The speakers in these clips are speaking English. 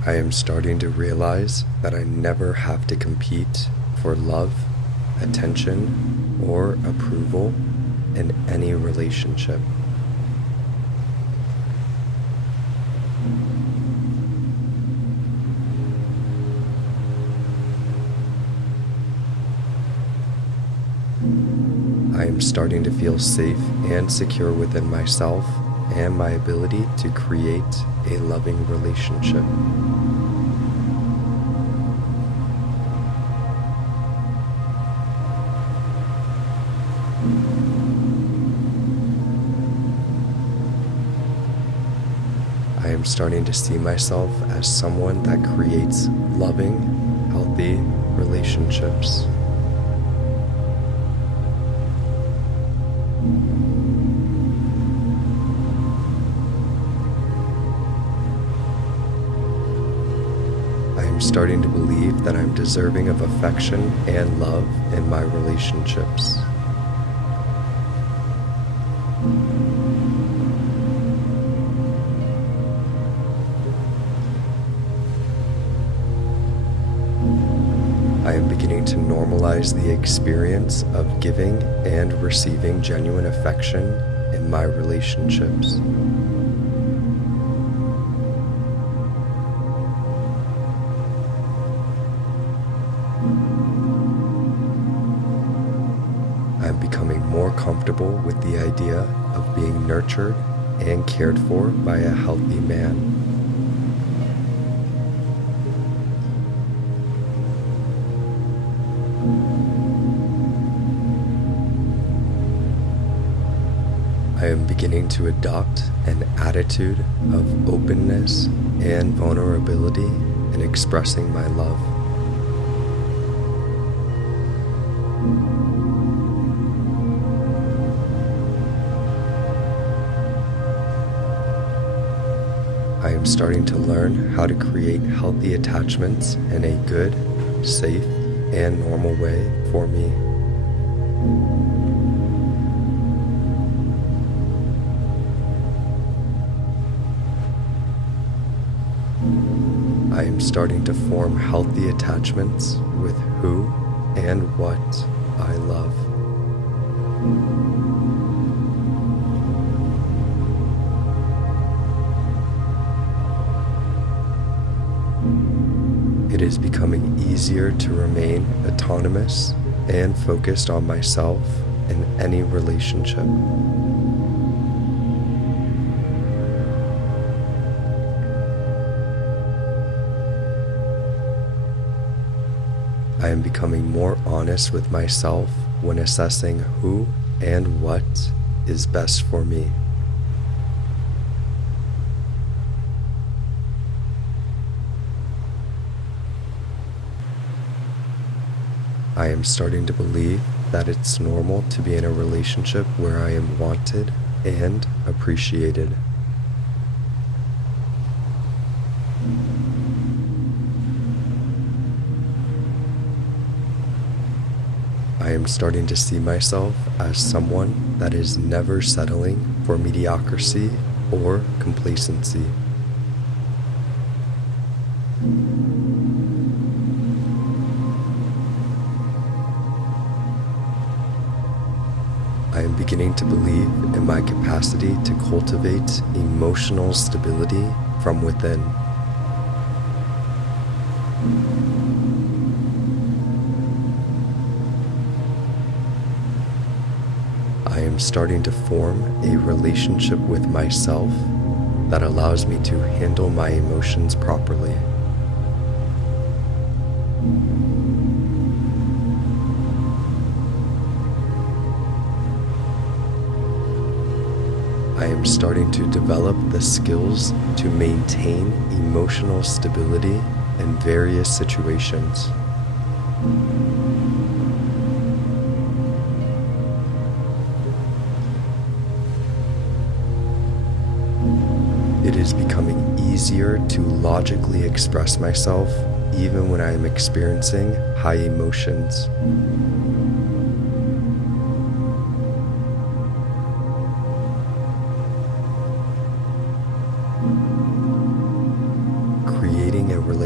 I am starting to realize that I never have to compete for love, attention, or approval in any relationship. I am starting to feel safe and secure within myself and my ability to create a loving relationship. I am starting to see myself as someone that creates loving, healthy relationships. I am starting to believe that I'm deserving of affection and love in my relationships. I am beginning to normalize the experience of giving and receiving genuine affection in my relationships. I'm becoming more comfortable with the idea of being nurtured and cared for by a healthy man. I am beginning to adopt an attitude of openness and vulnerability in expressing my love. I am starting to learn how to create healthy attachments in a good, safe, and normal way for me. I am starting to form healthy attachments with who and what I love. It is becoming easier to remain autonomous and focused on myself in any relationship. I am becoming more honest with myself when assessing who and what is best for me. I am starting to believe that it's normal to be in a relationship where I am wanted and appreciated. I am starting to see myself as someone that is never settling for mediocrity or complacency. I am beginning to believe in my capacity to cultivate emotional stability from within. I am starting to form a relationship with myself that allows me to handle my emotions properly. I am starting to develop the skills to maintain emotional stability in various situations. It is becoming easier to logically express myself even when I am experiencing high emotions. Creating a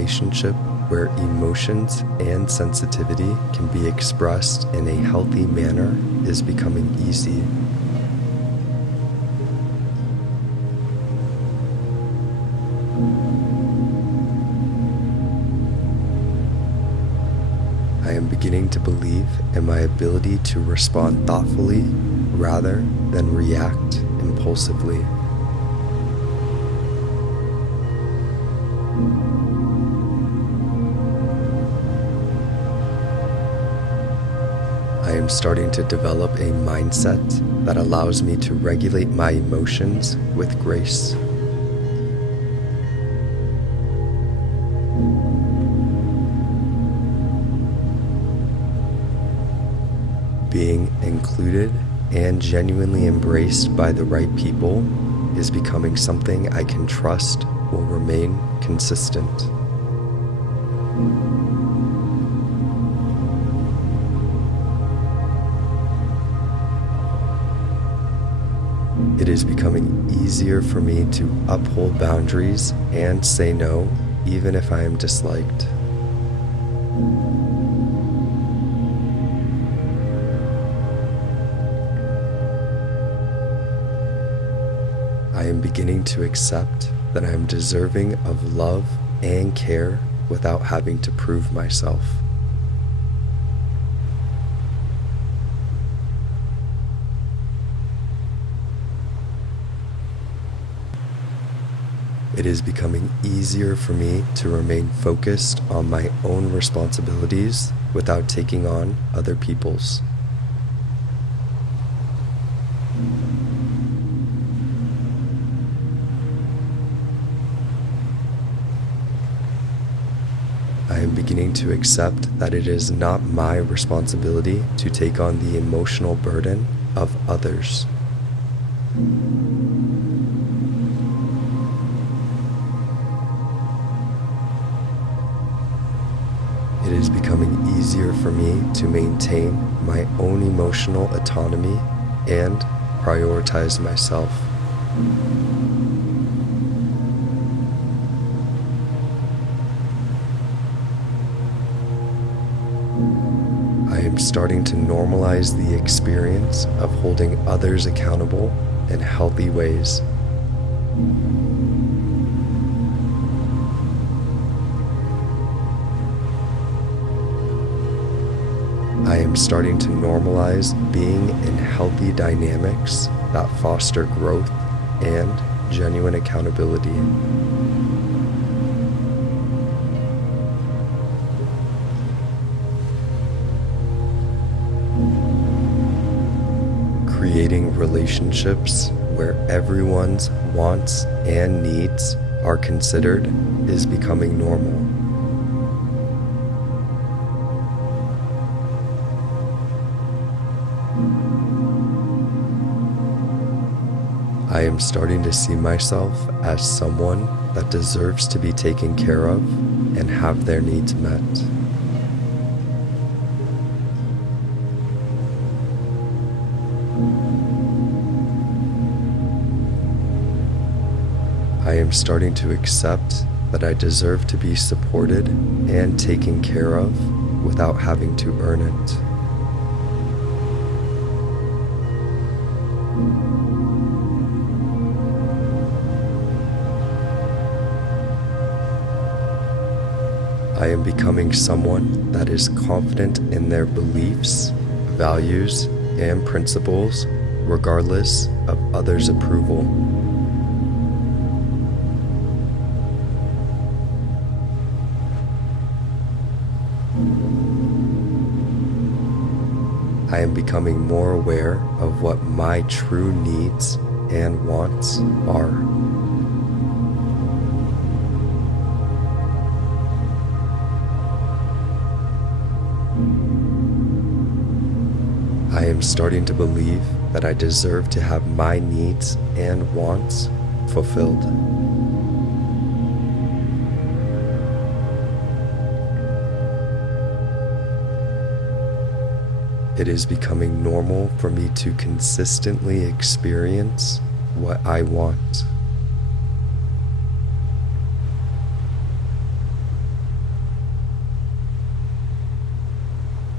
relationship where emotions and sensitivity can be expressed in a healthy manner is becoming easy. I am beginning to believe in my ability to respond thoughtfully rather than react impulsively. I am starting to develop a mindset that allows me to regulate my emotions with grace. Being included and genuinely embraced by the right people is becoming something I can trust will remain consistent. It is becoming easier for me to uphold boundaries and say no, even if I am disliked. I am beginning to accept that I am deserving of love and care without having to prove myself. It is becoming easier for me to remain focused on my own responsibilities without taking on other people's. I am beginning to accept that it is not my responsibility to take on the emotional burden of others. It is becoming easier for me to maintain my own emotional autonomy and prioritize myself. I am starting to normalize the experience of holding others accountable in healthy ways. I am starting to normalize being in healthy dynamics that foster growth and genuine accountability. Creating relationships where everyone's wants and needs are considered is becoming normal. I am starting to see myself as someone that deserves to be taken care of and have their needs met. I am starting to accept that I deserve to be supported and taken care of without having to earn it. I am becoming someone that is confident in their beliefs, values, and principles, regardless of others' approval. I am becoming more aware of what my true needs and wants are. I am starting to believe that I deserve to have my needs and wants fulfilled. It is becoming normal for me to consistently experience what I want.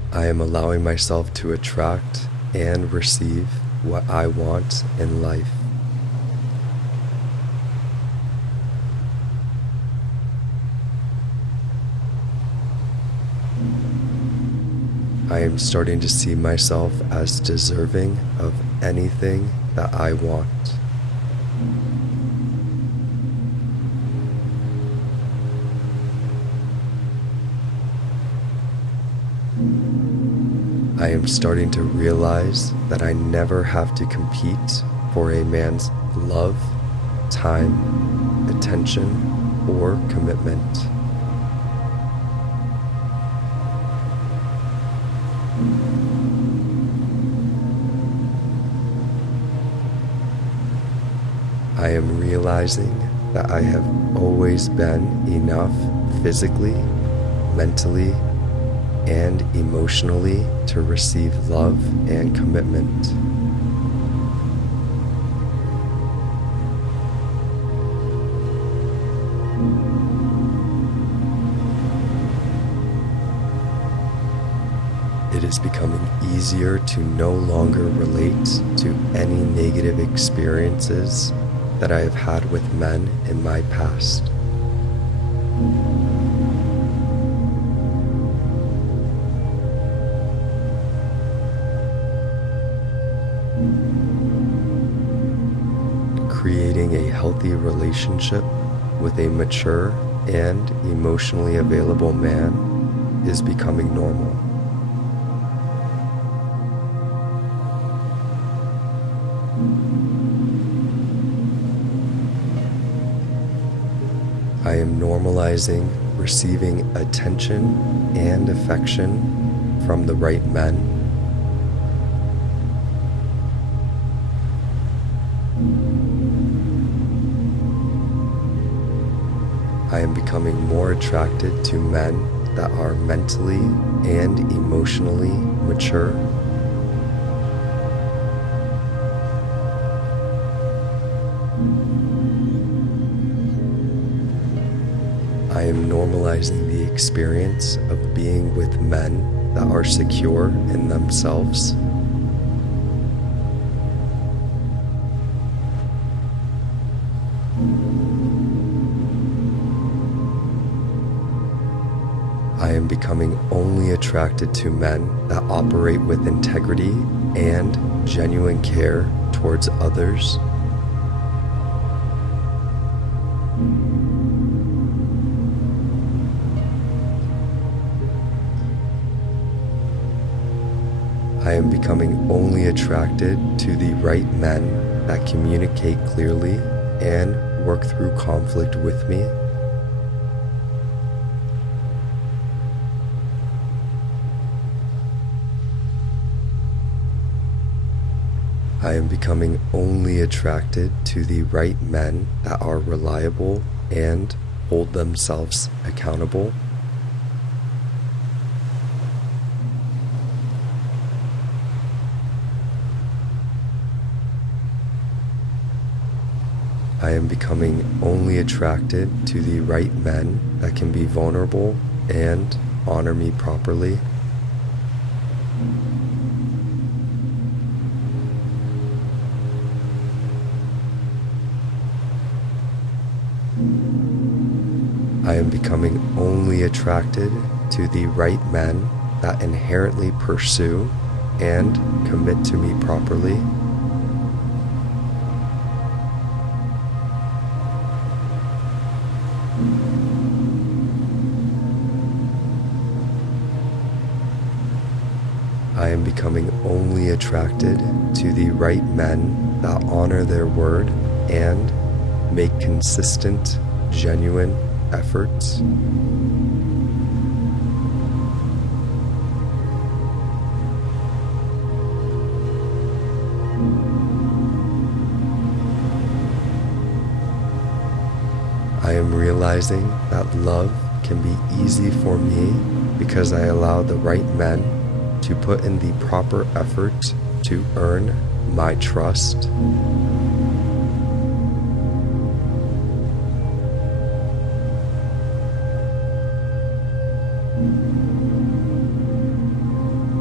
I am allowing myself to attract and receive what I want in life. I am starting to see myself as deserving of anything that I want. I am starting to realize that I never have to compete for a man's love, time, attention, or commitment. I am realizing that I have always been enough physically, mentally, and emotionally to receive love and commitment. It is becoming easier to no longer relate to any negative experiences that I have had with men in my past. Creating a healthy relationship with a mature and emotionally available man is becoming normal. I am normalizing receiving attention and affection from the right men. I am becoming more attracted to men that are mentally and emotionally mature. I am normalizing the experience of being with men that are secure in themselves. I am becoming only attracted to men that operate with integrity and genuine care towards others. I am becoming only attracted to the right men that communicate clearly and work through conflict with me. I am becoming only attracted to the right men that are reliable and hold themselves accountable. I am becoming only attracted to the right men that can be vulnerable and honor me properly. I am becoming only attracted to the right men that inherently pursue and commit to me properly. I am becoming only attracted to the right men that honor their word and make consistent, genuine efforts. I am realizing that love can be easy for me because I allow the right men to put in the proper effort to earn my trust.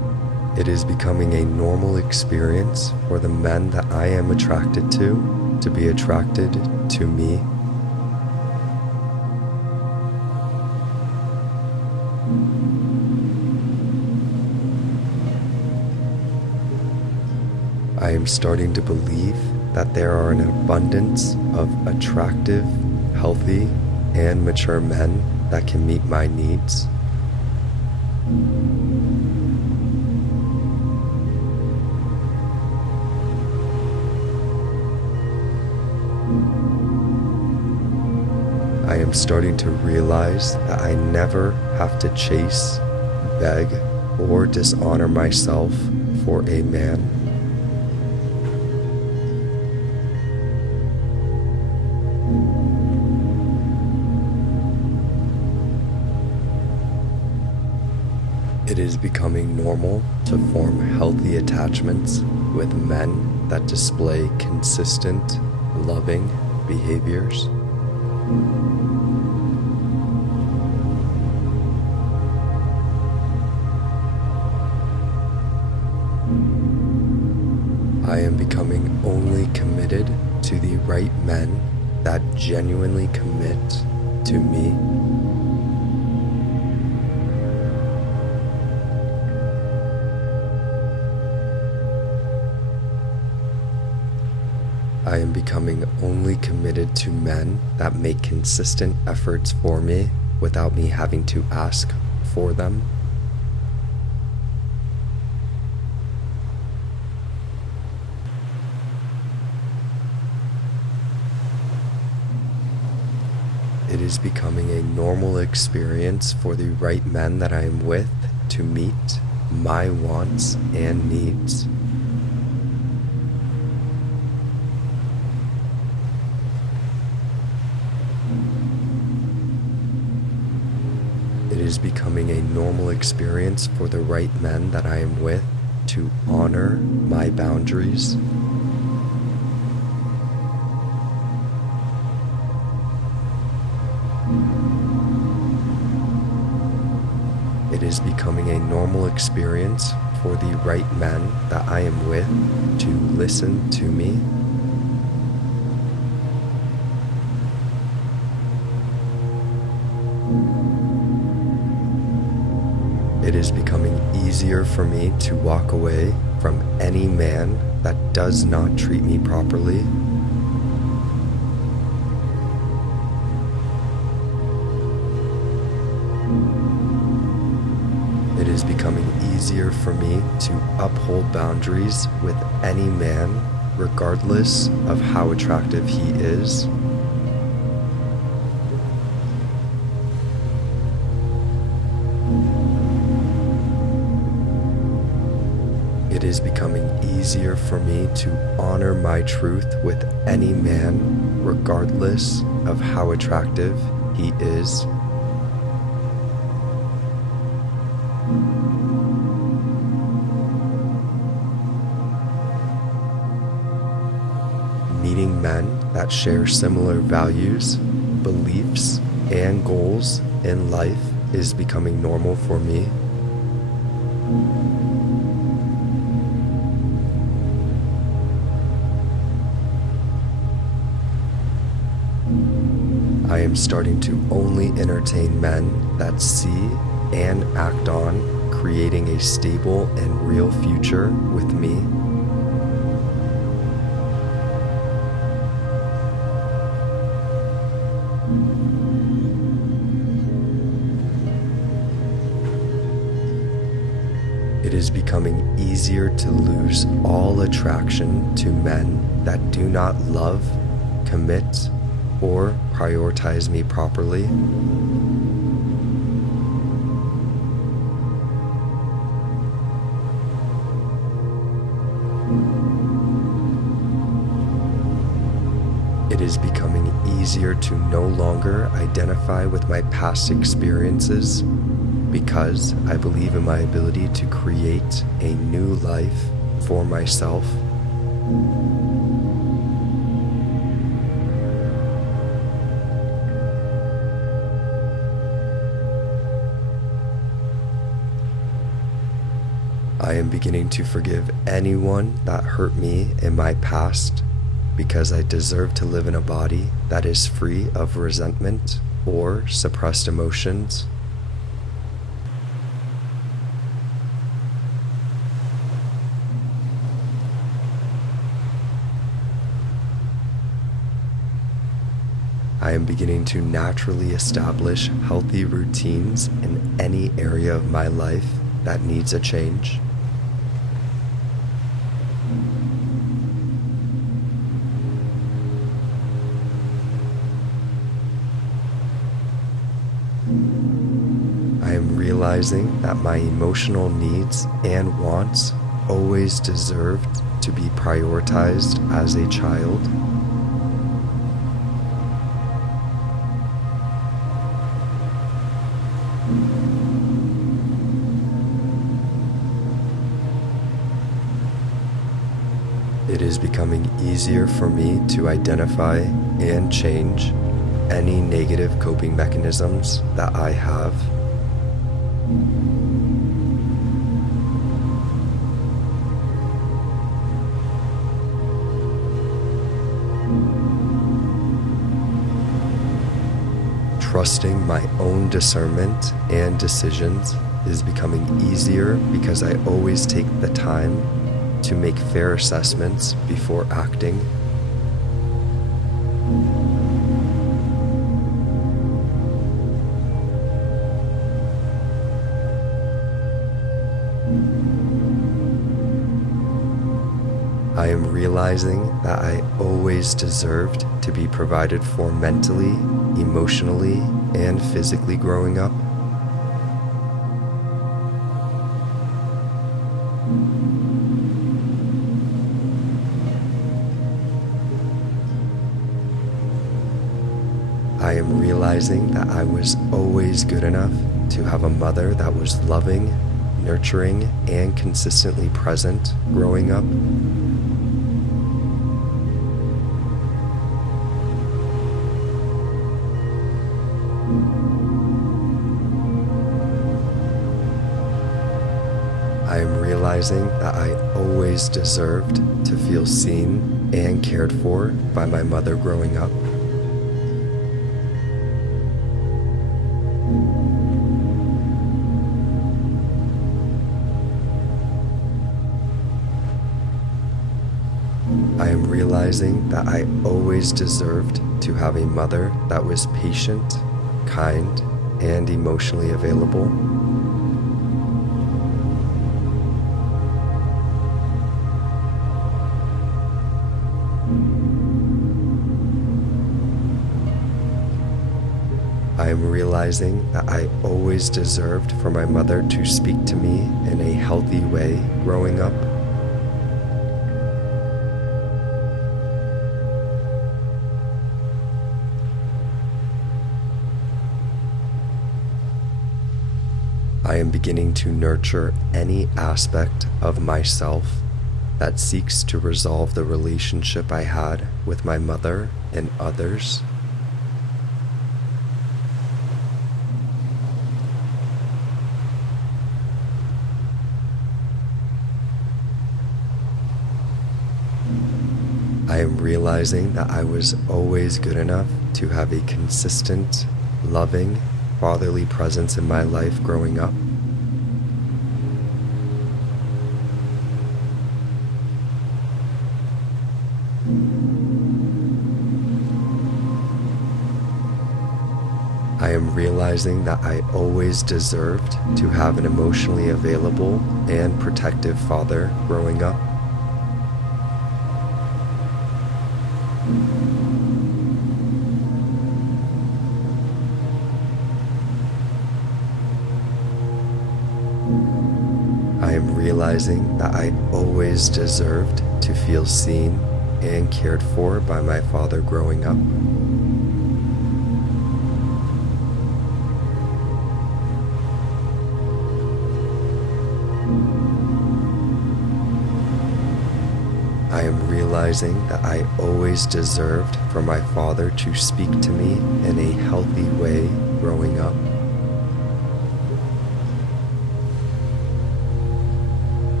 It is becoming a normal experience for the men that I am attracted to be attracted to me. I am starting to believe that there are an abundance of attractive, healthy, and mature men that can meet my needs. I am starting to realize that I never have to chase, beg, or dishonor myself for a man. It is becoming normal to form healthy attachments with men that display consistent, loving behaviors. I am becoming only committed to the right men that genuinely commit to me. I am becoming only committed to men that make consistent efforts for me without me having to ask for them. It is becoming a normal experience for the right men that I am with to meet my wants and needs. It is becoming a normal experience for the right men that I am with to honor my boundaries. It is becoming a normal experience for the right men that I am with to listen to me. It is becoming easier for me to walk away from any man that does not treat me properly. It is becoming easier for me to uphold boundaries with any man, regardless of how attractive he is. It is becoming easier for me to honor my truth with any man, regardless of how attractive he is. Meeting men that share similar values, beliefs, and goals in life is becoming normal for me. I am starting to only entertain men that see and act on creating a stable and real future with me. It is becoming easier to lose all attraction to men that do not love, commit, or prioritize me properly. It is becoming easier to no longer identify with my past experiences because I believe in my ability to create a new life for myself. I am beginning to forgive anyone that hurt me in my past because I deserve to live in a body that is free of resentment or suppressed emotions. I am beginning to naturally establish healthy routines in any area of my life that needs a change. I am realizing that my emotional needs and wants always deserved to be prioritized as a child. It is becoming easier for me to identify and change any negative coping mechanisms that I have. Trusting my own discernment and decisions is becoming easier because I always take the time to make fair assessments before acting. I am realizing that I always deserved to be provided for mentally, emotionally, and physically growing up. I am realizing that I was always good enough to have a mother that was loving, nurturing, and consistently present growing up. I am realizing that I always deserved to feel seen and cared for by my mother growing up. I am realizing that I always deserved to have a mother that was patient, kind, and emotionally available. I am realizing that I always deserved for my mother to speak to me in a healthy way growing up. I am beginning to nurture any aspect of myself that seeks to resolve the relationship I had with my mother and others. I am realizing that I was always good enough to have a consistent, loving, fatherly presence in my life growing up. I am realizing that I always deserved to have an emotionally available and protective father growing up. I am realizing that I always deserved to feel seen and cared for by my father growing up. I am realizing that I always deserved for my father to speak to me in a healthy way growing up.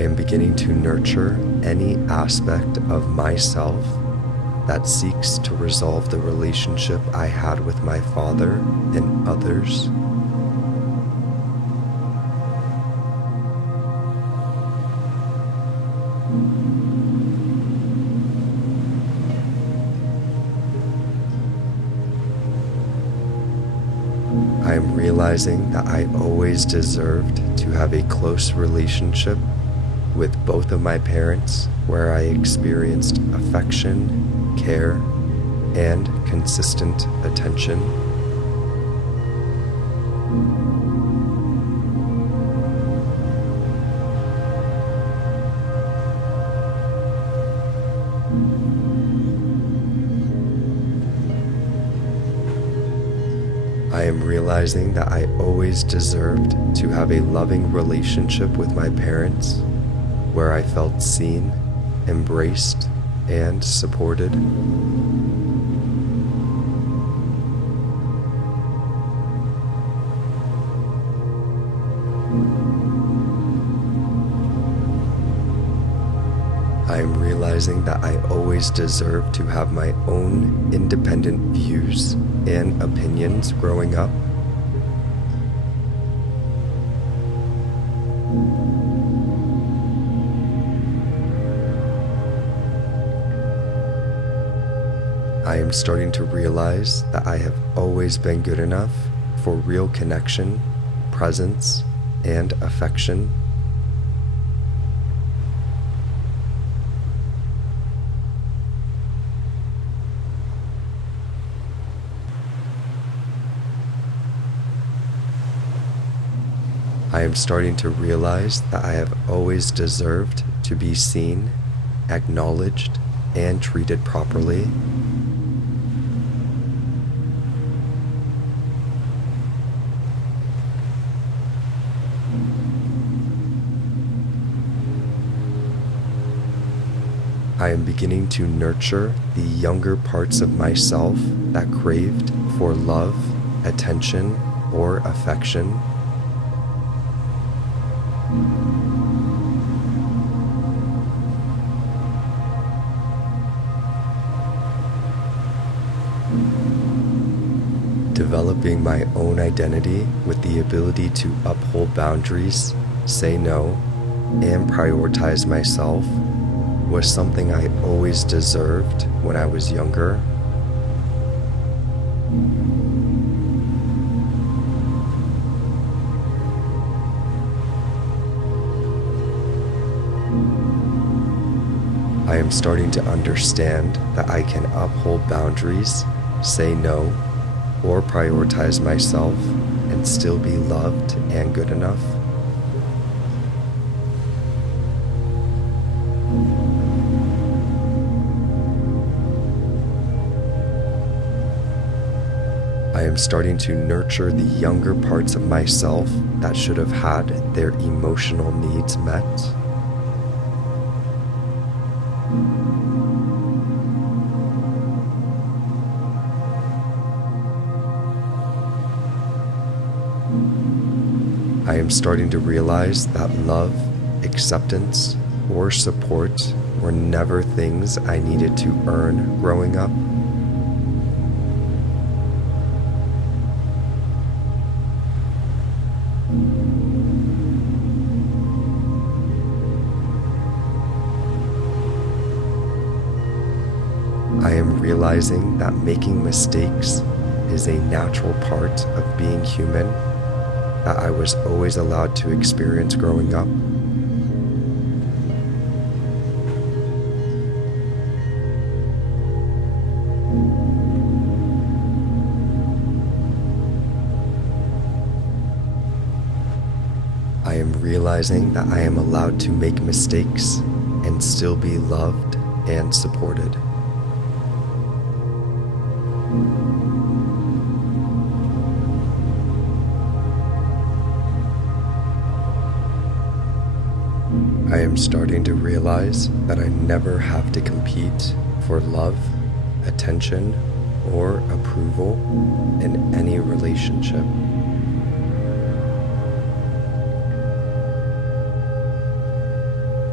am beginning to nurture any aspect of myself that seeks to resolve the relationship I had with my father and others. I am realizing that I always deserved to have a close relationship with both of my parents where I experienced affection, care, and consistent attention. I am realizing that I always deserved to have a loving relationship with my parents where I felt seen, embraced, and supported. I am realizing that I always deserve to have my own independent views and opinions growing up. I am starting to realize that I have always been good enough for real connection, presence, and affection. I am starting to realize that I have always deserved to be seen, acknowledged, and treated properly. I am beginning to nurture the younger parts of myself that craved for love, attention, or affection. Developing my own identity with the ability to uphold boundaries, say no, and prioritize myself was something I always deserved when I was younger. I am starting to understand that I can uphold boundaries, say no, or prioritize myself and still be loved and good enough. I am starting to nurture the younger parts of myself that should have had their emotional needs met. I am starting to realize that love, acceptance, or support were never things I needed to earn growing up. I am realizing that making mistakes is a natural part of being human that I was always allowed to experience growing up. I am realizing that I am allowed to make mistakes and still be loved and supported. I am starting to realize that I never have to compete for love, attention, or approval in any relationship.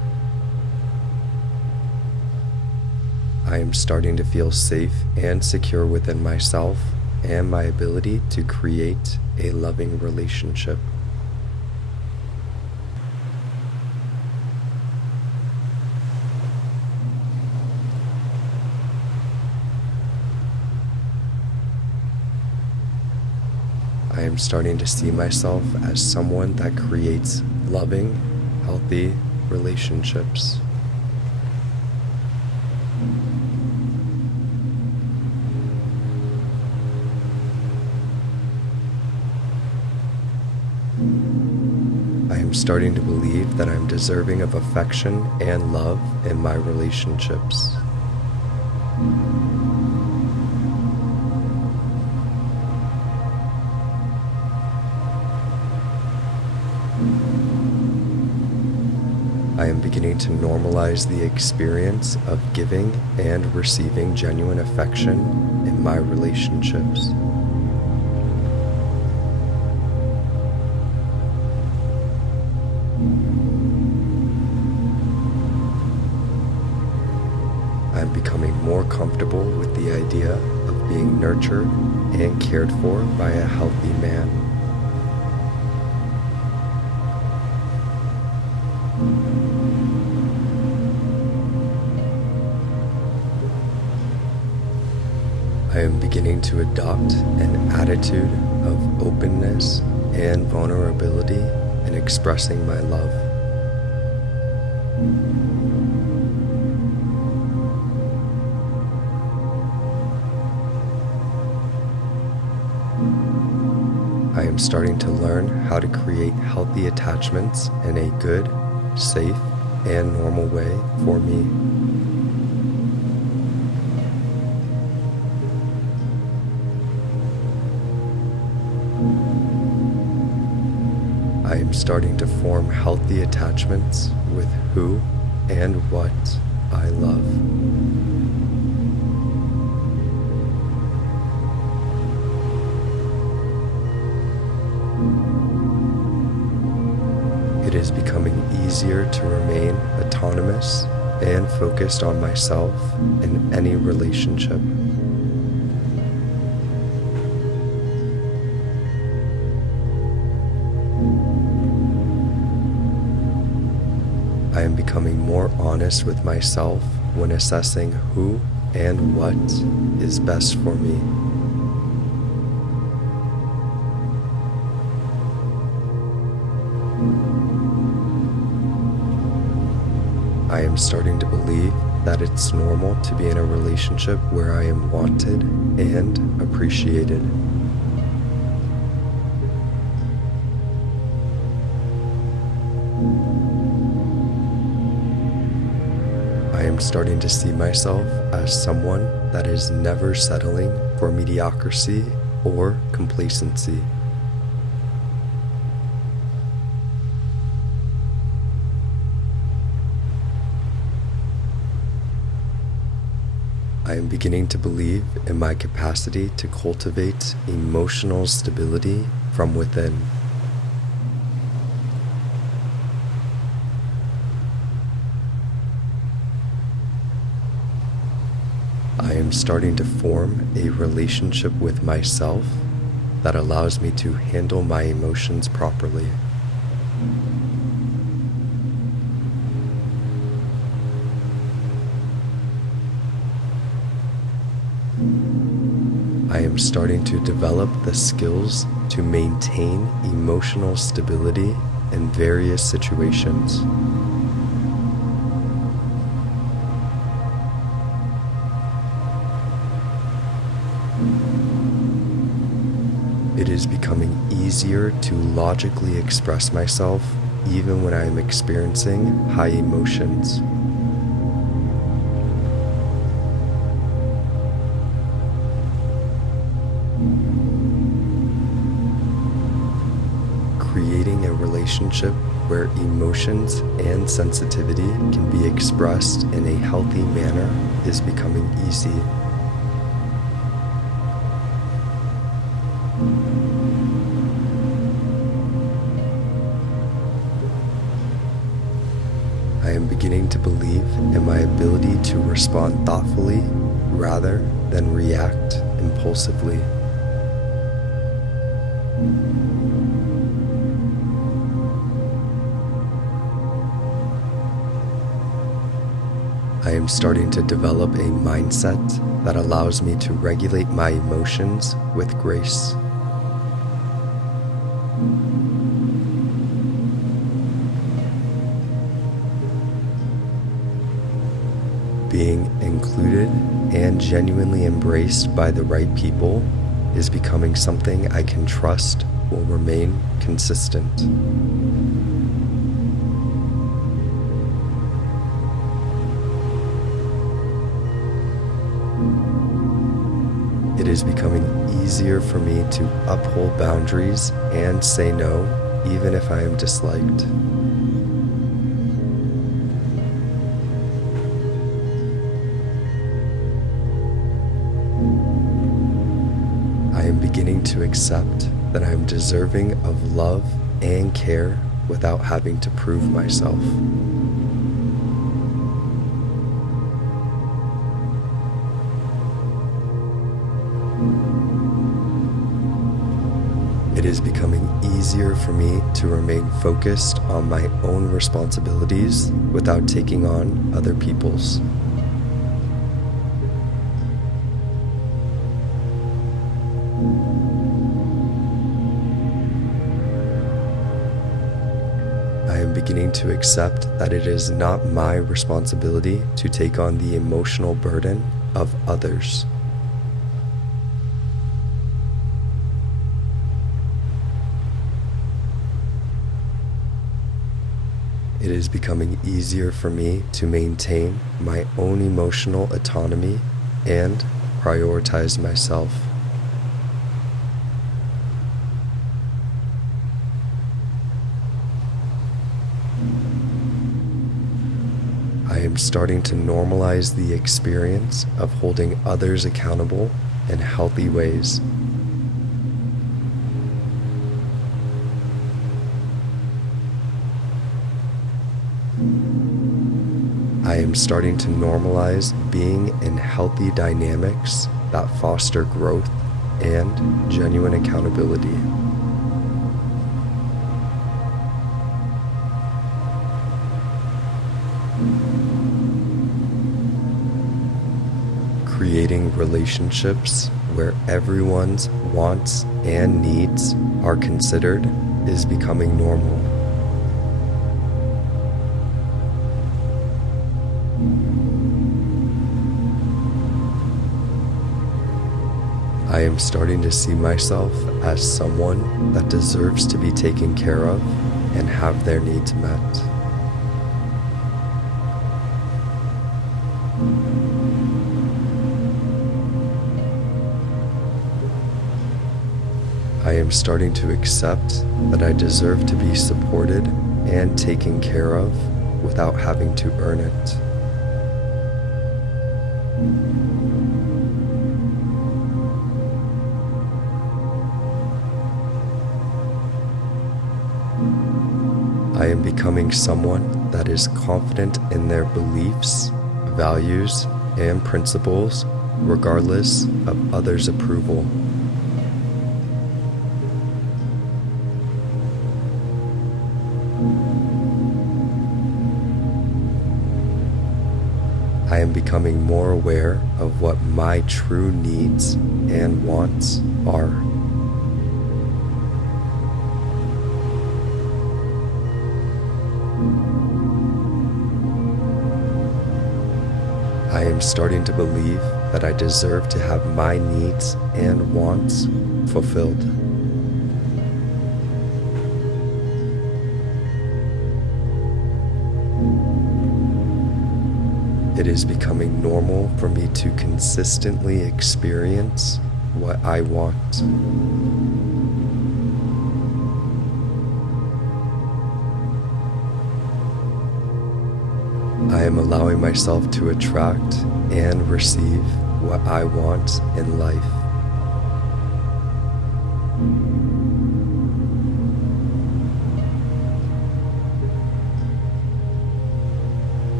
I am starting to feel safe and secure within myself and my ability to create a loving relationship. I am starting to see myself as someone that creates loving, healthy relationships. I am starting to believe that I'm deserving of affection and love in my relationships. I am beginning to normalize the experience of giving and receiving genuine affection in my relationships. I'm becoming more comfortable with the idea of being nurtured and cared for by a healthy man. I am beginning to adopt an attitude of openness and vulnerability in expressing my love. I am starting to learn how to create healthy attachments in a good, safe, and normal way for me. I am starting to form healthy attachments with who and what I love. It is becoming easier to remain autonomous and focused on myself in any relationship. I am becoming more honest with myself when assessing who and what is best for me. I am starting to believe that it's normal to be in a relationship where I am wanted and appreciated. I am starting to see myself as someone that is never settling for mediocrity or complacency. I am beginning to believe in my capacity to cultivate emotional stability from within. I am starting to form a relationship with myself that allows me to handle my emotions properly. I am starting to develop the skills to maintain emotional stability in various situations. It is becoming easier to logically express myself even when I am experiencing high emotions. Creating a relationship where emotions and sensitivity can be expressed in a healthy manner is becoming easy. I am beginning to believe in my ability to respond thoughtfully rather than react impulsively. I am starting to develop a mindset that allows me to regulate my emotions with grace. Being included and genuinely embraced by the right people is becoming something I can trust will remain consistent. It is becoming easier for me to uphold boundaries and say no, even if I am disliked. I am beginning to accept that I am deserving of love and care without having to prove myself. It is becoming easier for me to remain focused on my own responsibilities without taking on other people's. I am beginning to accept that it is not my responsibility to take on the emotional burden of others. It is becoming easier for me to maintain my own emotional autonomy and prioritize myself. I am starting to normalize the experience of holding others accountable in healthy ways. I am starting to normalize being in healthy dynamics that foster growth and genuine accountability. Creating relationships where everyone's wants and needs are considered is becoming normal. I am starting to see myself as someone that deserves to be taken care of and have their needs met. I am starting to accept that I deserve to be supported and taken care of without having to earn it. I am becoming someone that is confident in their beliefs, values, and principles, regardless of others' approval. I am becoming more aware of what my true needs and wants are. I am starting to believe that I deserve to have my needs and wants fulfilled. It is becoming normal for me to consistently experience what I want. I am allowing myself to attract and receive what I want in life.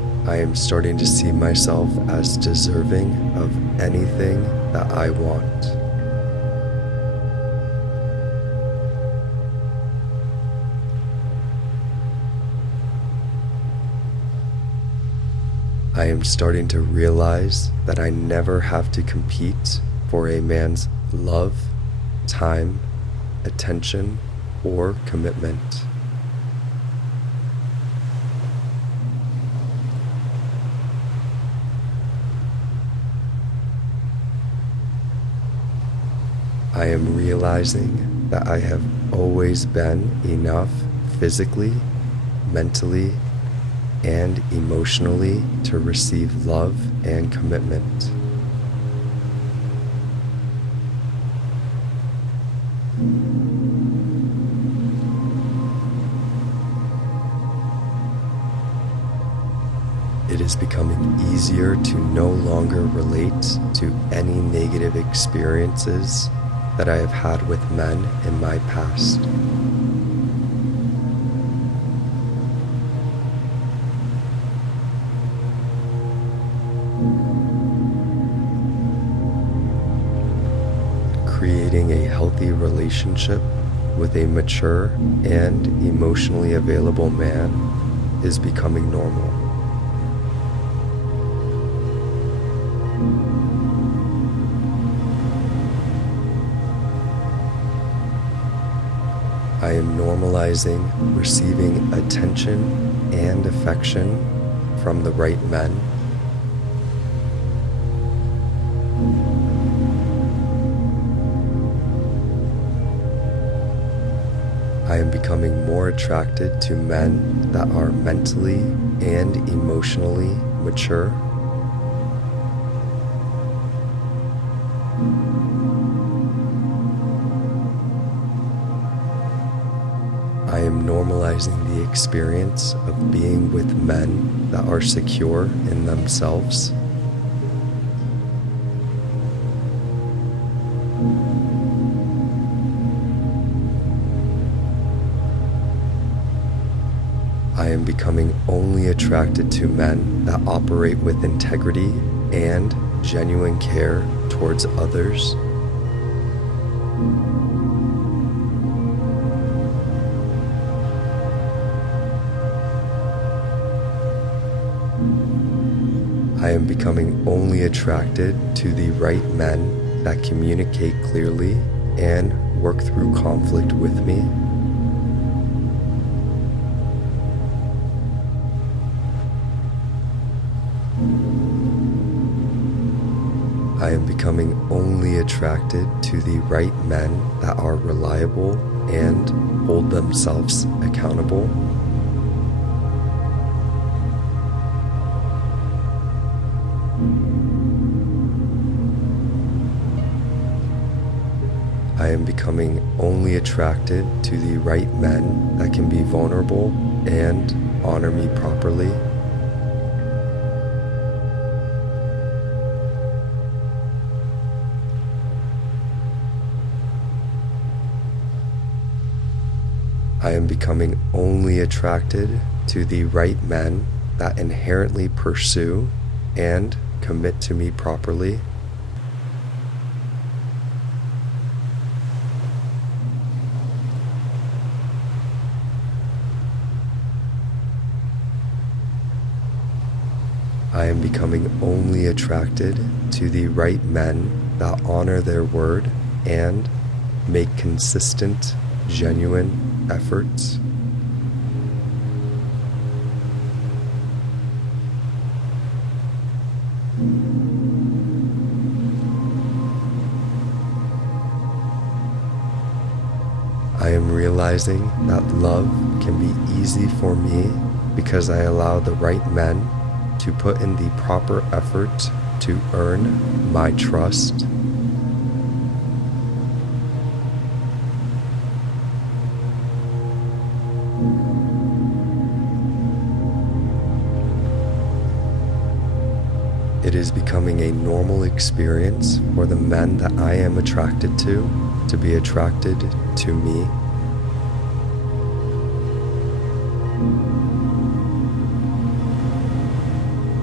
I am starting to see myself as deserving of anything that I want. I am starting to realize that I never have to compete for a man's love, time, attention, or commitment. I am realizing that I have always been enough physically, mentally, and emotionally to receive love and commitment. It is becoming easier to no longer relate to any negative experiences that I have had with men in my past. Creating a healthy relationship with a mature and emotionally available man is becoming normal. I am normalizing receiving attention and affection from the right men. I am becoming more attracted to men that are mentally and emotionally mature. I am normalizing the experience of being with men that are secure in themselves. I am becoming only attracted to men that operate with integrity and genuine care towards others. I am becoming only attracted to the right men that communicate clearly and work through conflict with me. I am becoming only attracted to the right men that are reliable and hold themselves accountable. I am becoming only attracted to the right men that can be vulnerable and honor me properly. I am becoming only attracted to the right men that inherently pursue and commit to me properly. I am becoming only attracted to the right men that honor their word and make consistent, genuine efforts. I am realizing that love can be easy for me because I allow the right men to put in the proper effort to earn my trust. It is becoming a normal experience for the men that I am attracted to be attracted to me.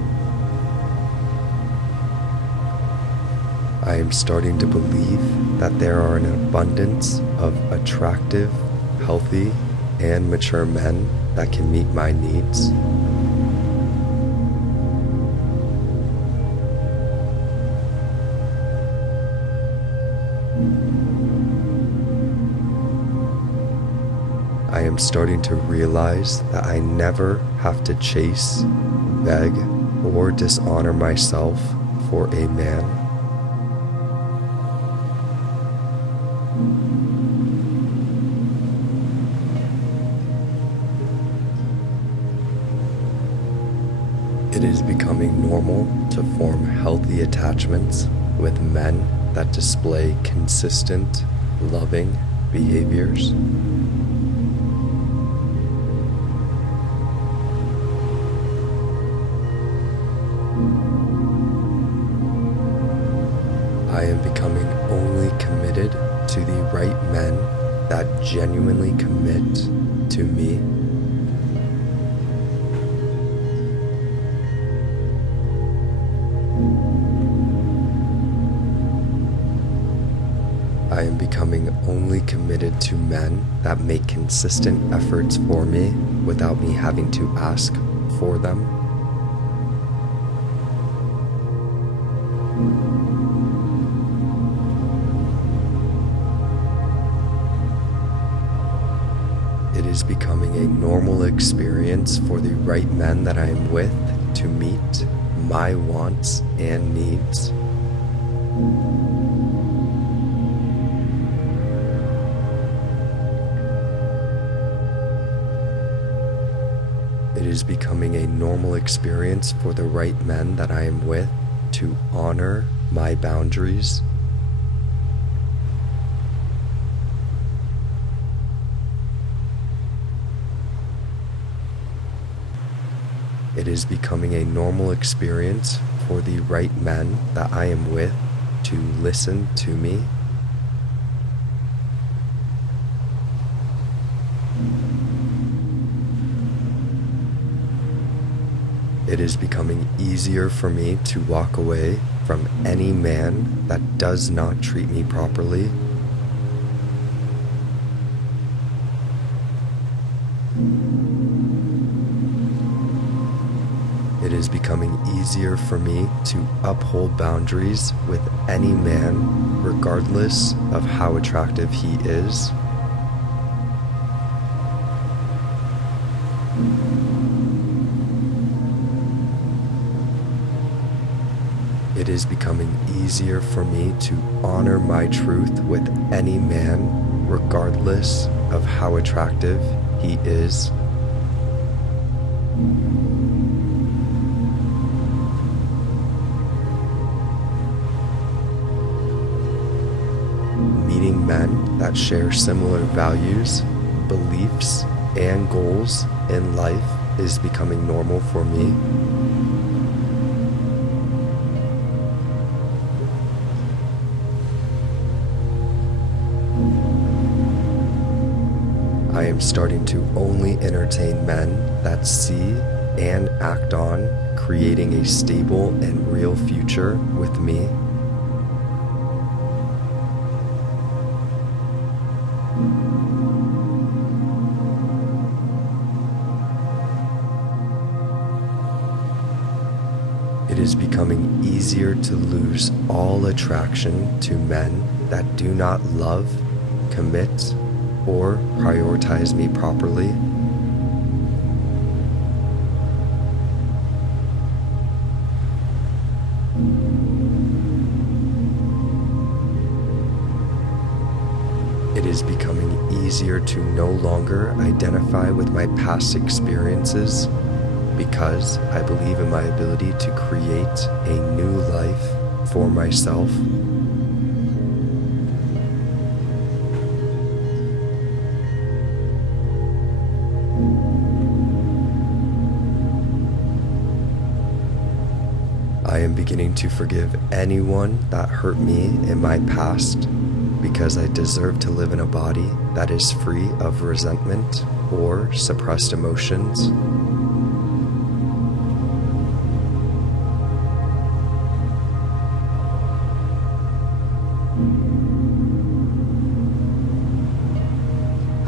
I am starting to believe that there are an abundance of attractive, healthy, and mature men that can meet my needs. I am starting to realize that I never have to chase, beg, or dishonor myself for a man. It is becoming normal to form healthy attachments with men that display consistent, loving behaviors. I am becoming only committed to the right men that genuinely commit to me. I am becoming only committed to men that make consistent efforts for me without me having to ask for them. It is becoming a normal experience for the right men that I am with to meet my wants and needs. It is becoming a normal experience for the right men that I am with to honor my boundaries. It is becoming a normal experience for the right men that I am with to listen to me. It is becoming easier for me to walk away from any man that does not treat me properly. It is becoming easier for me to uphold boundaries with any man, regardless of how attractive he is. It is becoming easier for me to honor my truth with any man, regardless of how attractive he is. Meeting men that share similar values, beliefs, and goals in life is becoming normal for me. I am starting to only entertain men that see and act on creating a stable and real future with me. It is becoming easier to lose all attraction to men that do not love, commit, or prioritize me properly. It is becoming easier to no longer identify with my past experiences because I believe in my ability to create a new life for myself. I am beginning to forgive anyone that hurt me in my past because I deserve to live in a body that is free of resentment or suppressed emotions.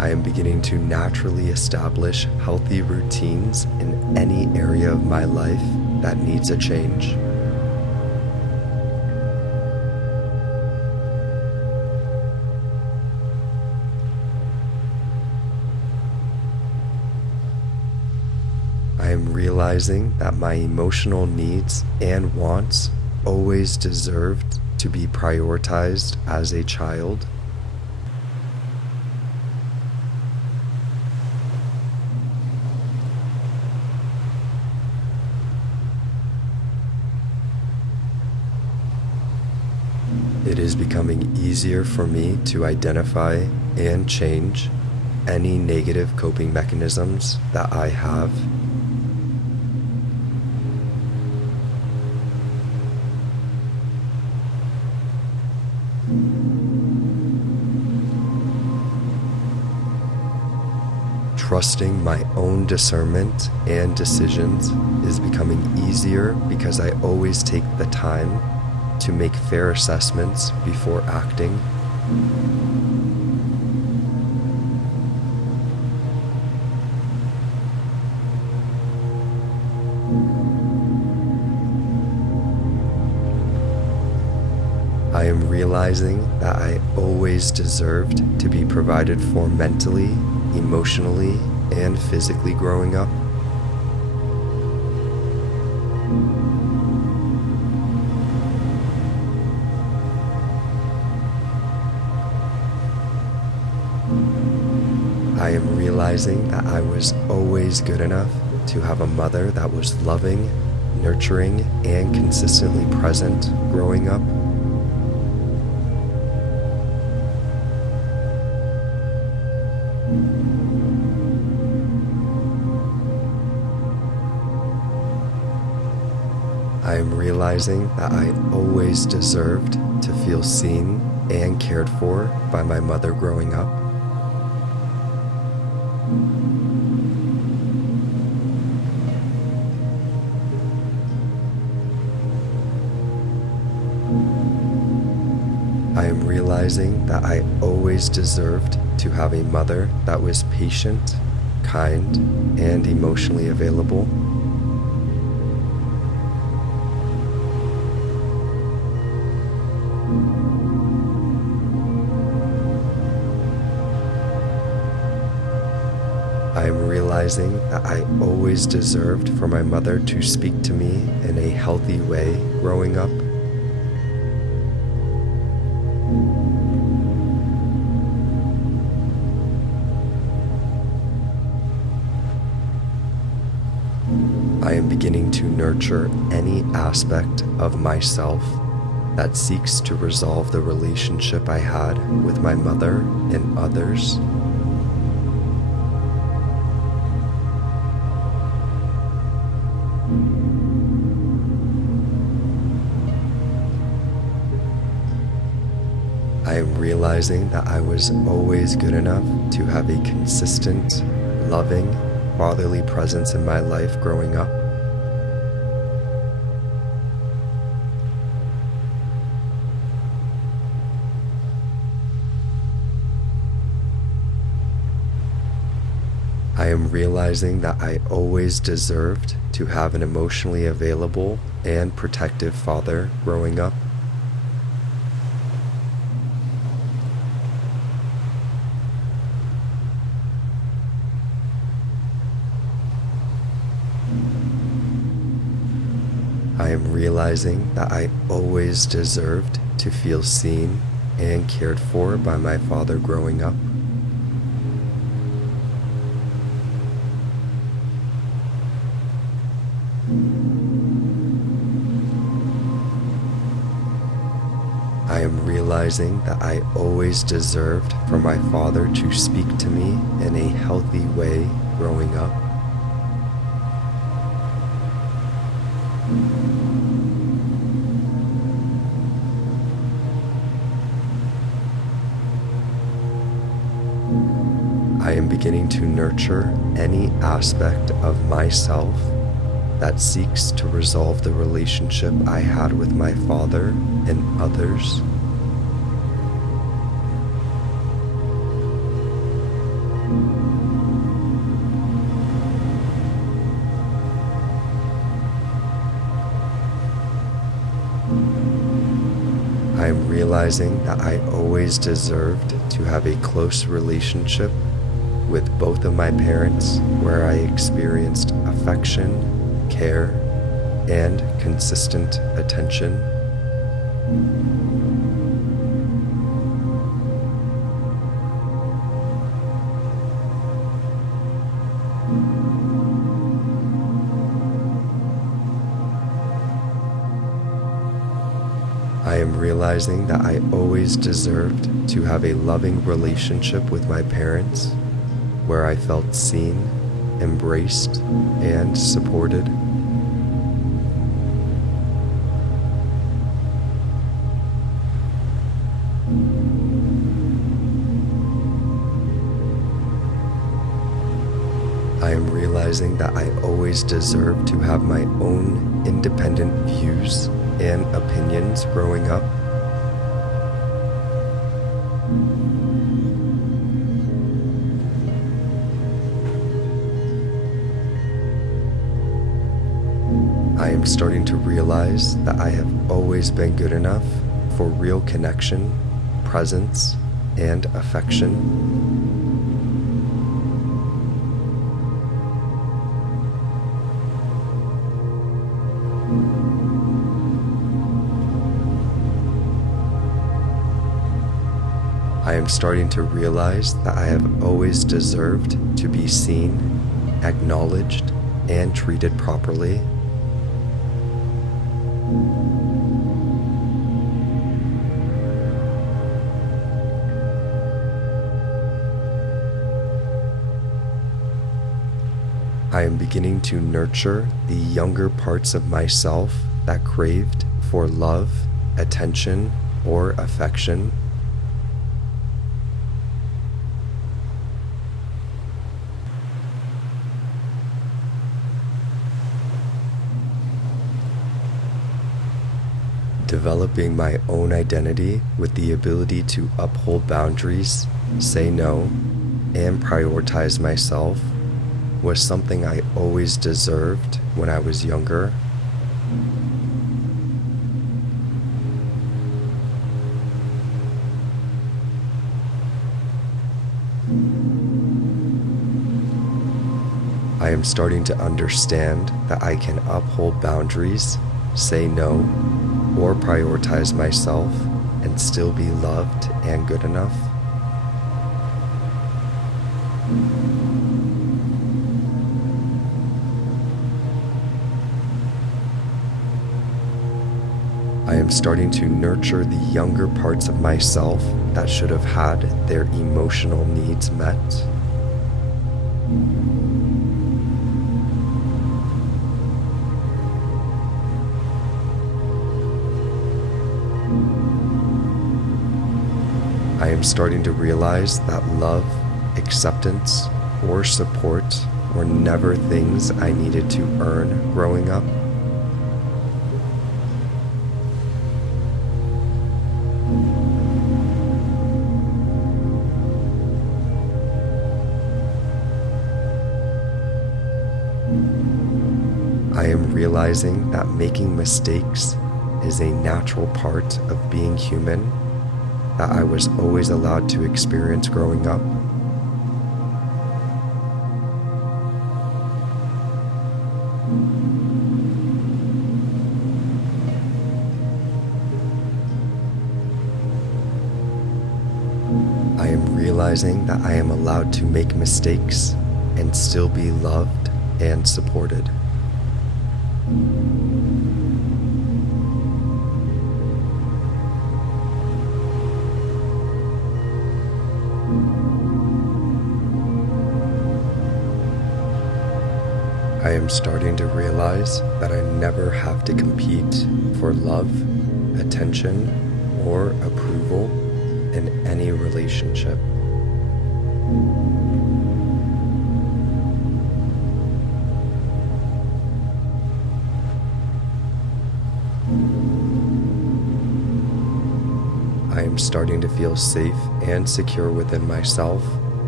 I am beginning to naturally establish healthy routines in any area of my life that needs a change. I am realizing that my emotional needs and wants always deserved to be prioritized as a child. It is becoming easier for me to identify and change any negative coping mechanisms that I have. Trusting my own discernment and decisions is becoming easier because I always take the time to make fair assessments before acting. I am realizing that I always deserved to be provided for mentally, emotionally, and physically growing up. I am realizing that I was always good enough to have a mother that was loving, nurturing, and consistently present growing up. I am realizing that I always deserved to feel seen and cared for by my mother growing up. I am realizing that I always deserved to have a mother that was patient, kind, and emotionally available. I am realizing that I always deserved for my mother to speak to me in a healthy way growing up. I am beginning to nurture any aspect of myself that seeks to resolve the relationship I had with my mother and others. I am realizing that I was always good enough to have a consistent, loving, fatherly presence in my life growing up. I am realizing that I always deserved to have an emotionally available and protective father growing up. I am realizing that I always deserved to feel seen and cared for by my father growing up. I am realizing that I always deserved for my father to speak to me in a healthy way growing up. I am beginning to nurture any aspect of myself that seeks to resolve the relationship I had with my father and others. I am realizing that I always deserved to have a close relationship with both of my parents where I experienced affection, care, and consistent attention. I am realizing that I always deserved to have a loving relationship with my parents where I felt seen, embraced, and supported. I am realizing that I always deserve to have my own independent views and opinions growing up. I am starting to realize that I have always been good enough for real connection, presence, and affection. I am starting to realize that I have always deserved to be seen, acknowledged, and treated properly. I am beginning to nurture the younger parts of myself that craved for love, attention, or affection. Developing my own identity with the ability to uphold boundaries, say no, and prioritize myself was something I always deserved when I was younger. I am starting to understand that I can uphold boundaries, say no, or prioritize myself and still be loved and good enough. I am starting to nurture the younger parts of myself that should have had their emotional needs met. I am starting to realize that love, acceptance, or support were never things I needed to earn growing up. I am realizing that making mistakes is a natural part of being human that I was always allowed to experience growing up. I am realizing that I am allowed to make mistakes and still be loved and supported. I am starting to realize that I never have to compete for love, attention, or approval in any relationship. I am starting to feel safe and secure within myself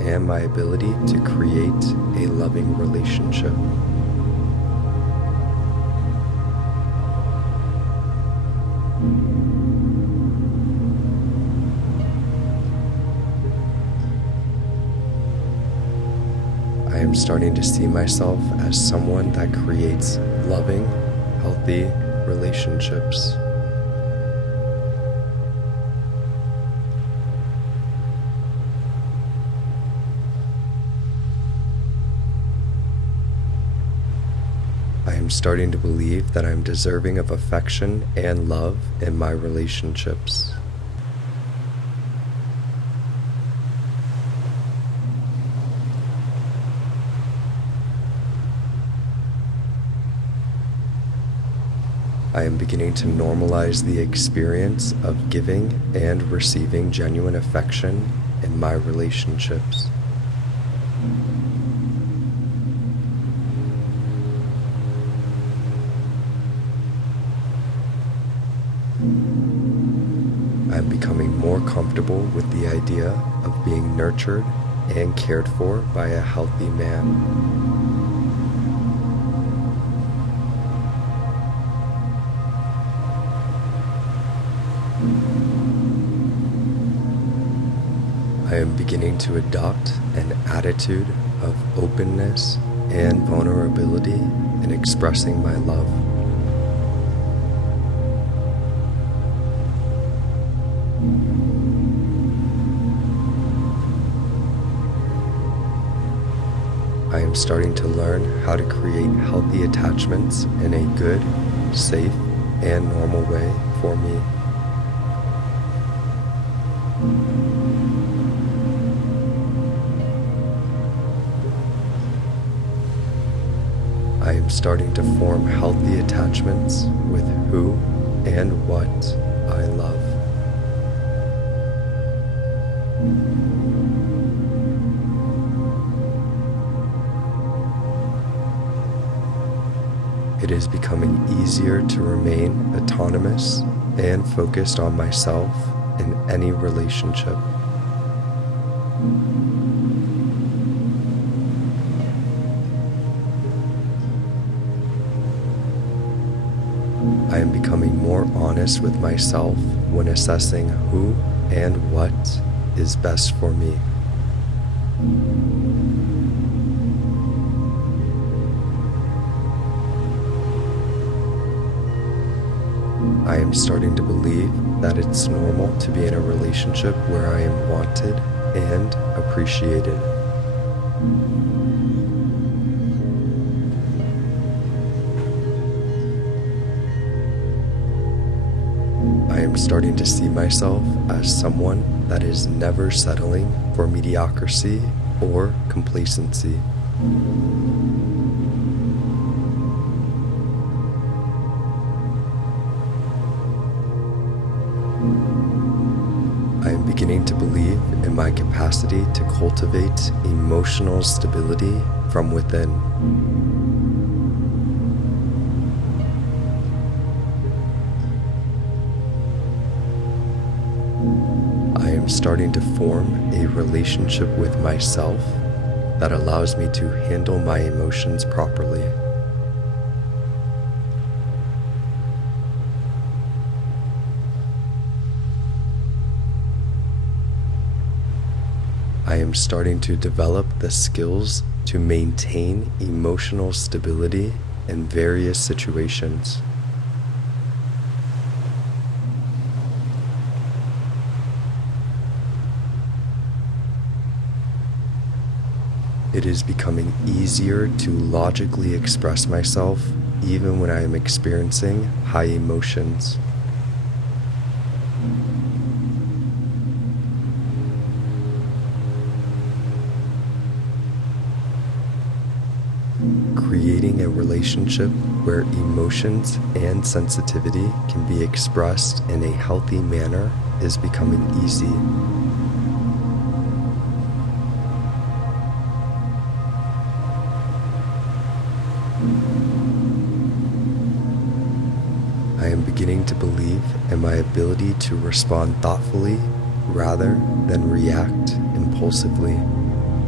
and my ability to create a loving relationship. I am starting to see myself as someone that creates loving, healthy relationships. I am starting to believe that I am deserving of affection and love in my relationships. I am beginning to normalize the experience of giving and receiving genuine affection in my relationships. I am becoming more comfortable with the idea of being nurtured and cared for by a healthy man. I am beginning to adopt an attitude of openness and vulnerability in expressing my love. I am starting to learn how to create healthy attachments in a good, safe, and normal way for me. I am starting to form healthy attachments with who and what I love. It is becoming easier to remain autonomous and focused on myself in any relationship. I am becoming more honest with myself when assessing who and what is best for me. I am starting to believe that it's normal to be in a relationship where I am wanted and appreciated. I am starting to see myself as someone that is never settling for mediocrity or complacency. I am beginning to believe in my capacity to cultivate emotional stability from within. I am starting to form a relationship with myself that allows me to handle my emotions properly. I am starting to develop the skills to maintain emotional stability in various situations. It is becoming easier to logically express myself even when I am experiencing high emotions. Creating a relationship where emotions and sensitivity can be expressed in a healthy manner is becoming easy. I am beginning to believe in my ability to respond thoughtfully rather than react impulsively.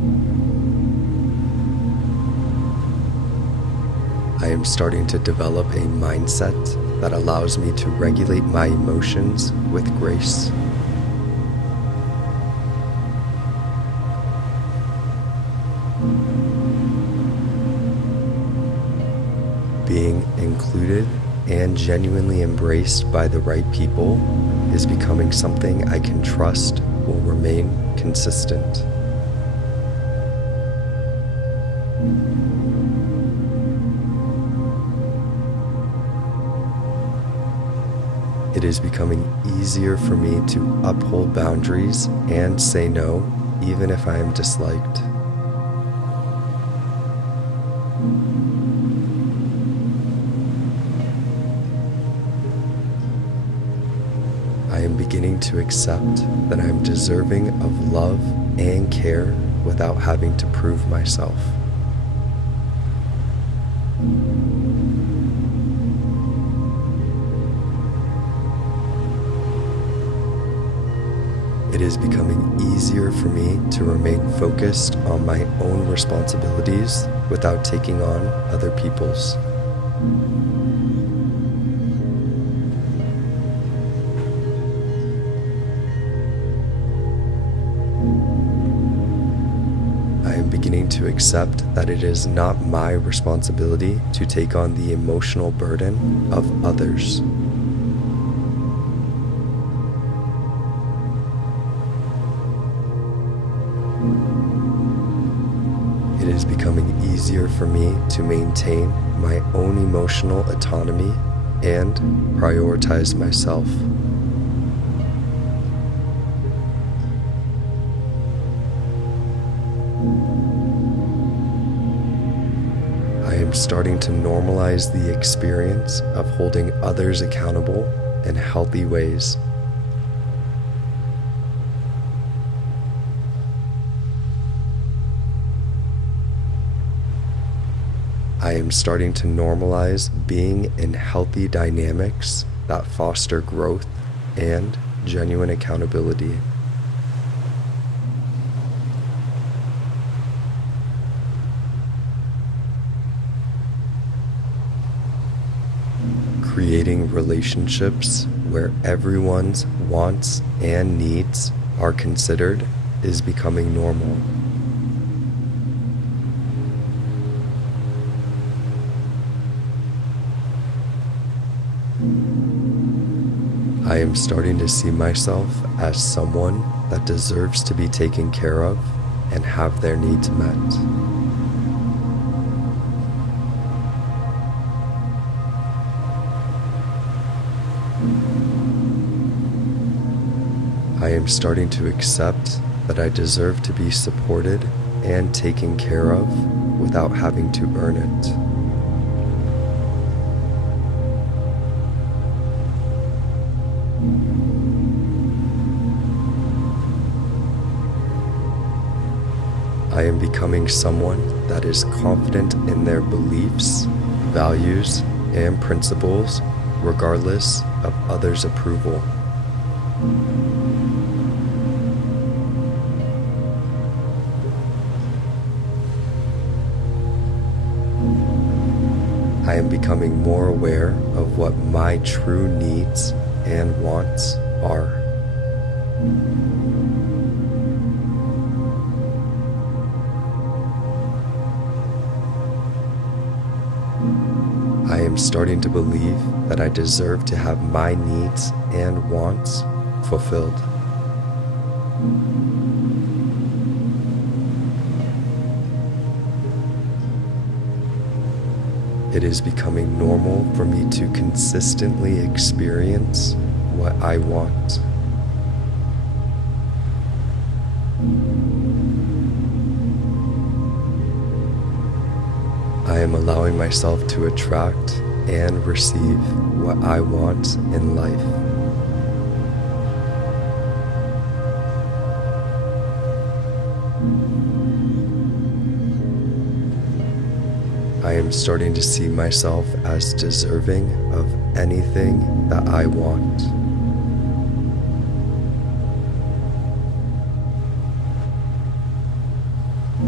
I am starting to develop a mindset that allows me to regulate my emotions with grace. Being included and genuinely embraced by the right people is becoming something I can trust will remain consistent. It is becoming easier for me to uphold boundaries and say no, even if I am disliked. I am beginning to accept that I am deserving of love and care without having to prove myself. It is becoming easier for me to remain focused on my own responsibilities without taking on other people's. I am beginning to accept that it is not my responsibility to take on the emotional burden of others. It is becoming easier for me to maintain my own emotional autonomy and prioritize myself. I am starting to normalize the experience of holding others accountable in healthy ways. I am starting to normalize being in healthy dynamics that foster growth and genuine accountability. Creating relationships where everyone's wants and needs are considered is becoming normal. I am starting to see myself as someone that deserves to be taken care of and have their needs met. I am starting to accept that I deserve to be supported and taken care of without having to earn it. I am becoming someone that is confident in their beliefs, values, and principles, regardless of others' approval. I am becoming more aware of what my true needs and wants are. I am starting to believe that I deserve to have my needs and wants fulfilled. It is becoming normal for me to consistently experience what I want. I am allowing myself to attract and receive what I want in life. I am starting to see myself as deserving of anything that I want.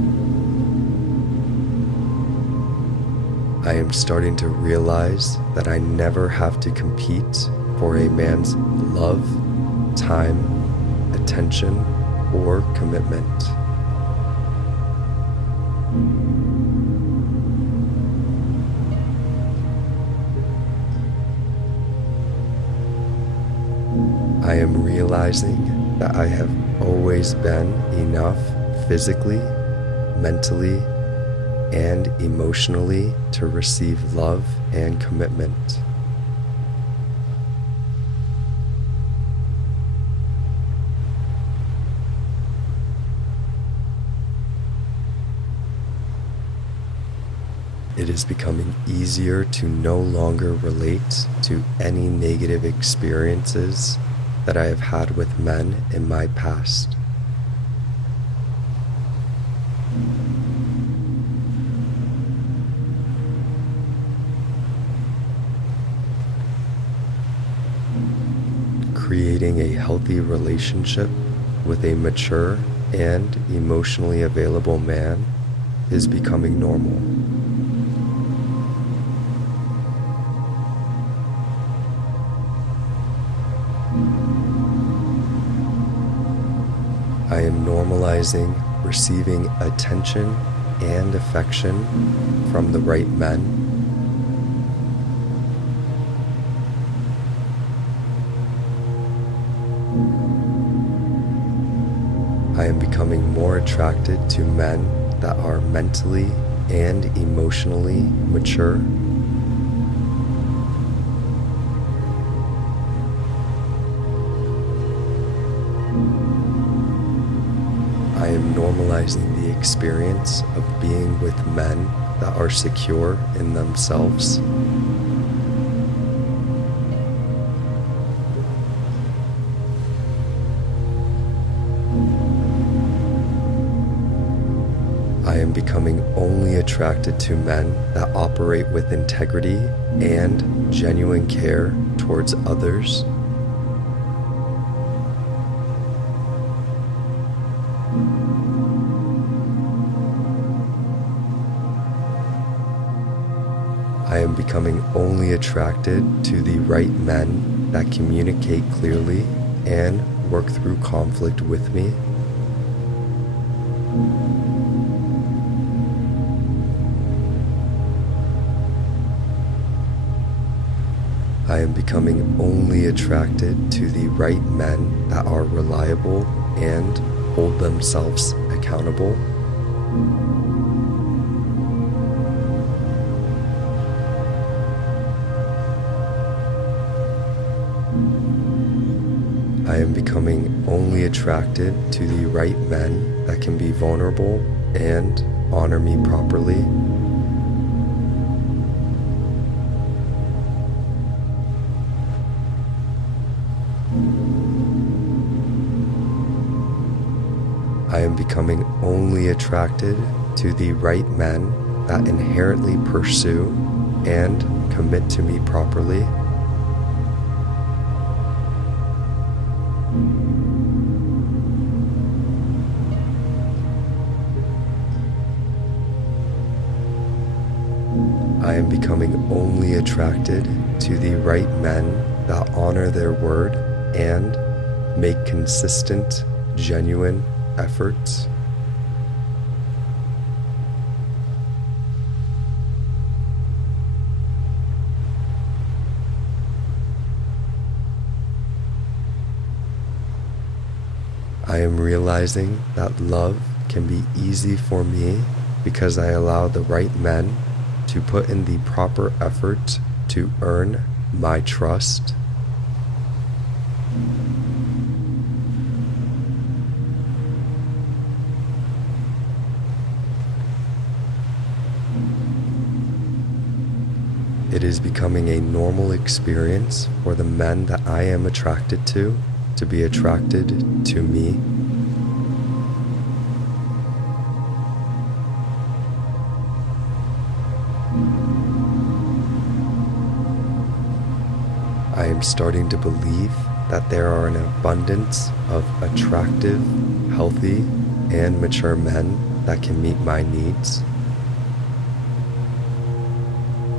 I am starting to realize that I never have to compete for a man's love, time, attention, or commitment. I am realizing that I have always been enough physically, mentally, and emotionally to receive love and commitment. It is becoming easier to no longer relate to any negative experiences that I have had with men in my past. Creating a healthy relationship with a mature and emotionally available man is becoming normal. I am normalizing receiving attention and affection from the right men. I am becoming more attracted to men that are mentally and emotionally mature. I am normalizing the experience of being with men that are secure in themselves. I am becoming only attracted to men that operate with integrity and genuine care towards others. I am becoming only attracted to the right men that communicate clearly and work through conflict with me. I am becoming only attracted to the right men that are reliable and hold themselves accountable. I am becoming only attracted to the right men that can be vulnerable and honor me properly. I am becoming only attracted to the right men that inherently pursue and commit to me properly. I am becoming only attracted to the right men that honor their word and make consistent, genuine efforts. I am realizing that love can be easy for me because I allow the right men to put in the proper effort to earn my trust. It is becoming a normal experience for the men that I am attracted to be attracted to me. I am starting to believe that there are an abundance of attractive, healthy, and mature men that can meet my needs.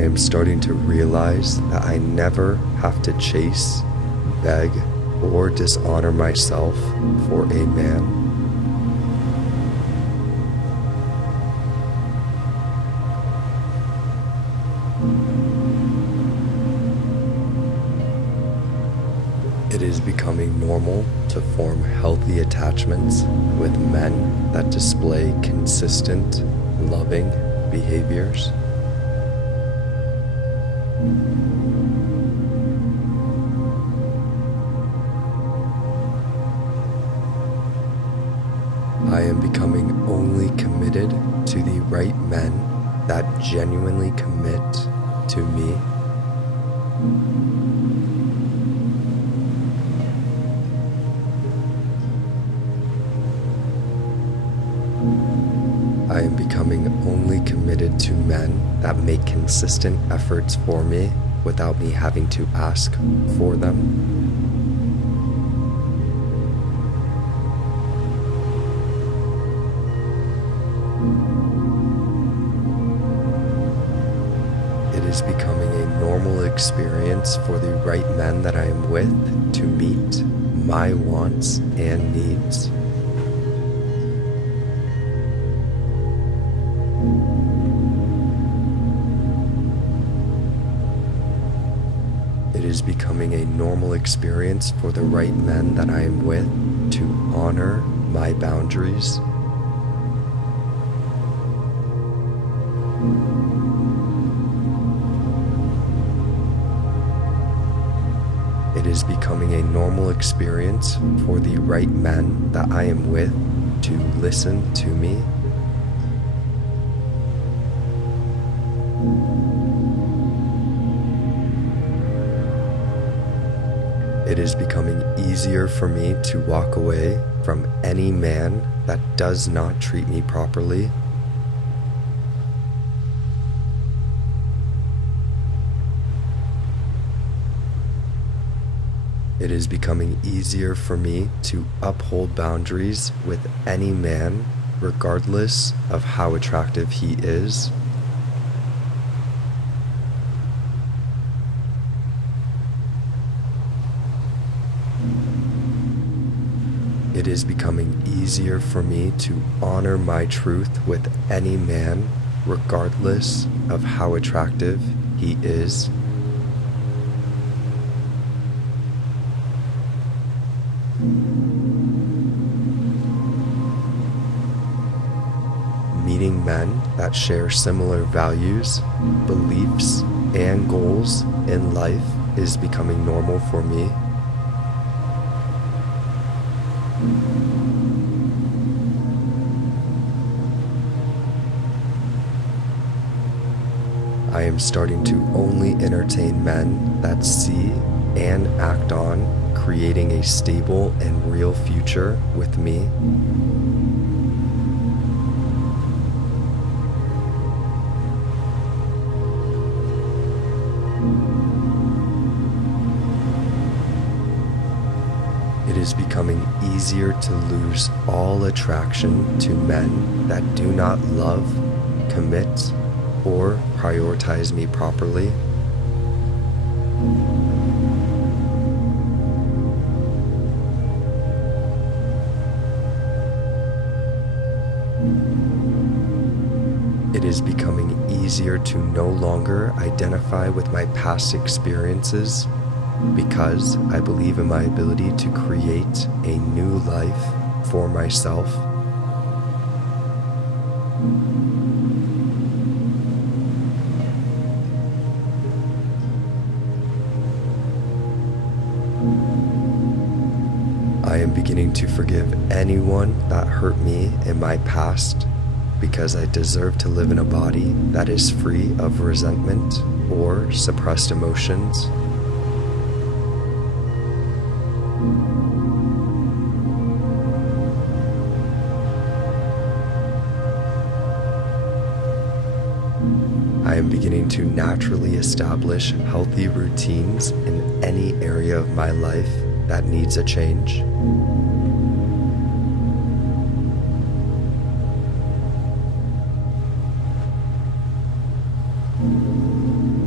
I am starting to realize that I never have to chase, beg, or dishonor myself for a man. It is becoming normal to form healthy attachments with men that display consistent, loving behaviors. I am becoming only committed to the right men that genuinely commit to me. I am becoming only committed to men that make consistent efforts for me without me having to ask for them. It is becoming a normal experience for the right men that I am with to meet my wants and needs. It is becoming a normal experience for the right men that I am with to honor my boundaries. It is becoming a normal experience for the right men that I am with to listen to me. It is becoming easier for me to walk away from any man that does not treat me properly. It is becoming easier for me to uphold boundaries with any man, regardless of how attractive he is. It is becoming easier for me to honor my truth with any man, regardless of how attractive he is. Meeting men that share similar values, beliefs, and goals in life is becoming normal for me. I am starting to only entertain men that see and act on creating a stable and real future with me. It is becoming easier to lose all attraction to men that do not love, commit, or prioritize me properly. It is becoming easier to no longer identify with my past experiences because I believe in my ability to create a new life for myself. I am beginning to forgive anyone that hurt me in my past because I deserve to live in a body that is free of resentment or suppressed emotions. I am beginning to naturally establish healthy routines in any area of my life that needs a change.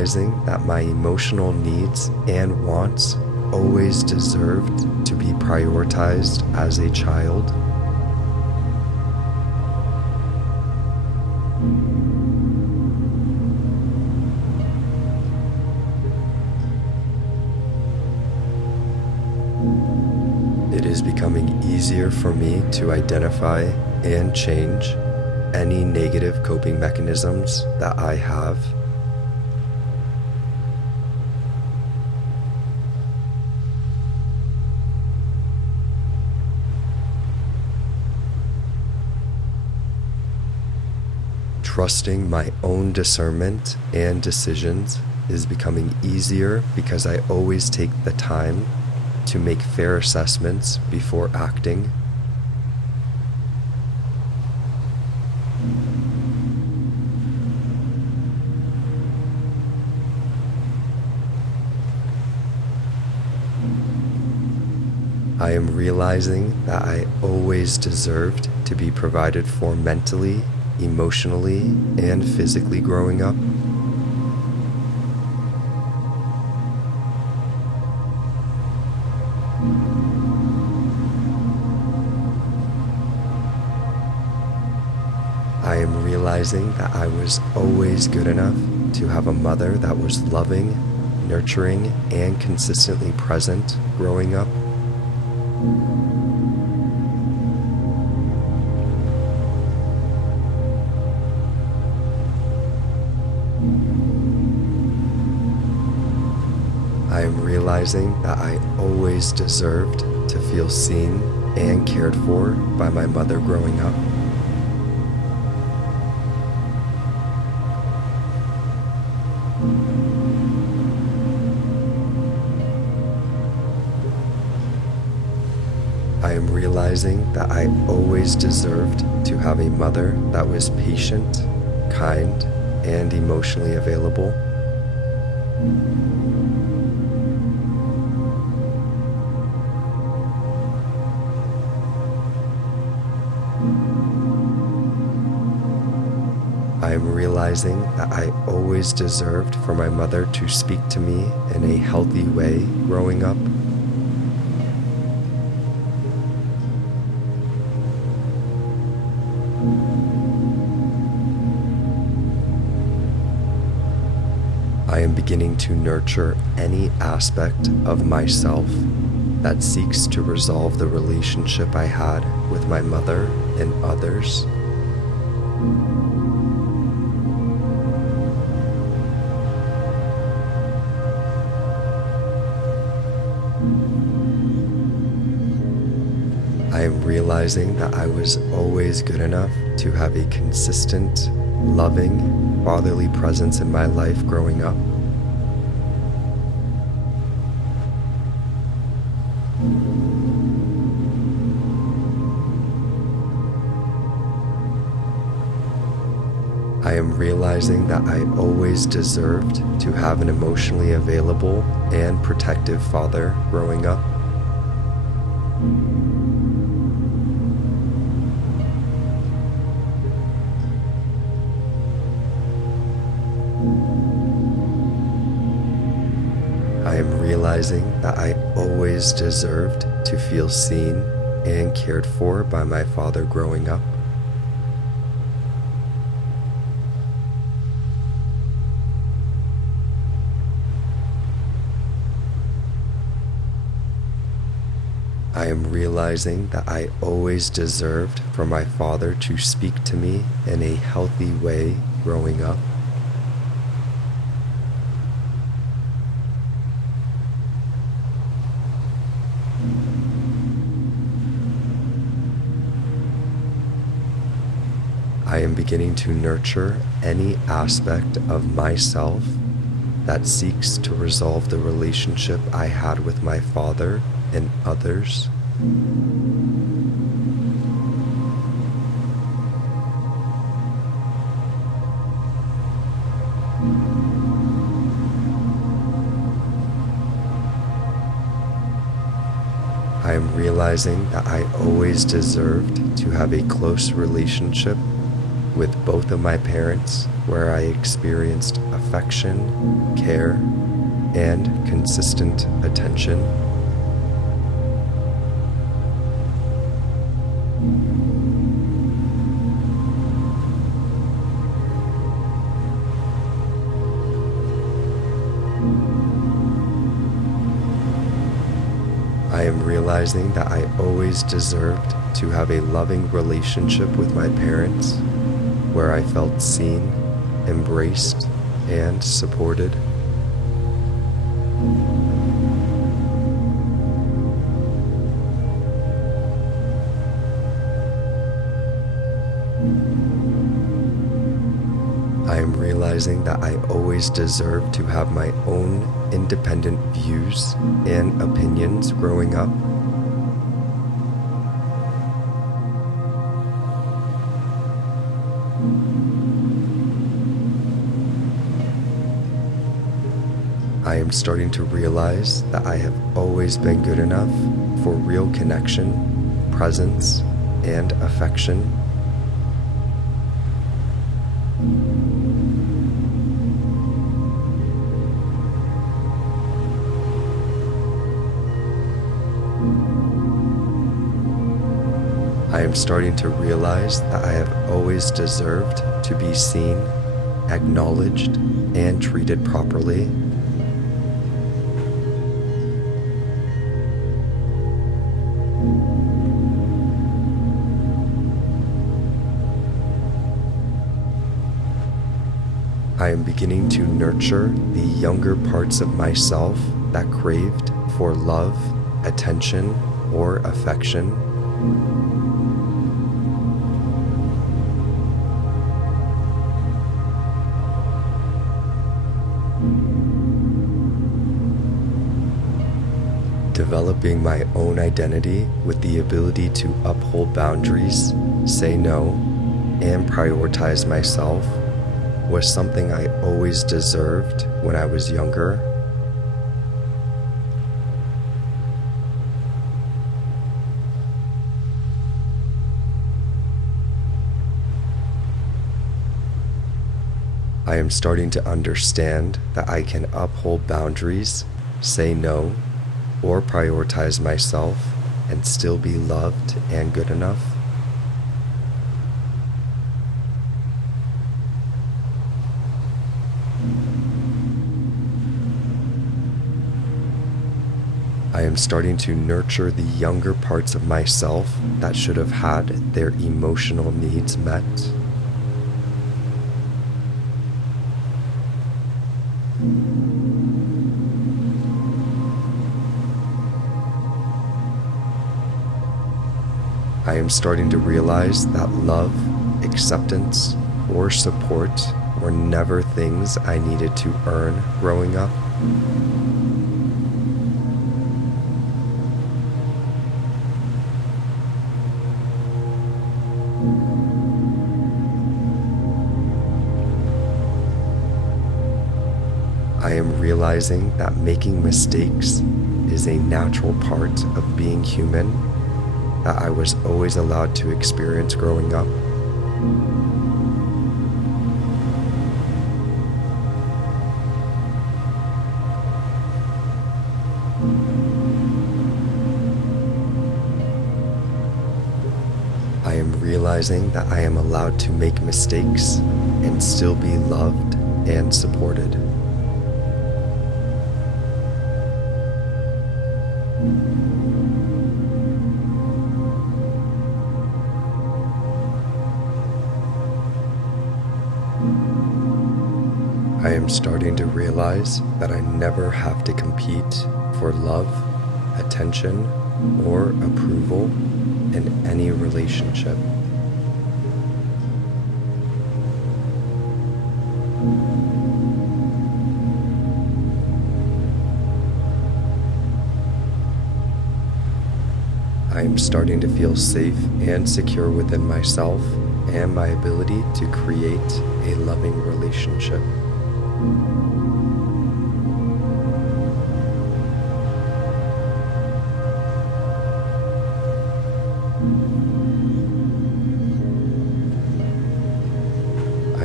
realizing that my emotional needs and wants always deserved to be prioritized as a child. It is becoming easier for me to identify and change any negative coping mechanisms that I have. Trusting my own discernment and decisions is becoming easier because I always take the time to make fair assessments before acting. I am realizing that I always deserved to be provided for mentally, emotionally, and physically growing up. I am realizing that I was always good enough to have a mother that was loving, nurturing, and consistently present growing up. I am realizing that I always deserved to feel seen and cared for by my mother growing up. I am realizing that I always deserved to have a mother that was patient, kind, and emotionally available. I am realizing that I always deserved for my mother to speak to me in a healthy way growing up. I am beginning to nurture any aspect of myself that seeks to resolve the relationship I had with my mother and others. I am realizing that I was always good enough to have a consistent, loving, fatherly presence in my life growing up. I am realizing that I always deserved to have an emotionally available and protective father growing up. I am realizing that I always deserved to feel seen and cared for by my father growing up. I am realizing that I always deserved for my father to speak to me in a healthy way growing up. I am beginning to nurture any aspect of myself that seeks to resolve the relationship I had with my father and others. I am realizing that I always deserved to have a close relationship with both of my parents, where I experienced affection, care, and consistent attention. I am realizing that I always deserved to have a loving relationship with my parents, where I felt seen, embraced, and supported. I am realizing that I always deserve to have my own independent views and opinions growing up. I am starting to realize that I have always been good enough for real connection, presence, and affection. I am starting to realize that I have always deserved to be seen, acknowledged, and treated properly. I am beginning to nurture the younger parts of myself that craved for love, attention, or affection. Developing my own identity with the ability to uphold boundaries, say no, and prioritize myself was something I always deserved when I was younger. I am starting to understand that I can uphold boundaries, say no, or prioritize myself and still be loved and good enough. I am starting to nurture the younger parts of myself that should have had their emotional needs met. I am starting to realize that love, acceptance, or support were never things I needed to earn growing up. I am realizing that making mistakes is a natural part of being human that I was always allowed to experience growing up. I am realizing that I am allowed to make mistakes and still be loved and supported. I am starting to realize that I never have to compete for love, attention, or approval in any relationship. I am starting to feel safe and secure within myself and my ability to create a loving relationship.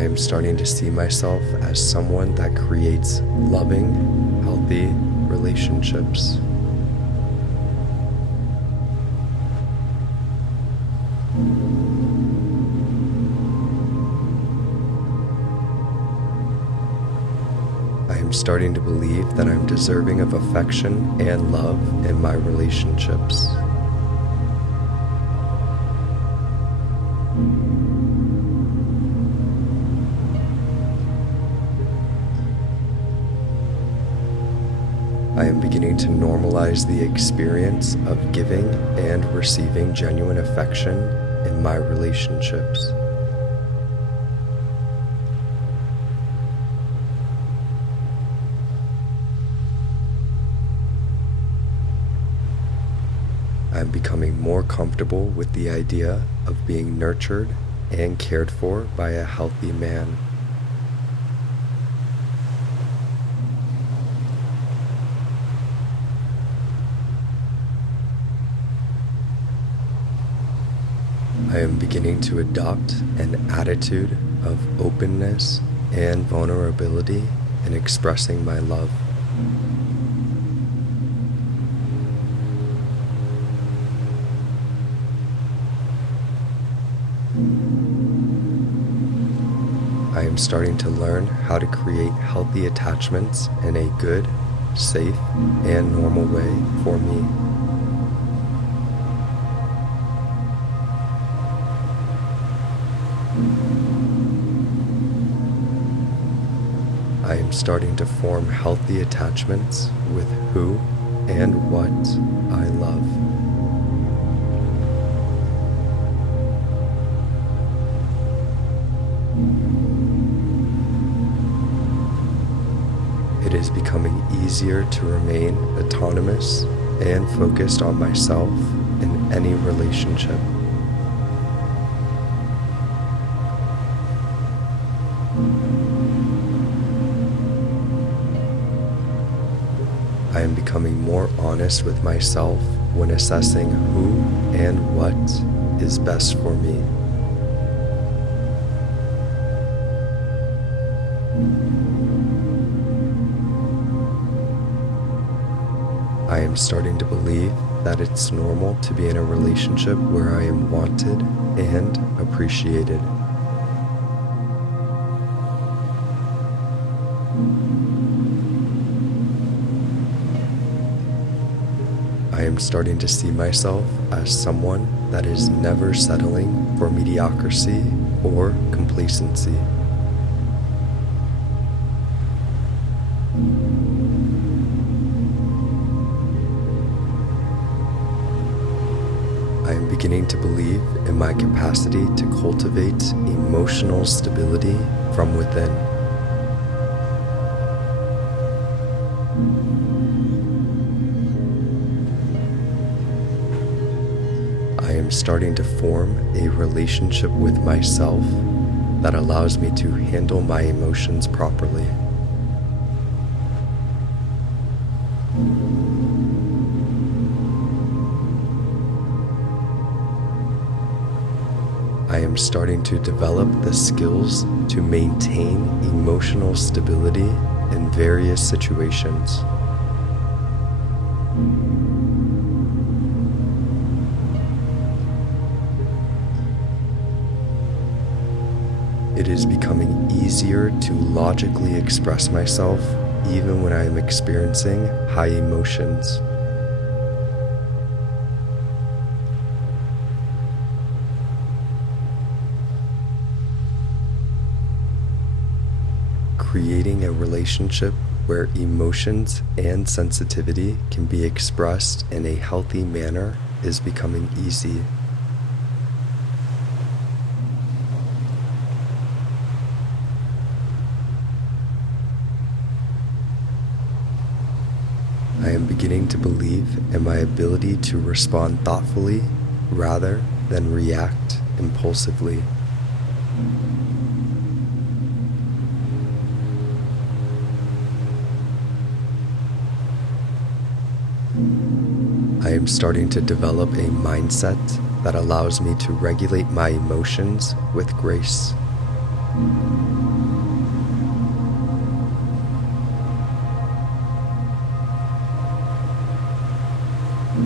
am starting to see myself as someone that creates loving, healthy relationships. I am starting to believe that I'm deserving of affection and love in my relationships. I am beginning to normalize the experience of giving and receiving genuine affection in my relationships. I am becoming more comfortable with the idea of being nurtured and cared for by a healthy man. I am beginning to adopt an attitude of openness and vulnerability in expressing my love. I am starting to learn how to create healthy attachments in a good, safe, and normal way for me. I am starting to form healthy attachments with who and what I love. It is becoming easier to remain autonomous and focused on myself in any relationship. I am becoming more honest with myself when assessing who and what is best for me. I am starting to believe that it's normal to be in a relationship where I am wanted and appreciated. I am starting to see myself as someone that is never settling for mediocrity or complacency. I am beginning to believe in my capacity to cultivate emotional stability from within. I am starting to form a relationship with myself that allows me to handle my emotions properly. I am starting to develop the skills to maintain emotional stability in various situations. It is becoming easier to logically express myself even when I am experiencing high emotions. Creating a relationship where emotions and sensitivity can be expressed in a healthy manner is becoming easy. I am beginning to believe in my ability to respond thoughtfully rather than react impulsively. I am starting to develop a mindset that allows me to regulate my emotions with grace.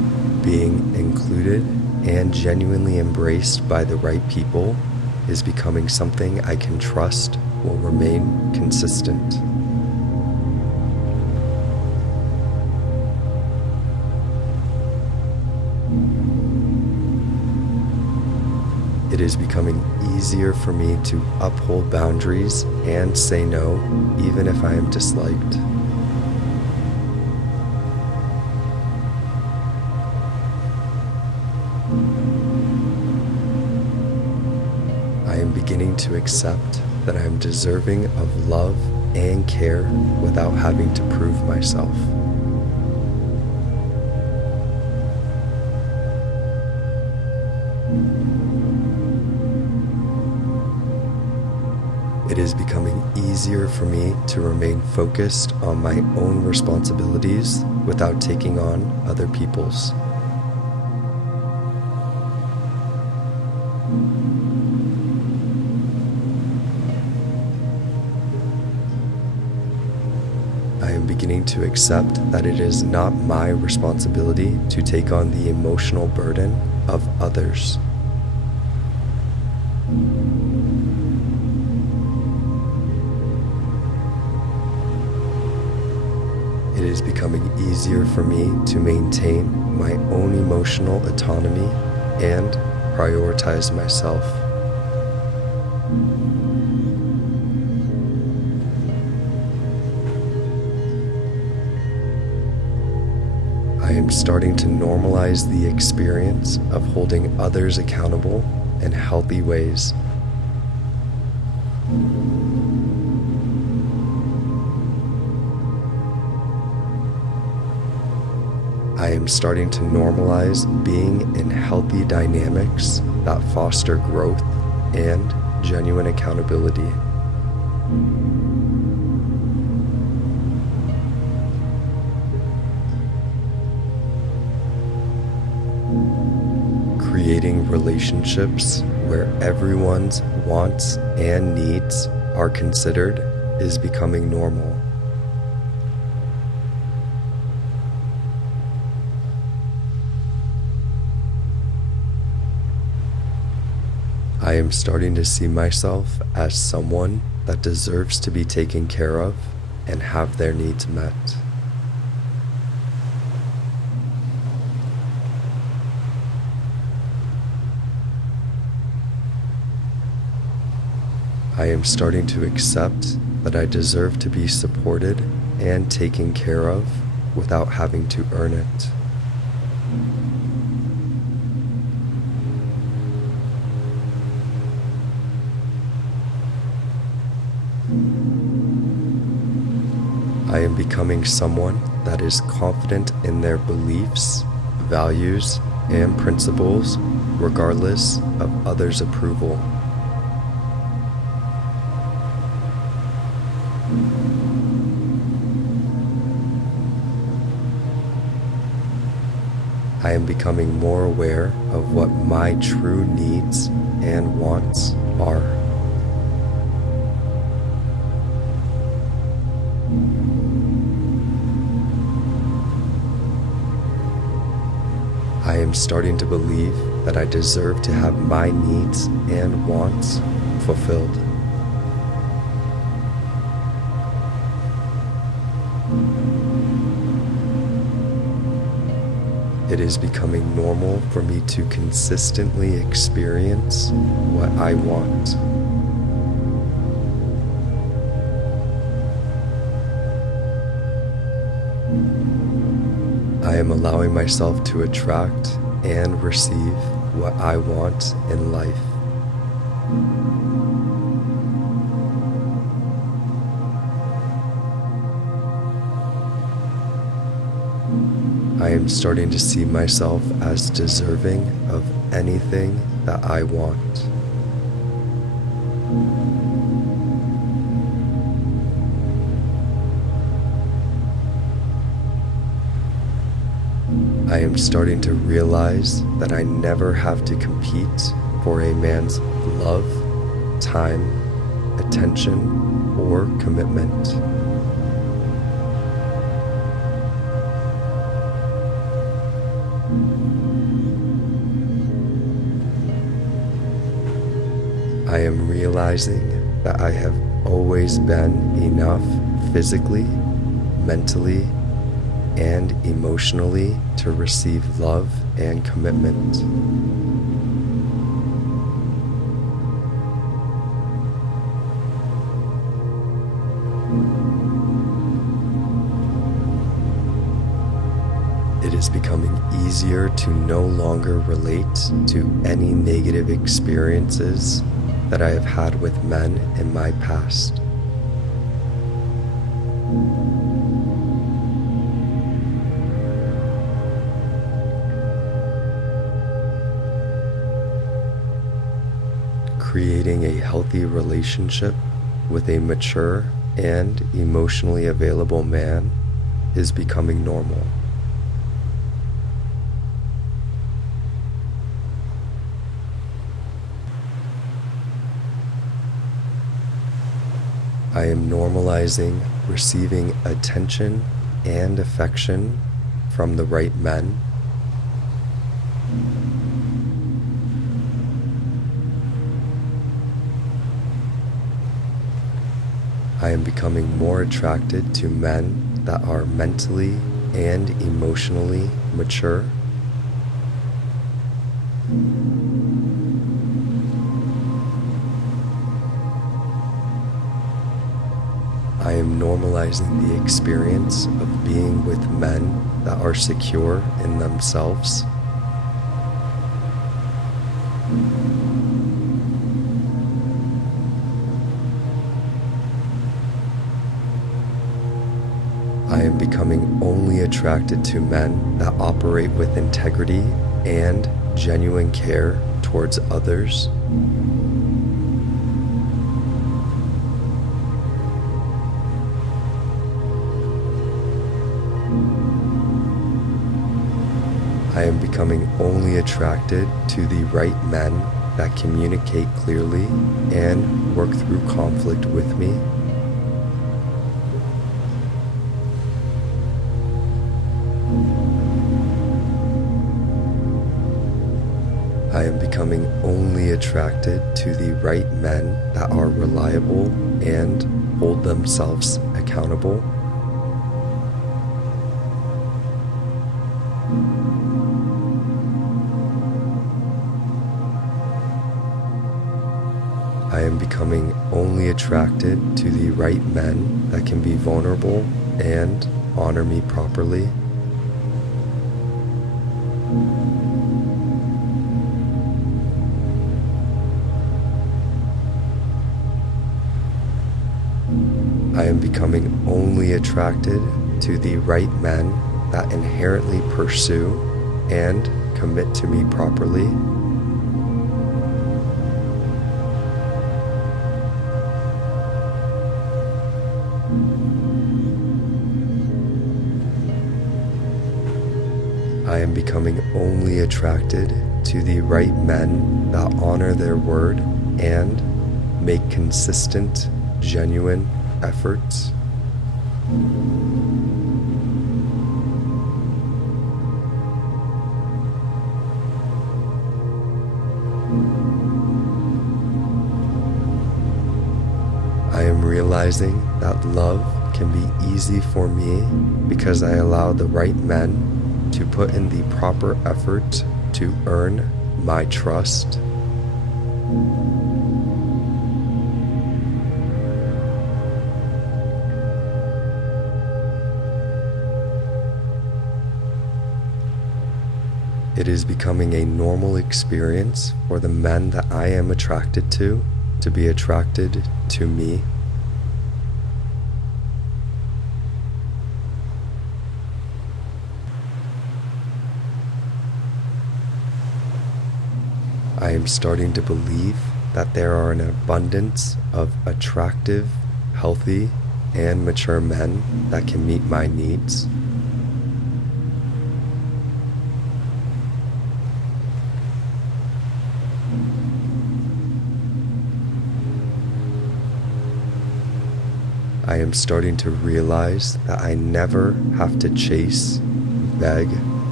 Being included and genuinely embraced by the right people is becoming something I can trust will remain consistent. It is becoming easier for me to uphold boundaries and say no, even if I am disliked. I am beginning to accept that I am deserving of love and care without having to prove myself. It is becoming easier for me to remain focused on my own responsibilities without taking on other people's. I am beginning to accept that it is not my responsibility to take on the emotional burden of others. It is becoming easier for me to maintain my own emotional autonomy and prioritize myself. I am starting to normalize the experience of holding others accountable in healthy ways. I am starting to normalize being in healthy dynamics that foster growth and genuine accountability. Creating relationships where everyone's wants and needs are considered is becoming normal. I am starting to see myself as someone that deserves to be taken care of and have their needs met. I am starting to accept that I deserve to be supported and taken care of without having to earn it. I am becoming someone that is confident in their beliefs, values, and principles, regardless of others' approval. I am becoming more aware of what my true needs and wants are. I am starting to believe that I deserve to have my needs and wants fulfilled. It is becoming normal for me to consistently experience what I want. I am allowing myself to attract and receive what I want in life. I am starting to see myself as deserving of anything that I want. I am starting to realize that I never have to compete for a man's love, time, attention, or commitment. I am realizing that I have always been enough physically, mentally, and emotionally to receive love and commitment. It is becoming easier to no longer relate to any negative experiences that I have had with men in my past. Creating a healthy relationship with a mature and emotionally available man is becoming normal. I am normalizing receiving attention and affection from the right men. I am becoming more attracted to men that are mentally and emotionally mature. I am normalizing the experience of being with men that are secure in themselves. I am becoming only attracted to men that operate with integrity and genuine care towards others. I am becoming only attracted to the right men that communicate clearly and work through conflict with me. I am becoming only attracted to the right men that are reliable and hold themselves accountable. I am becoming only attracted to the right men that can be vulnerable and honor me properly. I am becoming only attracted to the right men that inherently pursue and commit to me properly. I am becoming only attracted to the right men that honor their word and make consistent, genuine efforts. I am realizing that love can be easy for me because I allow the right men to put in the proper effort to earn my trust. It is becoming a normal experience for the men that I am attracted to be attracted to me. I am starting to believe that there are an abundance of attractive, healthy, and mature men that can meet my needs. I am starting to realize that I never have to chase, beg,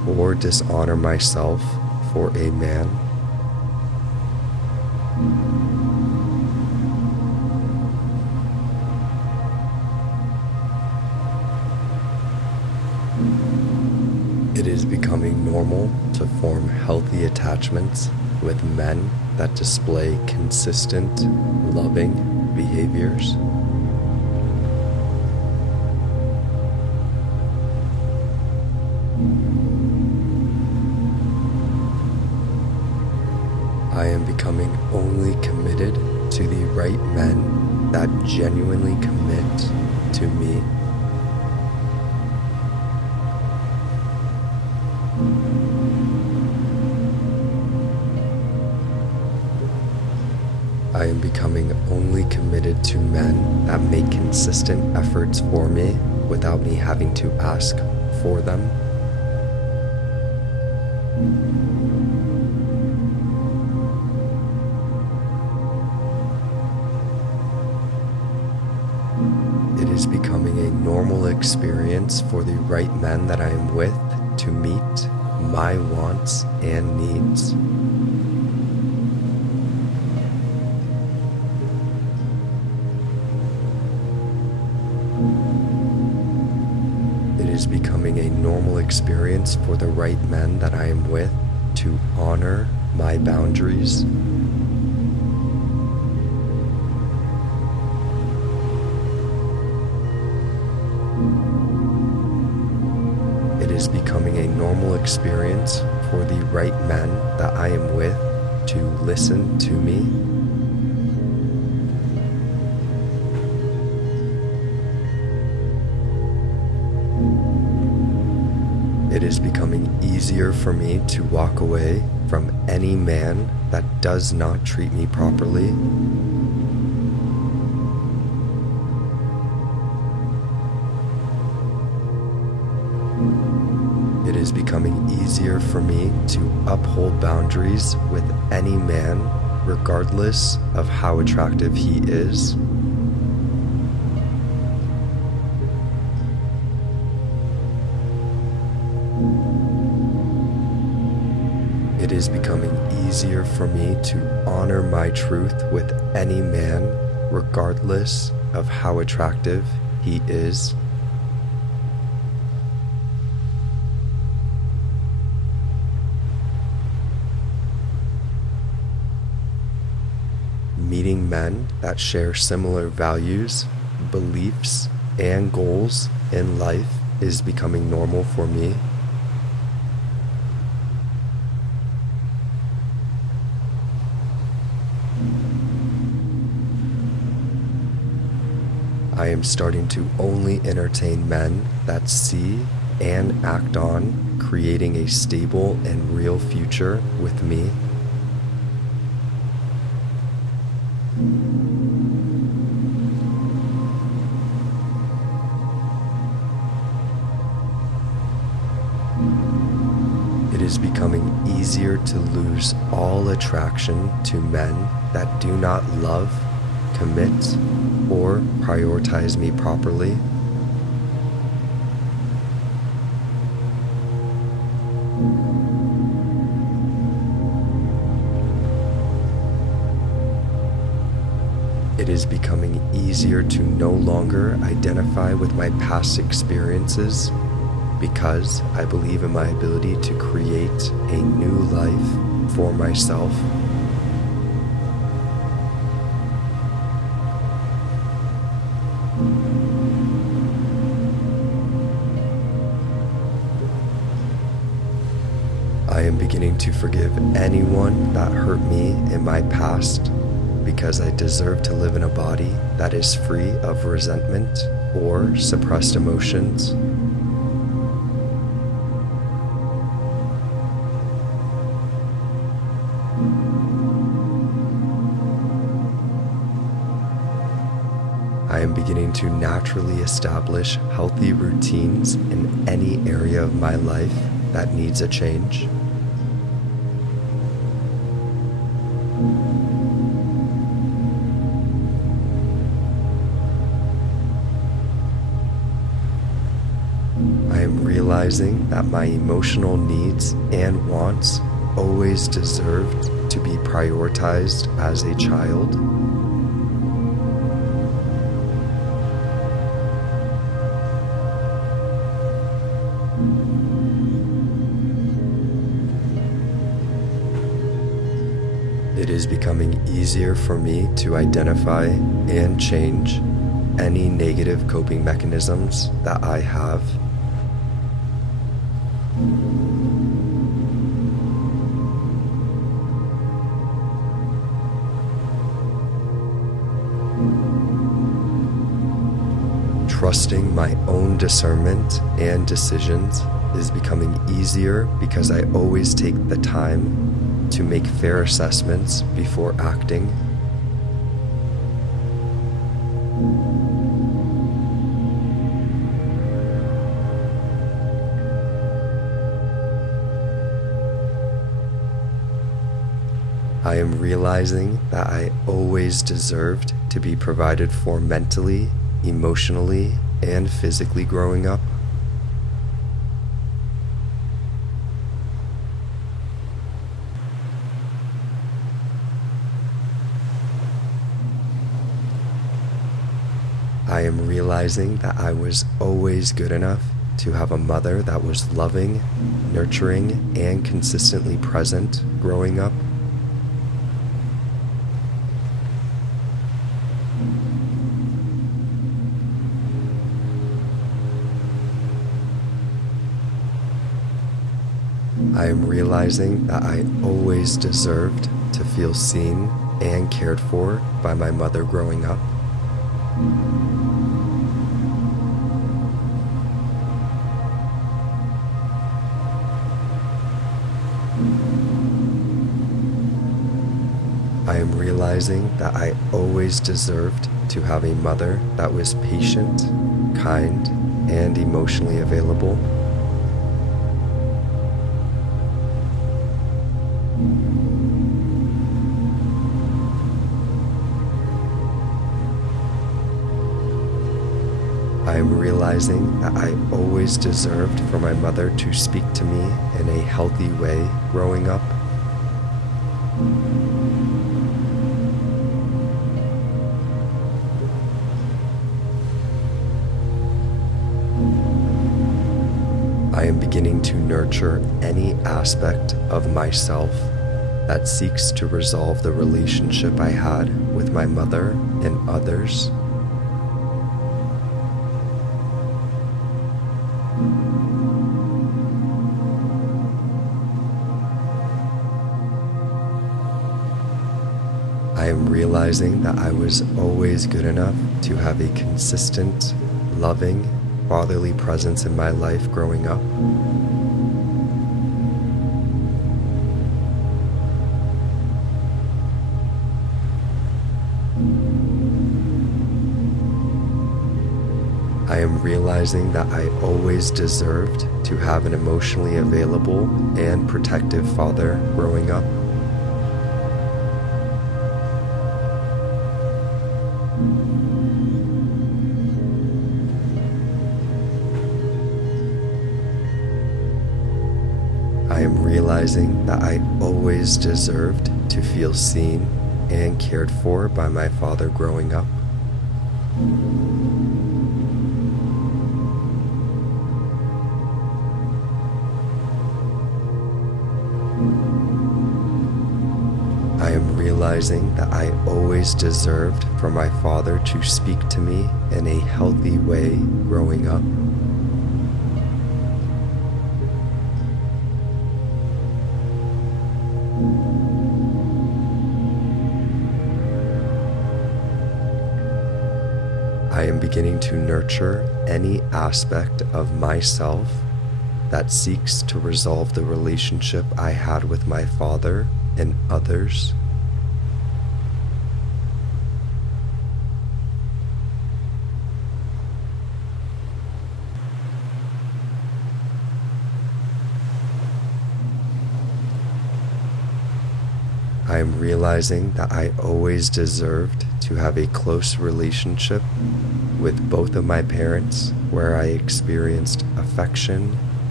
or dishonor myself for a man. It is becoming normal to form healthy attachments with men that display consistent, loving behaviors. I am becoming only committed to the right men that genuinely commit to me. I am becoming only committed to men that make consistent efforts for me without me having to ask for them. It is becoming a normal experience for the right men that I am with to meet my wants and needs. It is becoming a normal experience for the right men that I am with to honor my boundaries. It is becoming a normal experience for the right men that I am with to listen to me. It is becoming easier for me to walk away from any man that does not treat me properly. It is becoming easier for me to uphold boundaries with any man, regardless of how attractive he is. It is becoming easier for me to honor my truth with any man, regardless of how attractive he is. Meeting men that share similar values, beliefs, and goals in life is becoming normal for me. I am starting to only entertain men that see and act on creating a stable and real future with me. It is becoming easier to lose all attraction to men that do not love, commit, or prioritize me properly. It is becoming easier to no longer identify with my past experiences because I believe in my ability to create a new life for myself. I am beginning to forgive anyone that hurt me in my past because I deserve to live in a body that is free of resentment or suppressed emotions. I am beginning to naturally establish healthy routines in any area of my life that needs a change. realizing that my emotional needs and wants always deserved to be prioritized as a child. It is becoming easier for me to identify and change any negative coping mechanisms that I have. Trusting my own discernment and decisions is becoming easier because I always take the time to make fair assessments before acting. I am realizing that I always deserved to be provided for mentally, emotionally, and physically growing up. I am realizing that I was always good enough to have a mother that was loving, nurturing, and consistently present growing up. I am realizing that I always deserved to feel seen and cared for by my mother growing up. I am realizing that I always deserved to have a mother that was patient, kind, and emotionally available. I am realizing that I always deserved for my mother to speak to me in a healthy way growing up. I am beginning to nurture any aspect of myself that seeks to resolve the relationship I had with my mother and others. I am realizing that I was always good enough to have a consistent, loving, fatherly presence in my life growing up. I am realizing that I always deserved to have an emotionally available and protective father growing up. I am realizing that I always deserved to feel seen and cared for by my father growing up. I am realizing that I always deserved for my father to speak to me in a healthy way growing up. I am beginning to nurture any aspect of myself that seeks to resolve the relationship I had with my father and others. I am realizing that I always deserved to have a close relationship with both of my parents where I experienced affection,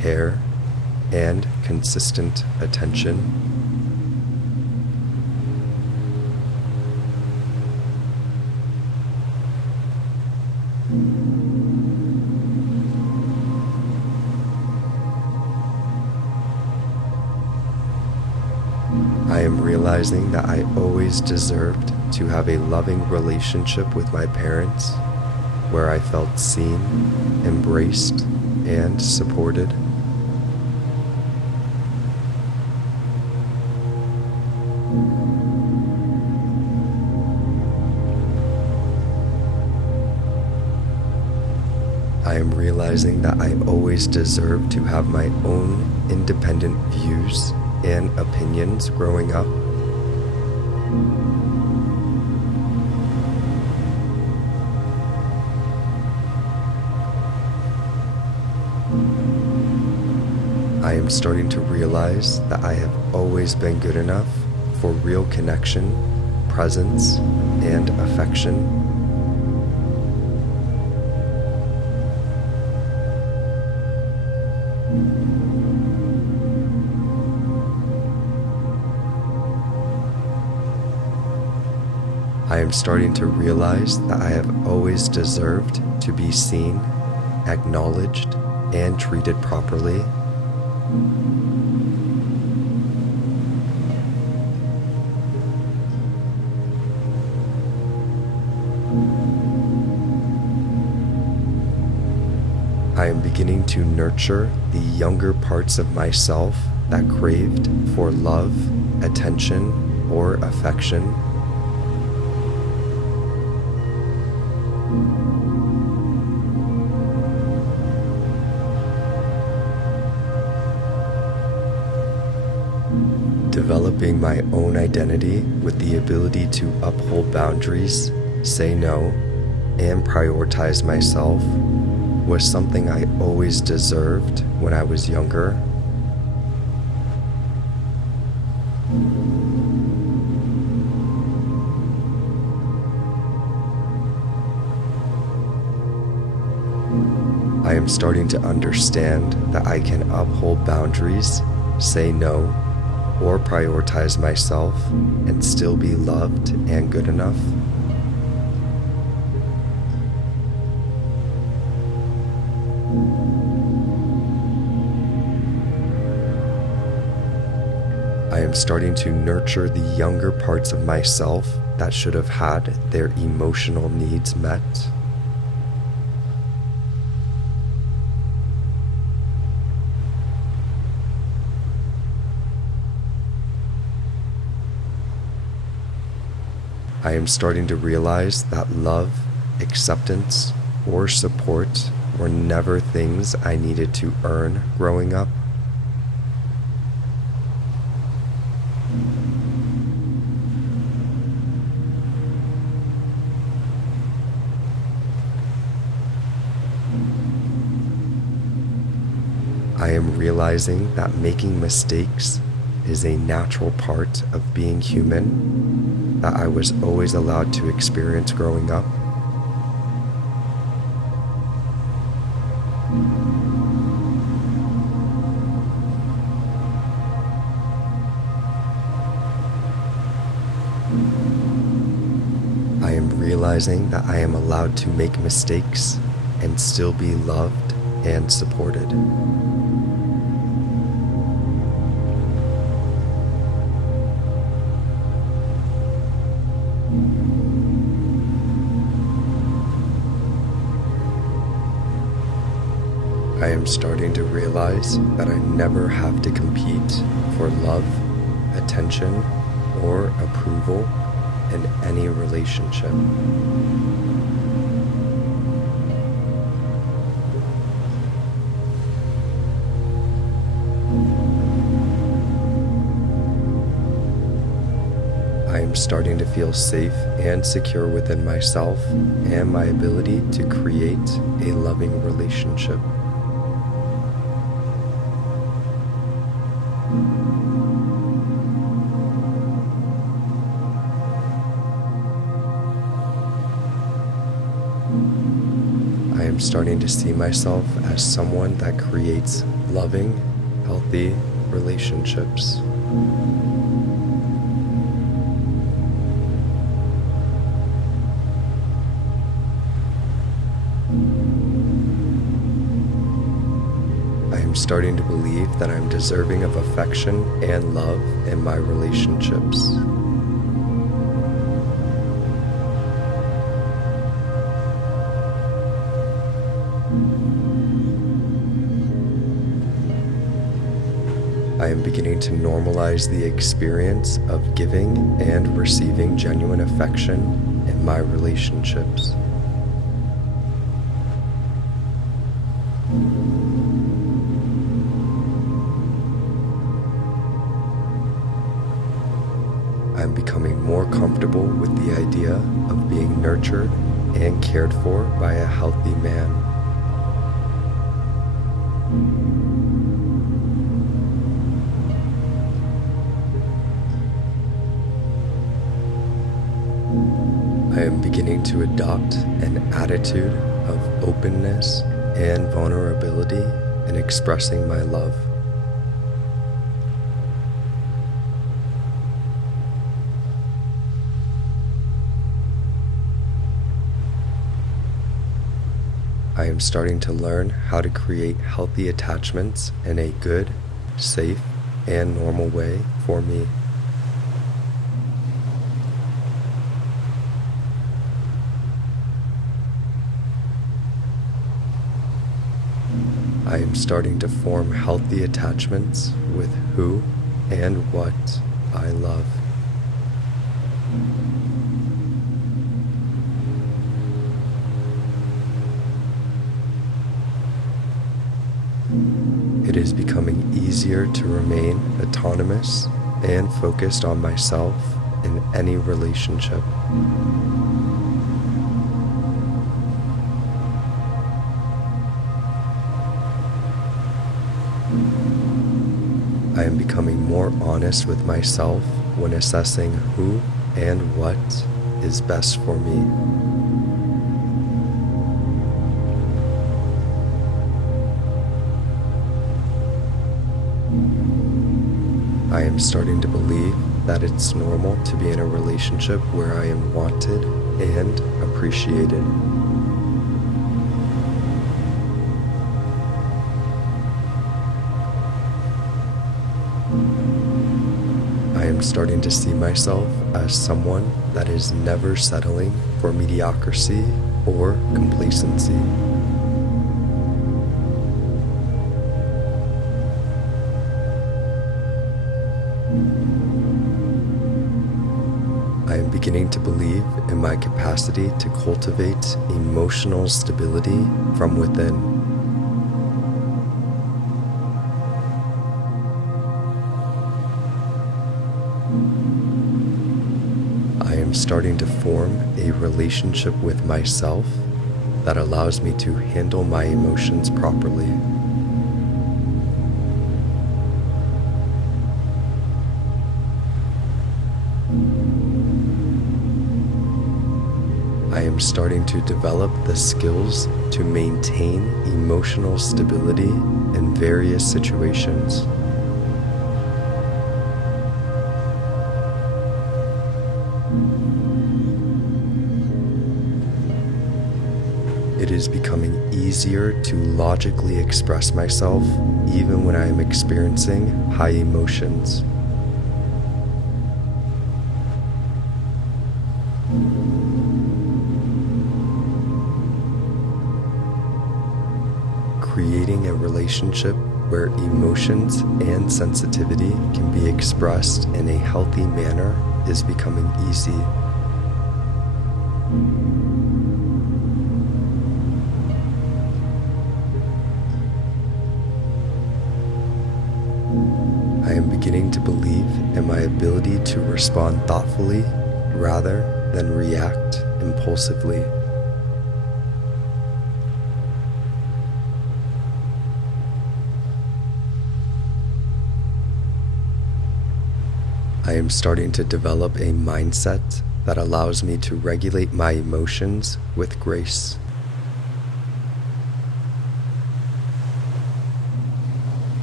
care and consistent attention. I am realizing that I always deserved to have a loving relationship with my parents, where I felt seen, embraced, and supported. I am realizing that I always deserve to have my own independent views and opinions growing up. I am starting to realize that I have always been good enough for real connection, presence, and affection. I am starting to realize that I have always deserved to be seen, acknowledged, and treated properly. I am beginning to nurture the younger parts of myself that craved for love, attention, or affection. Developing my own identity with the ability to uphold boundaries, say no, and prioritize myself was something I always deserved when I was younger. I am starting to understand that I can uphold boundaries, say no, or prioritize myself and still be loved and good enough. I am starting to nurture the younger parts of myself that should have had their emotional needs met. I am starting to realize that love, acceptance, or support were never things I needed to earn growing up. I am realizing that making mistakes is a natural part of being human that I was always allowed to experience growing up. I am realizing that I am allowed to make mistakes and still be loved and supported. I am starting to realize that I never have to compete for love, attention, or approval in any relationship. I am starting to feel safe and secure within myself and my ability to create a loving relationship. I am starting to see myself as someone that creates loving, healthy relationships. I am starting to believe that I'm deserving of affection and love in my relationships. I am beginning to normalize the experience of giving and receiving genuine affection in my relationships. I'm becoming more comfortable with the idea of being nurtured and cared for by a healthy man. I am beginning to adopt an attitude of openness and vulnerability in expressing my love. I am starting to learn how to create healthy attachments in a good, safe, and normal way for me. I am starting to form healthy attachments with who and what I love. It is becoming easier to remain autonomous and focused on myself in any relationship. I am becoming more honest with myself when assessing who and what is best for me. I am starting to believe that it's normal to be in a relationship where I am wanted and appreciated. I am starting to see myself as someone that is never settling for mediocrity or complacency. I am beginning to believe in my capacity to cultivate emotional stability from within. I am starting to form a relationship with myself that allows me to handle my emotions properly. I am starting to develop the skills to maintain emotional stability in various situations. It is becoming easier to logically express myself even when I am experiencing high emotions. Creating a relationship where emotions and sensitivity can be expressed in a healthy manner is becoming easy. I am beginning to believe in my ability to respond thoughtfully rather than react impulsively. I am starting to develop a mindset that allows me to regulate my emotions with grace.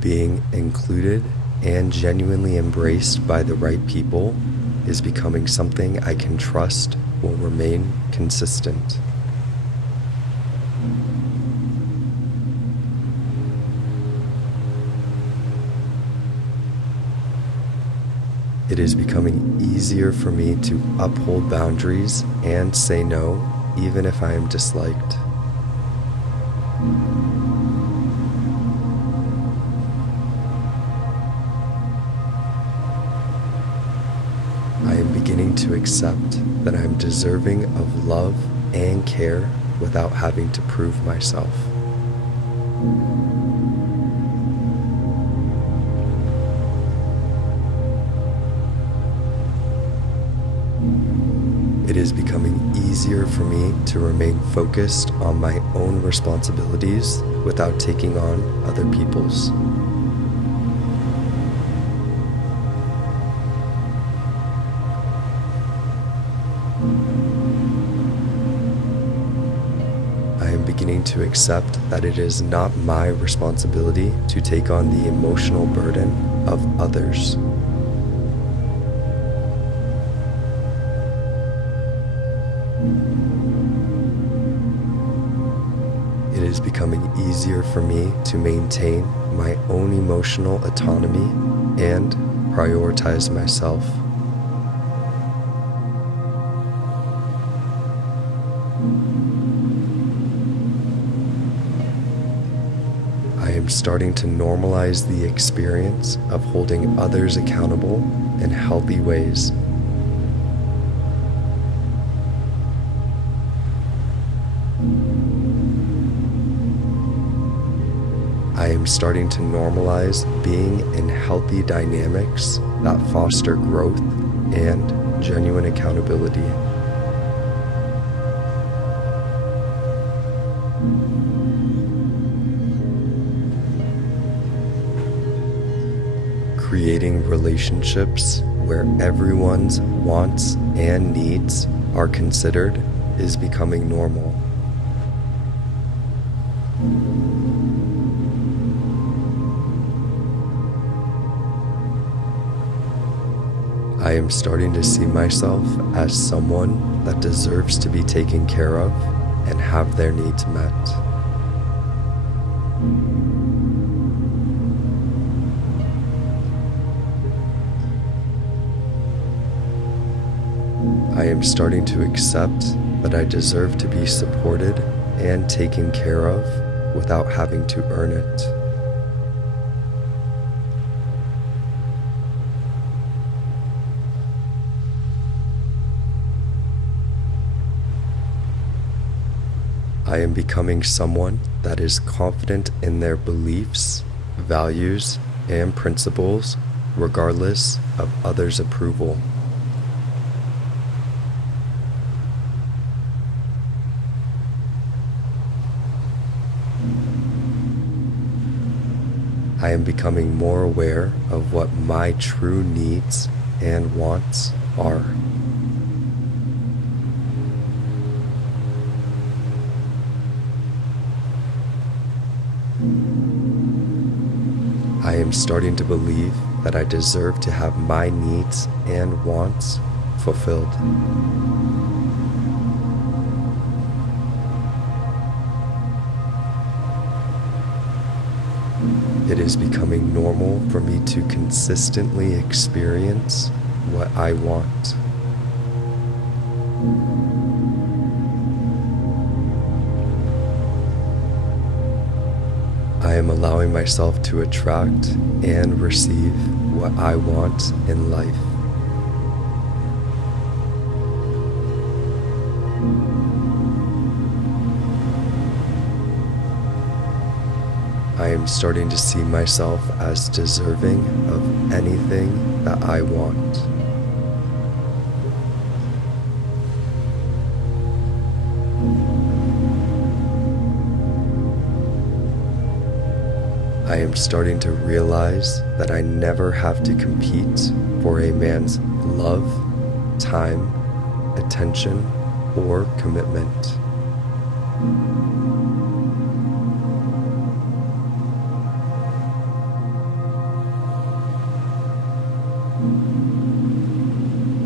Being included and genuinely embraced by the right people is becoming something I can trust will remain consistent. It is becoming easier for me to uphold boundaries and say no, even if I am disliked. I am beginning to accept that I am deserving of love and care without having to prove myself. It is becoming easier for me to remain focused on my own responsibilities without taking on other people's. I am beginning to accept that it is not my responsibility to take on the emotional burden of others. It is becoming easier for me to maintain my own emotional autonomy and prioritize myself. I am starting to normalize the experience of holding others accountable in healthy ways. I am starting to normalize being in healthy dynamics that foster growth and genuine accountability. Creating relationships where everyone's wants and needs are considered is becoming normal. I am starting to see myself as someone that deserves to be taken care of and have their needs met. I am starting to accept that I deserve to be supported and taken care of without having to earn it. I am becoming someone that is confident in their beliefs, values, and principles, regardless of others' approval. I am becoming more aware of what my true needs and wants are. I am starting to believe that I deserve to have my needs and wants fulfilled. It is becoming normal for me to consistently experience what I want. I am allowing myself to attract and receive what I want in life. I am starting to see myself as deserving of anything that I want. I am starting to realize that I never have to compete for a man's love, time, attention, or commitment.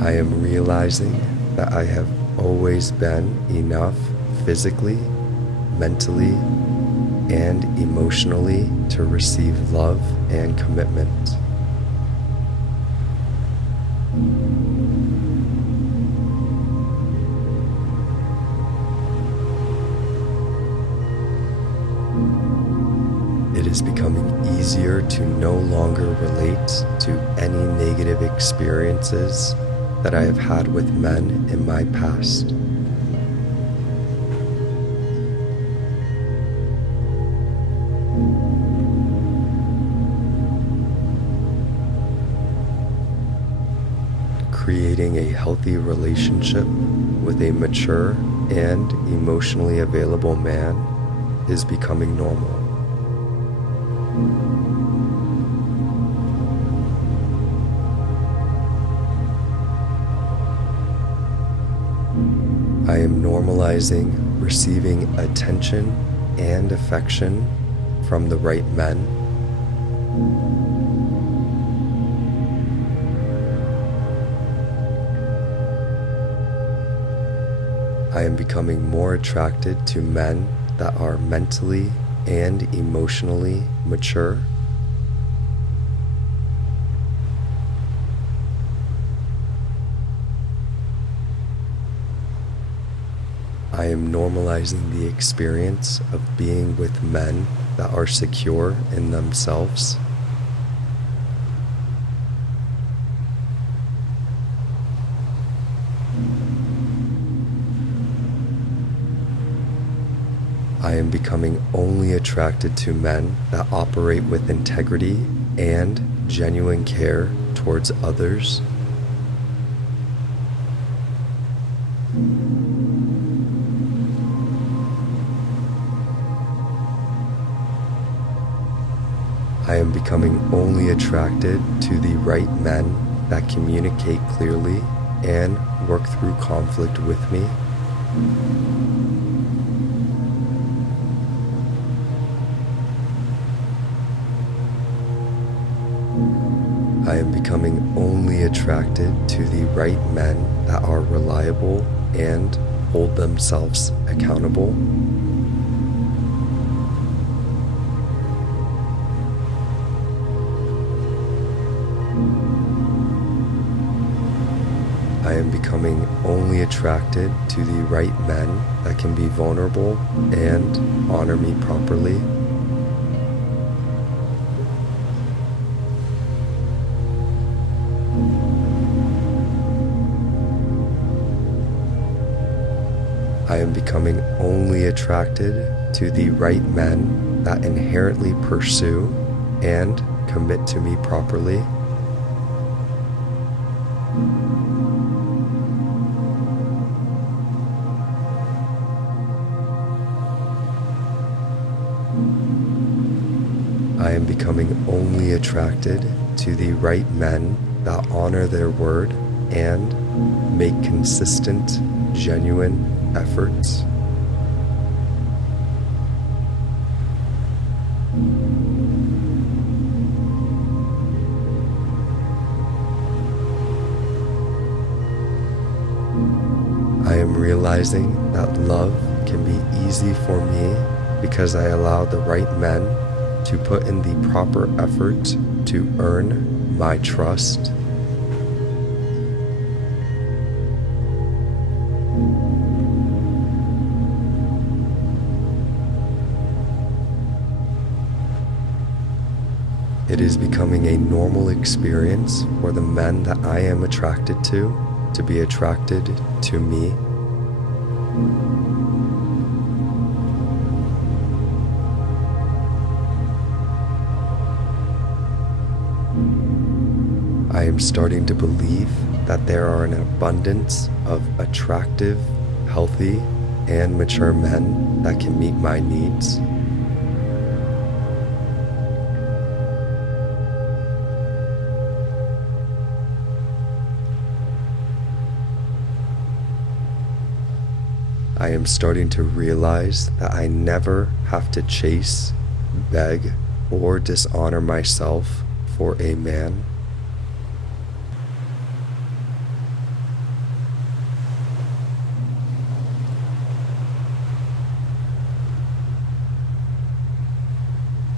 I am realizing that I have always been enough physically, mentally, and emotionally to receive love and commitment. It is becoming easier to no longer relate to any negative experiences that I have had with men in my past. Creating a healthy relationship with a mature and emotionally available man is becoming normal. I am normalizing receiving attention and affection from the right men. I am becoming more attracted to men that are mentally and emotionally mature. I am normalizing the experience of being with men that are secure in themselves. I am becoming only attracted to men that operate with integrity and genuine care towards others. I am becoming only attracted to the right men that communicate clearly and work through conflict with me. I am becoming only attracted to the right men that are reliable and hold themselves accountable. I am becoming only attracted to the right men that can be vulnerable and honor me properly. I am becoming only attracted to the right men that inherently pursue and commit to me properly. I am becoming only attracted to the right men that honor their word and make consistent, genuine efforts. I am realizing that love can be easy for me because I allow the right men to put in the proper effort to earn my trust. It is becoming a normal experience for the men that I am attracted to be attracted to me. I am starting to believe that there are an abundance of attractive, healthy, and mature men that can meet my needs. I am starting to realize that I never have to chase, beg, or dishonor myself for a man.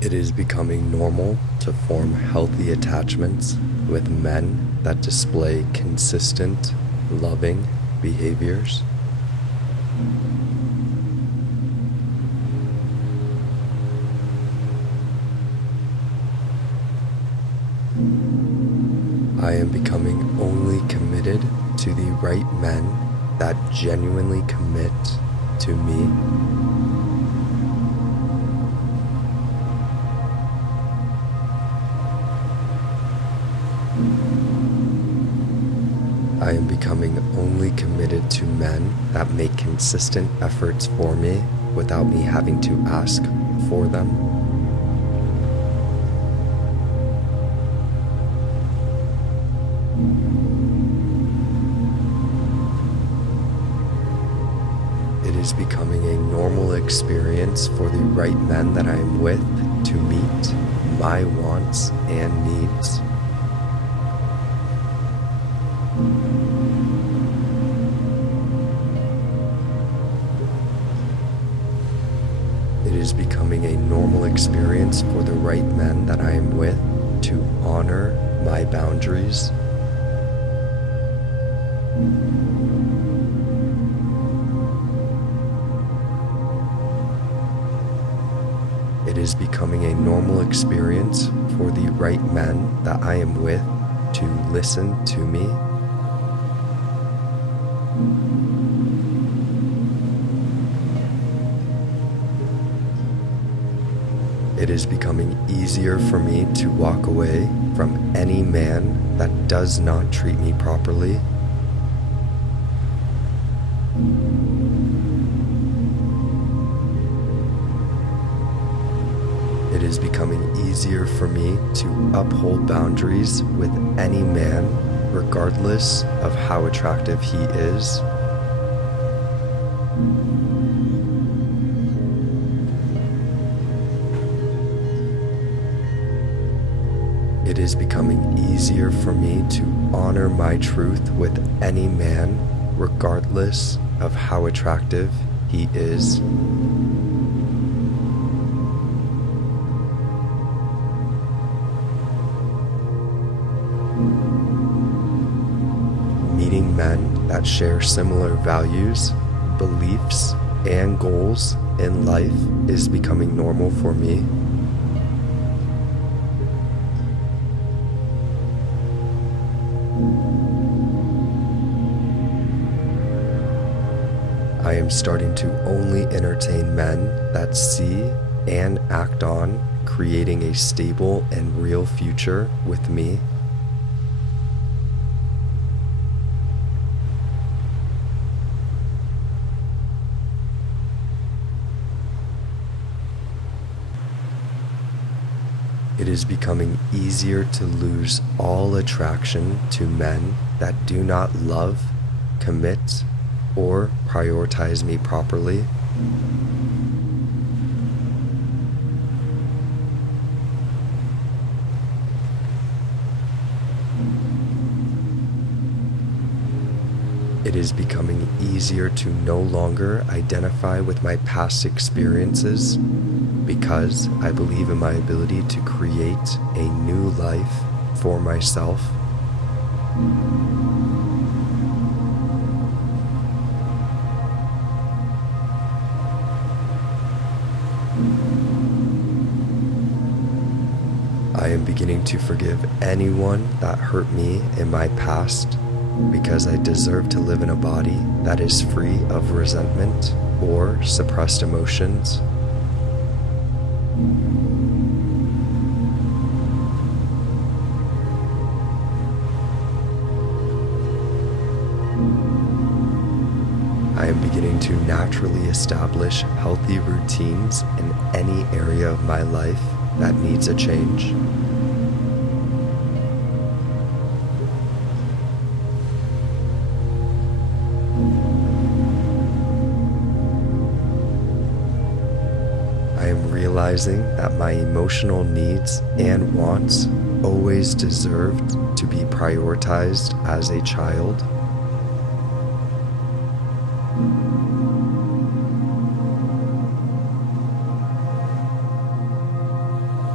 It is becoming normal to form healthy attachments with men that display consistent, loving behaviors. I am becoming only committed to the right men that genuinely commit to me. I am becoming only committed to men that make consistent efforts for me without me having to ask for them. It is becoming a normal experience for the right men that I am with to meet my wants and needs. It is becoming a normal experience for the right men that I am with to honor my boundaries. It is becoming a normal experience for the right men that I am with to listen to me. It is becoming easier for me to walk away from any man that does not treat me properly. It is becoming easier for me to uphold boundaries with any man, regardless of how attractive he is. It is becoming easier for me to honor my truth with any man, regardless of how attractive he is. Meeting men that share similar values, beliefs, and goals in life is becoming normal for me. I am starting to only entertain men that see and act on creating a stable and real future with me. It is becoming easier to lose all attraction to men that do not love, commit, or prioritize me properly. It is becoming easier to no longer identify with my past experiences because I believe in my ability to create a new life for myself. I am beginning to forgive anyone that hurt me in my past because I deserve to live in a body that is free of resentment or suppressed emotions. I am beginning to naturally establish healthy routines in any area of my life that needs a change. I am realizing that my emotional needs and wants always deserved to be prioritized as a child.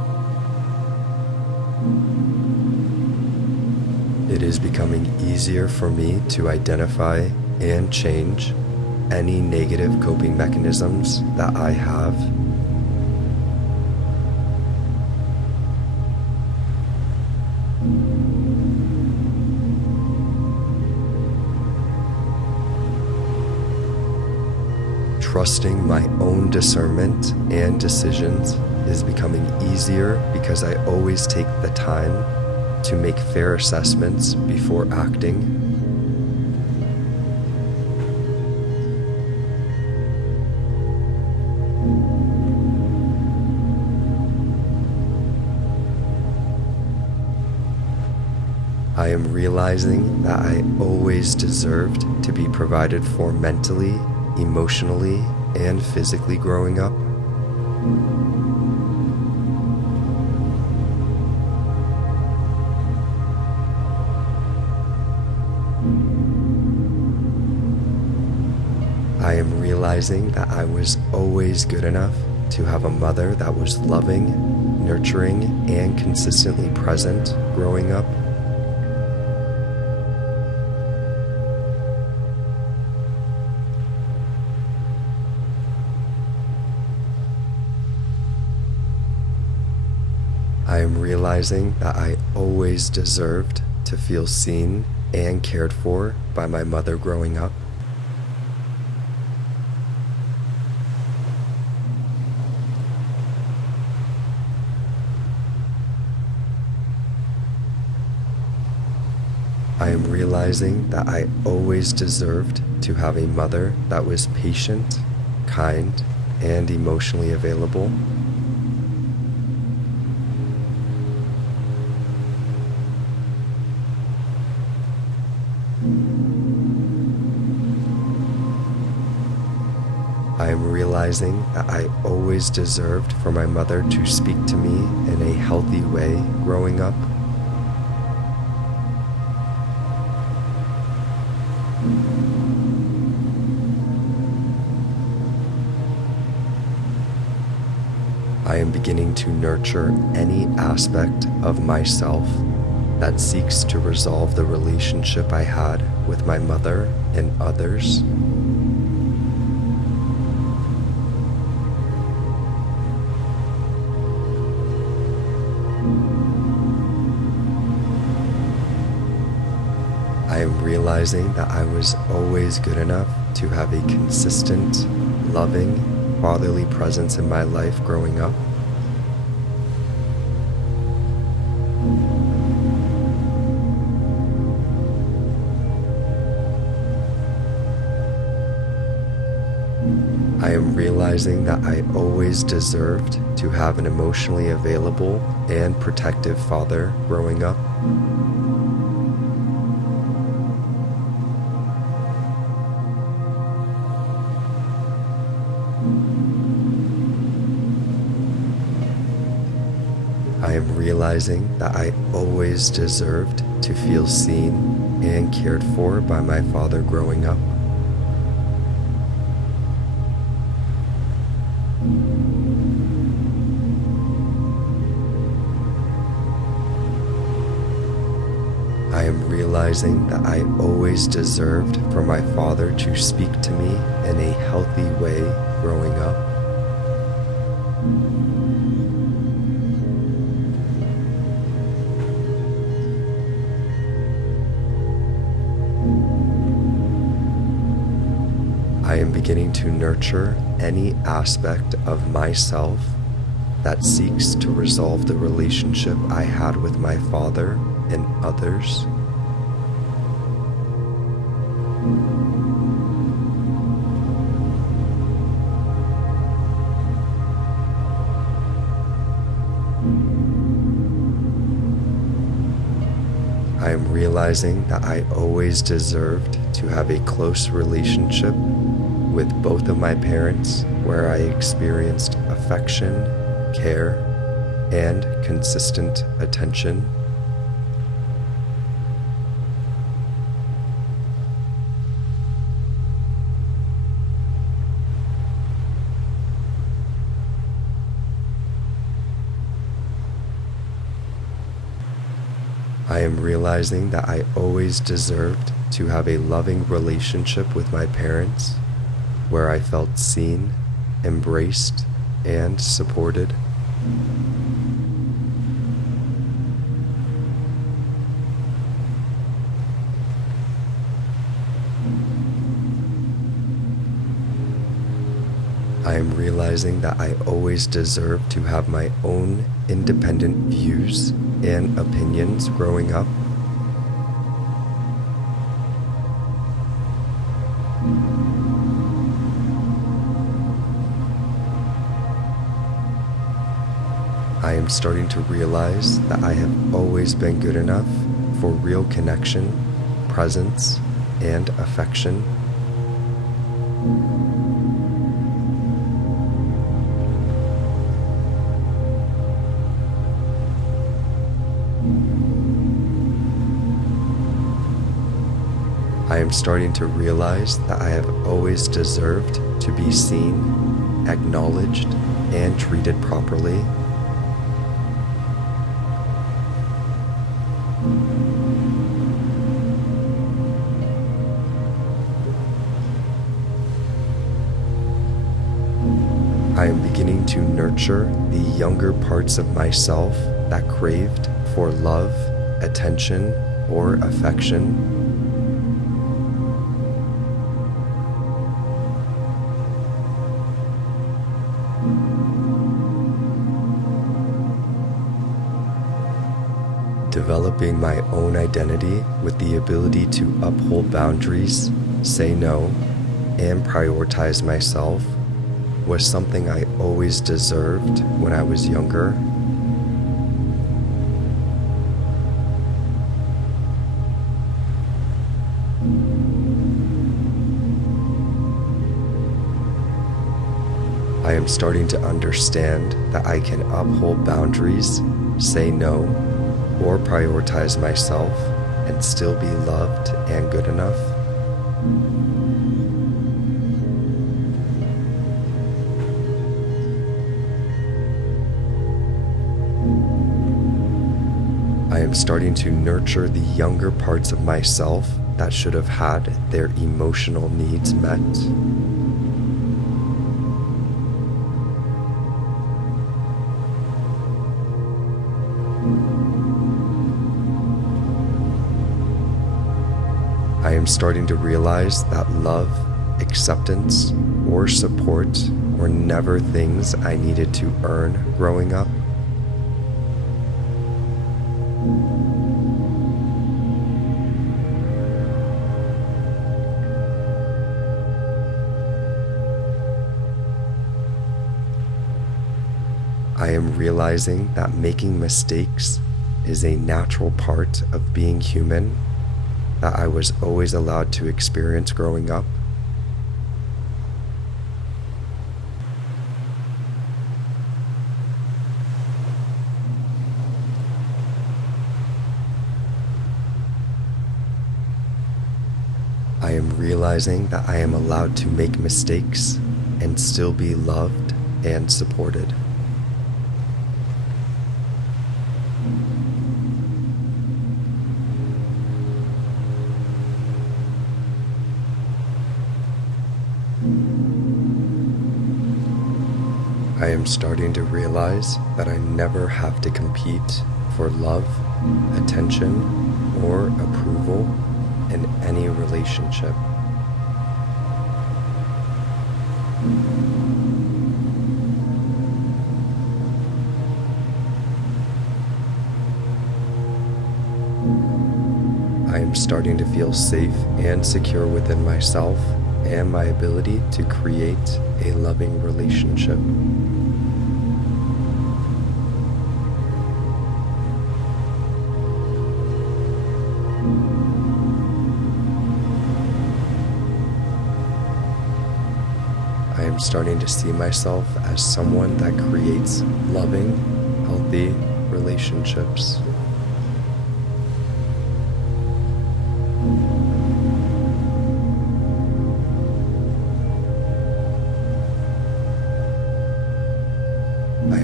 It is becoming easier for me to identify and change any negative coping mechanisms that I have. Trusting my own discernment and decisions is becoming easier because I always take the time to make fair assessments before acting. I am realizing that I always deserved to be provided for mentally, emotionally, and physically growing up. I am realizing that I was always good enough to have a mother that was loving, nurturing, and consistently present growing up. I am realizing that I always deserved to feel seen and cared for by my mother growing up. I am realizing that I always deserved to have a mother that was patient, kind, and emotionally available. I am realizing that I always deserved for my mother to speak to me in a healthy way growing up. I am beginning to nurture any aspect of myself that seeks to resolve the relationship I had with my mother and others. I am realizing that I was always good enough to have a consistent, loving, fatherly presence in my life growing up. I am realizing that I always deserved to have an emotionally available and protective father growing up. I am realizing that I always deserved to feel seen and cared for by my father growing up. I am realizing that I always deserved for my father to speak to me in a healthy way growing up. I am beginning to nurture any aspect of myself that seeks to resolve the relationship I had with my father and others. I am realizing that I always deserved to have a close relationship with both of my parents where I experienced affection, care, and consistent attention. I am realizing that I always deserved to have a loving relationship with my parents, where I felt seen, embraced, and supported. I am realizing that I always deserve to have my own independent views and opinions growing up. I am starting to realize that I have always been good enough for real connection, presence, and affection. I am starting to realize that I have always deserved to be seen, acknowledged, and treated properly. I am beginning to nurture the younger parts of myself that craved for love, attention, or affection. Developing my own identity with the ability to uphold boundaries, say no, and prioritize myself was something I always deserved when I was younger. I am starting to understand that I can uphold boundaries, say no, or prioritize myself and still be loved and good enough. I am starting to nurture the younger parts of myself that should have had their emotional needs met. I am starting to realize that love, acceptance, or support were never things I needed to earn growing up. I am realizing that making mistakes is a natural part of being human that I was always allowed to experience growing up. I am realizing that I am allowed to make mistakes and still be loved and supported. I am starting to realize that I never have to compete for love, attention, or approval in any relationship. I am starting to feel safe and secure within myself and my ability to create a loving relationship. I am starting to see myself as someone that creates loving, healthy relationships. I am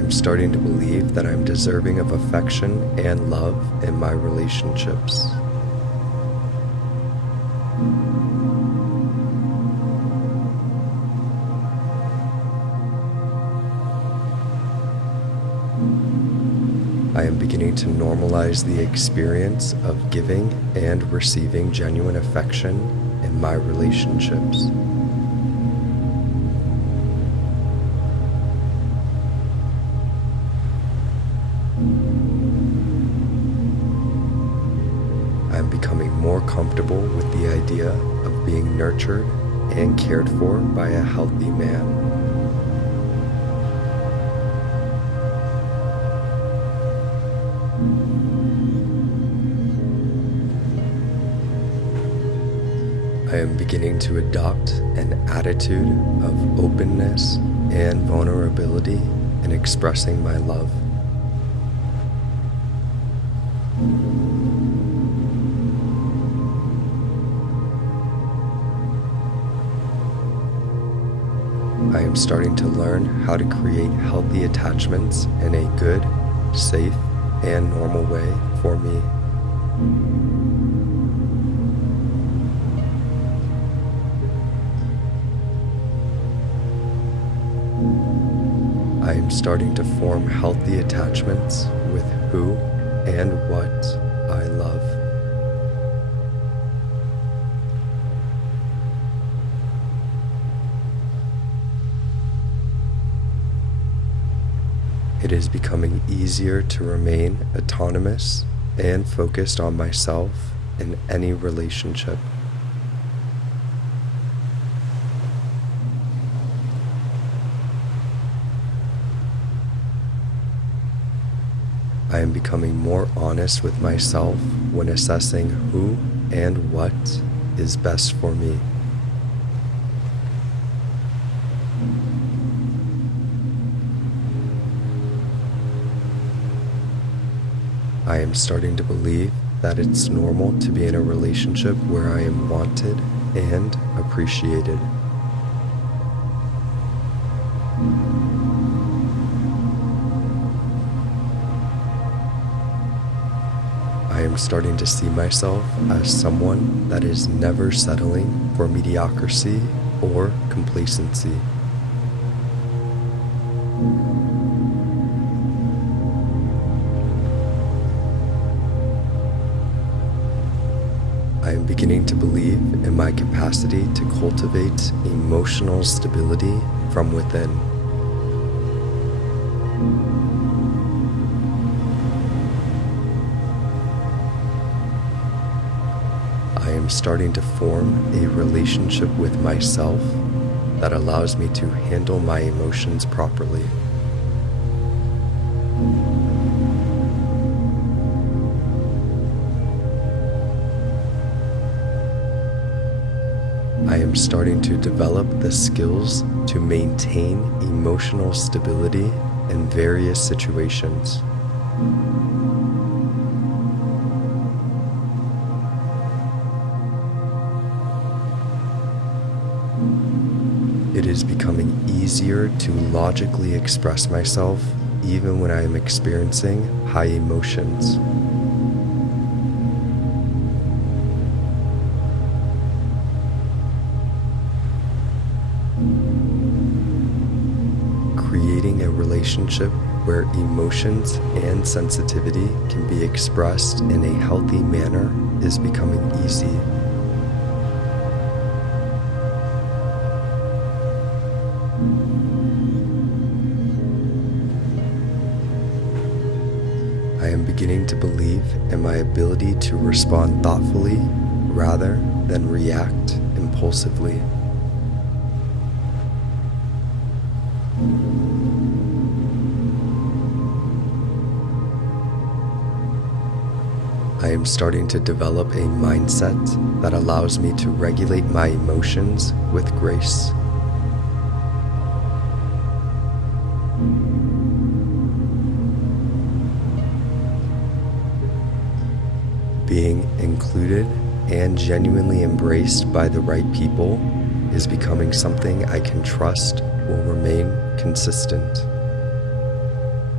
am starting to believe that I'm deserving of affection and love in my relationships. I am beginning to normalize the experience of giving and receiving genuine affection in my relationships. I am becoming more comfortable with the idea of being nurtured and cared for by a healthy man. I am beginning to adopt an attitude of openness and vulnerability in expressing my love. I am starting to learn how to create healthy attachments in a good, safe, and normal way for me. I am starting to form healthy attachments with who and what I love. It is becoming easier to remain autonomous and focused on myself in any relationship. I am becoming more honest with myself when assessing who and what is best for me. I am starting to believe that it's normal to be in a relationship where I am wanted and appreciated. I am starting to see myself as someone that is never settling for mediocrity or complacency. I am beginning to believe in my capacity to cultivate emotional stability from within. I am starting to form a relationship with myself that allows me to handle my emotions properly. I am starting to develop the skills to maintain emotional stability in various situations. It is becoming easier to logically express myself even when I am experiencing high emotions. Creating a relationship where emotions and sensitivity can be expressed in a healthy manner is becoming easy. I am beginning to believe in my ability to respond thoughtfully rather than react impulsively. I am starting to develop a mindset that allows me to regulate my emotions with grace. Being included and genuinely embraced by the right people is becoming something I can trust will remain consistent.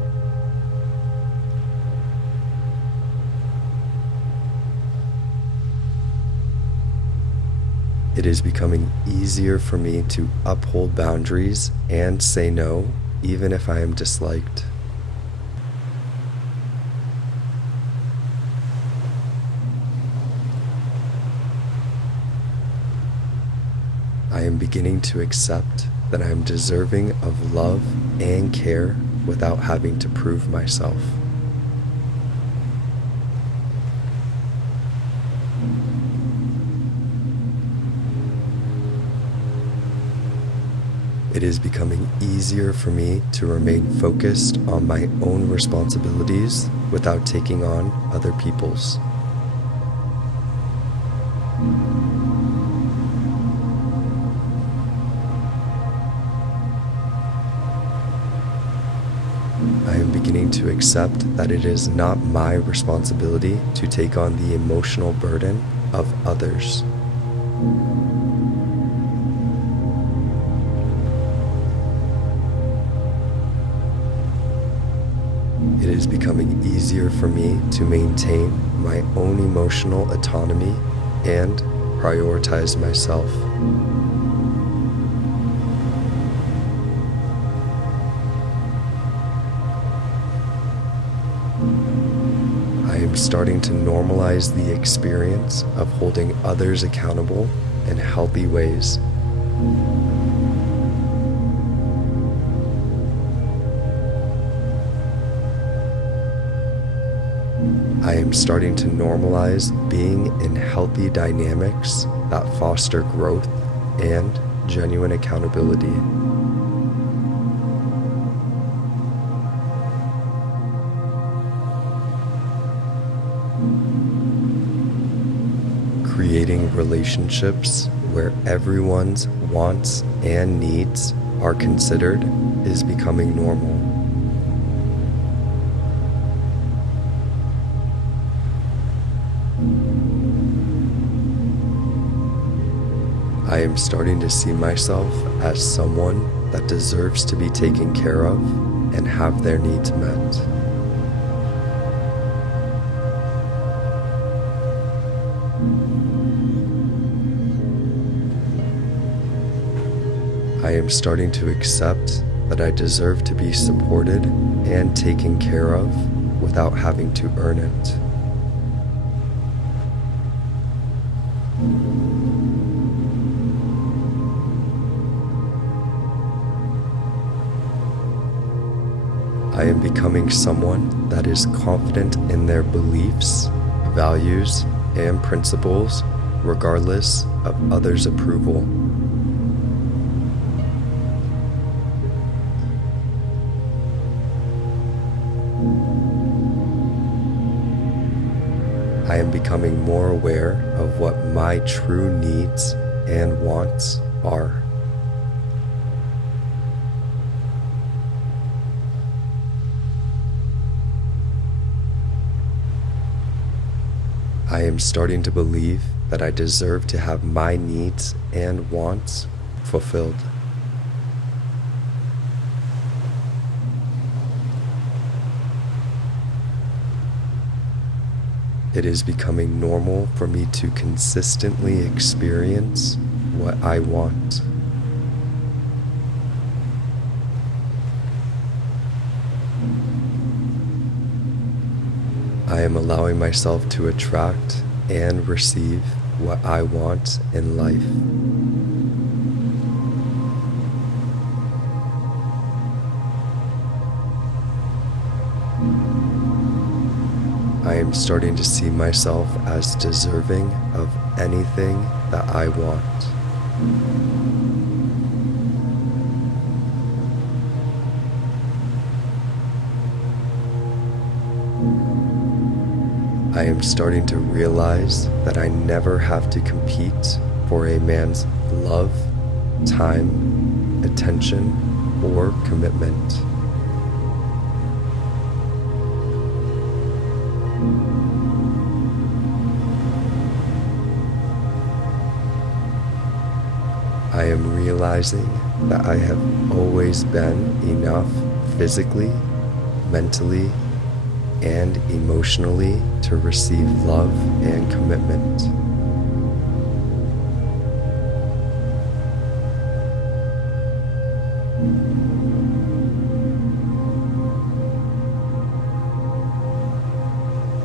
It is becoming easier for me to uphold boundaries and say no, even if I am disliked. I am beginning to accept that I am deserving of love and care without having to prove myself. It is becoming easier for me to remain focused on my own responsibilities without taking on other people's. I am beginning to accept that it is not my responsibility to take on the emotional burden of others. It is becoming easier for me to maintain my own emotional autonomy and prioritize myself. I am starting to normalize the experience of holding others accountable in healthy ways. I am starting to normalize being in healthy dynamics that foster growth and genuine accountability. Creating relationships where everyone's wants and needs are considered is becoming normal. I am starting to see myself as someone that deserves to be taken care of and have their needs met. I am starting to accept that I deserve to be supported and taken care of without having to earn it. I am becoming someone that is confident in their beliefs, values, and principles, regardless of others' approval. I am becoming more aware of what my true needs and wants are. I am starting to believe that I deserve to have my needs and wants fulfilled. It is becoming normal for me to consistently experience what I want. I am allowing myself to attract and receive what I want in life. I am starting to see myself as deserving of anything that I want. I am starting to realize that I never have to compete for a man's love, time, attention, or commitment. I am realizing that I have always been enough physically, mentally, and emotionally to receive love and commitment.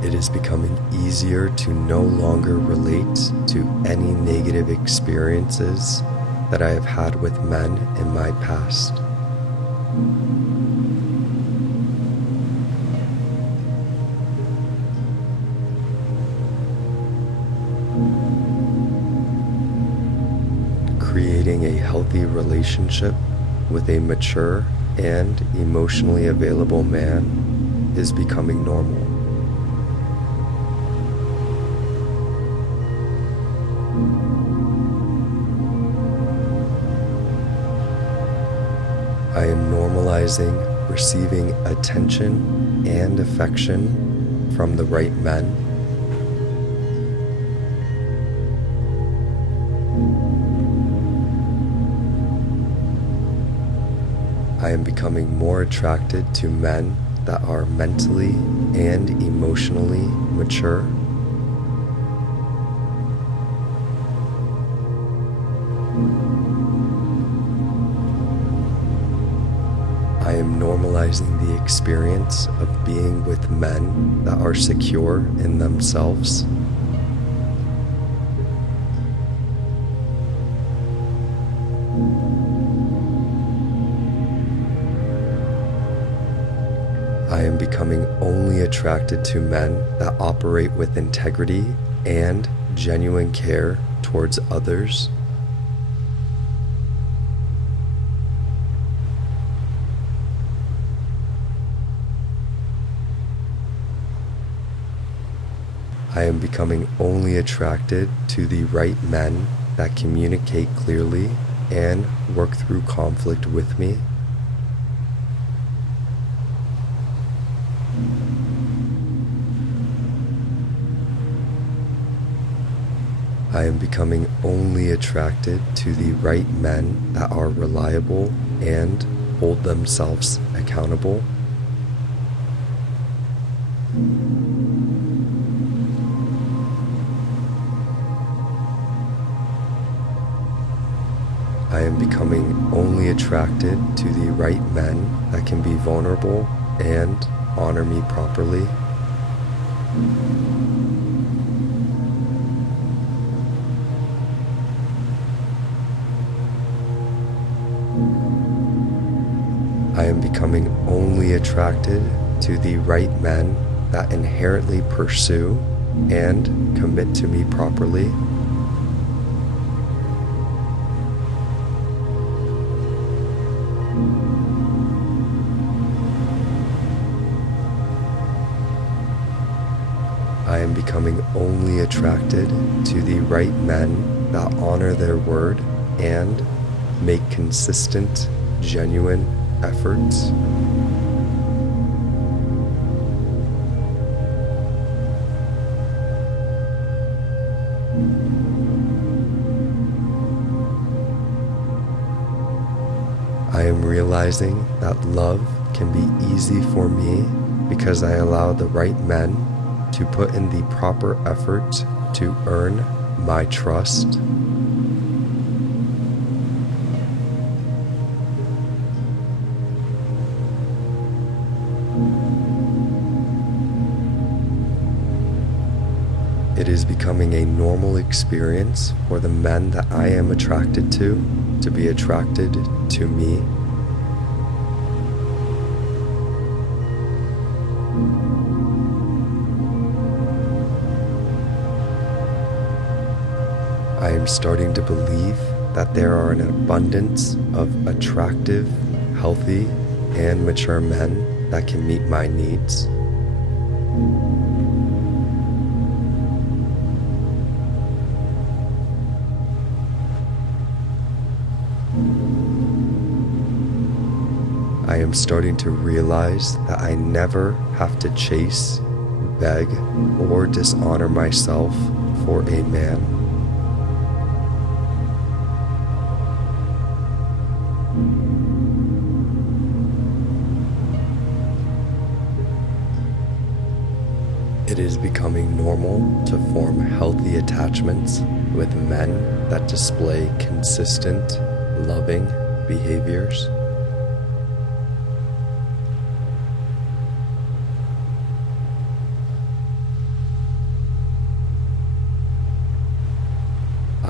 It is becoming easier to no longer relate to any negative experiences that I have had with men in my past. Creating a healthy relationship with a mature and emotionally available man is becoming normal. I am normalizing receiving attention and affection from the right men. I am becoming more attracted to men that are mentally and emotionally mature. I am normalizing the experience of being with men that are secure in themselves. I am becoming only attracted to men that operate with integrity and genuine care towards others. I am becoming only attracted to the right men that communicate clearly and work through conflict with me. I am becoming only attracted to the right men that are reliable and hold themselves accountable. I am becoming only attracted to the right men that can be vulnerable and honor me properly. I am becoming only attracted to the right men that inherently pursue and commit to me properly. I am becoming only attracted to the right men that honor their word and make consistent, genuine efforts. I am realizing that love can be easy for me because I allow the right men to put in the proper effort to earn my trust. It is becoming a normal experience for the men that I am attracted to be attracted to me. I am starting to believe that there are an abundance of attractive, healthy, and mature men that can meet my needs. I am starting to realize that I never have to chase, beg, or dishonor myself for a man. It is becoming normal to form healthy attachments with men that display consistent, loving behaviors.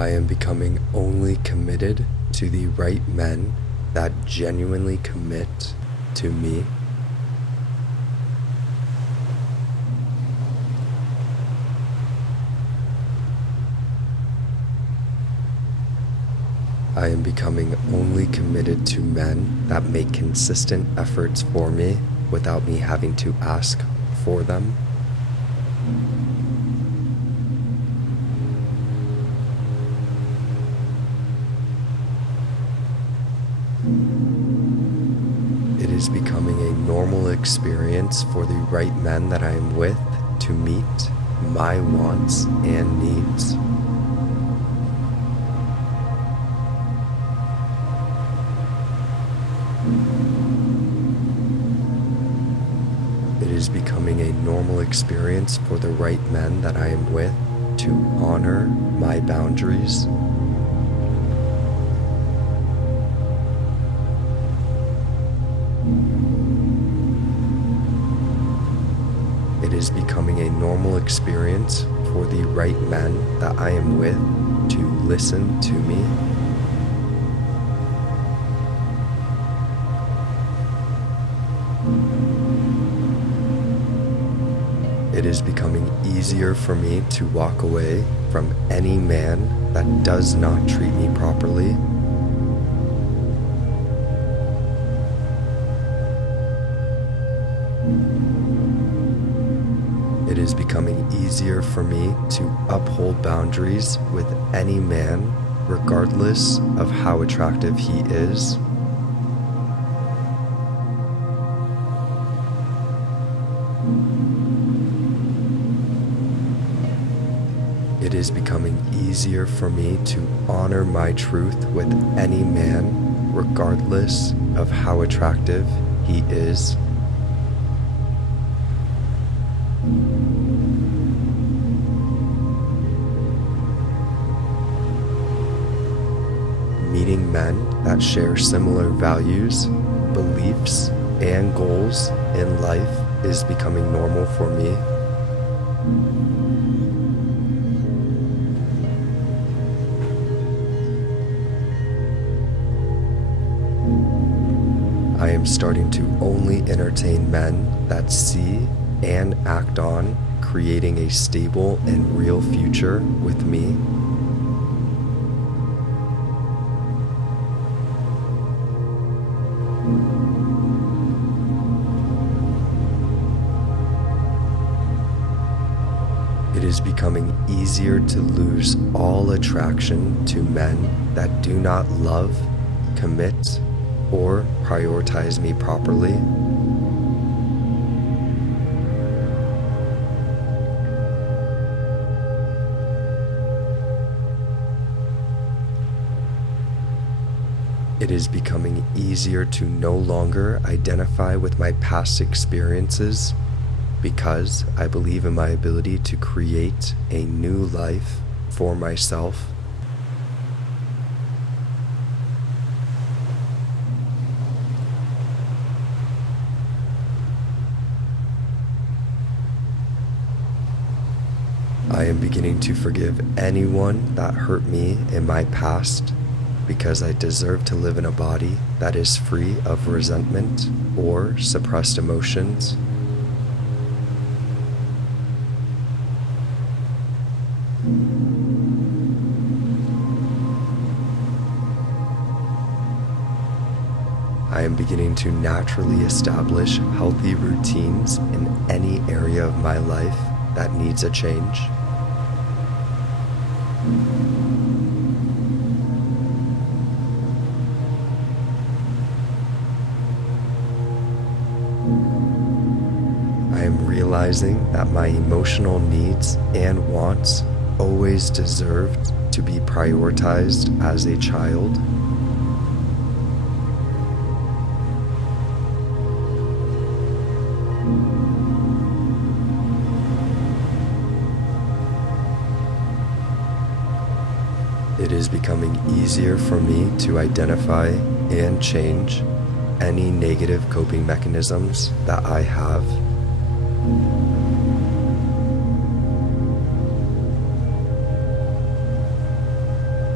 I am becoming only committed to the right men that genuinely commit to me. I am becoming only committed to men that make consistent efforts for me without me having to ask for them. It is becoming a normal experience for the right men that I am with to meet my wants and needs. It is becoming a normal experience for the right men that I am with to honor my boundaries. It is becoming a normal experience for the right men that I am with to listen to me. It is becoming easier for me to walk away from any man that does not treat me properly. It is becoming easier for me to uphold boundaries with any man, regardless of how attractive he is. It is becoming easier for me to honor my truth with any man, regardless of how attractive he is. Meeting men that share similar values, beliefs, and goals in life is becoming normal for me. I am starting to only entertain men that see and act on creating a stable and real future with me. It is becoming easier to lose all attraction to men that do not love, commit, or prioritize me properly. It is becoming easier to no longer identify with my past experiences because I believe in my ability to create a new life for myself. I am beginning to forgive anyone that hurt me in my past because I deserve to live in a body that is free of resentment or suppressed emotions. I am beginning to naturally establish healthy routines in any area of my life that needs a change. I am realizing that my emotional needs and wants always deserved to be prioritized as a child. It is becoming easier for me to identify and change any negative coping mechanisms that I have.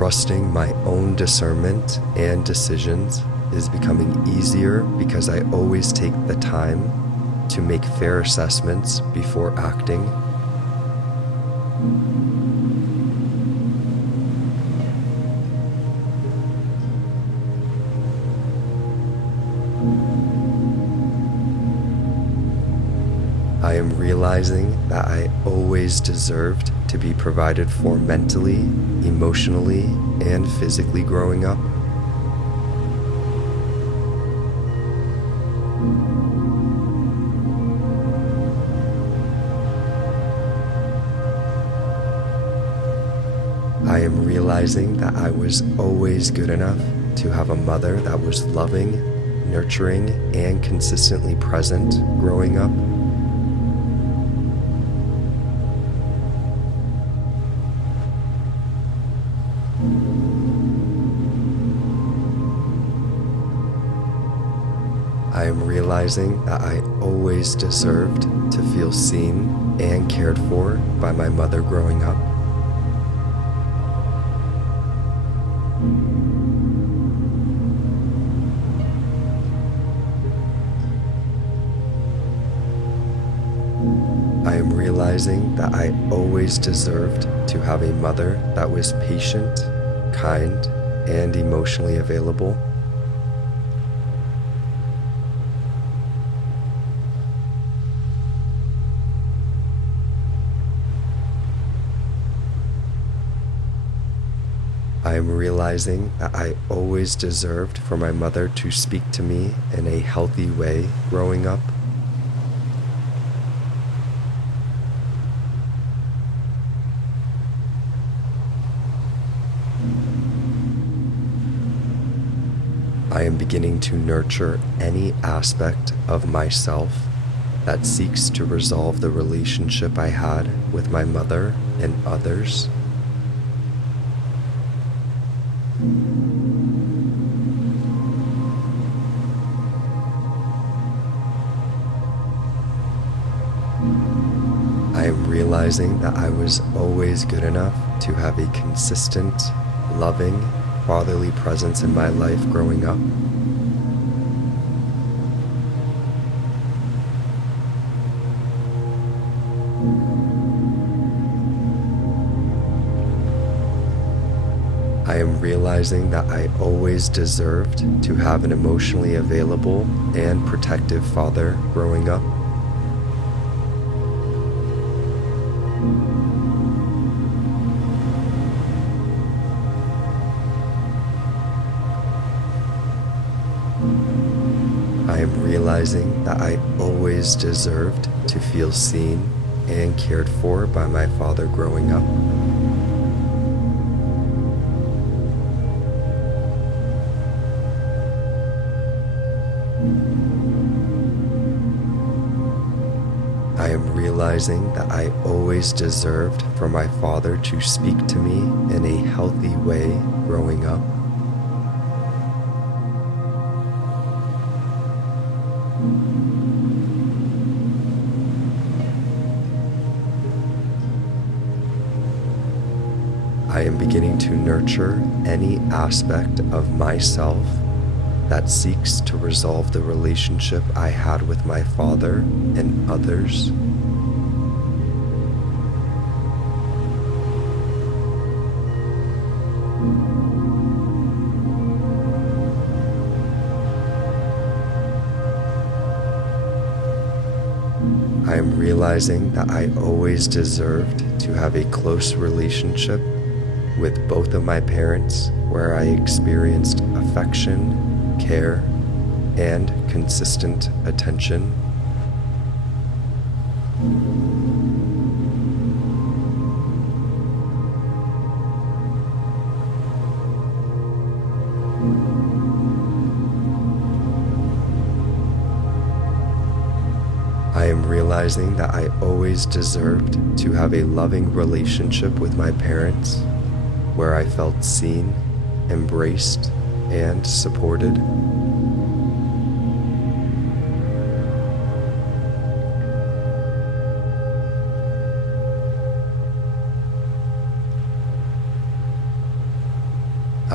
Trusting my own discernment and decisions is becoming easier because I always take the time to make fair assessments before acting. I am realizing that I always deserved to be provided for mentally, emotionally, and physically growing up. I am realizing that I was always good enough to have a mother that was loving, nurturing, and consistently present growing up. I am realizing that I always deserved to feel seen and cared for by my mother growing up. I am realizing that I always deserved to have a mother that was patient, kind, and emotionally available. I am realizing that I always deserved for my mother to speak to me in a healthy way growing up. I am beginning to nurture any aspect of myself that seeks to resolve the relationship I had with my mother and others. I am realizing that I was always good enough to have a consistent, loving, fatherly presence in my life growing up. I am realizing that I always deserved to have an emotionally available and protective father growing up. I am realizing that I always deserved to feel seen and cared for by my father growing up. I am realizing that I always deserved for my father to speak to me in a healthy way growing up. I am beginning to nurture any aspect of myself that seeks to resolve the relationship I had with my father and others. I am realizing that I always deserved to have a close relationship with both of my parents where I experienced affection, care, and consistent attention. I am realizing that I always deserved to have a loving relationship with my parents where I felt seen, embraced, and supported.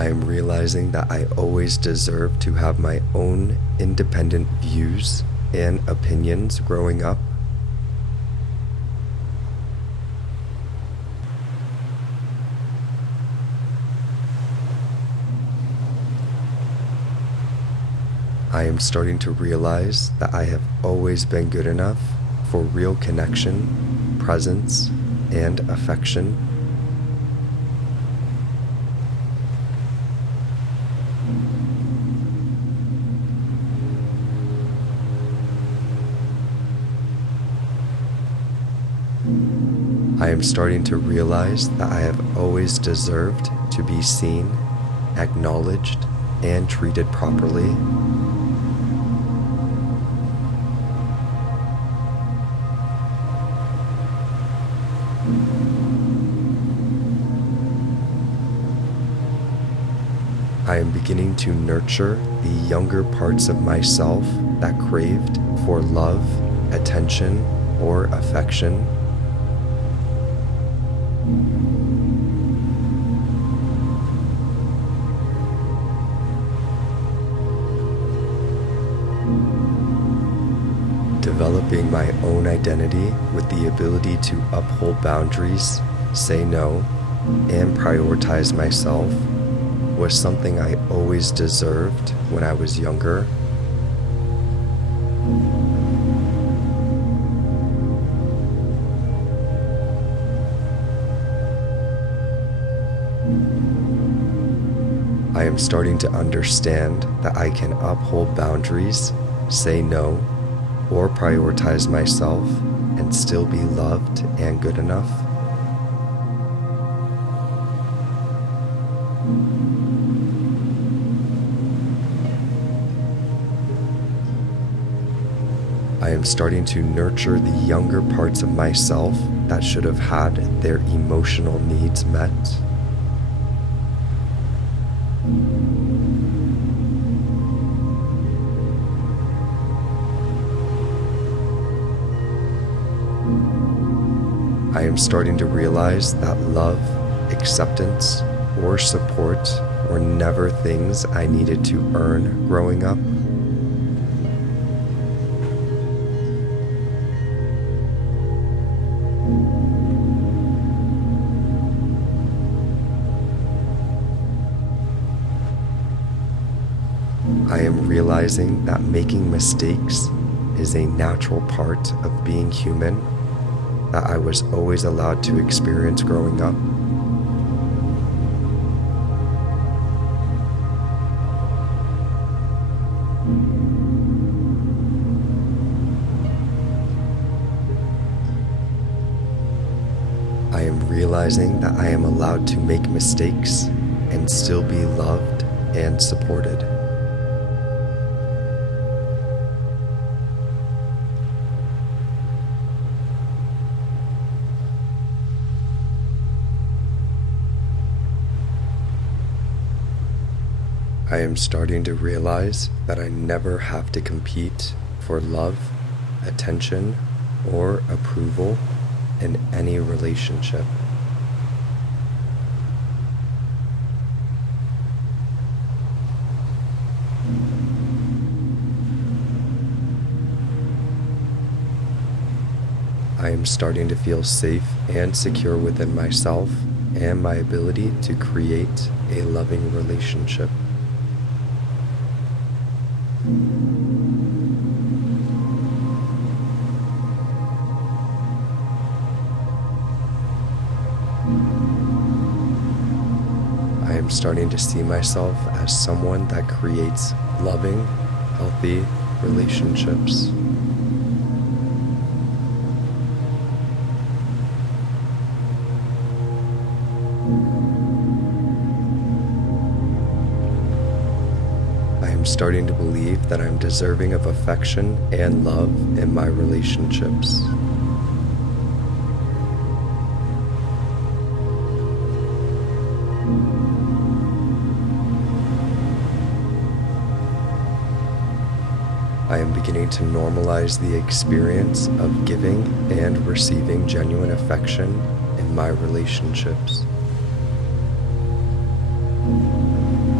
I am realizing that I always deserve to have my own independent views and opinions growing up. I am starting to realize that I have always been good enough for real connection, presence, and affection. I am starting to realize that I have always deserved to be seen, acknowledged, and treated properly. I am beginning to nurture the younger parts of myself that craved for love, attention, or affection. Developing my own identity with the ability to uphold boundaries, say no, and prioritize myself was something I always deserved when I was younger. I am starting to understand that I can uphold boundaries, say no, or prioritize myself and still be loved and good enough. I am starting to nurture the younger parts of myself that should have had their emotional needs met. I am starting to realize that love, acceptance, or support were never things I needed to earn growing up. I am realizing that making mistakes is a natural part of being human that I was always allowed to experience growing up. I am realizing that I am allowed to make mistakes and still be loved and supported. I am starting to realize that I never have to compete for love, attention, or approval in any relationship. I am starting to feel safe and secure within myself and my ability to create a loving relationship. I am starting to see myself as someone that creates loving, healthy relationships. I am starting to believe that I'm deserving of affection and love in my relationships. I am beginning to normalize the experience of giving and receiving genuine affection in my relationships.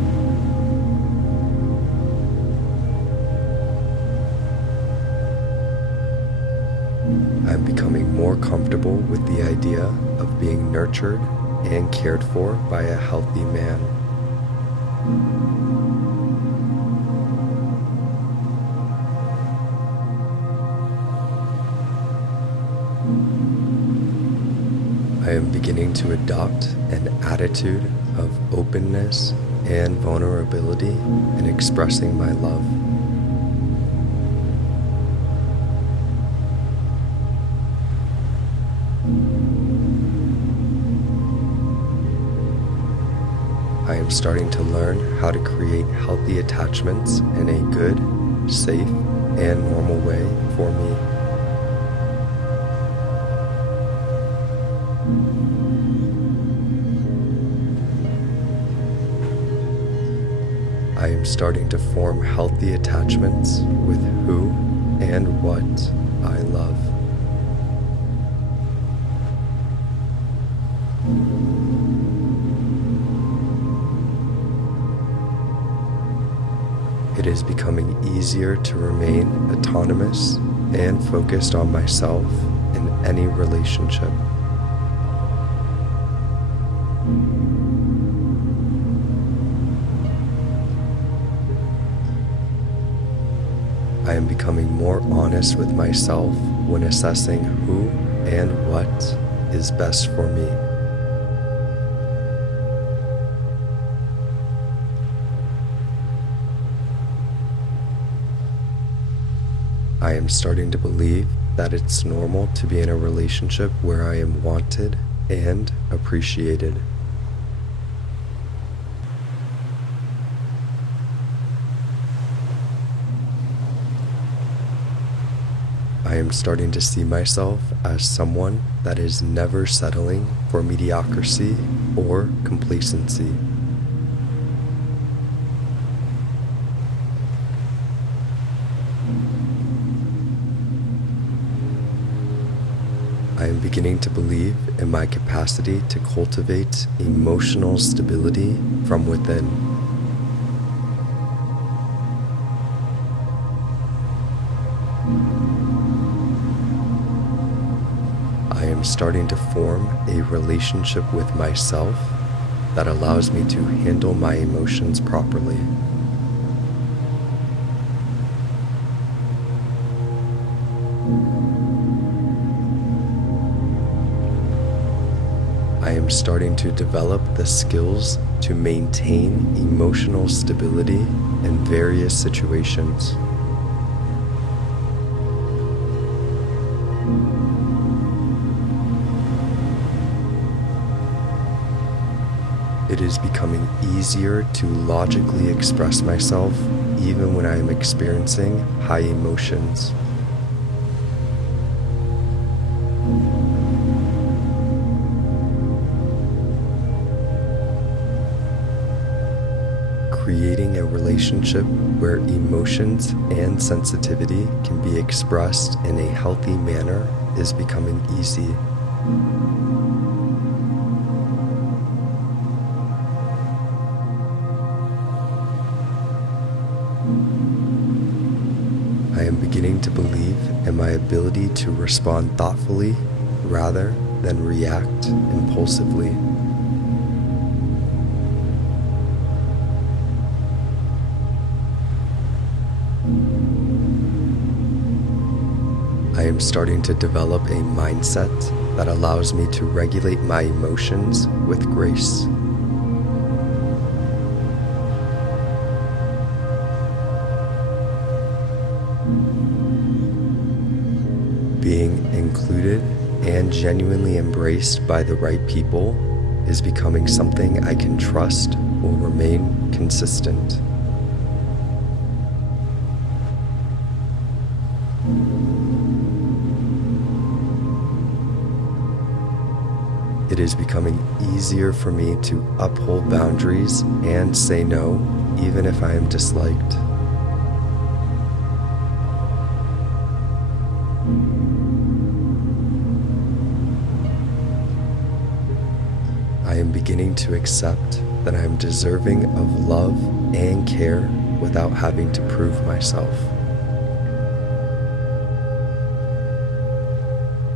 I'm becoming more comfortable with the idea of being nurtured and cared for by a healthy man. I am beginning to adopt an attitude of openness and vulnerability in expressing my love. I am starting to learn how to create healthy attachments in a good, safe, and normal way for me. I am starting to form healthy attachments with who and what I love. It is becoming easier to remain autonomous and focused on myself in any relationship. I am becoming more honest with myself when assessing who and what is best for me. I am starting to believe that it's normal to be in a relationship where I am wanted and appreciated. I am starting to see myself as someone that is never settling for mediocrity or complacency. I am beginning to believe in my capacity to cultivate emotional stability from within. I am starting to form a relationship with myself that allows me to handle my emotions properly. I am starting to develop the skills to maintain emotional stability in various situations. It is becoming easier to logically express myself even when I am experiencing high emotions. Creating a relationship where emotions and sensitivity can be expressed in a healthy manner is becoming easy. I am beginning to believe in my ability to respond thoughtfully rather than react impulsively. I am starting to develop a mindset that allows me to regulate my emotions with grace. Being included and genuinely embraced by the right people is becoming something I can trust will remain consistent. It is becoming easier for me to uphold boundaries and say no, even if I am disliked. I am beginning to accept that I am deserving of love and care without having to prove myself.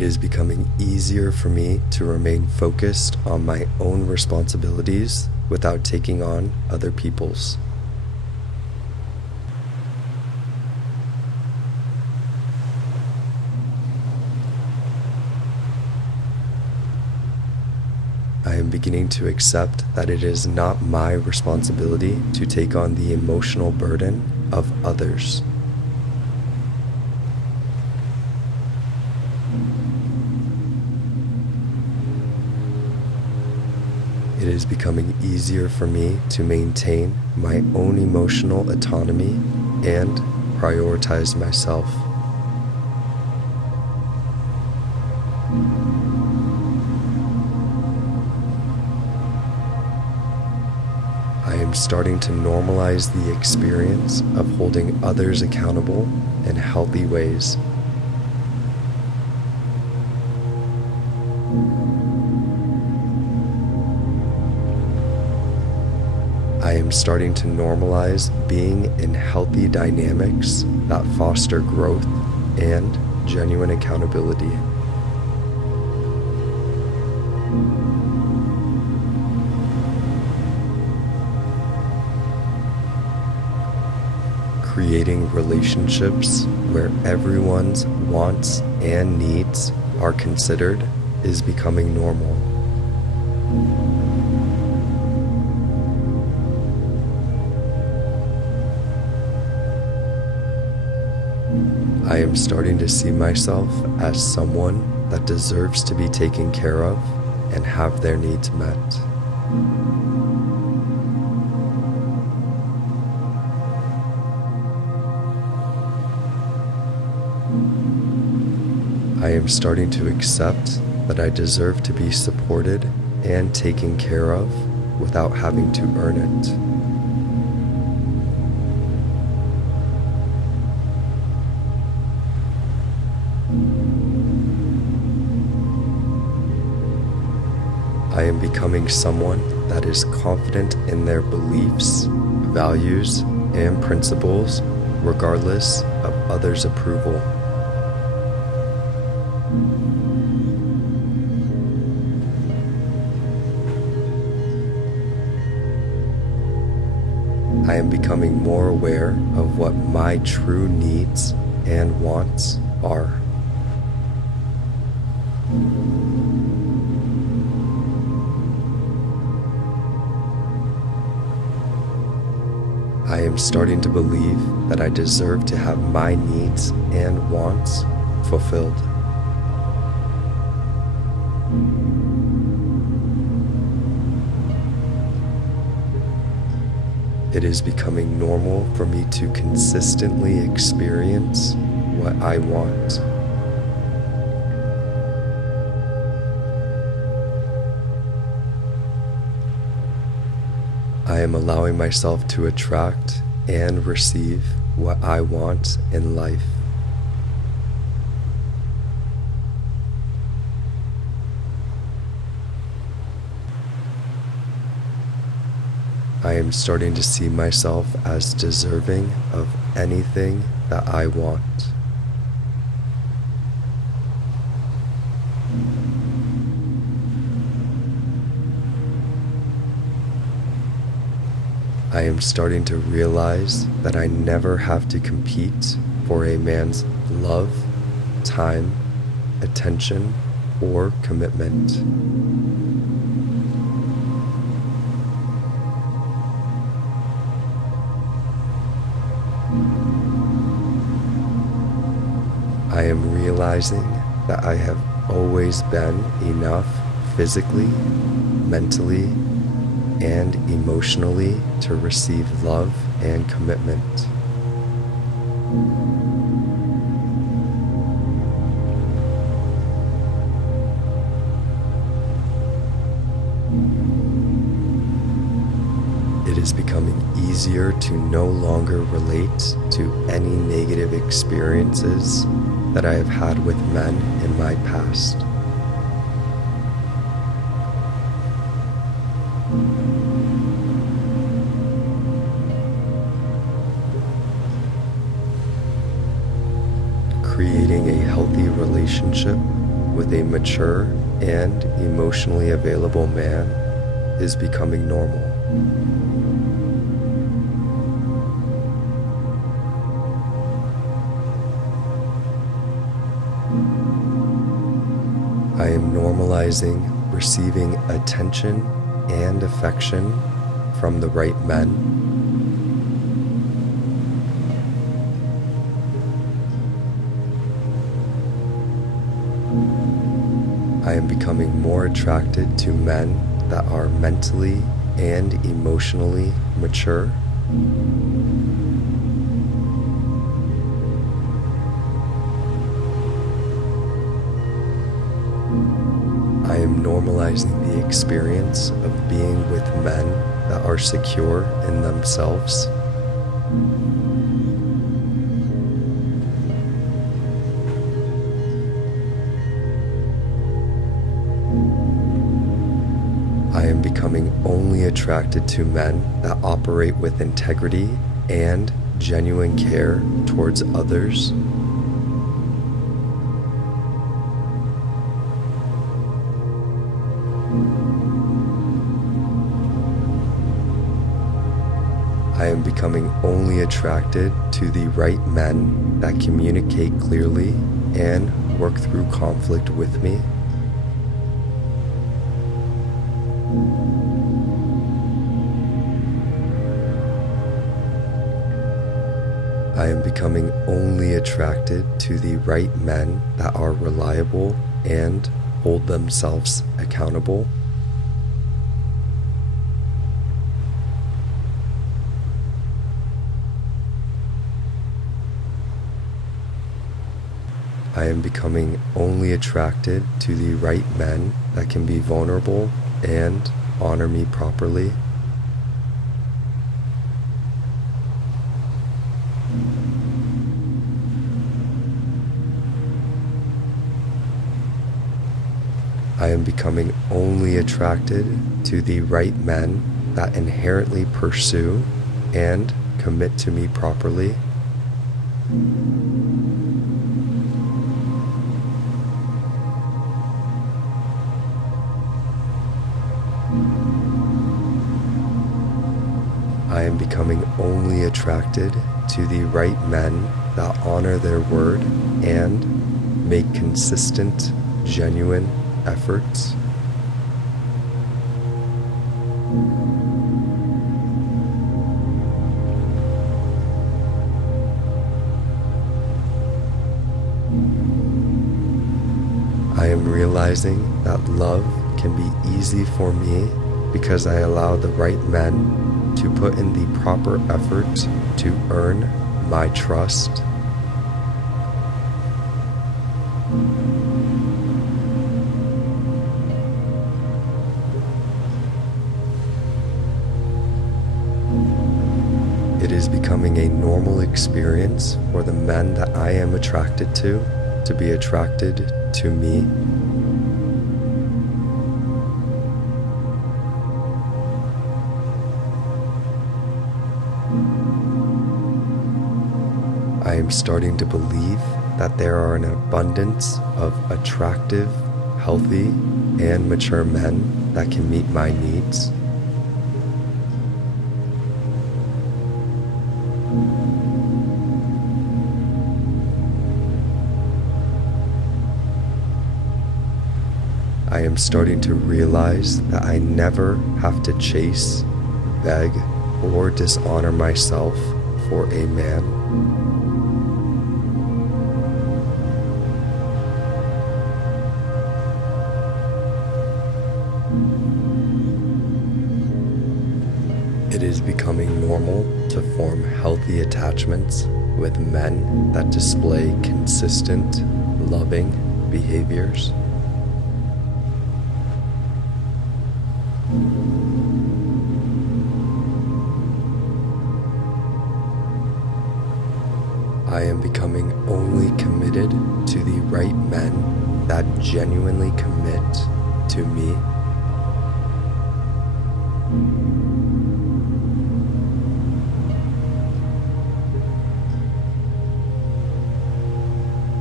It is becoming easier for me to remain focused on my own responsibilities without taking on other people's. I am beginning to accept that it is not my responsibility to take on the emotional burden of others. It is becoming easier for me to maintain my own emotional autonomy and prioritize myself. I am starting to normalize the experience of holding others accountable in healthy ways. I am starting to normalize being in healthy dynamics that foster growth and genuine accountability. Creating relationships where everyone's wants and needs are considered is becoming normal. I am starting to see myself as someone that deserves to be taken care of and have their needs met. I am starting to accept that I deserve to be supported and taken care of without having to earn it. I am becoming someone that is confident in their beliefs, values, and principles, regardless of others' approval. I am becoming more aware of what my true needs and wants are. I am starting to believe that I deserve to have my needs and wants fulfilled. It is becoming normal for me to consistently experience what I want. I am allowing myself to attract and receive what I want in life. I am starting to see myself as deserving of anything that I want. I am starting to realize that I never have to compete for a man's love, time, attention, or commitment. I am realizing that I have always been enough physically, mentally, and emotionally to receive love and commitment. It is becoming easier to no longer relate to any negative experiences that I have had with men in my past. Creating a healthy relationship with a mature and emotionally available man is becoming normal. I am normalizing receiving attention and affection from the right men. I am becoming more attracted to men that are mentally and emotionally mature. I am normalizing the experience of being with men that are secure in themselves. I am becoming only attracted to men that operate with integrity and genuine care towards others. I am becoming only attracted to the right men that communicate clearly and work through conflict with me. I am becoming only attracted to the right men that are reliable and hold themselves accountable. I am becoming only attracted to the right men that can be vulnerable and honor me properly. I am becoming only attracted to the right men that inherently pursue and commit to me properly. I am becoming only attracted to the right men that honor their word and make consistent, genuine efforts. I am realizing that love can be easy for me because I allow the right men to put in the proper effort to earn my trust. It is becoming a normal experience for the men that I am attracted to be attracted to me. I am starting to believe that there are an abundance of attractive, healthy, and mature men that can meet my needs. I am starting to realize that I never have to chase, beg, or dishonor myself for a man. It is becoming normal to form healthy attachments with men that display consistent, loving behaviors. I am becoming only committed to the right men that genuinely commit to me.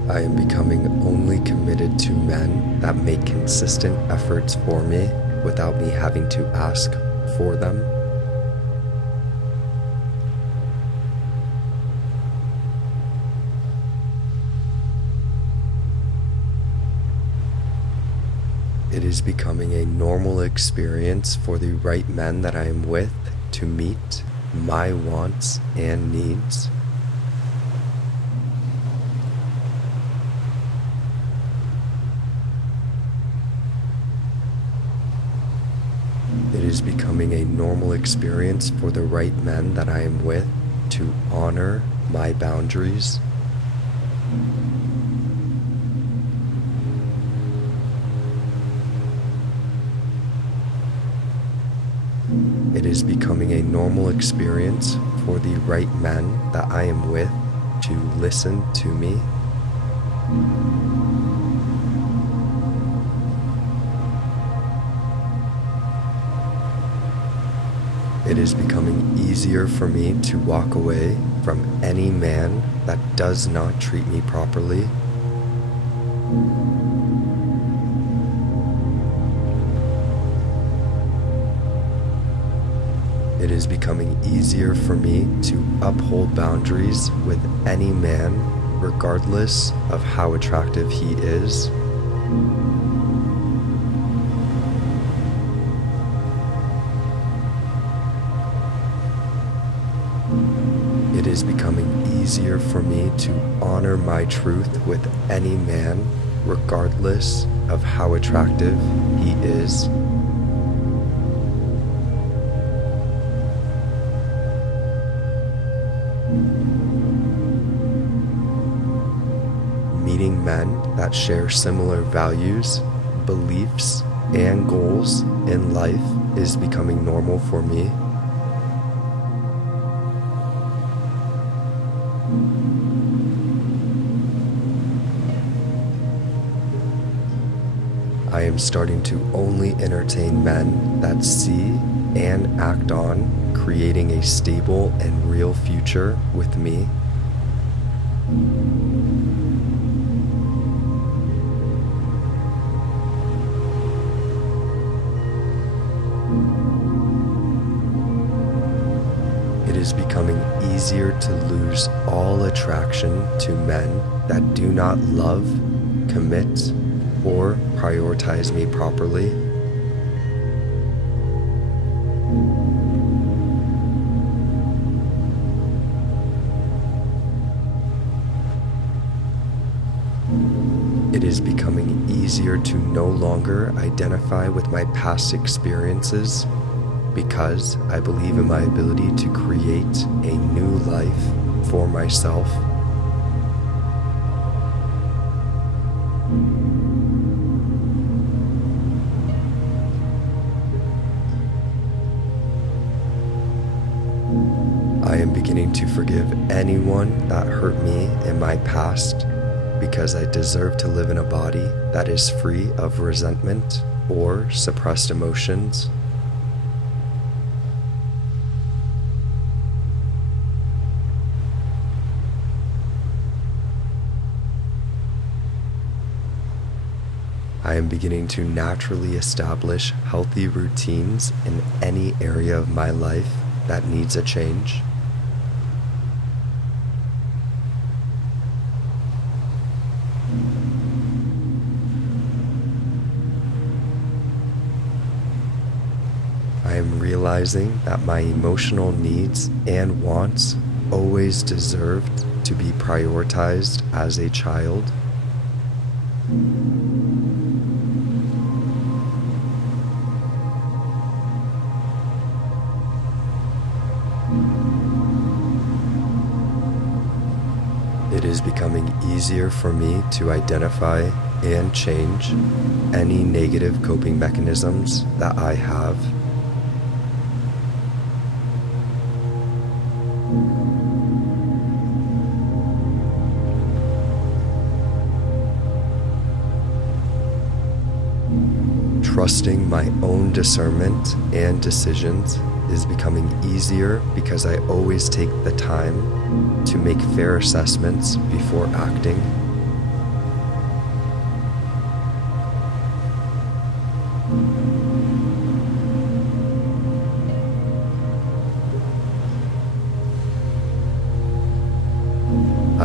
I am becoming only committed to men that make consistent efforts for me without me having to ask for them. It is becoming a normal experience for the right men that I am with to meet my wants and needs. It is becoming a normal experience for the right men that I am with to honor my boundaries. It is becoming a normal experience for the right men that I am with to listen to me. It is becoming easier for me to walk away from any man that does not treat me properly. It is becoming easier for me to uphold boundaries with any man, regardless of how attractive he is. It is becoming easier for me to honor my truth with any man, regardless of how attractive he is. Meeting men that share similar values, beliefs, and goals in life is becoming normal for me. I am starting to only entertain men that see and act on creating a stable and real future with me. It is becoming easier to lose all attraction to men that do not love, commit, or prioritize me properly. It is becoming easier to no longer identify with my past experiences because I believe in my ability to create a new life for myself. I am beginning to forgive anyone that hurt me in my past because I deserve to live in a body that is free of resentment or suppressed emotions. I am beginning to naturally establish healthy routines in any area of my life that needs a change. I am realizing that my emotional needs and wants always deserved to be prioritized as a child. It is becoming easier for me to identify and change any negative coping mechanisms that I have. Trusting my own discernment and decisions is becoming easier because I always take the time to make fair assessments before acting.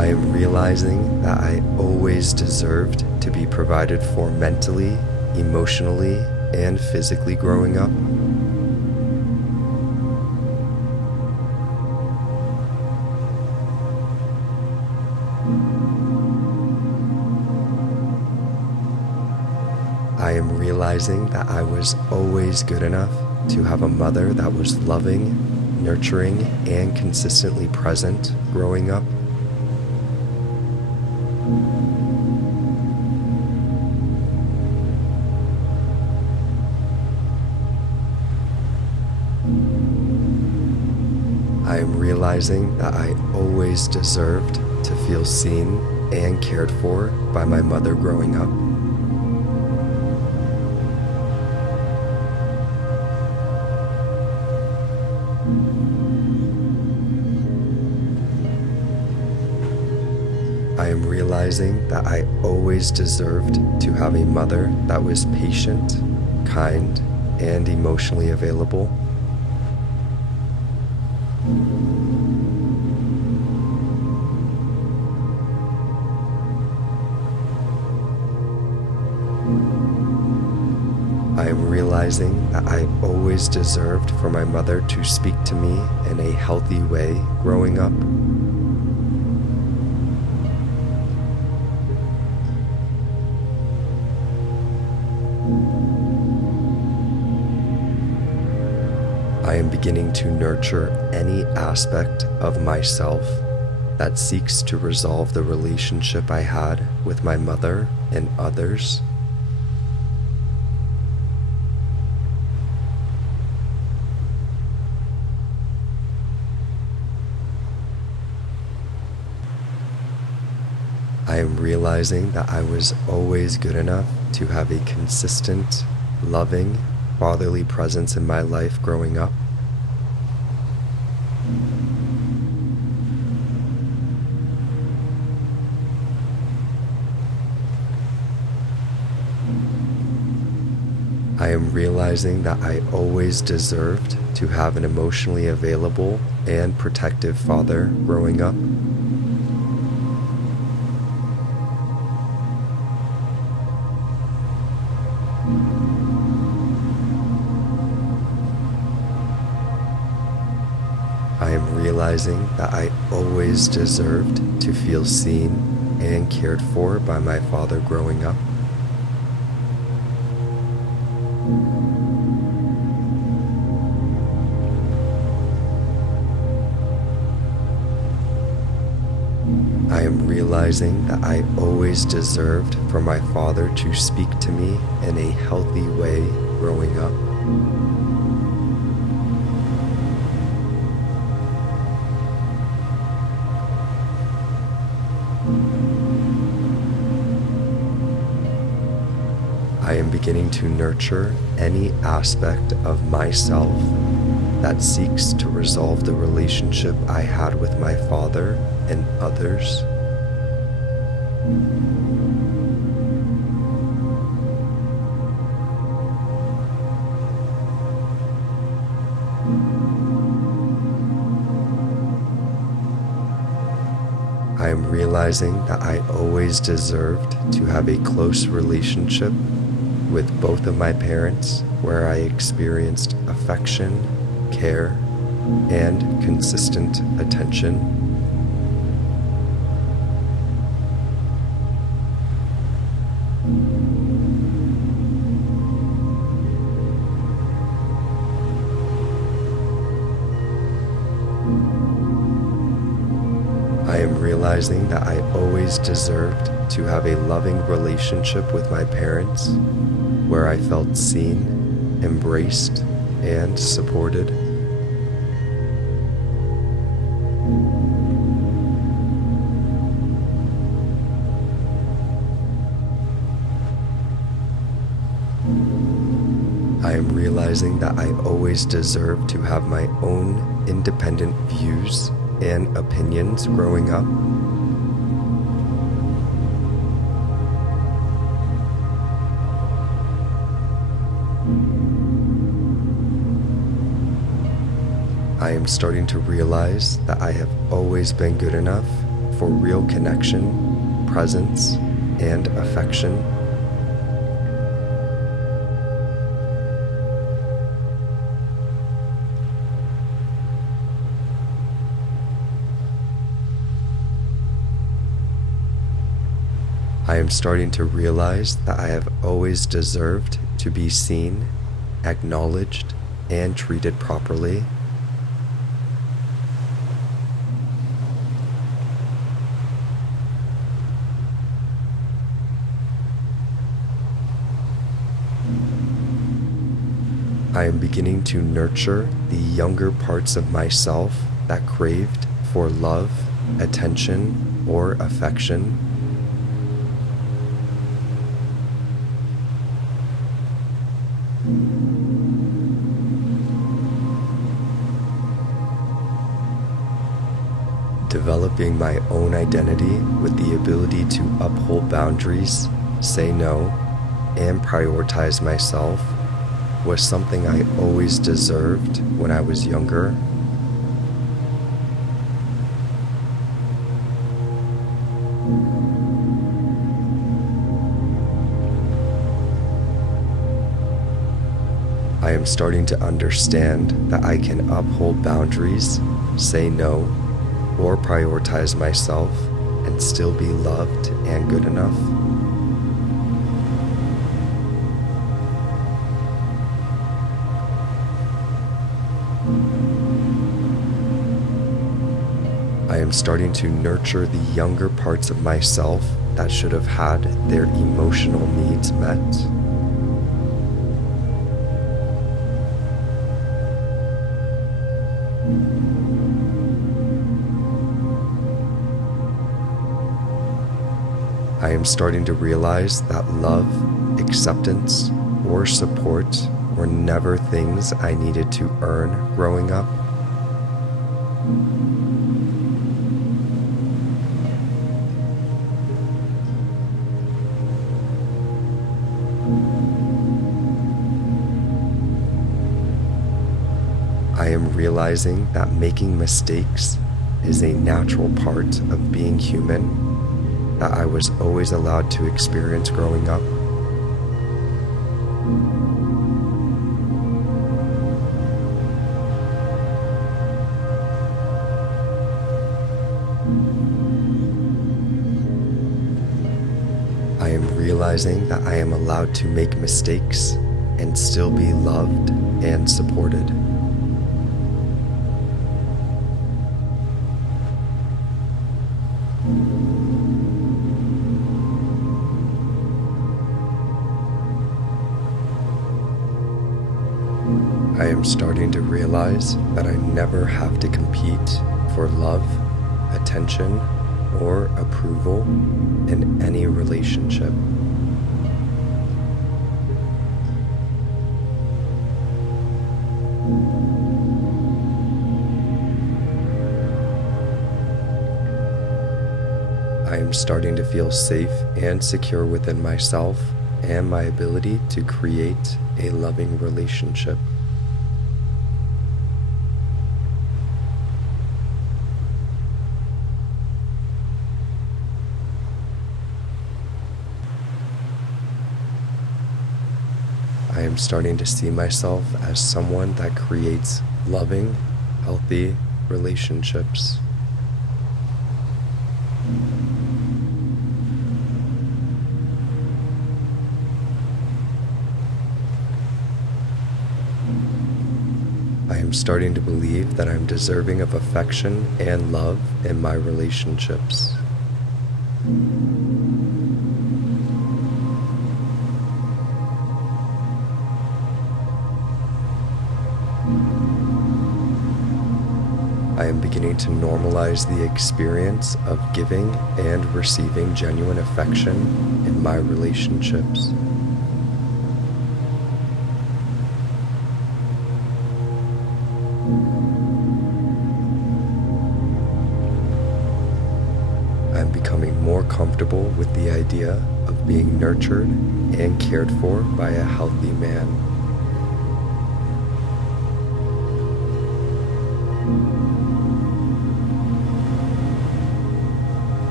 I am realizing that I always deserved to be provided for mentally, emotionally, and physically growing up. I am realizing that I was always good enough to have a mother that was loving, nurturing, and consistently present growing up. I am realizing that I always deserved to feel seen and cared for by my mother growing up. I am realizing that I always deserved to have a mother that was patient, kind, and emotionally available. I am realizing that I always deserved for my mother to speak to me in a healthy way growing up. I am beginning to nurture any aspect of myself that seeks to resolve the relationship I had with my mother and others. I am realizing that I was always good enough to have a consistent, loving, fatherly presence in my life growing up. I am realizing that I always deserved to have an emotionally available and protective father growing up. I am realizing that I always deserved to feel seen and cared for by my father growing up. I am realizing that I always deserved for my father to speak to me in a healthy way growing up. I am beginning to nurture any aspect of myself that seeks to resolve the relationship I had with my father and others. I am realizing that I always deserved to have a close relationship with both of my parents, where I experienced affection, care, and consistent attention. I am realizing that I always deserved to have a loving relationship with my parents, where I felt seen, embraced, and supported. I am realizing that I always deserve to have my own independent views and opinions growing up. I am starting to realize that I have always been good enough for real connection, presence, and affection. I am starting to realize that I have always deserved to be seen, acknowledged, and treated properly. I am beginning to nurture the younger parts of myself that craved for love, attention, or affection. Developing my own identity with the ability to uphold boundaries, say no, and prioritize myself was something I always deserved when I was younger. I am starting to understand that I can uphold boundaries, say no, or prioritize myself and still be loved and good enough. I am starting to nurture the younger parts of myself that should have had their emotional needs met. I am starting to realize that love, acceptance, or support were never things I needed to earn growing up. I am realizing that making mistakes is a natural part of being human that I was always allowed to experience growing up. I am realizing that I am allowed to make mistakes and still be loved and supported. I am starting to realize that I never have to compete for love, attention, or approval in any relationship. I am starting to feel safe and secure within myself and my ability to create a loving relationship. I am starting to see myself as someone that creates loving, healthy relationships. I am starting to believe that I'm deserving of affection and love in my relationships. I am beginning to normalize the experience of giving and receiving genuine affection in my relationships. I am becoming more comfortable with the idea of being nurtured and cared for by a healthy man.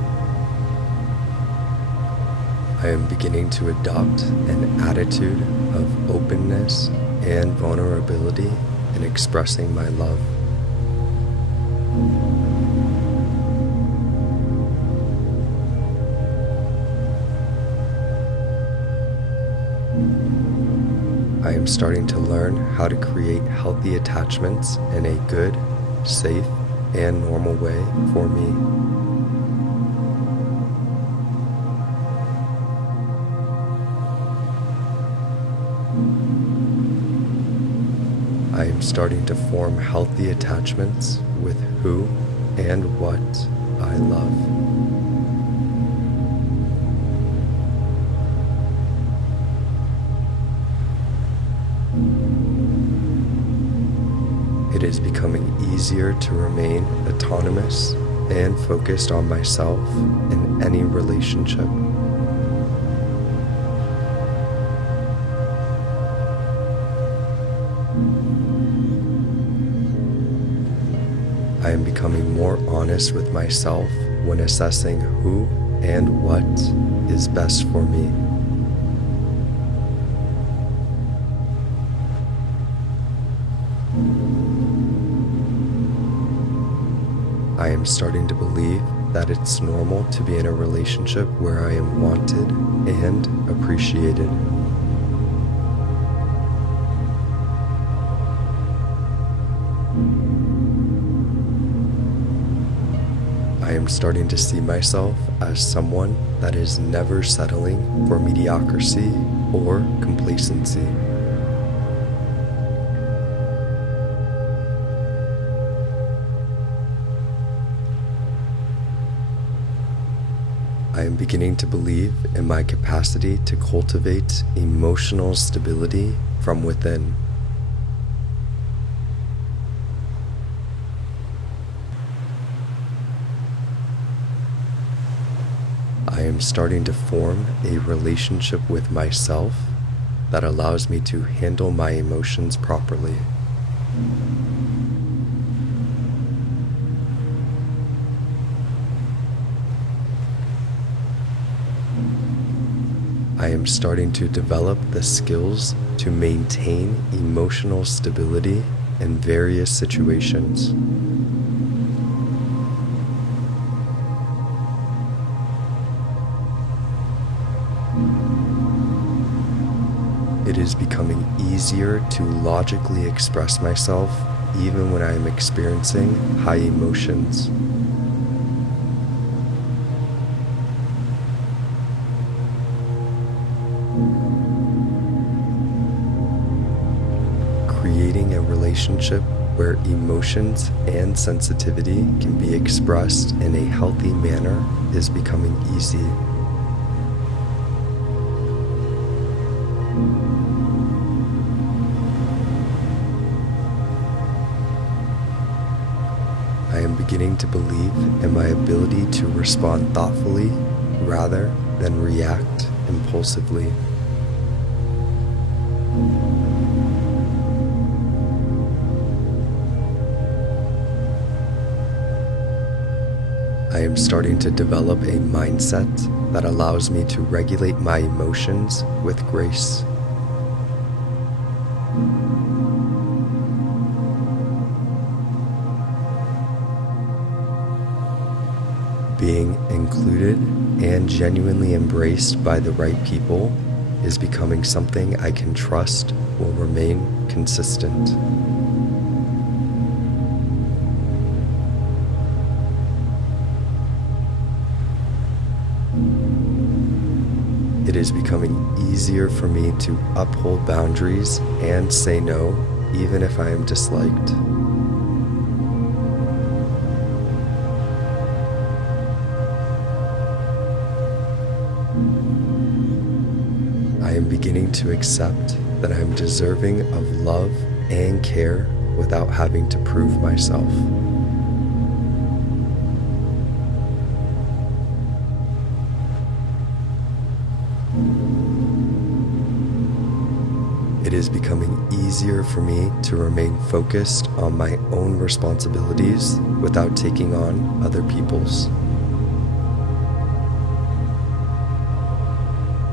I am beginning to adopt an attitude of openness and vulnerability in expressing my love. I am starting to learn how to create healthy attachments in a good, safe, and normal way for me. I am starting to form healthy attachments with who and what I love. It is becoming easier to remain autonomous and focused on myself in any relationship. I am becoming more honest with myself when assessing who and what is best for me. I am starting to believe that it's normal to be in a relationship where I am wanted and appreciated. I am starting to see myself as someone that is never settling for mediocrity or complacency. I am beginning to believe in my capacity to cultivate emotional stability from within. I am starting to form a relationship with myself that allows me to handle my emotions properly. I am starting to develop the skills to maintain emotional stability in various situations. It is becoming easier to logically express myself even when I am experiencing high emotions. Creating a relationship where emotions and sensitivity can be expressed in a healthy manner is becoming easy. I am beginning to believe in my ability to respond thoughtfully rather than react impulsively. I am starting to develop a mindset that allows me to regulate my emotions with grace. Being included and genuinely embraced by the right people is becoming something I can trust will remain consistent. It is becoming easier for me to uphold boundaries and say no, even if I am disliked. I am beginning to accept that I am deserving of love and care without having to prove myself. It is becoming easier for me to remain focused on my own responsibilities without taking on other people's.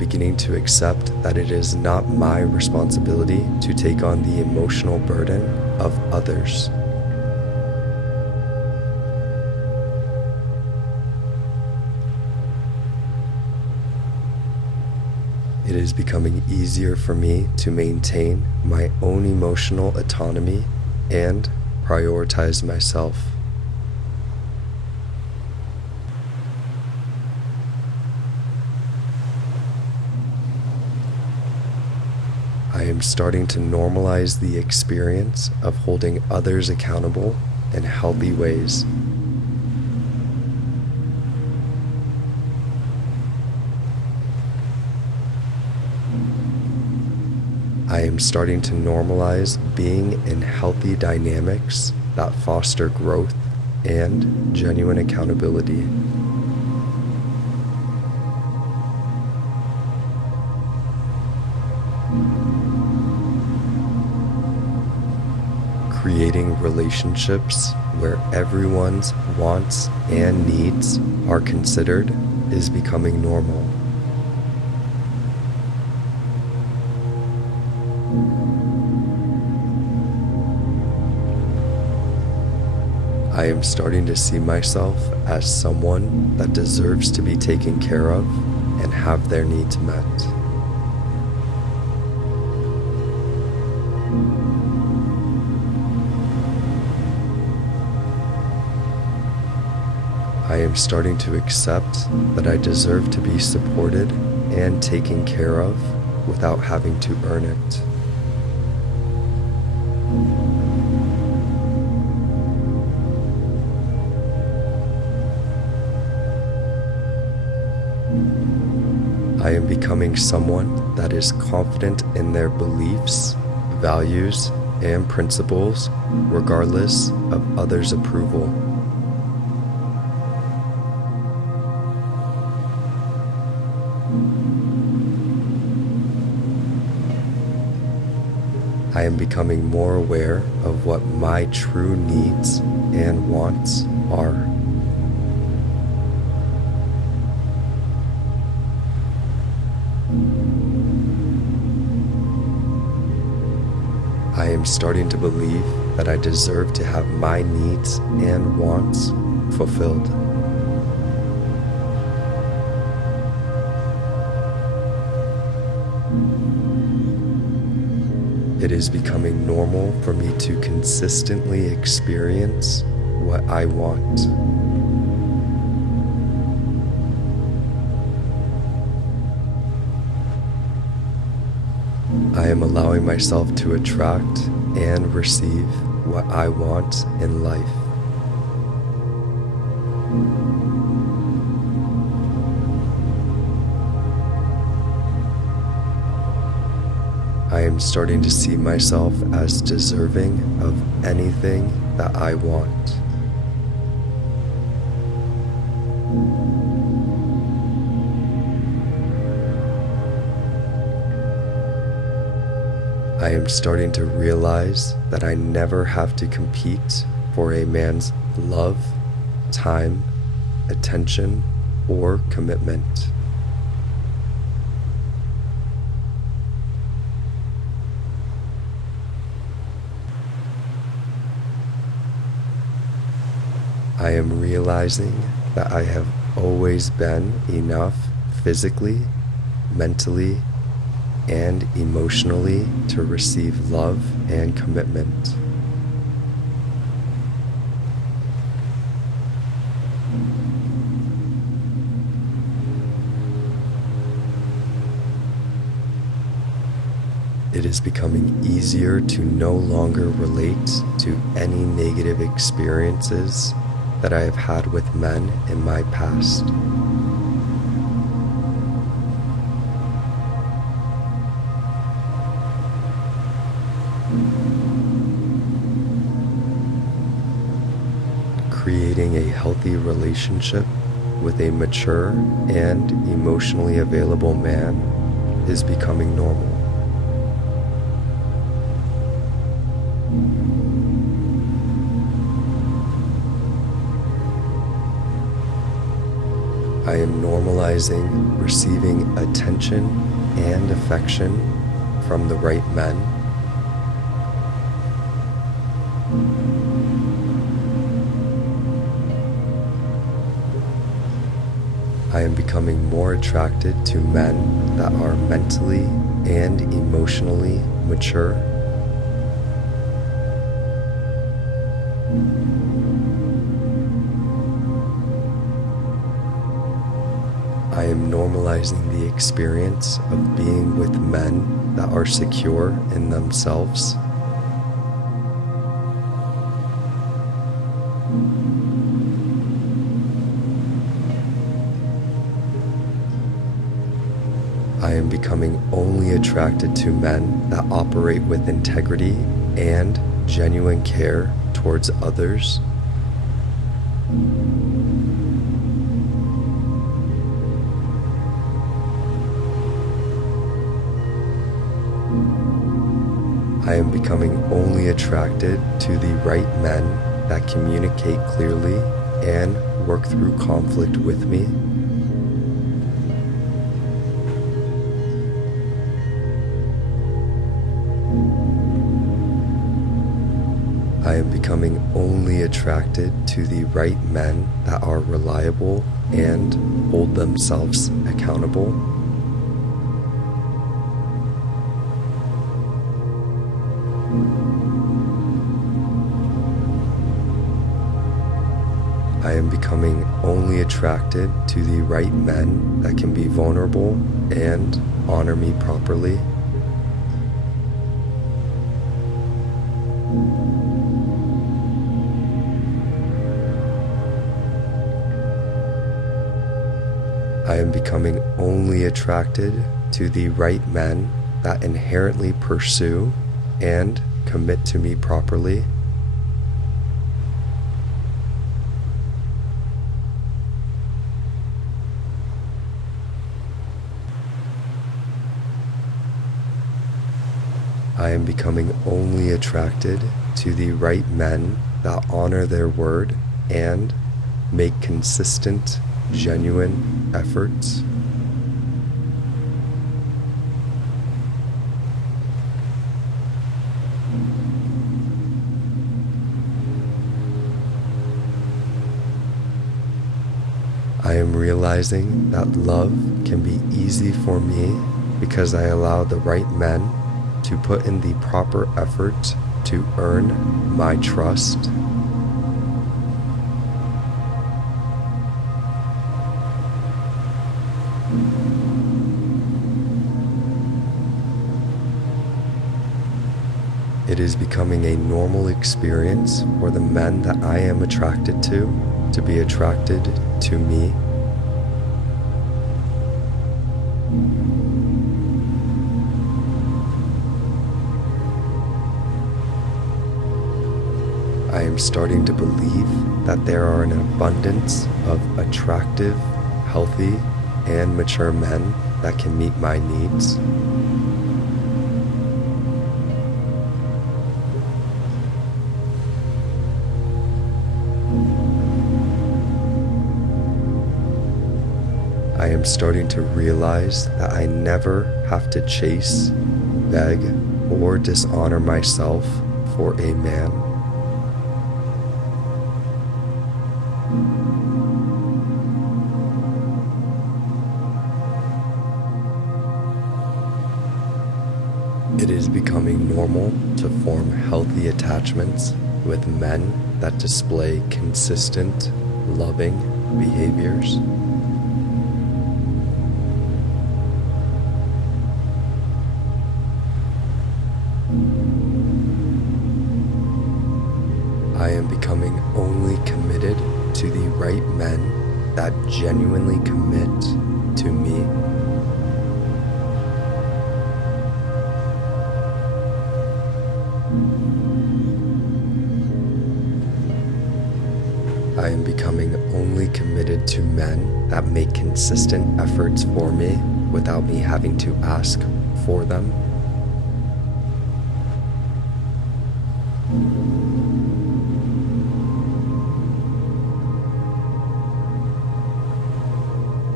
beginning to accept that it is not my responsibility to take on the emotional burden of others. It is becoming easier for me to maintain my own emotional autonomy and prioritize myself. I am starting to normalize the experience of holding others accountable in healthy ways. I am starting to normalize being in healthy dynamics that foster growth and genuine accountability. Creating relationships where everyone's wants and needs are considered is becoming normal. I am starting to see myself as someone that deserves to be taken care of and have their needs met. I am starting to accept that I deserve to be supported and taken care of without having to earn it. I am becoming someone that is confident in their beliefs, values, and principles, regardless of others' approval. I am becoming more aware of what my true needs and wants are. I am starting to believe that I deserve to have my needs and wants fulfilled. It is becoming normal for me to consistently experience what I want. I am allowing myself to attract and receive what I want in life. I am starting to see myself as deserving of anything that I want. I am starting to realize that I never have to compete for a man's love, time, attention, or commitment. I am realizing that I have always been enough physically, mentally, and emotionally to receive love and commitment. It is becoming easier to no longer relate to any negative experiences that I have had with men in my past. Creating a healthy relationship with a mature and emotionally available man is becoming normal. I am normalizing receiving attention and affection from the right men. I am becoming more attracted to men that are mentally and emotionally mature. I am normalizing the experience of being with men that are secure in themselves. I am becoming only attracted to men that operate with integrity and genuine care towards others. I am becoming only attracted to the right men that communicate clearly and work through conflict with me. I am becoming only attracted to the right men that are reliable and hold themselves accountable. I am becoming only attracted to the right men that can be vulnerable and honor me properly. I am becoming only attracted to the right men that inherently pursue and commit to me properly. I am becoming only attracted to the right men that honor their word and make consistent, genuine efforts. I am realizing that love can be easy for me because I allow the right men to put in the proper effort to earn my trust. It is becoming a normal experience for the men that I am attracted to be attracted to me. I am starting to believe that there are an abundance of attractive, healthy, and mature men that can meet my needs. I am starting to realize that I never have to chase, beg, or dishonor myself for a man. It is becoming normal to form healthy attachments with men that display consistent, loving behaviors. I am becoming only committed to the right men that genuinely commit to me. I am becoming only committed to men that make consistent efforts for me without me having to ask for them.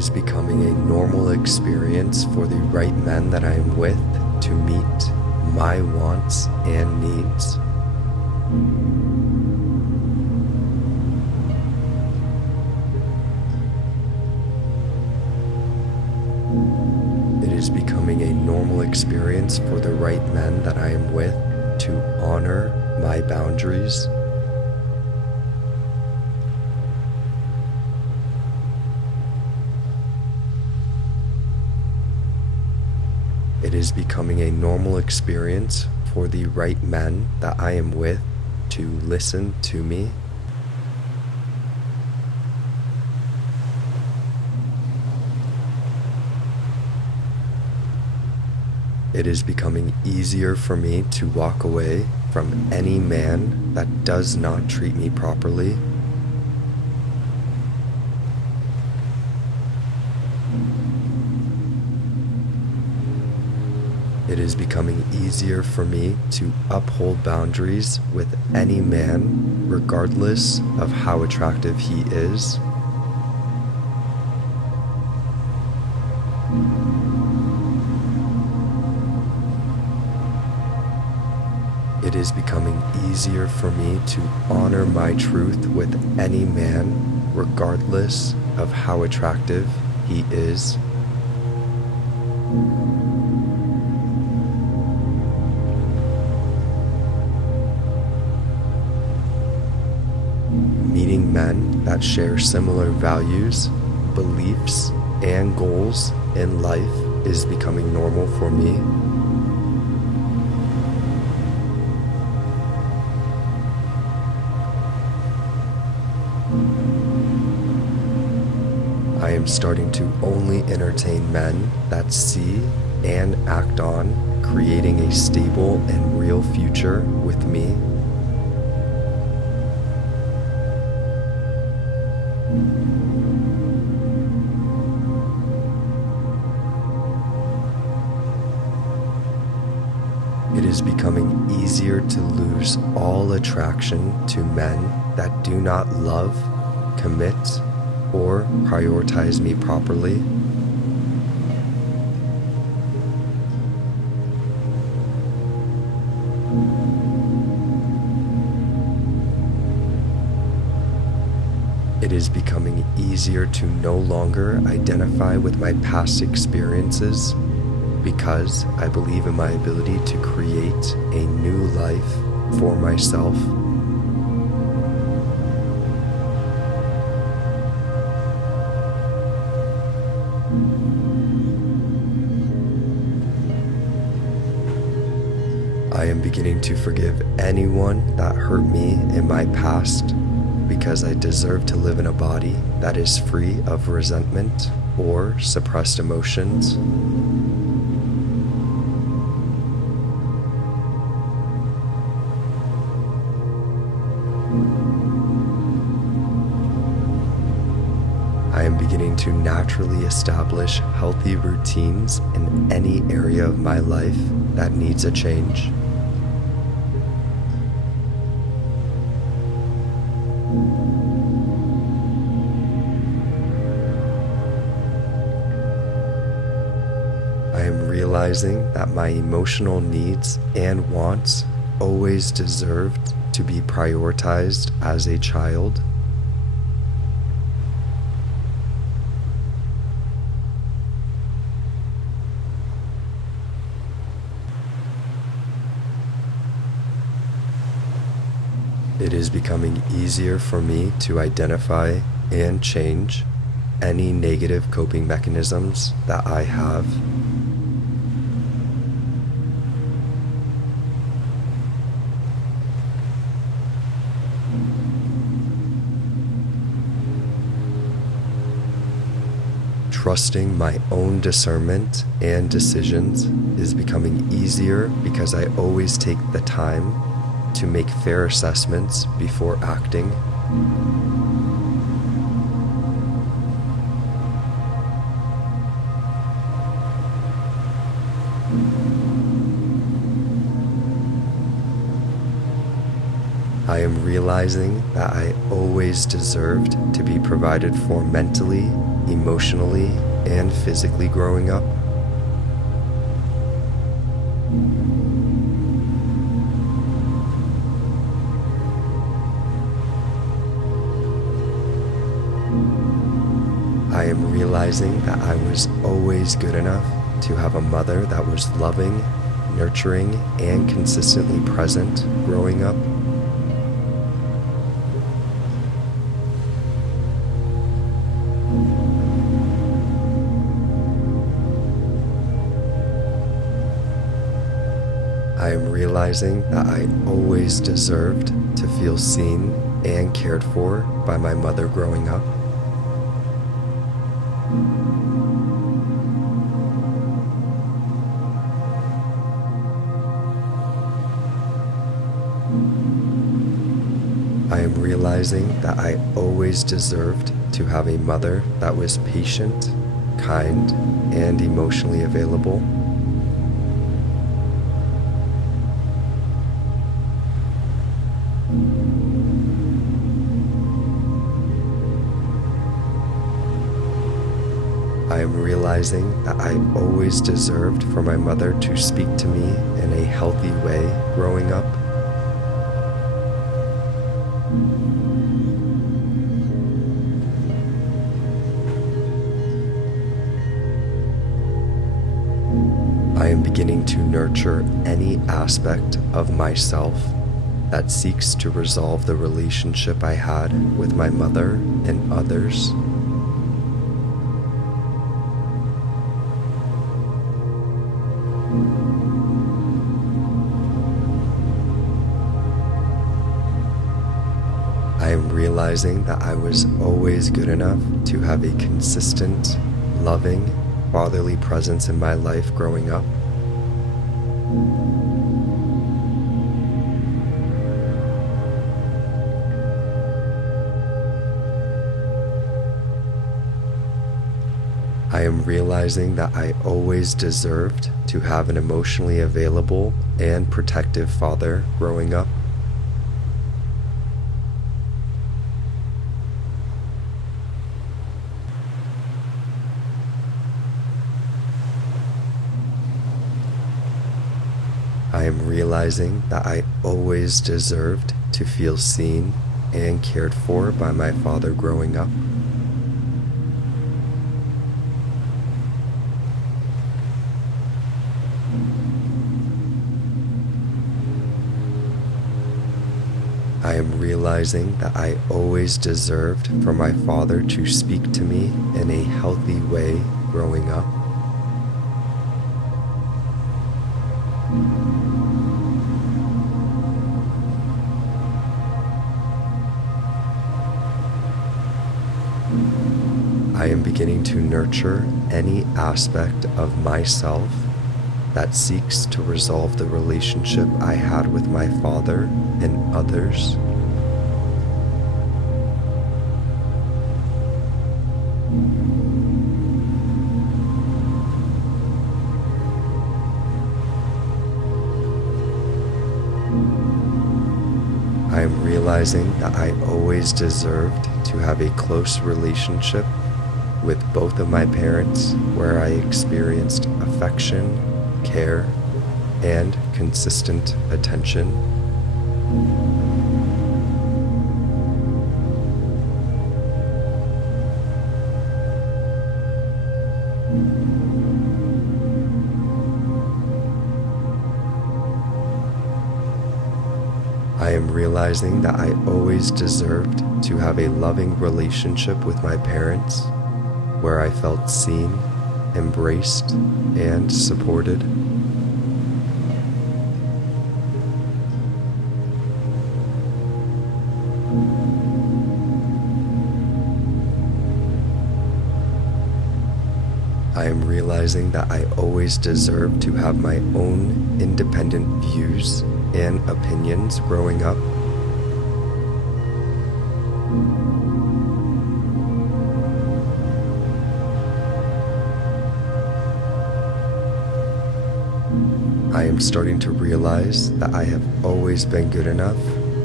is becoming a normal experience for the right men that I am with to meet my wants and needs. It is becoming a normal experience for the right men that I am with to honor my boundaries. It is becoming a normal experience for the right men that I am with to listen to me. It is becoming easier for me to walk away from any man that does not treat me properly. It is becoming easier for me to uphold boundaries with any man, regardless of how attractive he is. It is becoming easier for me to honor my truth with any man, regardless of how attractive he is. Meeting men that share similar values, beliefs, and goals in life is becoming normal for me. I am starting to only entertain men that see and act on creating a stable and real future with me. It is becoming easier to lose all attraction to men that do not love, commit, or prioritize me properly. It is becoming easier to no longer identify with my past experiences because I believe in my ability to create a new life for myself. I am beginning to forgive anyone that hurt me in my past because I deserve to live in a body that is free of resentment or suppressed emotions. I am beginning to naturally establish healthy routines in any area of my life that needs a change. I am realizing that my emotional needs and wants always deserved to be prioritized as a child. It is becoming easier for me to identify and change any negative coping mechanisms that I have. Trusting my own discernment and decisions is becoming easier because I always take the time to make fair assessments before acting. I am realizing that I always deserved to be provided for mentally, emotionally, and physically growing up. I am realizing that I was always good enough to have a mother that was loving, nurturing, and consistently present growing up. I am realizing that I always deserved to feel seen and cared for by my mother growing up. I am realizing that I always deserved to have a mother that was patient, kind, and emotionally available. I am realizing that I always deserved for my mother to speak to me in a healthy way growing up. I am beginning to nurture any aspect of myself that seeks to resolve the relationship I had with my mother and others. I am realizing that I was always good enough to have a consistent, loving, fatherly presence in my life growing up. I am realizing that I always deserved to have an emotionally available and protective father growing up. I am realizing that I always deserved to feel seen and cared for by my father growing up. I am realizing that I always deserved for my father to speak to me in a healthy way growing up. I am beginning to nurture any aspect of myself that seeks to resolve the relationship I had with my father and others. I am realizing that I always deserved to have a close relationship with both of my parents where I experienced affection, care, and consistent attention. I am realizing that I always deserved to have a loving relationship with my parents where I felt seen, embraced, and supported. I am realizing that I always deserve to have my own independent views and opinions growing up. I am starting to realize that I have always been good enough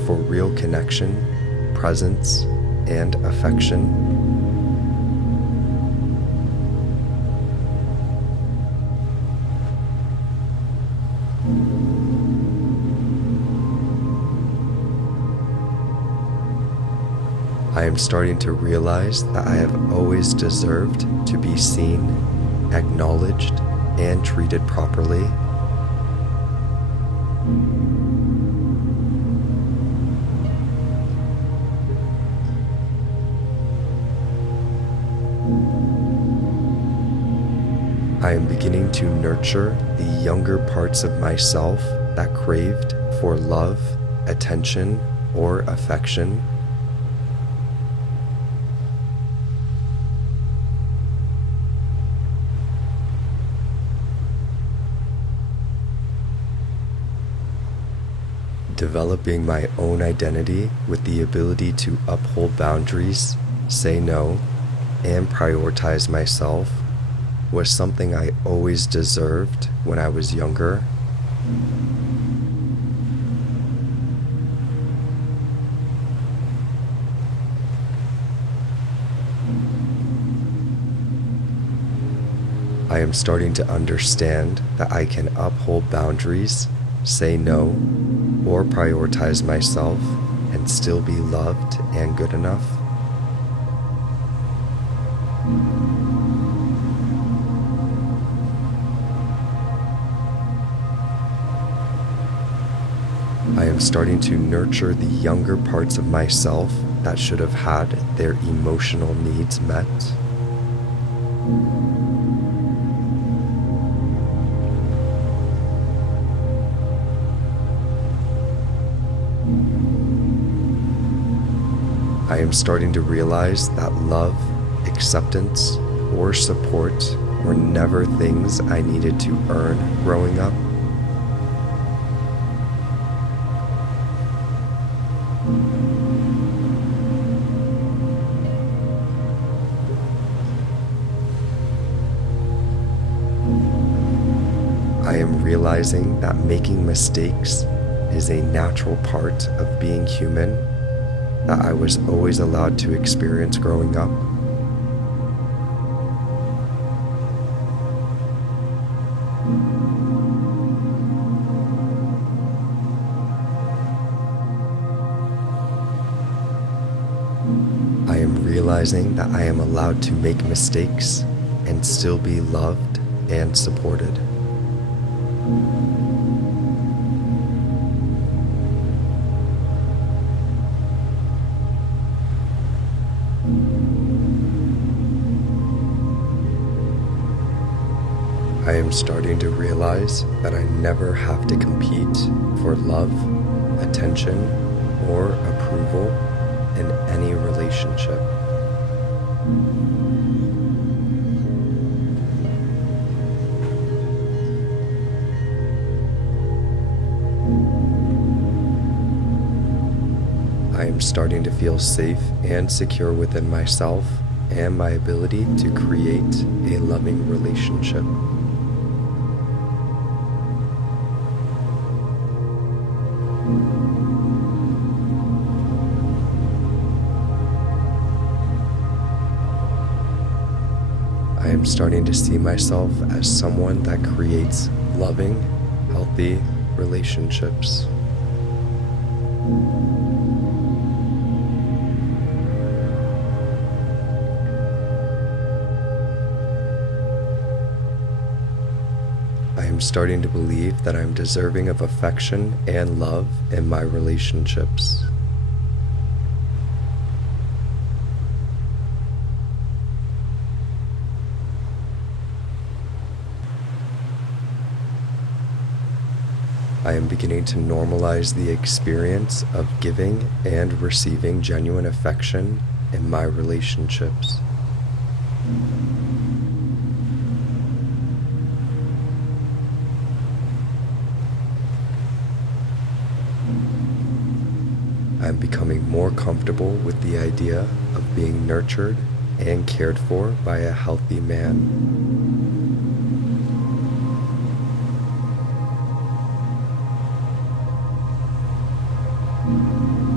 for real connection, presence, and affection. I am starting to realize that I have always deserved to be seen, acknowledged, and treated properly. I am beginning to nurture the younger parts of myself that craved for love, attention, or affection. Developing my own identity with the ability to uphold boundaries, say no, and prioritize myself was something I always deserved when I was younger. I am starting to understand that I can uphold boundaries, say no, or prioritize myself and still be loved and good enough. I am starting to nurture the younger parts of myself that should have had their emotional needs met. I am starting to realize that love, acceptance, or support were never things I needed to earn growing up. I am realizing that making mistakes is a natural part of being human that I was always allowed to experience growing up. I am realizing that I am allowed to make mistakes and still be loved and supported. I am starting to realize that I never have to compete for love, attention, or approval in any relationship. I am starting to feel safe and secure within myself and my ability to create a loving relationship. I am starting to see myself as someone that creates loving, healthy relationships. I am starting to believe that I'm deserving of affection and love in my relationships. I am beginning to normalize the experience of giving and receiving genuine affection in my relationships. I am becoming more comfortable with the idea of being nurtured and cared for by a healthy man.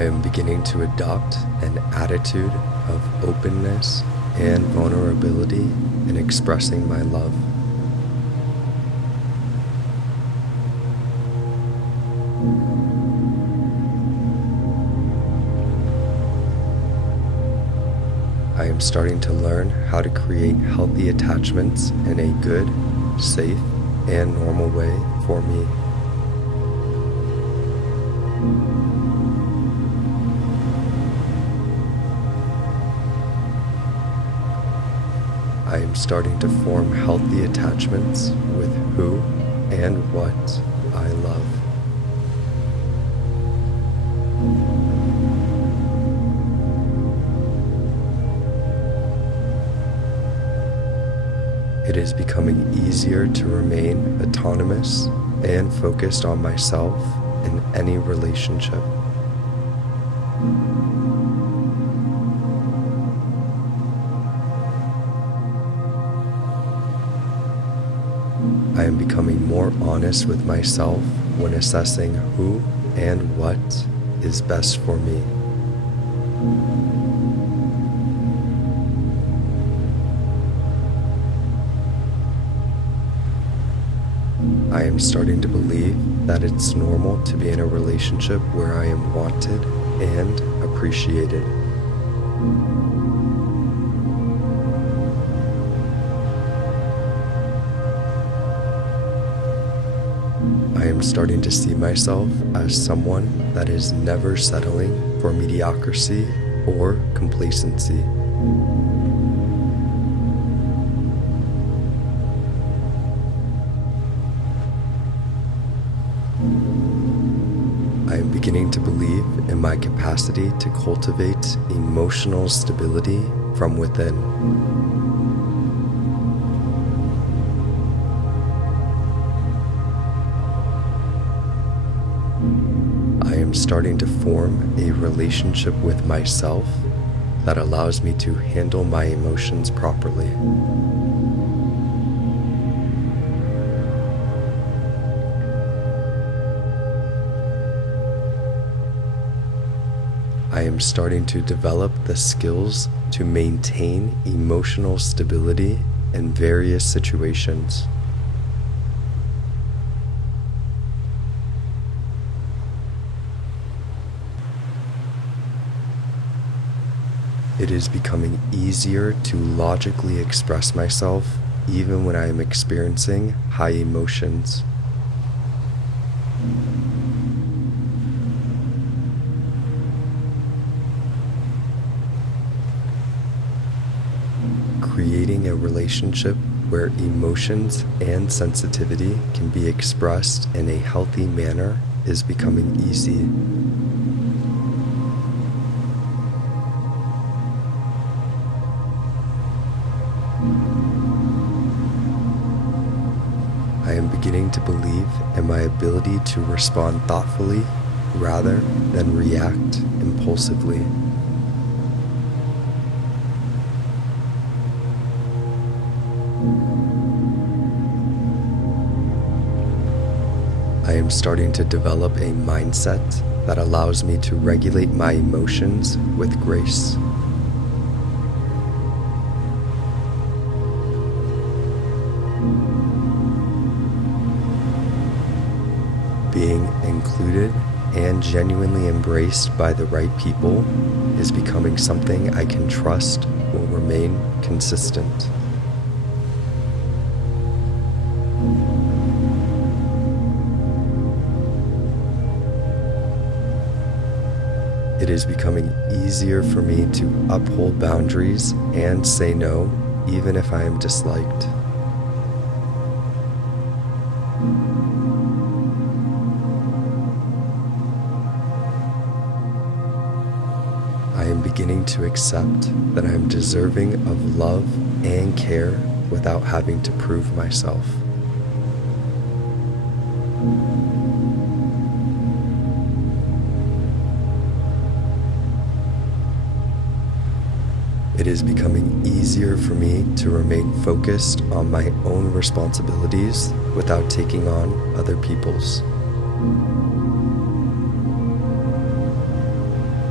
I am beginning to adopt an attitude of openness and vulnerability in expressing my love. I am starting to learn how to create healthy attachments in a good, safe, and normal way for me. I am starting to form healthy attachments with who and what I love. It is becoming easier to remain autonomous and focused on myself in any relationship. I am becoming more honest with myself when assessing who and what is best for me. I am starting to believe that it's normal to be in a relationship where I am wanted and appreciated. I am starting to see myself as someone that is never settling for mediocrity or complacency. I am beginning to believe in my capacity to cultivate emotional stability from within. I am starting to form a relationship with myself that allows me to handle my emotions properly. I am starting to develop the skills to maintain emotional stability in various situations. It is becoming easier to logically express myself even when I am experiencing high emotions. Creating a relationship where emotions and sensitivity can be expressed in a healthy manner is becoming easy. I am beginning to believe in my ability to respond thoughtfully rather than react impulsively. I am starting to develop a mindset that allows me to regulate my emotions with grace. Being included and genuinely embraced by the right people is becoming something I can trust will remain consistent. It is becoming easier for me to uphold boundaries and say no, even if I am disliked. I am beginning to accept that I am deserving of love and care without having to prove myself. It is becoming easier for me to remain focused on my own responsibilities without taking on other people's.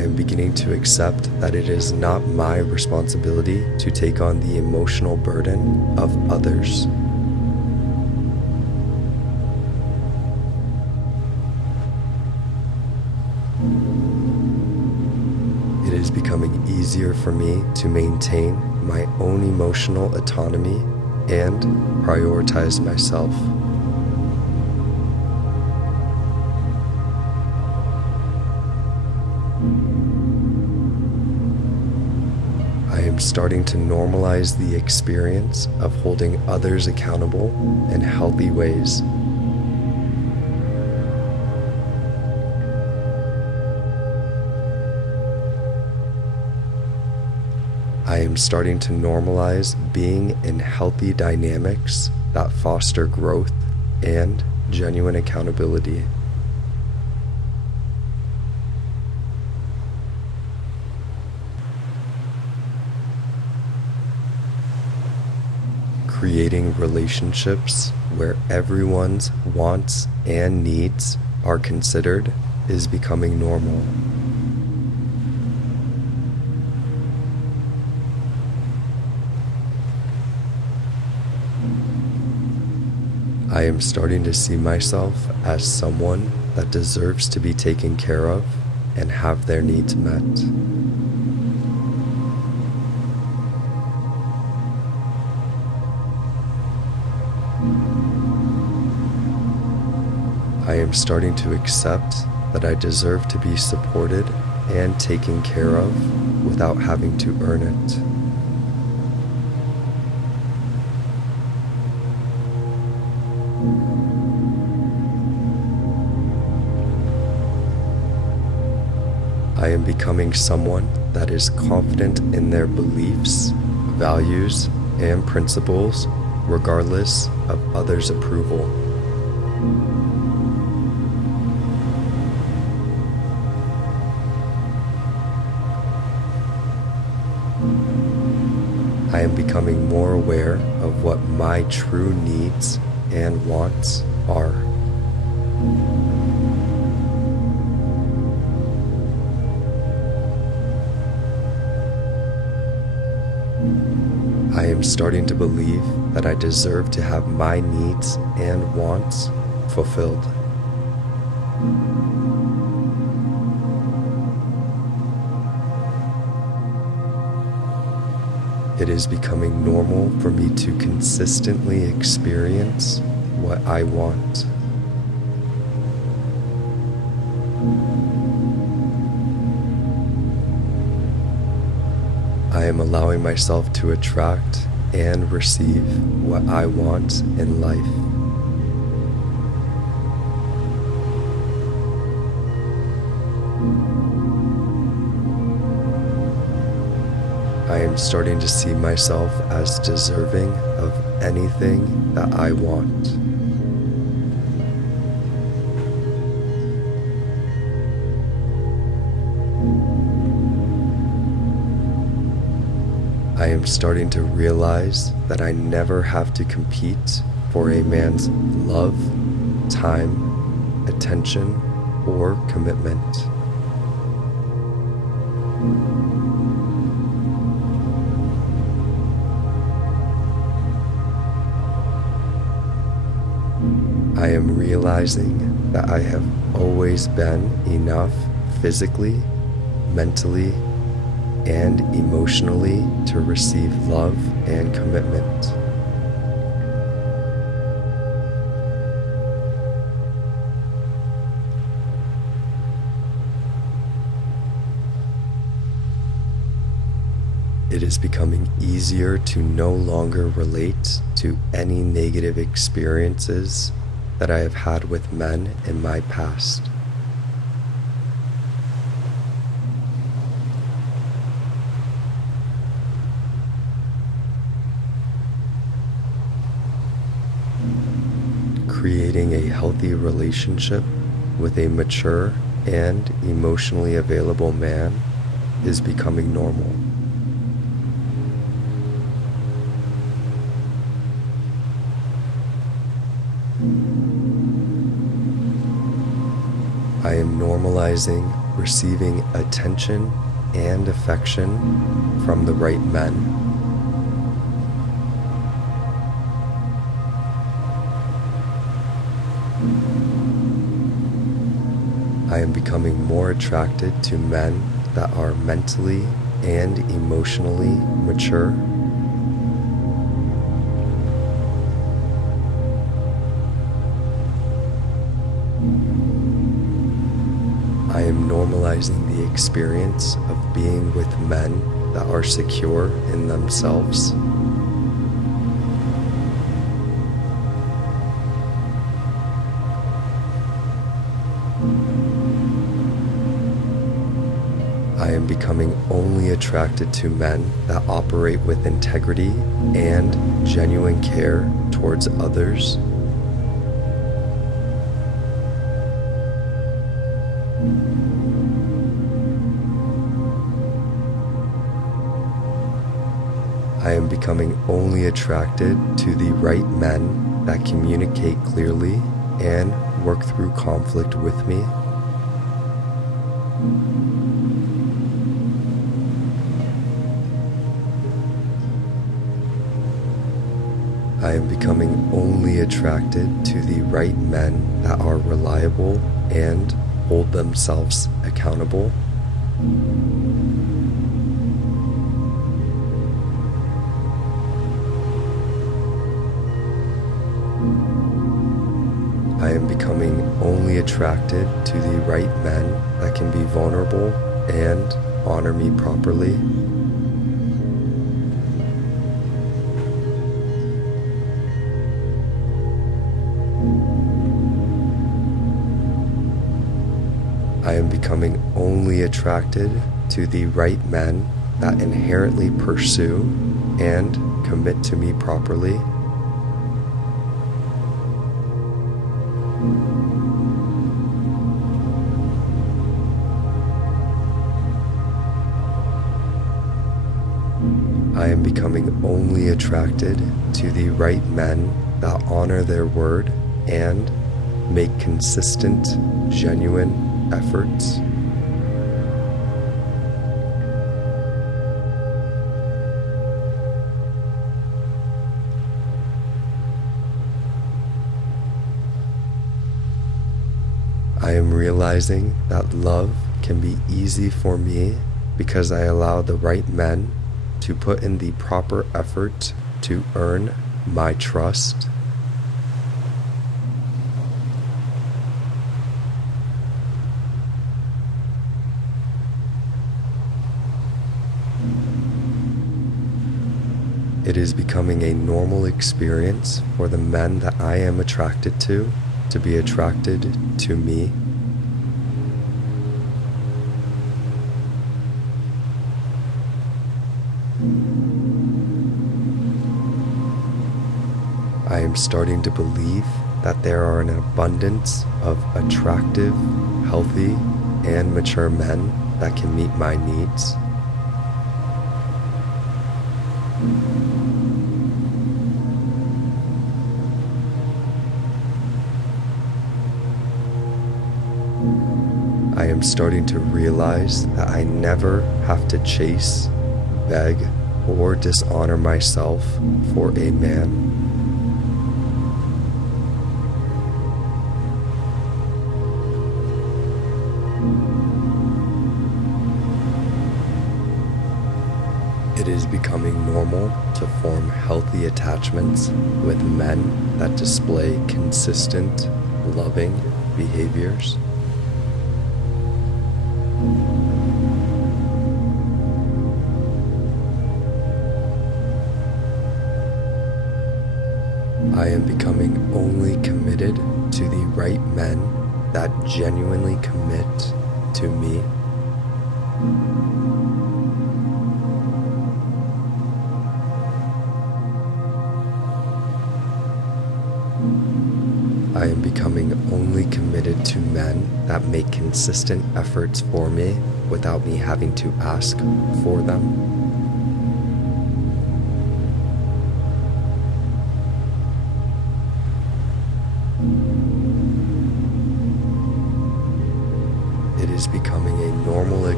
I am beginning to accept that it is not my responsibility to take on the emotional burden of others. It is becoming easier for me to maintain my own emotional autonomy and prioritize myself. I am starting to normalize the experience of holding others accountable in healthy ways. I am starting to normalize being in healthy dynamics that foster growth and genuine accountability. Creating relationships where everyone's wants and needs are considered is becoming normal. I am starting to see myself as someone that deserves to be taken care of and have their needs met. I am starting to accept that I deserve to be supported and taken care of without having to earn it. I am becoming someone that is confident in their beliefs, values, and principles, regardless of others' approval. I am becoming more aware of what my true needs and wants are. I am starting to believe that I deserve to have my needs and wants fulfilled. It is becoming normal for me to consistently experience what I want. I am allowing myself to attract and receive what I want in life. I am starting to see myself as deserving of anything that I want. I am starting to realize that I never have to compete for a man's love, time, attention, or commitment. I am realizing that I have always been enough physically, mentally, and emotionally to receive love and commitment. It is becoming easier to no longer relate to any negative experiences that I have had with men in my past. Creating a healthy relationship with a mature and emotionally available man is becoming normal. I am normalizing receiving attention and affection from the right men. I am becoming more attracted to men that are mentally and emotionally mature. I am normalizing the experience of being with men that are secure in themselves. I am becoming only attracted to men that operate with integrity and genuine care towards others. I am becoming only attracted to the right men that communicate clearly and work through conflict with me. I am becoming only attracted to the right men that are reliable and hold themselves accountable. I am becoming only attracted to the right men that can be vulnerable and honor me properly. I am becoming only attracted to the right men that inherently pursue and commit to me properly. I am becoming only attracted to the right men that honor their word and make consistent, genuine efforts. I am realizing that love can be easy for me because I allow the right men to put in the proper effort to earn my trust. It is becoming a normal experience for the men that I am attracted to be attracted to me. I am starting to believe that there are an abundance of attractive, healthy, and mature men that can meet my needs. I am starting to realize that I never have to chase, beg, or dishonor myself for a man. It is becoming normal to form healthy attachments with men that display consistent, loving behaviors. I am becoming only committed to the right men that genuinely commit to me. I am becoming only committed to men that make consistent efforts for me without me having to ask for them.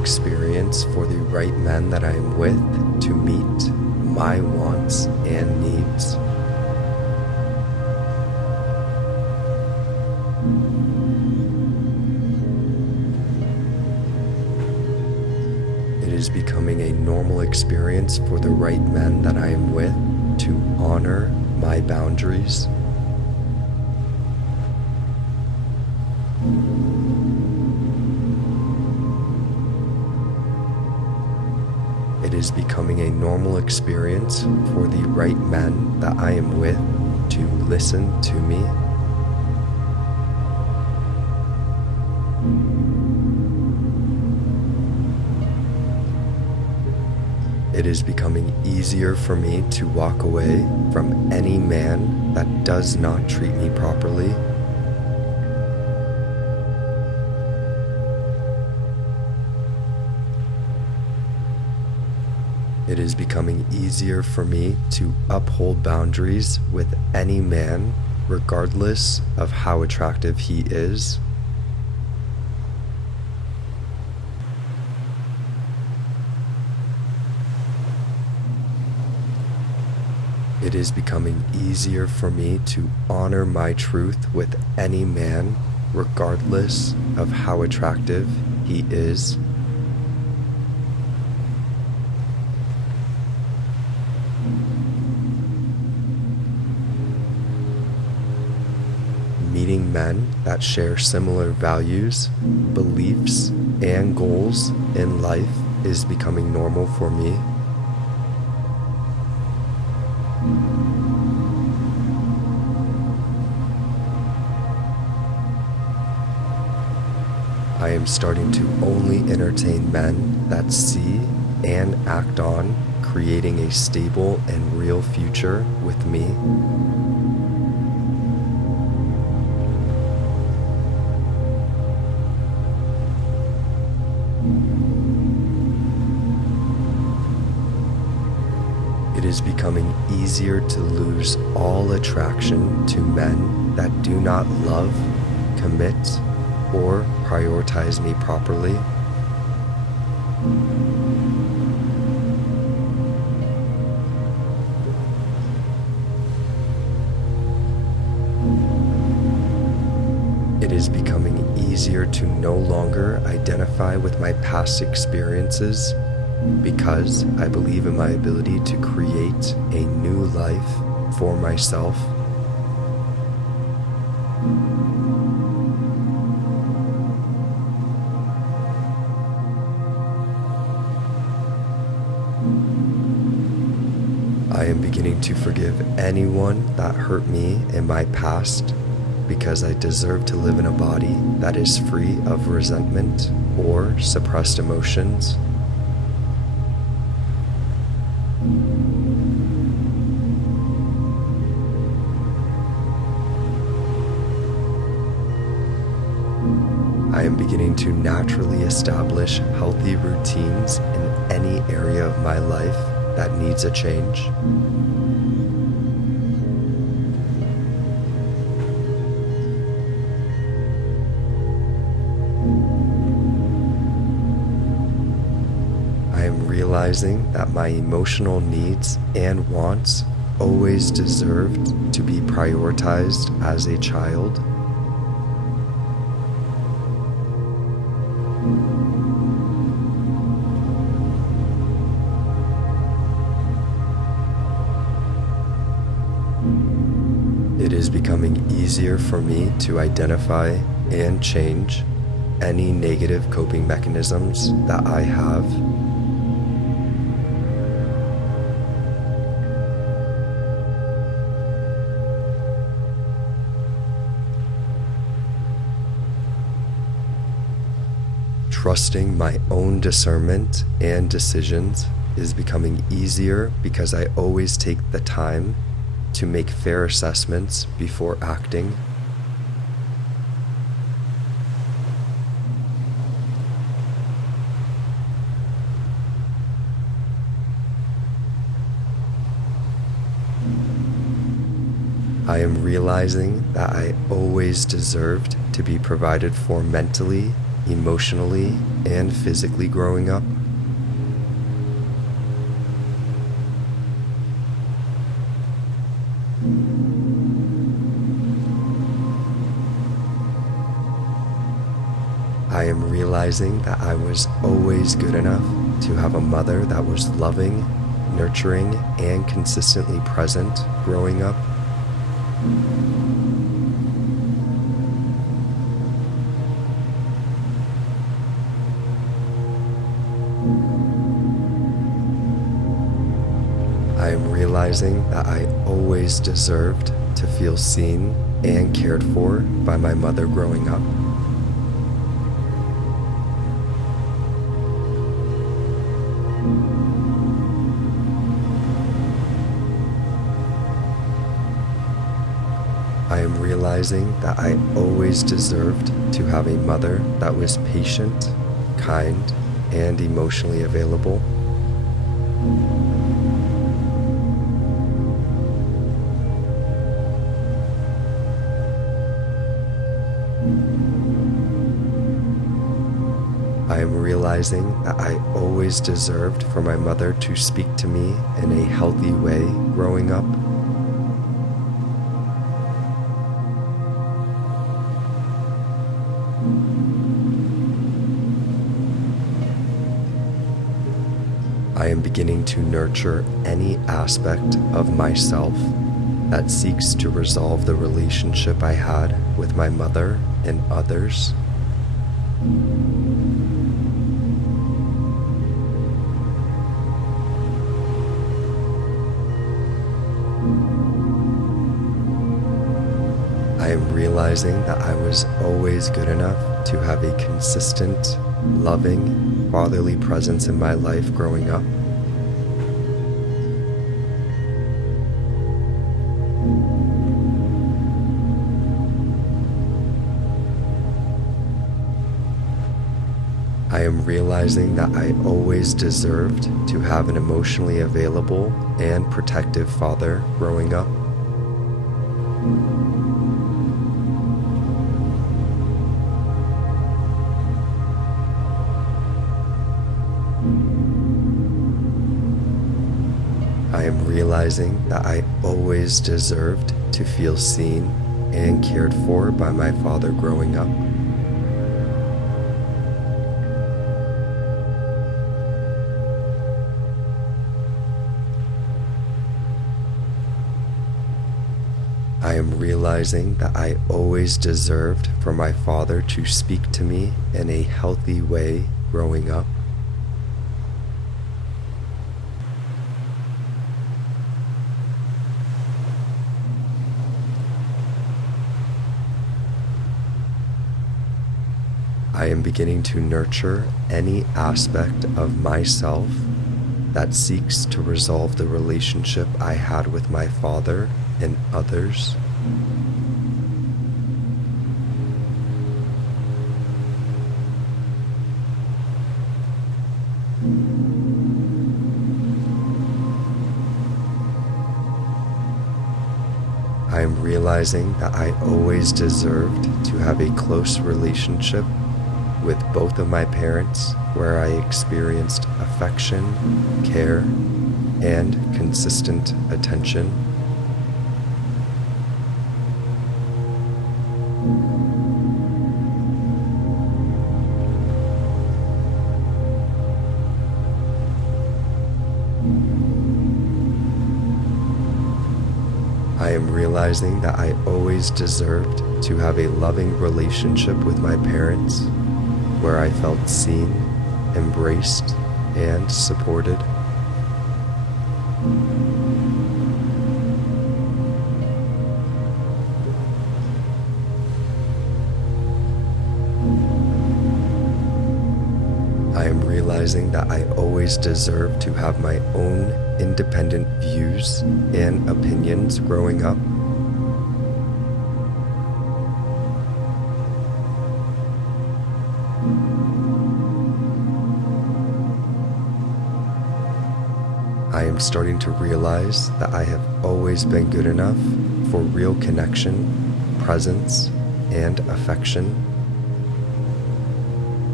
experience for the right men that I am with to meet my wants and needs. It is becoming a normal experience for the right men that I am with to honor my boundaries. It is becoming a normal experience for the right men that I am with to listen to me. It is becoming easier for me to walk away from any man that does not treat me properly. It is becoming easier for me to uphold boundaries with any man, regardless of how attractive he is. It is becoming easier for me to honor my truth with any man, regardless of how attractive he is. Meeting men that share similar values, beliefs, and goals in life is becoming normal for me. I am starting to only entertain men that see and act on creating a stable and real future with me. It is becoming easier to lose all attraction to men that do not love, commit, or prioritize me properly. It is becoming easier to no longer identify with my past experiences because I believe in my ability to create a new life for myself. I am beginning to forgive anyone that hurt me in my past because I deserve to live in a body that is free of resentment or suppressed emotions. I am beginning to naturally establish healthy routines in any area of my life that needs a change. I am realizing that my emotional needs and wants always deserved to be prioritized as a child. It is becoming easier for me to identify and change any negative coping mechanisms that I have. Trusting my own discernment and decisions is becoming easier because I always take the time to make fair assessments before acting. I am realizing that I always deserved to be provided for mentally emotionally and physically growing up. I am realizing that I was always good enough to have a mother that was loving, nurturing, and consistently present growing up. I am realizing that I always deserved to feel seen and cared for by my mother growing up. I am realizing that I always deserved to have a mother that was patient, kind, and emotionally available. I am realizing that I always deserved for my mother to speak to me in a healthy way growing up. I am beginning to nurture any aspect of myself that seeks to resolve the relationship I had with my mother and others. I am realizing that I was always good enough to have a consistent, loving, fatherly presence in my life growing up. I am realizing that I always deserved to have an emotionally available and protective father growing up. I am realizing that I always deserved to feel seen and cared for by my father growing up. I am realizing that I always deserved for my father to speak to me in a healthy way growing up. I am beginning to nurture any aspect of myself that seeks to resolve the relationship I had with my father and others. I am realizing that I always deserved to have a close relationship with both of my parents where I experienced affection, care, and consistent attention. I am realizing that I always deserved to have a loving relationship with my parents where I felt seen, embraced, and supported. I am realizing that I always deserve to have my own independent views and opinions growing up. I am starting to realize that I have always been good enough for real connection, presence, and affection.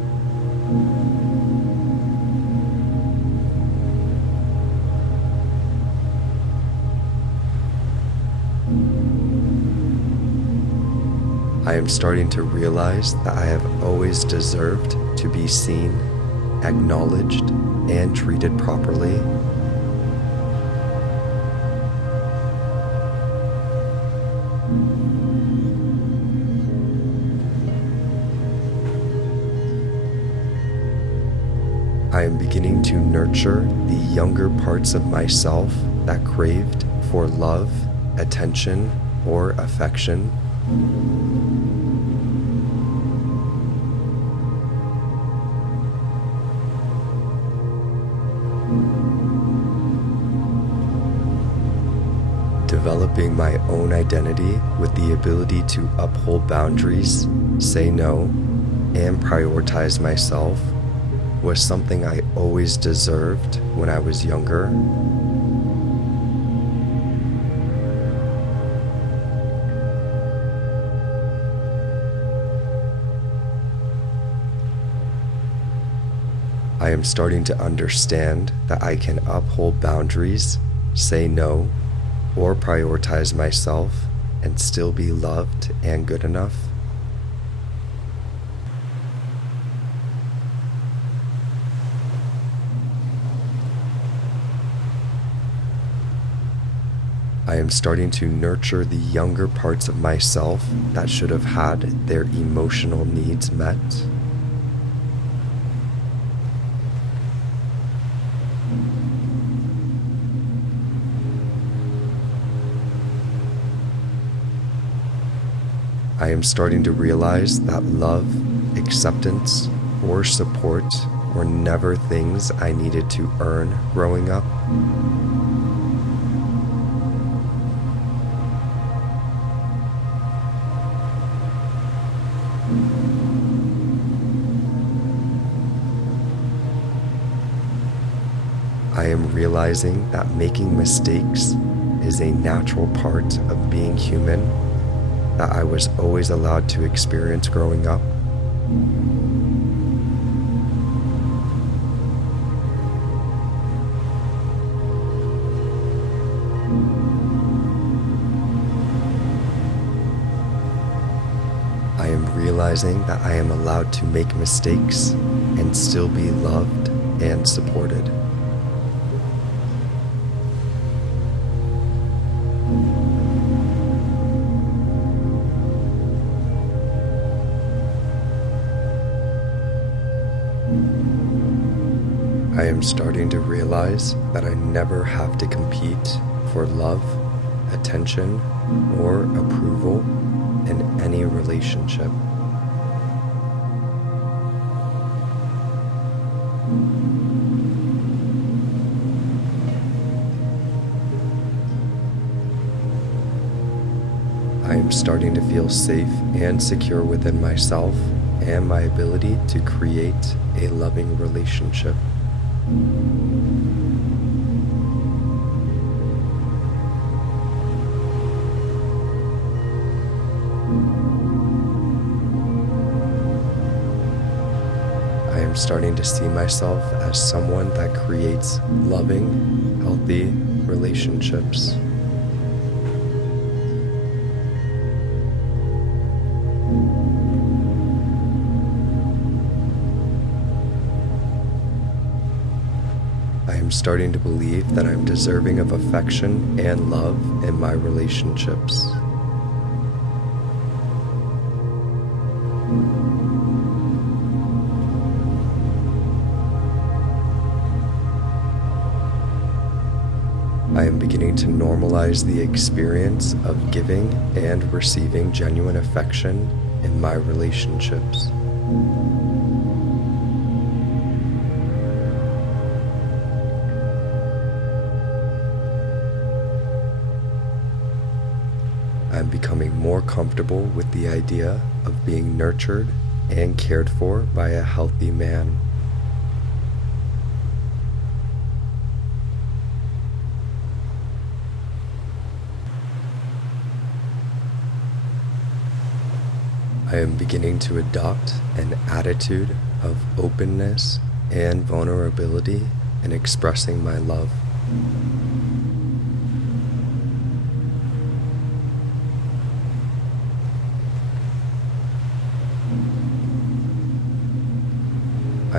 I am starting to realize that I have always deserved to be seen, acknowledged, and treated properly. I am beginning to nurture the younger parts of myself that craved for love, attention, or affection. Developing my own identity with the ability to uphold boundaries, say no, and prioritize myself was something I always deserved when I was younger. I am starting to understand that I can uphold boundaries, say no, or prioritize myself and still be loved and good enough. I am starting to nurture the younger parts of myself that should have had their emotional needs met. I am starting to realize that love, acceptance, or support were never things I needed to earn growing up. I am realizing that making mistakes is a natural part of being human that I was always allowed to experience growing up. I am realizing that I am allowed to make mistakes and still be loved and supported. I am starting to realize that I never have to compete for love, attention, or approval in any relationship. I am starting to feel safe and secure within myself and my ability to create a loving relationship. I am starting to see myself as someone that creates loving, healthy relationships. I am starting to believe that I'm deserving of affection and love in my relationships. I am beginning to normalize the experience of giving and receiving genuine affection in my relationships. I'm becoming more comfortable with the idea of being nurtured and cared for by a healthy man. I am beginning to adopt an attitude of openness and vulnerability in expressing my love.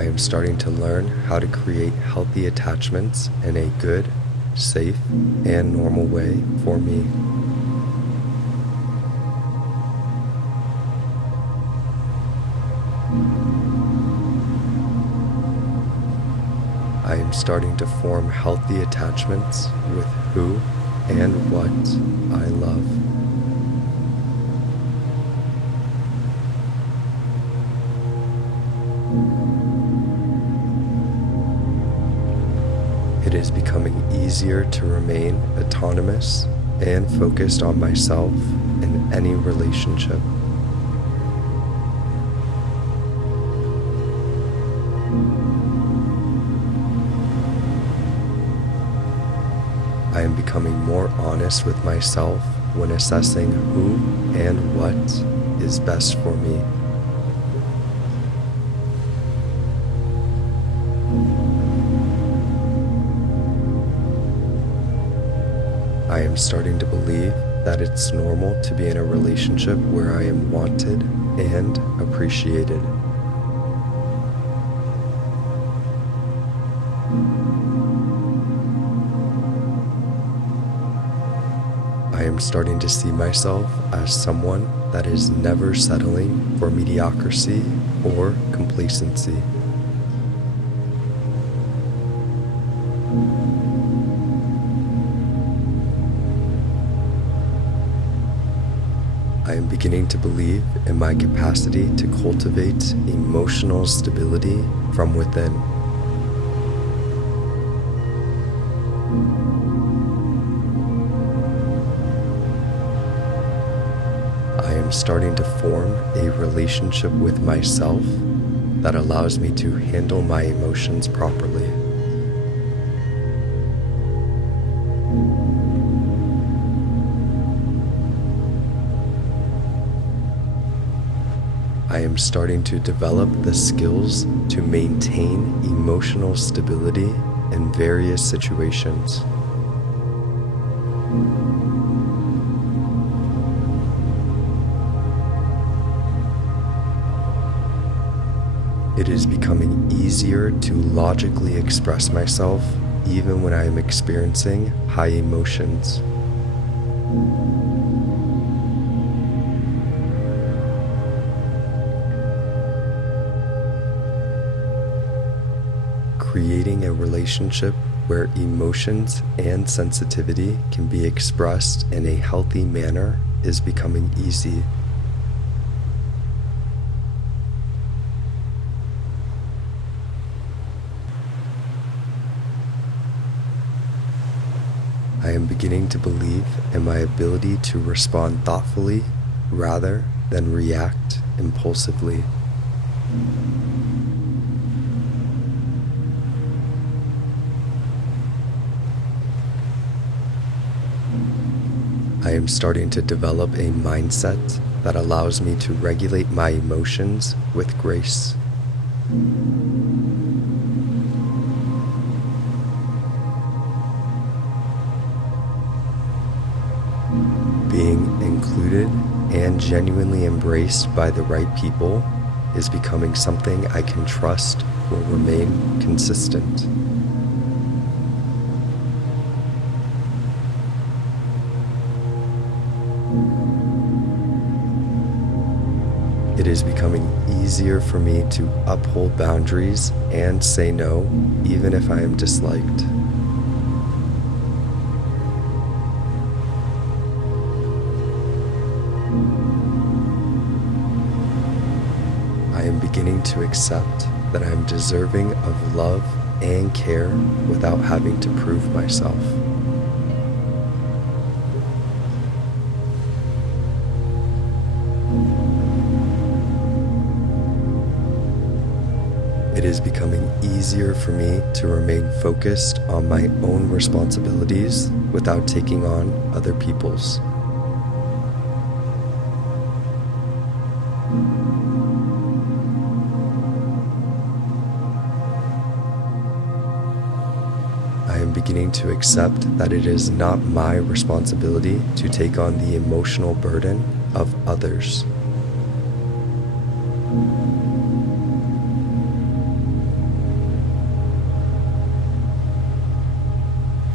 I am starting to learn how to create healthy attachments in a good, safe, and normal way for me. I am starting to form healthy attachments with who and what I love. It is becoming easier to remain autonomous and focused on myself in any relationship. I am becoming more honest with myself when assessing who and what is best for me. I am starting to believe that it's normal to be in a relationship where I am wanted and appreciated. I am starting to see myself as someone that is never settling for mediocrity or complacency. I am beginning to believe in my capacity to cultivate emotional stability from within. I am starting to form a relationship with myself that allows me to handle my emotions properly. I am starting to develop the skills to maintain emotional stability in various situations. It is becoming easier to logically express myself even when I am experiencing high emotions. Creating a relationship where emotions and sensitivity can be expressed in a healthy manner is becoming easy. I am beginning to believe in my ability to respond thoughtfully rather than react impulsively. I am starting to develop a mindset that allows me to regulate my emotions with grace. Being included and genuinely embraced by the right people is becoming something I can trust will remain consistent. It is becoming easier for me to uphold boundaries and say no, even if I am disliked. I am beginning to accept that I am deserving of love and care without having to prove myself. It is becoming easier for me to remain focused on my own responsibilities without taking on other people's. I am beginning to accept that it is not my responsibility to take on the emotional burden of others.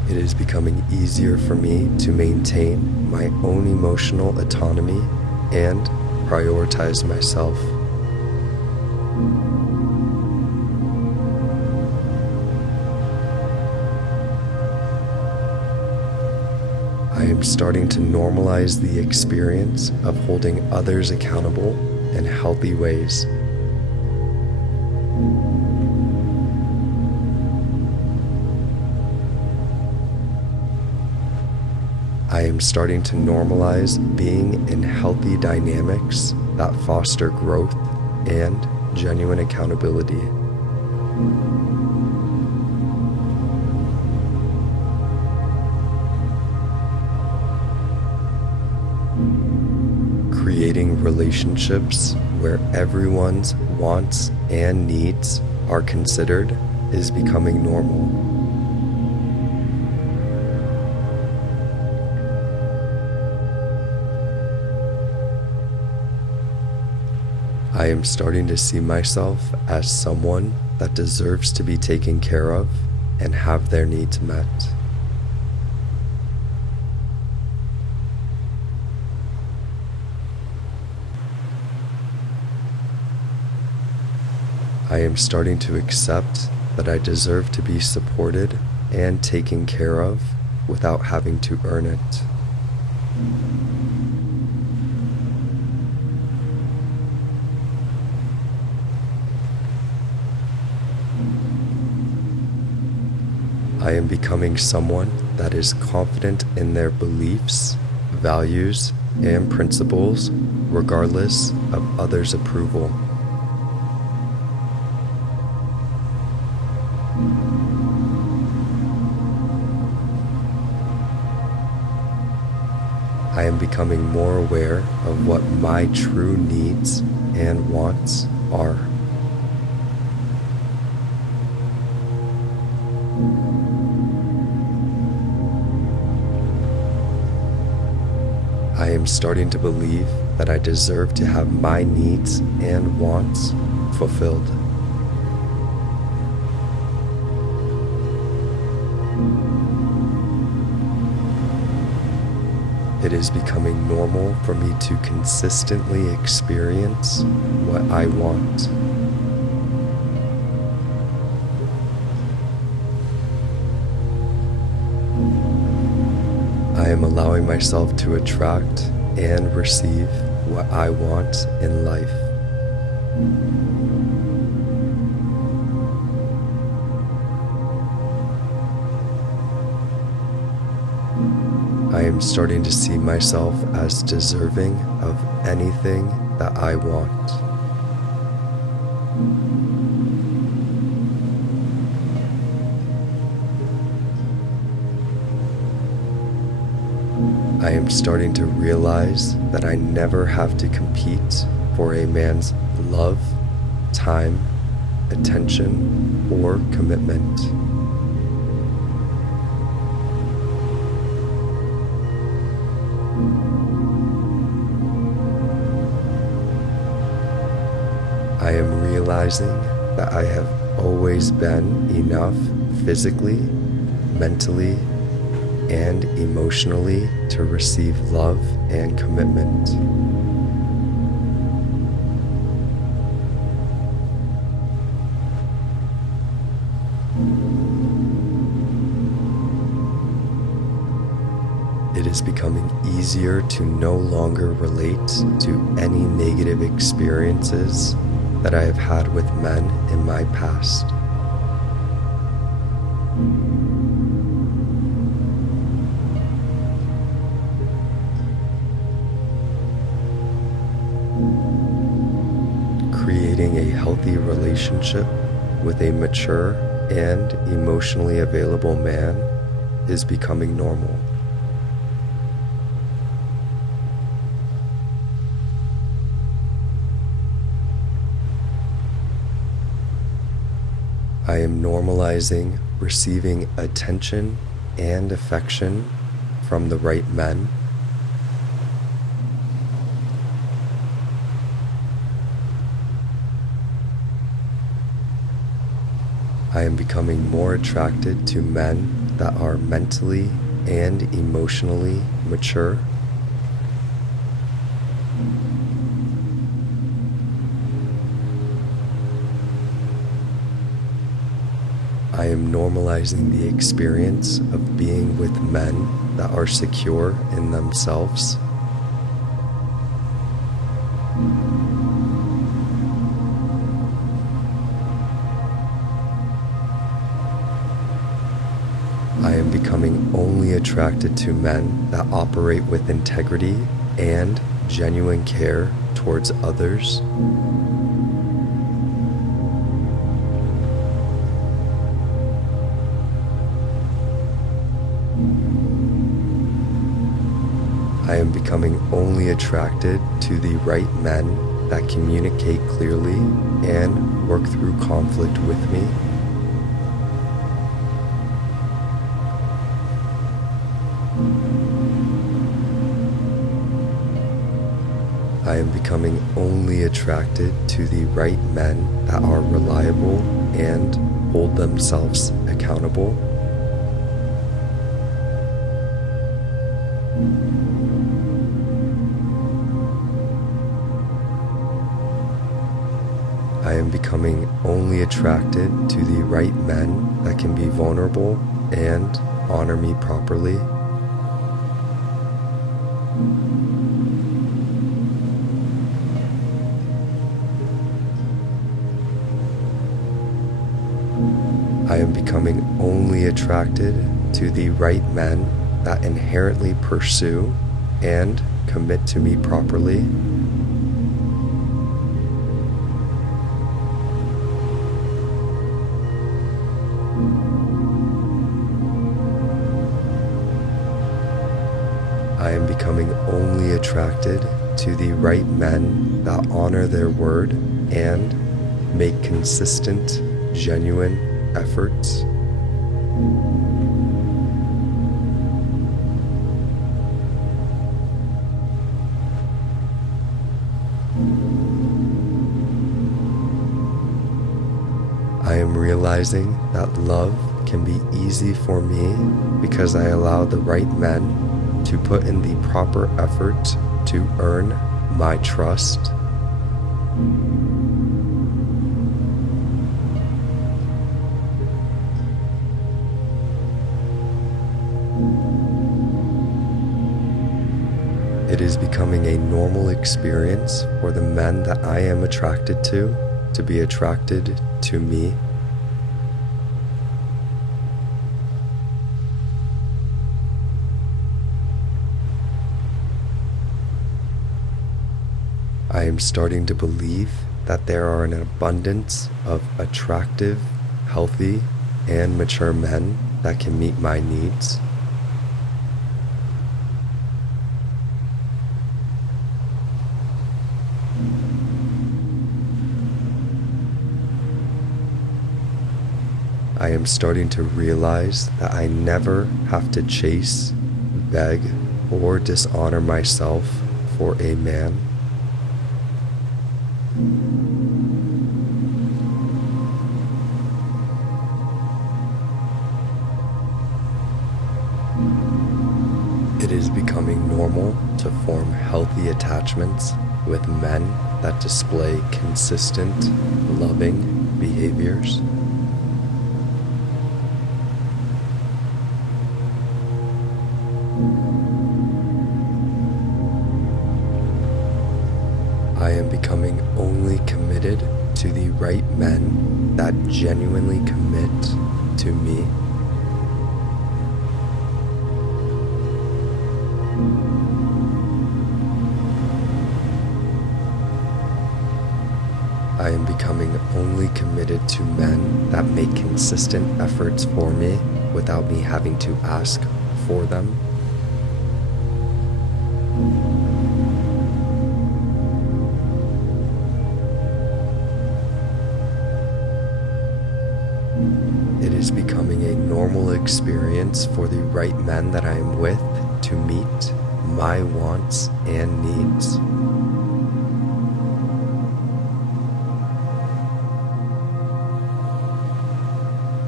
It is becoming easier for me to maintain my own emotional autonomy and prioritize myself. I am starting to normalize the experience of holding others accountable in healthy ways. I am starting to normalize being in healthy dynamics that foster growth and genuine accountability. Creating relationships where everyone's wants and needs are considered is becoming normal. I am starting to see myself as someone that deserves to be taken care of and have their needs met. I am starting to accept that I deserve to be supported and taken care of without having to earn it. I am becoming someone that is confident in their beliefs, values, and principles, regardless of others' approval. I am becoming more aware of what my true needs and wants are. I am starting to believe that I deserve to have my needs and wants fulfilled. It is becoming normal for me to consistently experience what I want. I am allowing myself to attract and receive what I want in life. I am starting to see myself as deserving of anything that I want. I am starting to realize that I never have to compete for a man's love, time, attention, or commitment. I am realizing that I have always been enough physically, mentally, and emotionally to receive love and commitment. It is becoming easier to no longer relate to any negative experiences that I have had with men in my past. Creating a healthy relationship with a mature and emotionally available man is becoming normal. I am normalizing receiving attention and affection from the right men. I am becoming more attracted to men that are mentally and emotionally mature. I am normalizing the experience of being with men that are secure in themselves. I am becoming only attracted to men that operate with integrity and genuine care towards others. I am becoming only attracted to the right men that communicate clearly and work through conflict with me. I am becoming only attracted to the right men that are reliable and hold themselves accountable. I am becoming only attracted to the right men that can be vulnerable and honor me properly. I am becoming only attracted to the right men that inherently pursue and commit to me properly. I am becoming only attracted to the right men that honor their word and make consistent, genuine efforts. I am realizing that love can be easy for me because I allow the right men to put in the proper effort to earn my trust. It is becoming a normal experience for the men that I am attracted to be attracted to me. I am starting to believe that there are an abundance of attractive, healthy, and mature men that can meet my needs. I am starting to realize that I never have to chase, beg, or dishonor myself for a man. It is becoming normal to form healthy attachments with men that display consistent, loving behaviors. I am becoming only committed to the right men that genuinely commit to me. I am becoming only committed to men that make consistent efforts for me without me having to ask for them. It is becoming a normal experience for the right men that I am with to meet my wants and needs.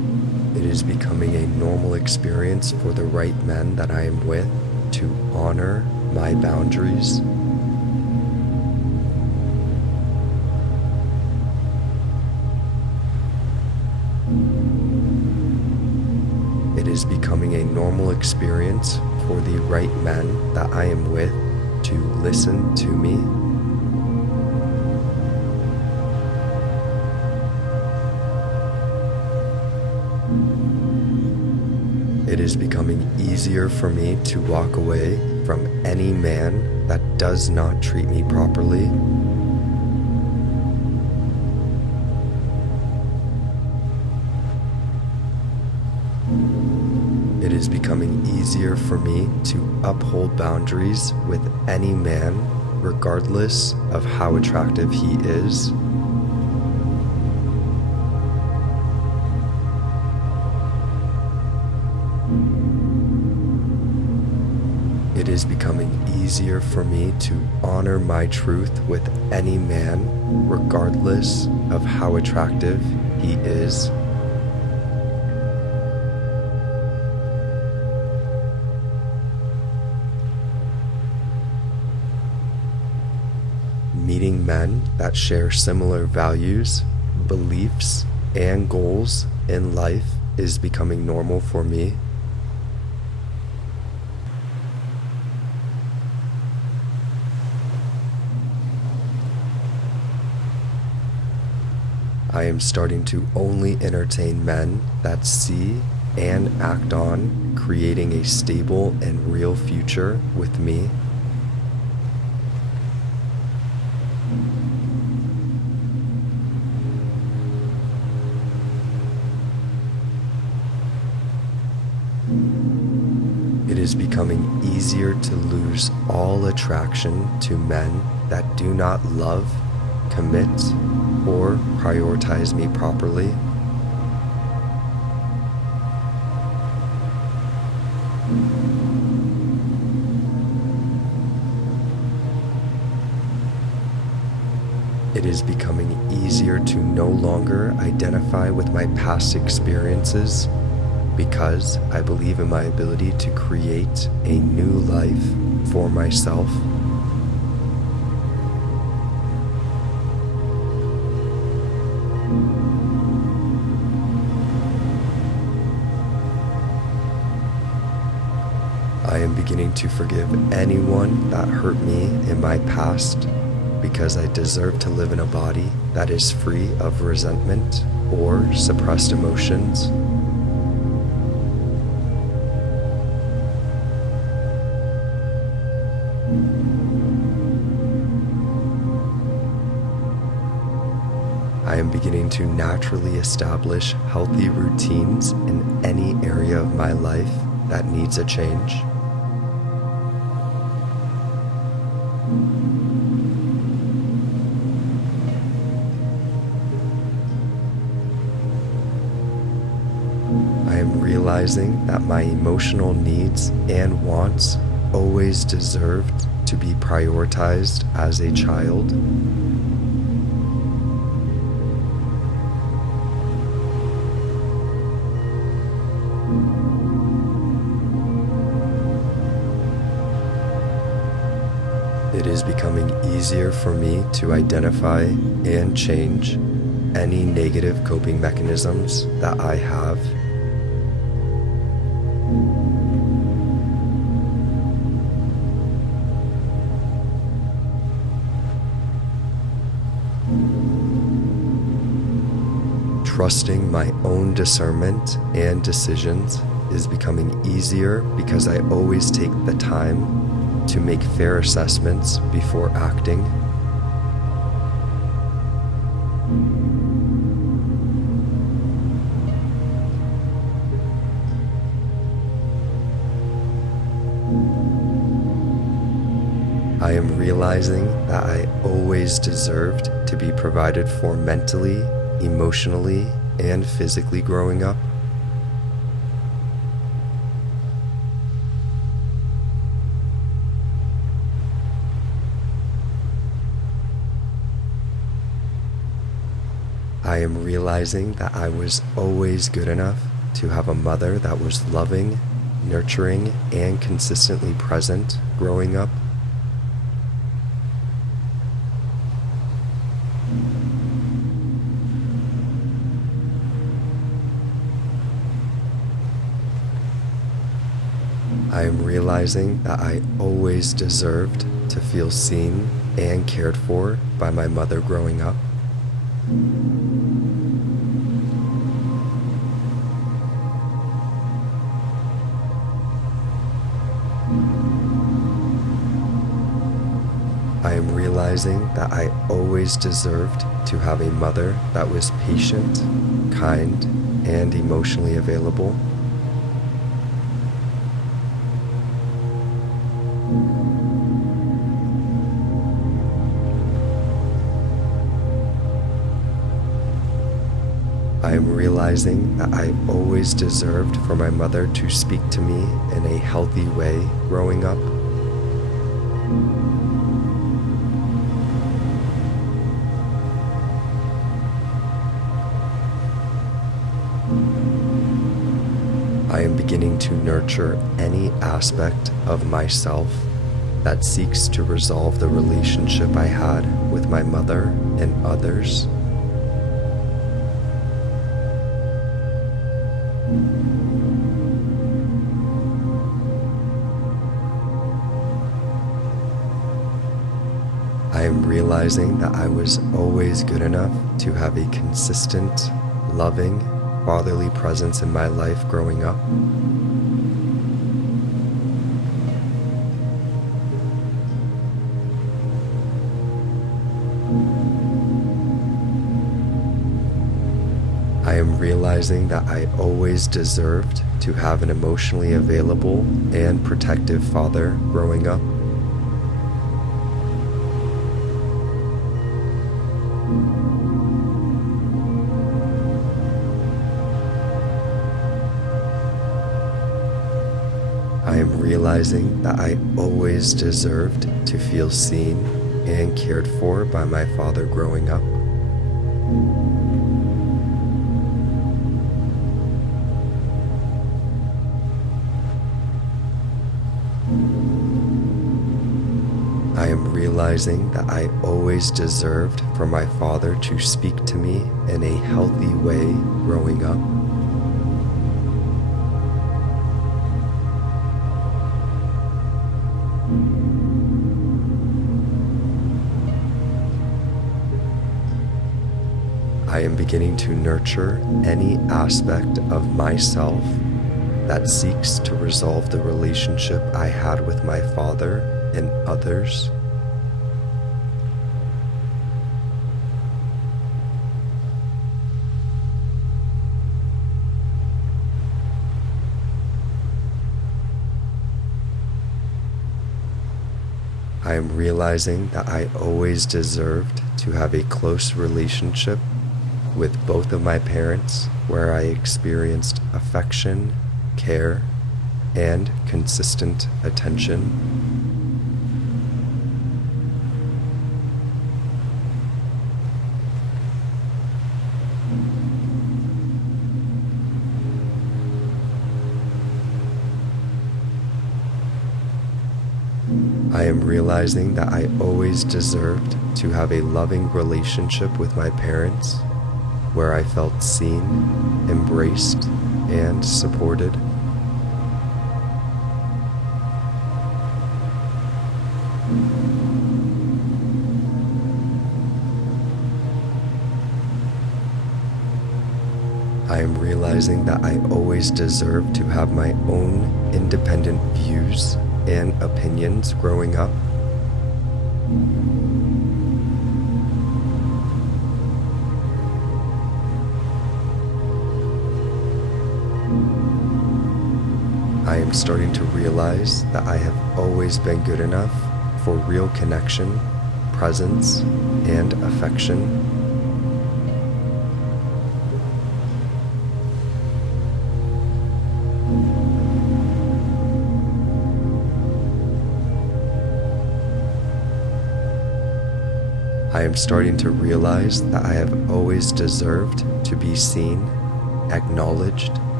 It is becoming a normal experience for the right men that I am with to honor my boundaries. It is becoming a normal experience for the right men that I am with to listen to me. It is becoming easier for me to walk away from any man that does not treat me properly. It is becoming easier for me to uphold boundaries with any man, regardless of how attractive he is. It is becoming easier for me to honor my truth with any man, regardless of how attractive he is. Meeting men that share similar values, beliefs, and goals in life is becoming normal for me. I am starting to only entertain men that see and act on creating a stable and real future with me. It is becoming easier to lose all attraction to men that do not love, commit, or prioritize me properly. It is becoming easier to no longer identify with my past experiences because I believe in my ability to create a new life for myself. I am beginning to forgive anyone that hurt me in my past because I deserve to live in a body that is free of resentment or suppressed emotions. I am beginning to naturally establish healthy routines in any area of my life that needs a change. I am realizing that my emotional needs and wants always deserved to be prioritized as a child. It is becoming easier for me to identify and change any negative coping mechanisms that I have. Trusting my own discernment and decisions is becoming easier because I always take the time to make fair assessments before acting. I am realizing that I always deserved to be provided for mentally, emotionally, and physically growing up. I am realizing that I was always good enough to have a mother that was loving, nurturing, and consistently present growing up. I am realizing that I always deserved to feel seen and cared for by my mother growing up. I am realizing that I always deserved to have a mother that was patient, kind, and emotionally available. I am realizing that I always deserved for my mother to speak to me in a healthy way growing up. I am beginning to nurture any aspect of myself that seeks to resolve the relationship I had with my mother and others. I am realizing that I was always good enough to have a consistent, loving, fatherly presence in my life growing up. I am realizing that I always deserved to have an emotionally available and protective father growing up. I am realizing that I always deserved to feel seen and cared for by my father growing up. I am realizing that I always deserved for my father to speak to me in a healthy way growing up. I am beginning to nurture any aspect of myself that seeks to resolve the relationship I had with my father and others. I am realizing that I always deserved to have a close relationship with both of my parents where I experienced affection, care, and consistent attention. I am realizing that I always deserved to have a loving relationship with my parents where I felt seen, embraced, and supported. I am realizing that I always deserve to have my own independent views and opinions growing up. I am starting to realize that I have always been good enough for real connection, presence, and affection. I am starting to realize that I have always deserved to be seen, acknowledged,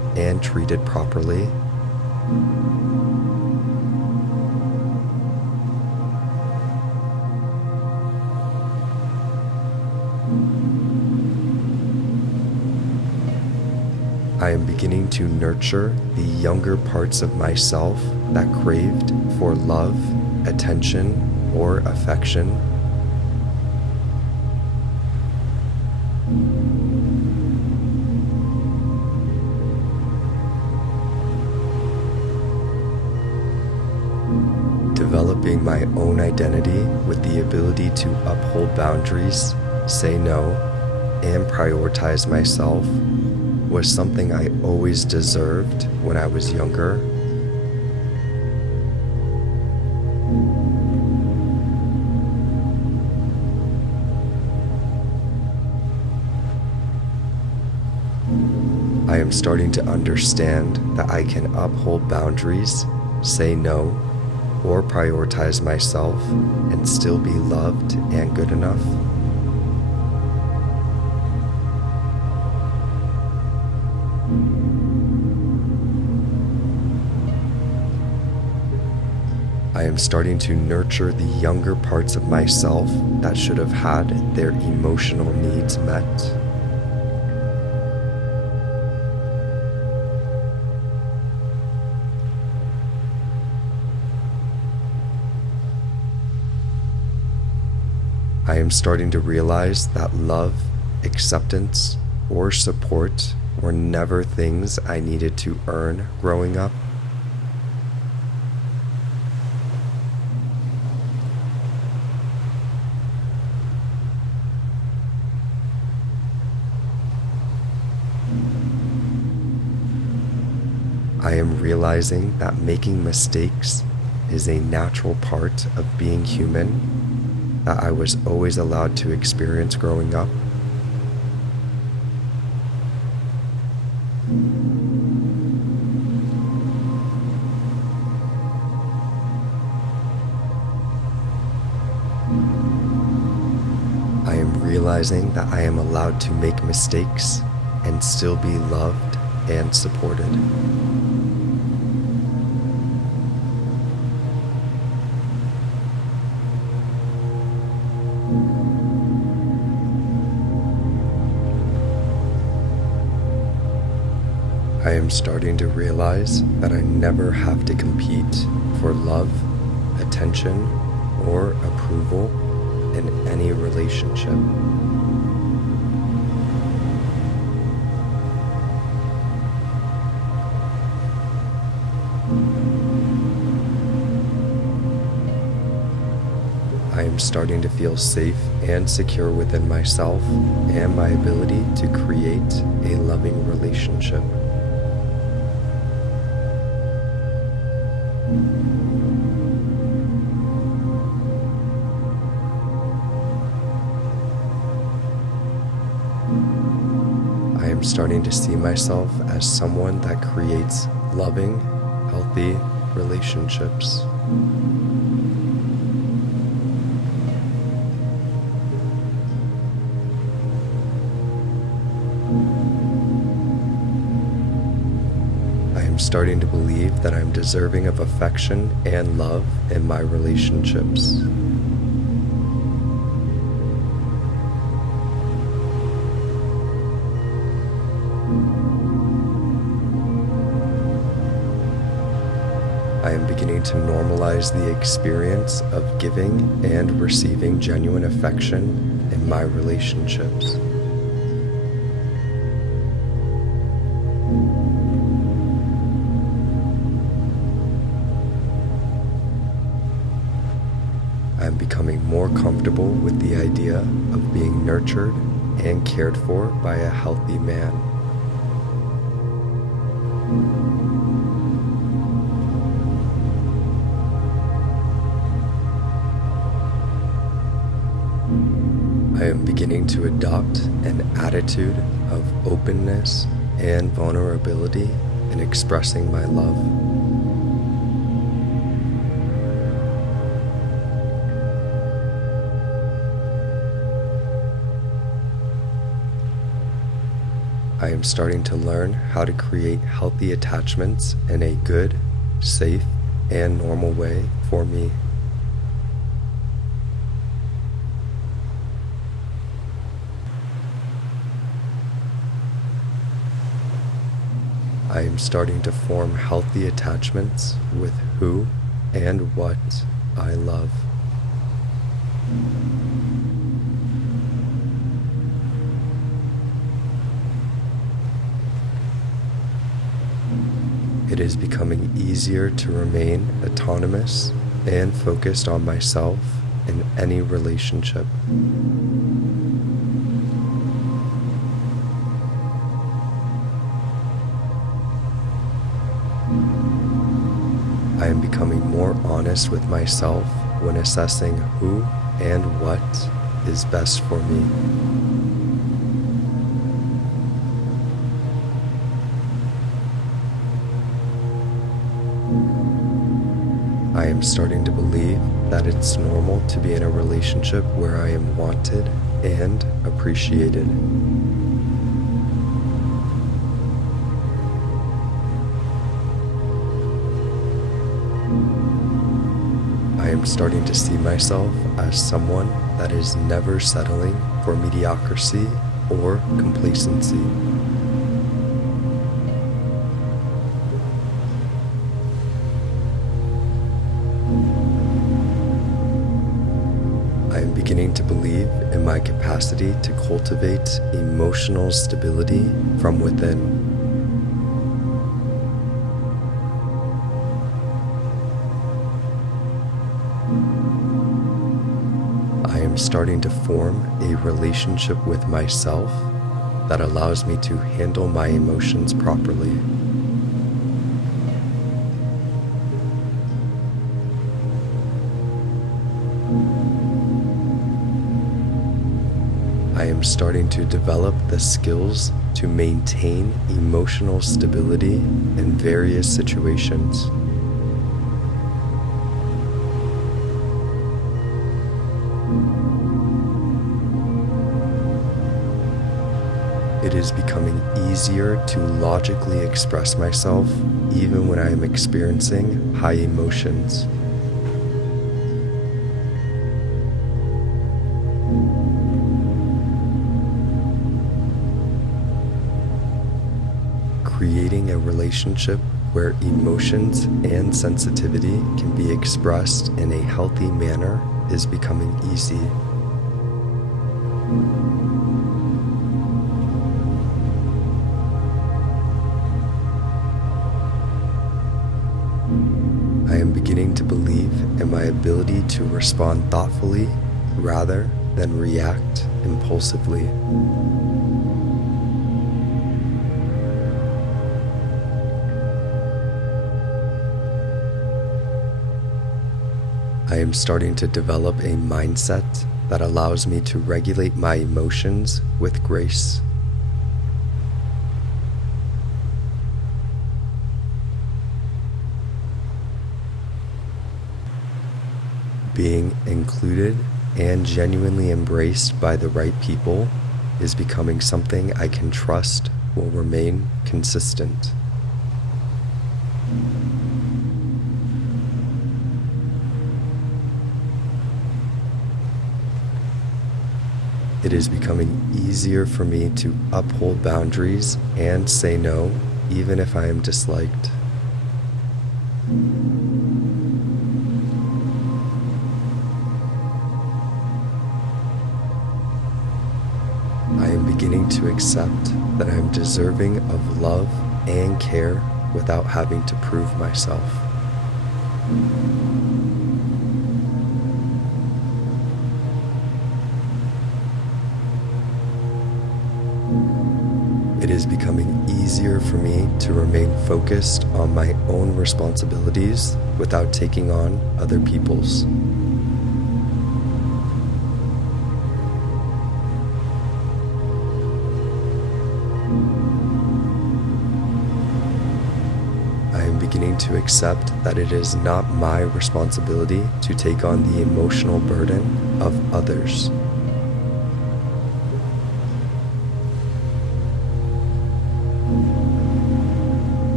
and treated properly. I am beginning to nurture the younger parts of myself that craved for love, attention, or affection. Developing my own identity with the ability to uphold boundaries, say no, and prioritize myself was something I always deserved when I was younger. I am starting to understand that I can uphold boundaries, say no, or prioritize myself and still be loved and good enough. I am starting to nurture the younger parts of myself that should have had their emotional needs met. I am starting to realize that love, acceptance, or support were never things I needed to earn growing up. I am realizing that making mistakes is a natural part of being human that I was always allowed to experience growing up. I am realizing that I am allowed to make mistakes and still be loved and supported. I am starting to realize that I never have to compete for love, attention, or approval in any relationship. I am starting to feel safe and secure within myself and my ability to create a loving relationship. I am starting to see myself as someone that creates loving, healthy relationships. I am starting to believe that I'm deserving of affection and love in my relationships. I am beginning to normalize the experience of giving and receiving genuine affection in my relationships. I am becoming more comfortable with the idea of being nurtured and cared for by a healthy man. I am beginning to adopt an attitude of openness and vulnerability in expressing my love. I am starting to learn how to create healthy attachments in a good, safe, and normal way for me. I am starting to form healthy attachments with who and what I love. It is becoming easier to remain autonomous and focused on myself in any relationship. I am becoming more honest with myself when assessing who and what is best for me. I am starting to believe that it's normal to be in a relationship where I am wanted and appreciated. I am starting to see myself as someone that is never settling for mediocrity or complacency. I am beginning to believe in my capacity to cultivate emotional stability from within. I am starting to form a relationship with myself that allows me to handle my emotions properly. I am starting to develop the skills to maintain emotional stability in various situations. It is becoming easier to logically express myself even when I am experiencing high emotions. Creating a relationship where emotions and sensitivity can be expressed in a healthy manner is becoming easy. I am beginning to believe in my ability to respond thoughtfully rather than react impulsively. I am starting to develop a mindset that allows me to regulate my emotions with grace. Being included and genuinely embraced by the right people is becoming something I can trust will remain consistent. It is becoming easier for me to uphold boundaries and say no, even if I am disliked. I am beginning to accept that I am deserving of love and care without having to prove myself. It is becoming easier for me to remain focused on my own responsibilities without taking on other people's. I am beginning to accept that it is not my responsibility to take on the emotional burden of others.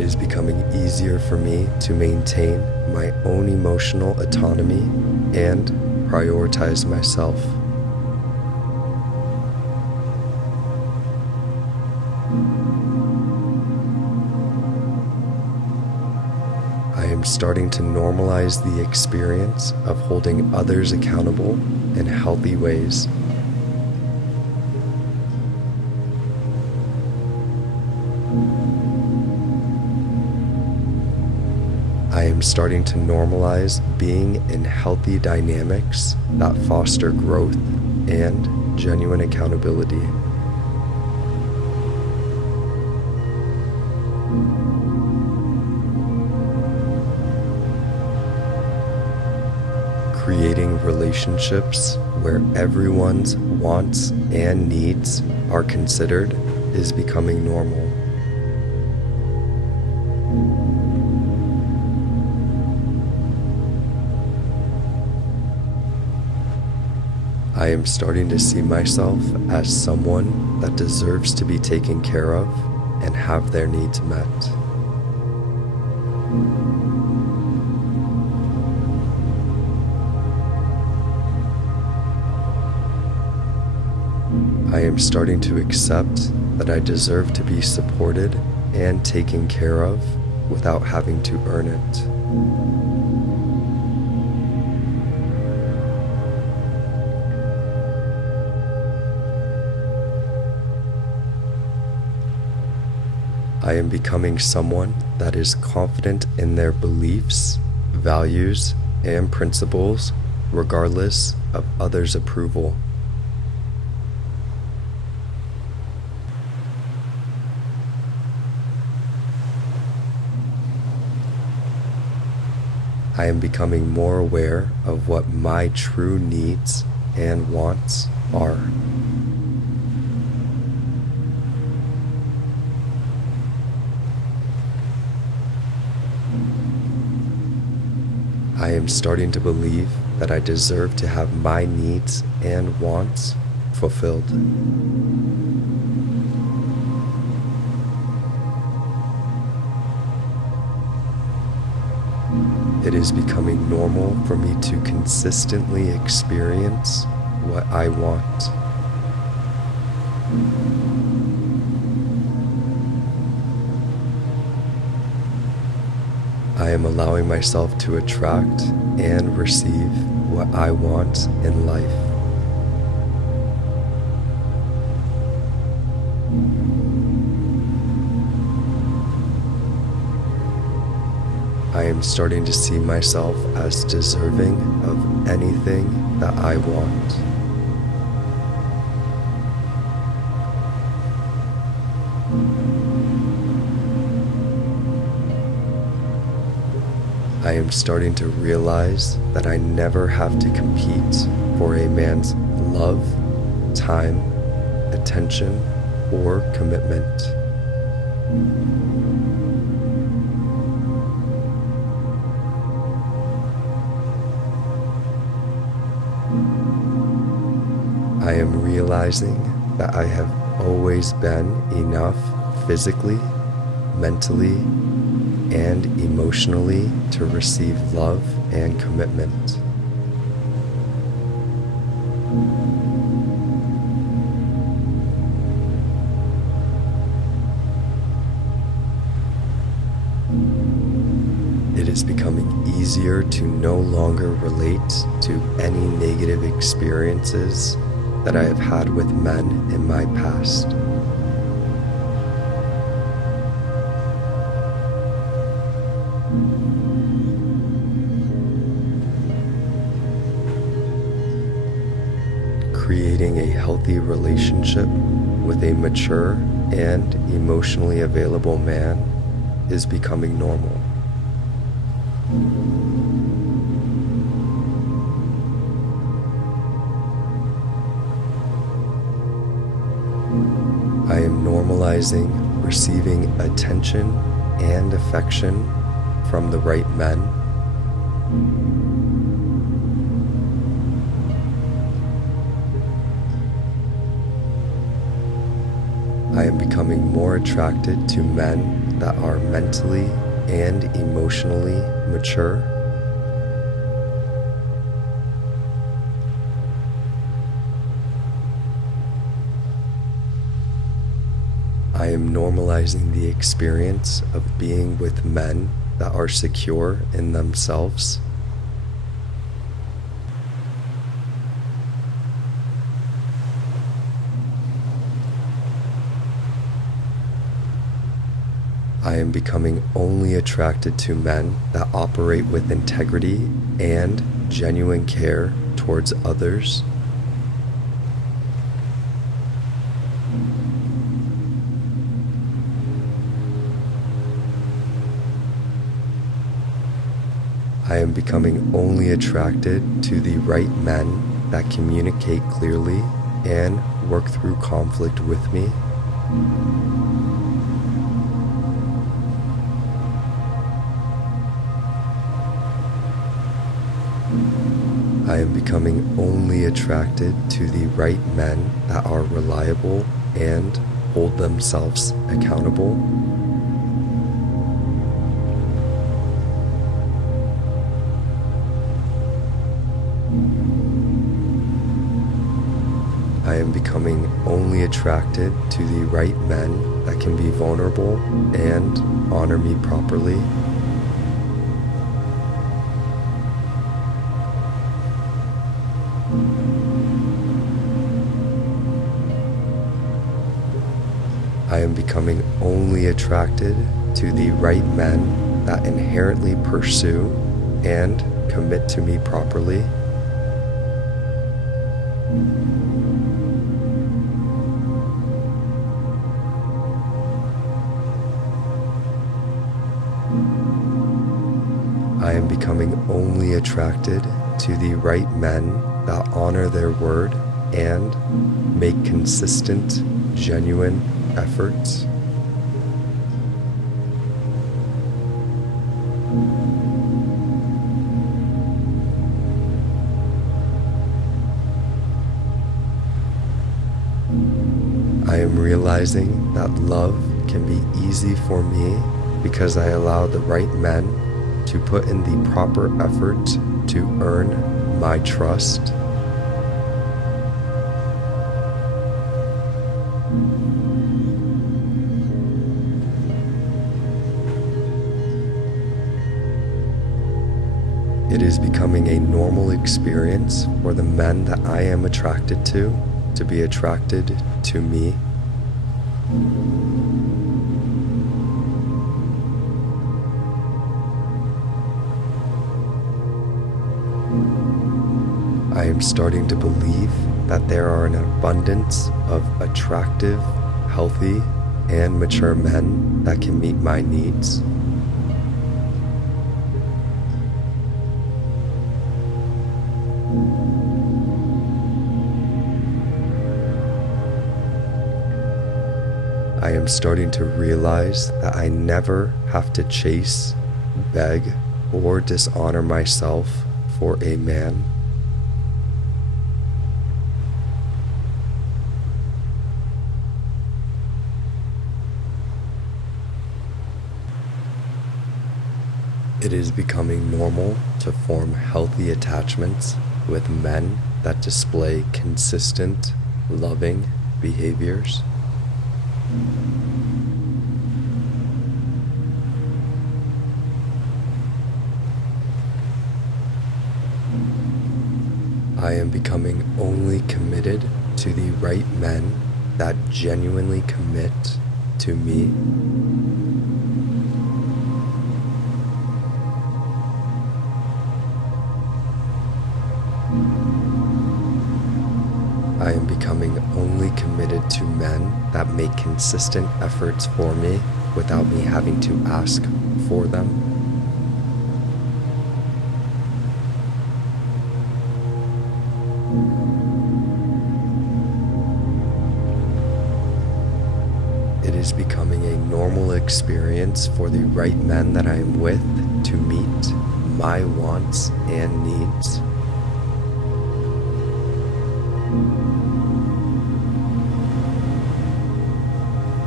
is becoming easier for me to maintain my own emotional autonomy and prioritize myself. I am starting to normalize the experience of holding others accountable in healthy ways. I am starting to normalize being in healthy dynamics that foster growth and genuine accountability. Creating relationships where everyone's wants and needs are considered is becoming normal. I am starting to see myself as someone that deserves to be taken care of and have their needs met. I am starting to accept that I deserve to be supported and taken care of without having to earn it. I am becoming someone that is confident in their beliefs, values, and principles, regardless of others' approval. I am becoming more aware of what my true needs and wants are. I am starting to believe that I deserve to have my needs and wants fulfilled. It is becoming normal for me to consistently experience what I want. I am allowing myself to attract and receive what I want in life. I am starting to see myself as deserving of anything that I want. I am starting to realize that I never have to compete for a man's love, time, attention, or commitment. I am realizing that I have always been enough physically, mentally, and emotionally to receive love and commitment. It is becoming easier to no longer relate to any negative experiences that I have had with men in my past. Creating a healthy relationship with a mature and emotionally available man is becoming normal. I am normalizing receiving attention and affection from the right men. I am becoming more attracted to men that are mentally and emotionally mature. I am normalizing the experience of being with men that are secure in themselves. I am becoming only attracted to men that operate with integrity and genuine care towards others. I am becoming only attracted to the right men that communicate clearly and work through conflict with me. I am becoming only attracted to the right men that are reliable and hold themselves accountable. I am becoming only attracted to the right men that can be vulnerable and honor me properly. I am becoming only attracted to the right men that inherently pursue and commit to me properly. I am becoming only attracted to the right men that honor their word and make consistent, genuine efforts. I am realizing that love can be easy for me because I allow the right men to put in the proper effort to earn my trust. It is becoming a normal experience for the men that I am attracted to be attracted to me. I am starting to believe that there are an abundance of attractive, healthy, and mature men that can meet my needs. I am starting to realize that I never have to chase, beg, or dishonor myself for a man. It is becoming normal to form healthy attachments with men that display consistent, loving behaviors. I am becoming only committed to the right men that genuinely commit to me. I am becoming only committed to men that make consistent efforts for me without me having to ask for them. It is becoming a normal experience for the right men that I am with to meet my wants and needs.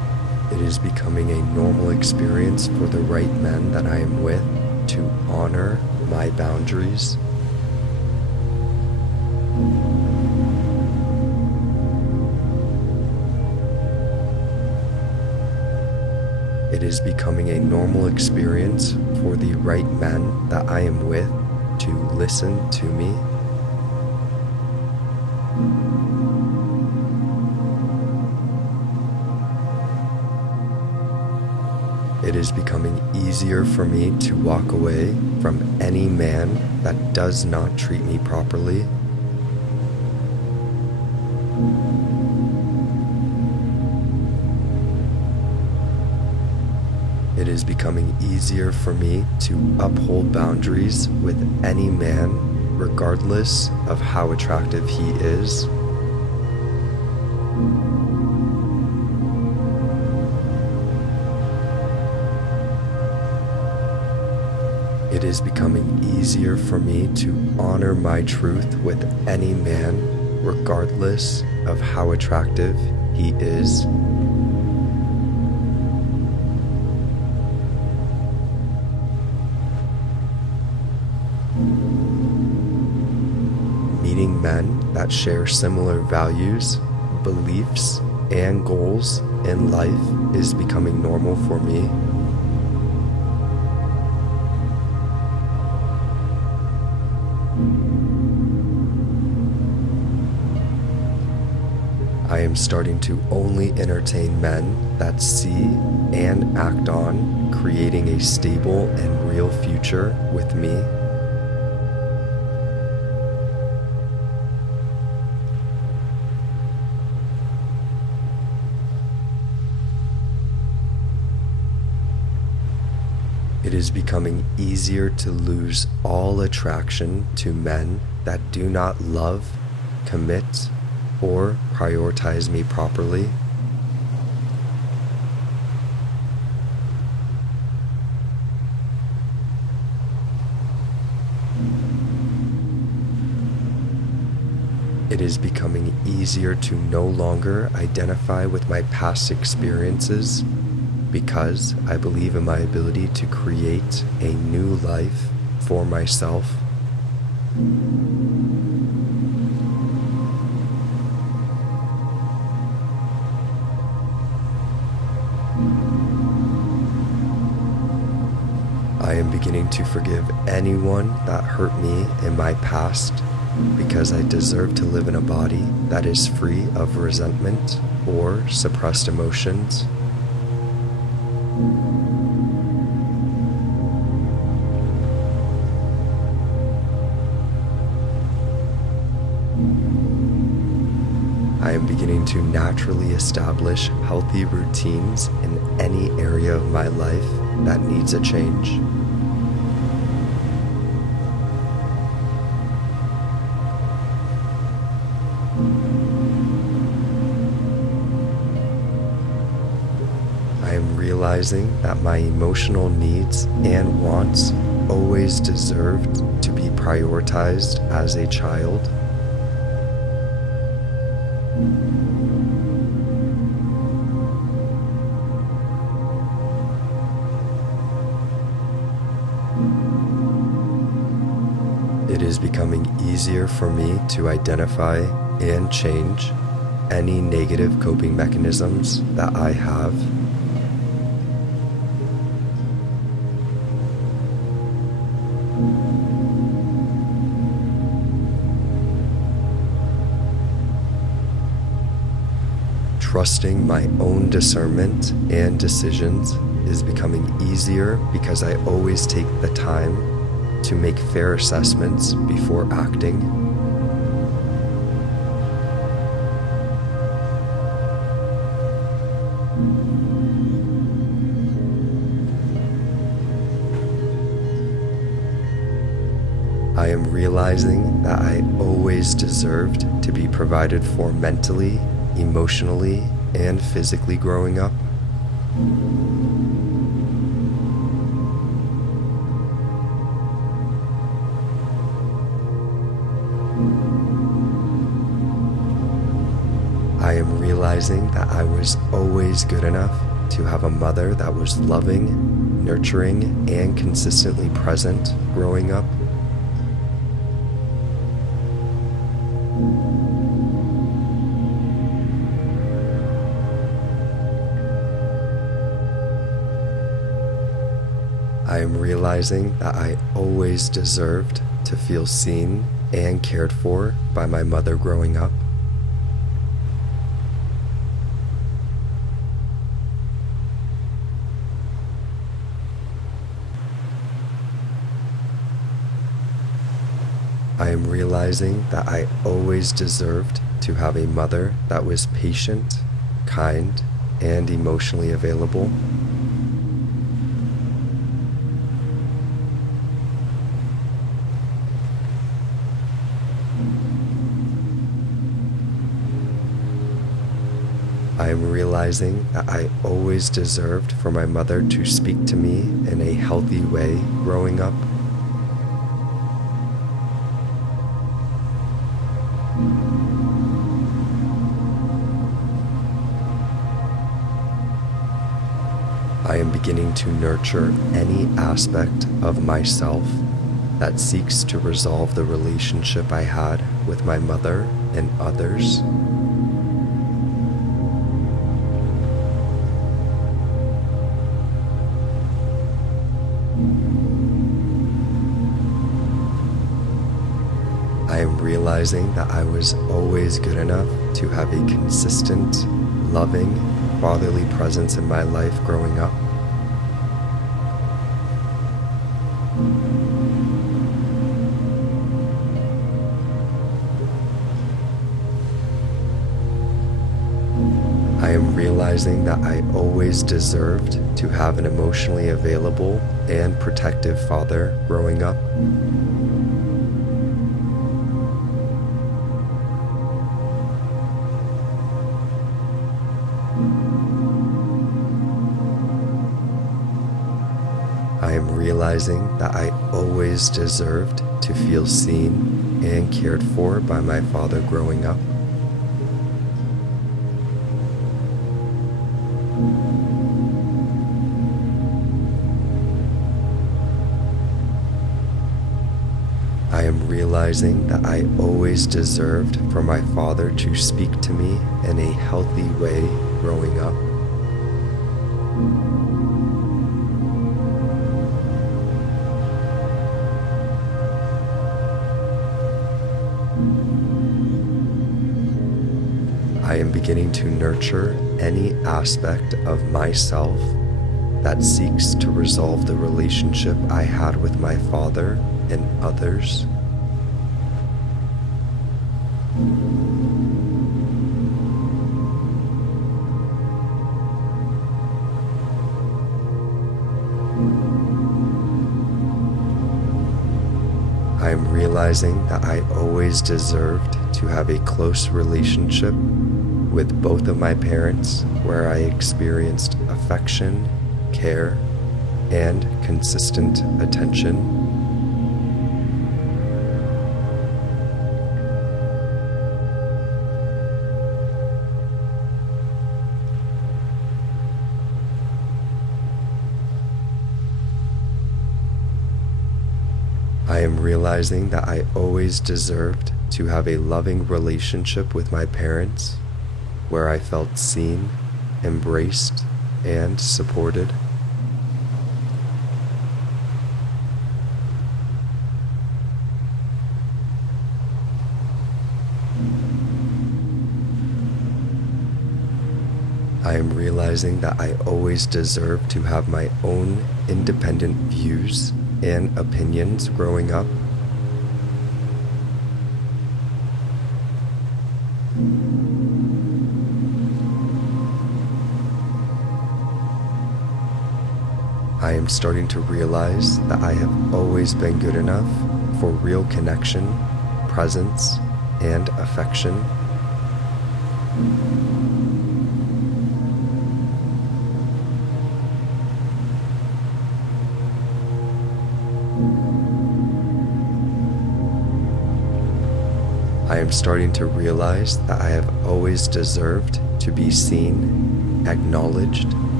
It is becoming a normal experience for the right men that I am with to honor my boundaries. It is becoming a normal experience for the right men that I am with to listen to me. It is becoming easier for me to walk away from any man that does not treat me properly. It is becoming easier for me to uphold boundaries with any man, regardless of how attractive he is. It is becoming easier for me to honor my truth with any man, regardless of how attractive he is. Meeting men that share similar values, beliefs, and goals in life is becoming normal for me. I am starting to only entertain men that see and act on creating a stable and real future with me. It is becoming easier to lose all attraction to men that do not love, commit, or prioritize me properly. It is becoming easier to no longer identify with my past experiences because I believe in my ability to create a new life for myself. I am beginning to forgive anyone that hurt me in my past because I deserve to live in a body that is free of resentment or suppressed emotions. I am beginning to naturally establish healthy routines in any area of my life that needs a change. I am realizing that my emotional needs and wants always deserved to be prioritized as a child. It is becoming easier for me to identify and change any negative coping mechanisms that I have. Trusting my own discernment and decisions is becoming easier because I always take the time to make fair assessments before acting. I am realizing that I always deserved to be provided for mentally, emotionally, and physically growing up. I am realizing that I was always good enough to have a mother that was loving, nurturing, and consistently present growing up. I am realizing that I always deserved to feel seen and cared for by my mother growing up. I am realizing that I always deserved to have a mother that was patient, kind, and emotionally available. I am realizing that I always deserved for my mother to speak to me in a healthy way growing up. I am beginning to nurture any aspect of myself that seeks to resolve the relationship I had with my mother and others. I am realizing that I was always good enough to have a consistent, loving, fatherly presence in my life growing up. I am realizing that I always deserved to have an emotionally available and protective father growing up. I am realizing that I always deserved to feel seen and cared for by my father growing up. I am realizing that I always deserved for my father to speak to me in a healthy way growing up. I am beginning to nurture any aspect of myself that seeks to resolve the relationship I had with my father and others. I am realizing that I always deserved to have a close relationship with both of my parents where I experienced affection, care, and consistent attention. I am realizing that I always deserved to have a loving relationship with my parents where I felt seen, embraced, and supported. I am realizing that I always deserve to have my own independent views and opinions growing up. I am starting to realize that I have always been good enough for real connection, presence, and affection. I am starting to realize that I have always deserved to be seen, acknowledged,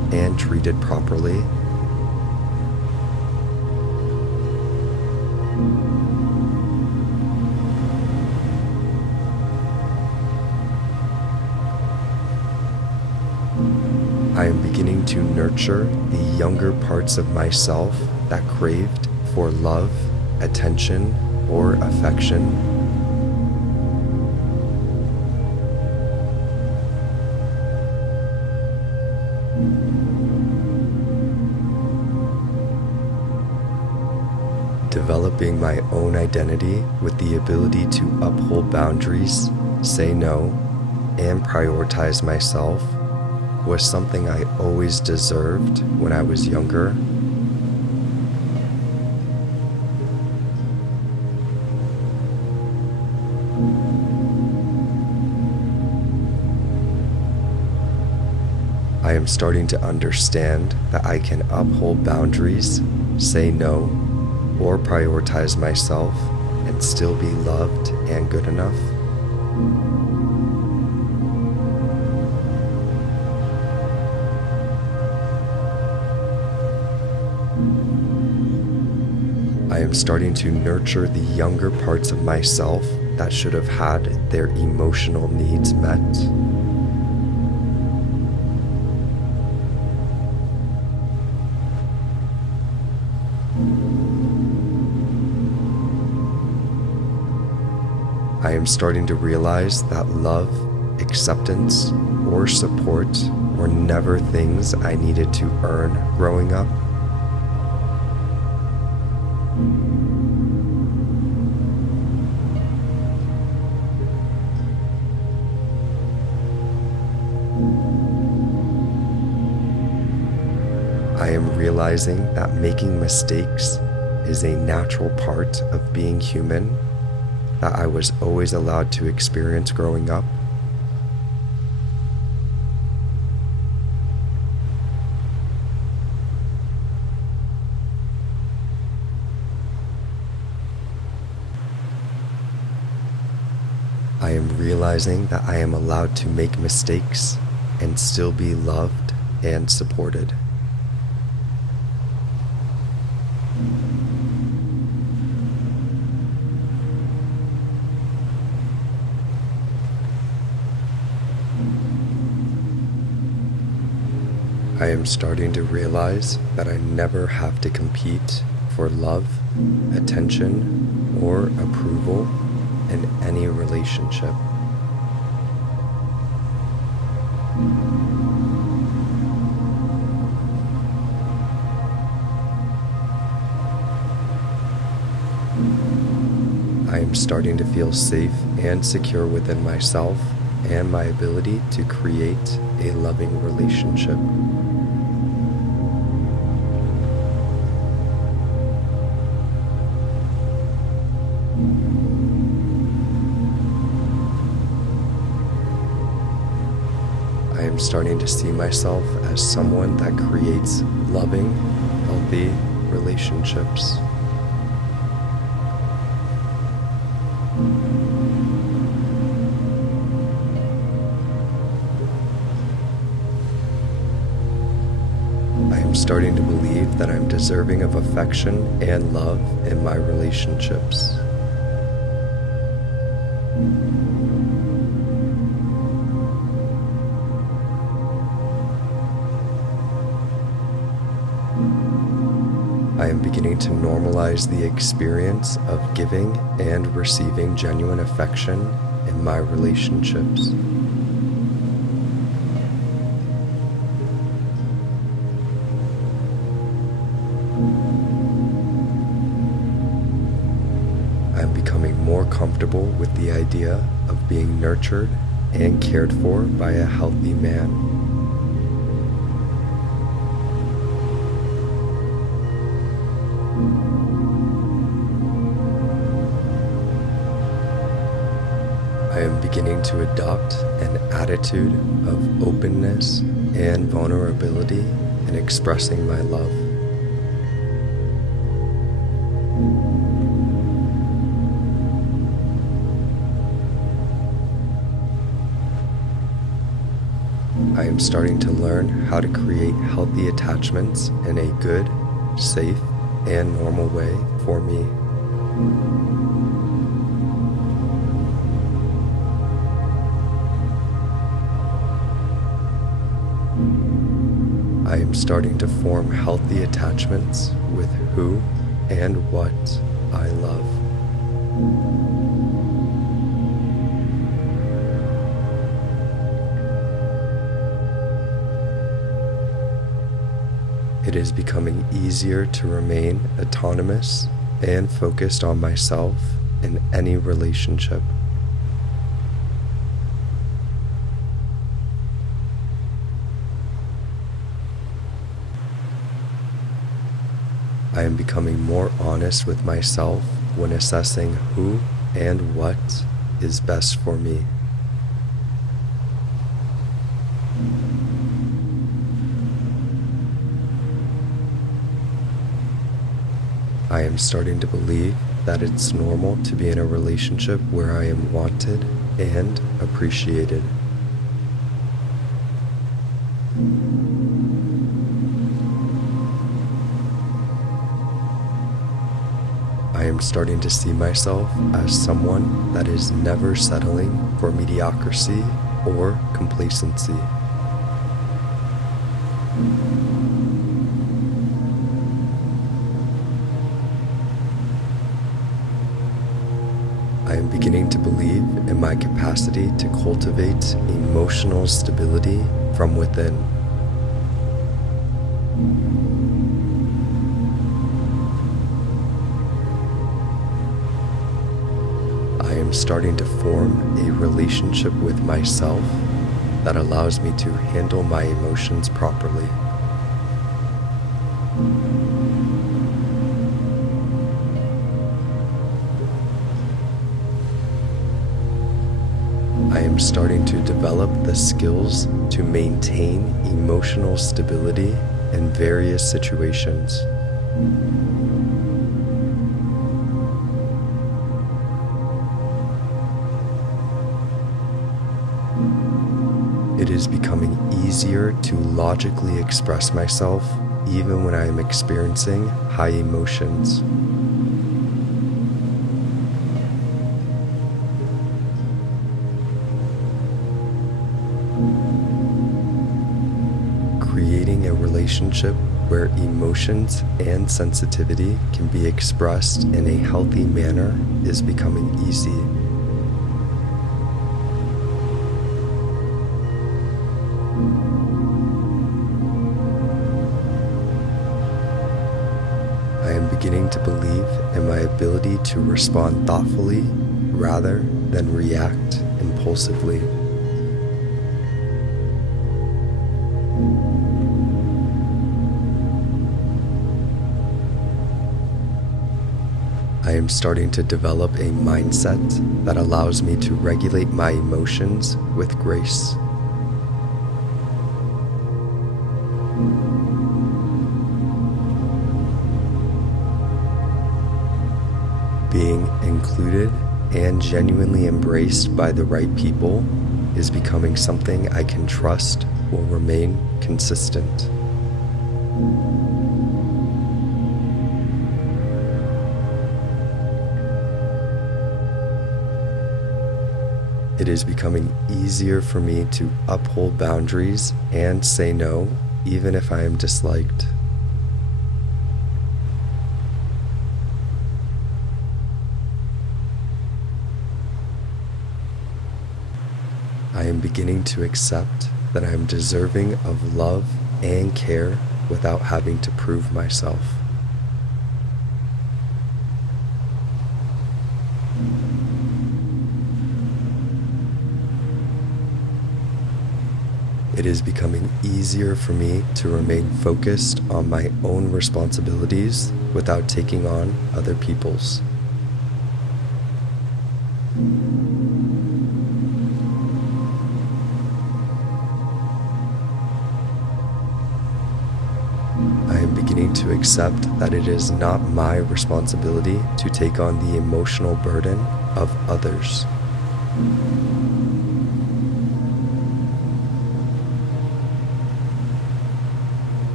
and treated properly. I am beginning to nurture the younger parts of myself that craved for love, attention, or affection. Developing my own identity with the ability to uphold boundaries, say no, and prioritize myself was something I always deserved when I was younger. I am starting to understand that I can uphold boundaries, say no, or prioritize myself and still be loved and good enough. I am starting to nurture the younger parts of myself that should have had their emotional needs met. I am starting to realize that love, acceptance, or support were never things I needed to earn growing up. I am realizing that making mistakes is a natural part of being human that I was always allowed to experience growing up. I am realizing that I am allowed to make mistakes and still be loved and supported. I am starting to realize that I never have to compete for love, attention, or approval in any relationship. I am starting to feel safe and secure within myself and my ability to create a loving relationship. I am starting to see myself as someone that creates loving, healthy relationships. I am starting to believe that I'm deserving of affection and love in my relationships. I am beginning to normalize the experience of giving and receiving genuine affection in my relationships. I am becoming more comfortable with the idea of being nurtured and cared for by a healthy man. I am beginning to adopt an attitude of openness and vulnerability in expressing my love. I am starting to learn how to create healthy attachments in a good, safe, and normal way for me. I am starting to form healthy attachments with who and what I love. It is becoming easier to remain autonomous and focused on myself in any relationship. I am becoming more honest with myself when assessing who and what is best for me. I am starting to believe that it's normal to be in a relationship where I am wanted and appreciated. I am starting to see myself as someone that is never settling for mediocrity or complacency. I am beginning to believe in my capacity to cultivate emotional stability from within. I am starting to form a relationship with myself that allows me to handle my emotions properly. I am starting to develop the skills to maintain emotional stability in various situations. It is becoming easier to logically express myself even when I am experiencing high emotions. Creating a relationship where emotions and sensitivity can be expressed in a healthy manner is becoming easy. I am beginning to believe in my ability to respond thoughtfully rather than react impulsively. I am starting to develop a mindset that allows me to regulate my emotions with grace. Being included and genuinely embraced by the right people is becoming something I can trust will remain consistent. It is becoming easier for me to uphold boundaries and say no, even if I am disliked. I am beginning to accept that I am deserving of love and care without having to prove myself. It is becoming easier for me to remain focused on my own responsibilities without taking on other people's. I am beginning to accept that it is not my responsibility to take on the emotional burden of others.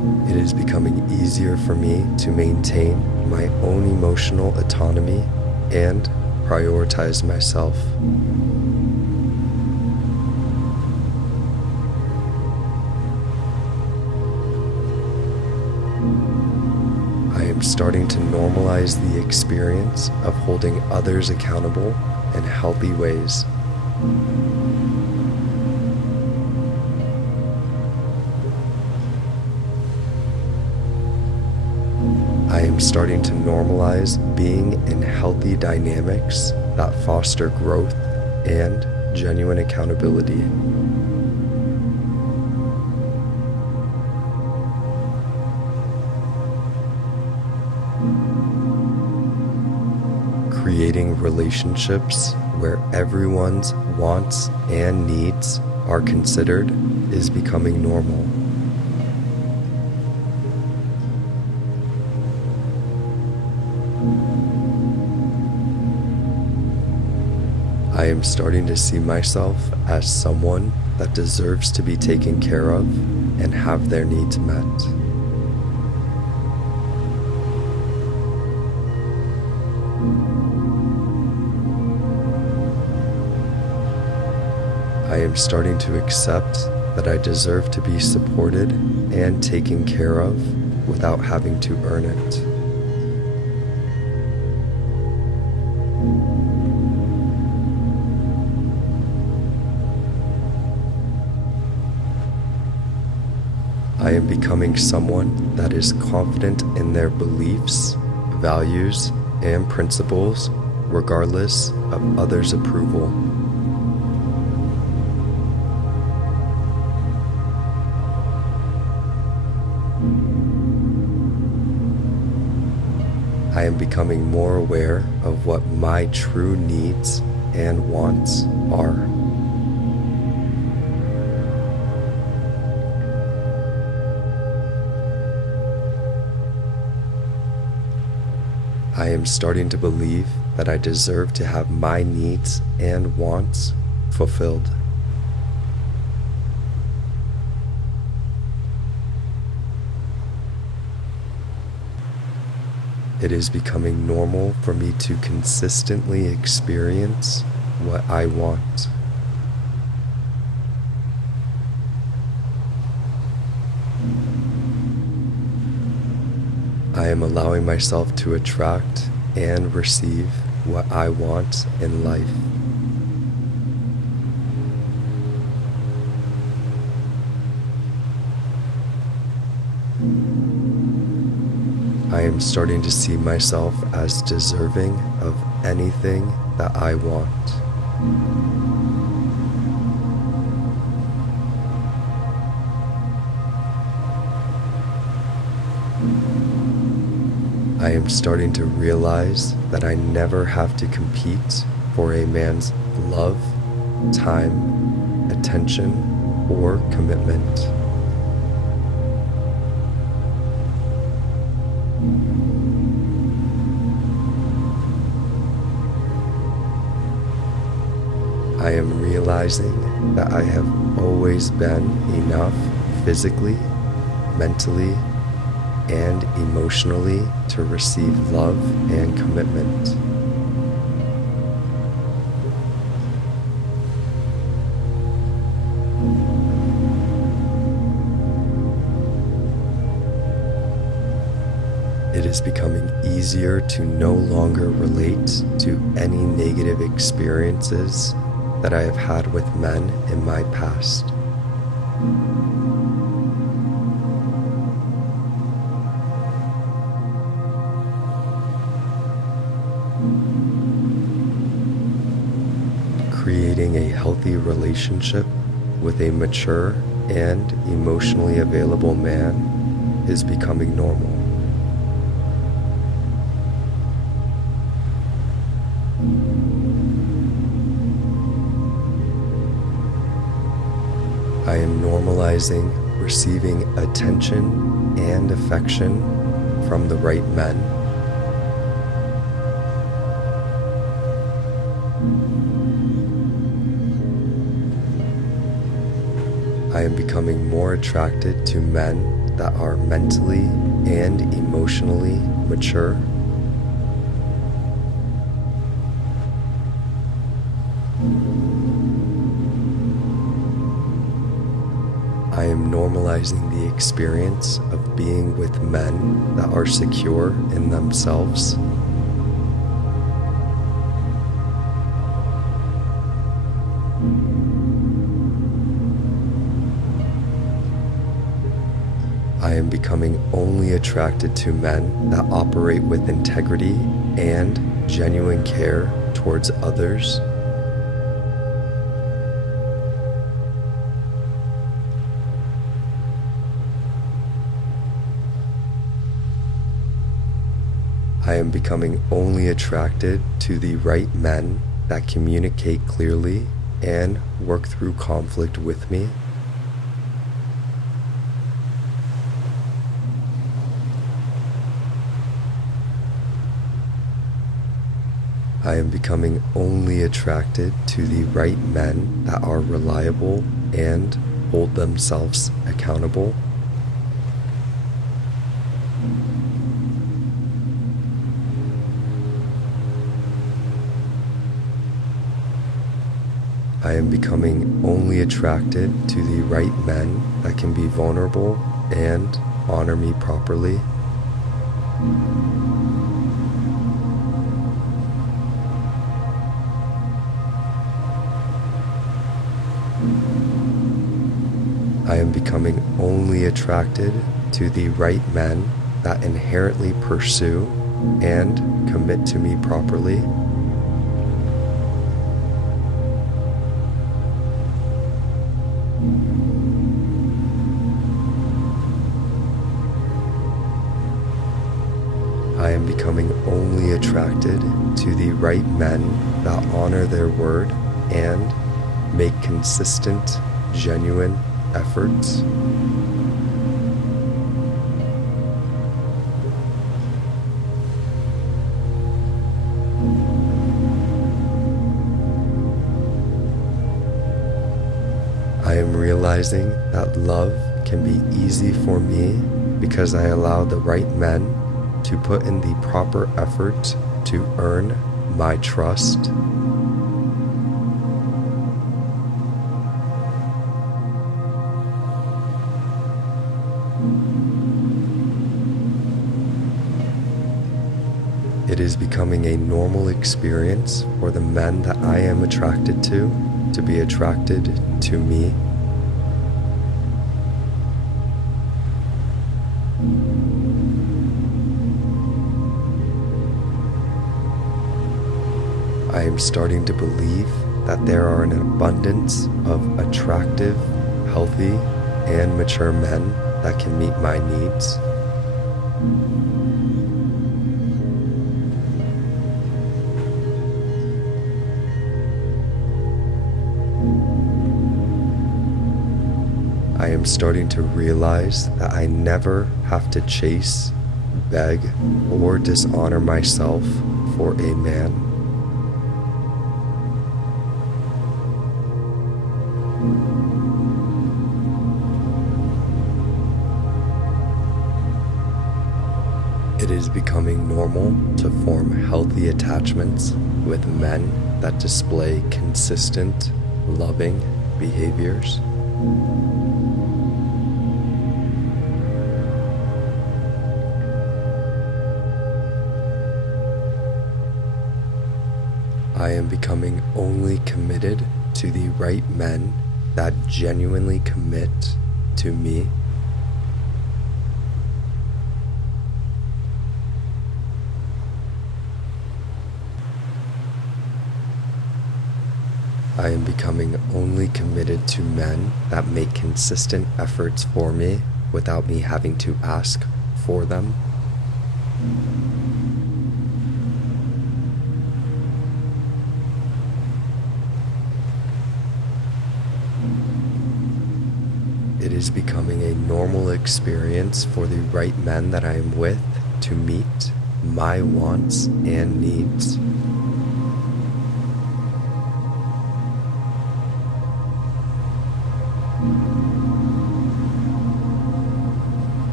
It is becoming easier for me to maintain my own emotional autonomy and prioritize myself. I am starting to normalize the experience of holding others accountable in healthy ways. I am starting to normalize being in healthy dynamics that foster growth and genuine accountability. Creating relationships where everyone's wants and needs are considered is becoming normal. I am starting to see myself as someone that deserves to be taken care of and have their needs met. I am starting to accept that I deserve to be supported and taken care of without having to earn it. I am becoming someone that is confident in their beliefs, values, and principles, regardless of others' approval. I am becoming more aware of what my true needs and wants are. I am starting to believe that I deserve to have my needs and wants fulfilled. It is becoming normal for me to consistently experience what I want. I am allowing myself to attract and receive what I want in life. I am starting to see myself as deserving of anything that I want. I am starting to realize that I never have to compete for a man's love, time, attention, or commitment. I am realizing that I have always been enough physically, mentally, and emotionally to receive love and commitment. It is becoming easier to no longer relate to any negative experiences that I have had with men in my past. Creating a healthy relationship with a mature and emotionally available man is becoming normal. I am normalizing receiving attention and affection from the right men. I am becoming more attracted to men that are mentally and emotionally mature. I am normalizing the experience of being with men that are secure in themselves. I am becoming only attracted to men that operate with integrity and genuine care towards others. I am becoming only attracted to the right men that communicate clearly and work through conflict with me. I am becoming only attracted to the right men that are reliable and hold themselves accountable. I am becoming only attracted to the right men that can be vulnerable and honor me properly. I am becoming only attracted to the right men that inherently pursue and commit to me properly. I am becoming only attracted to the right men that honor their word and make consistent, genuine efforts. I am realizing that love can be easy for me because I allow the right men to put in the proper effort to earn my trust. It is becoming a normal experience for the men that I am attracted to be attracted to me. I am starting to believe that there are an abundance of attractive, healthy, and mature men that can meet my needs. I am starting to realize that I never have to chase, beg, or dishonor myself for a man. It is becoming normal to form healthy attachments with men that display consistent, loving behaviors. I am becoming only committed to the right men that genuinely commit to me. I am becoming only committed to men that make consistent efforts for me without me having to ask for them. It is becoming a normal experience for the right men that I am with to meet my wants and needs.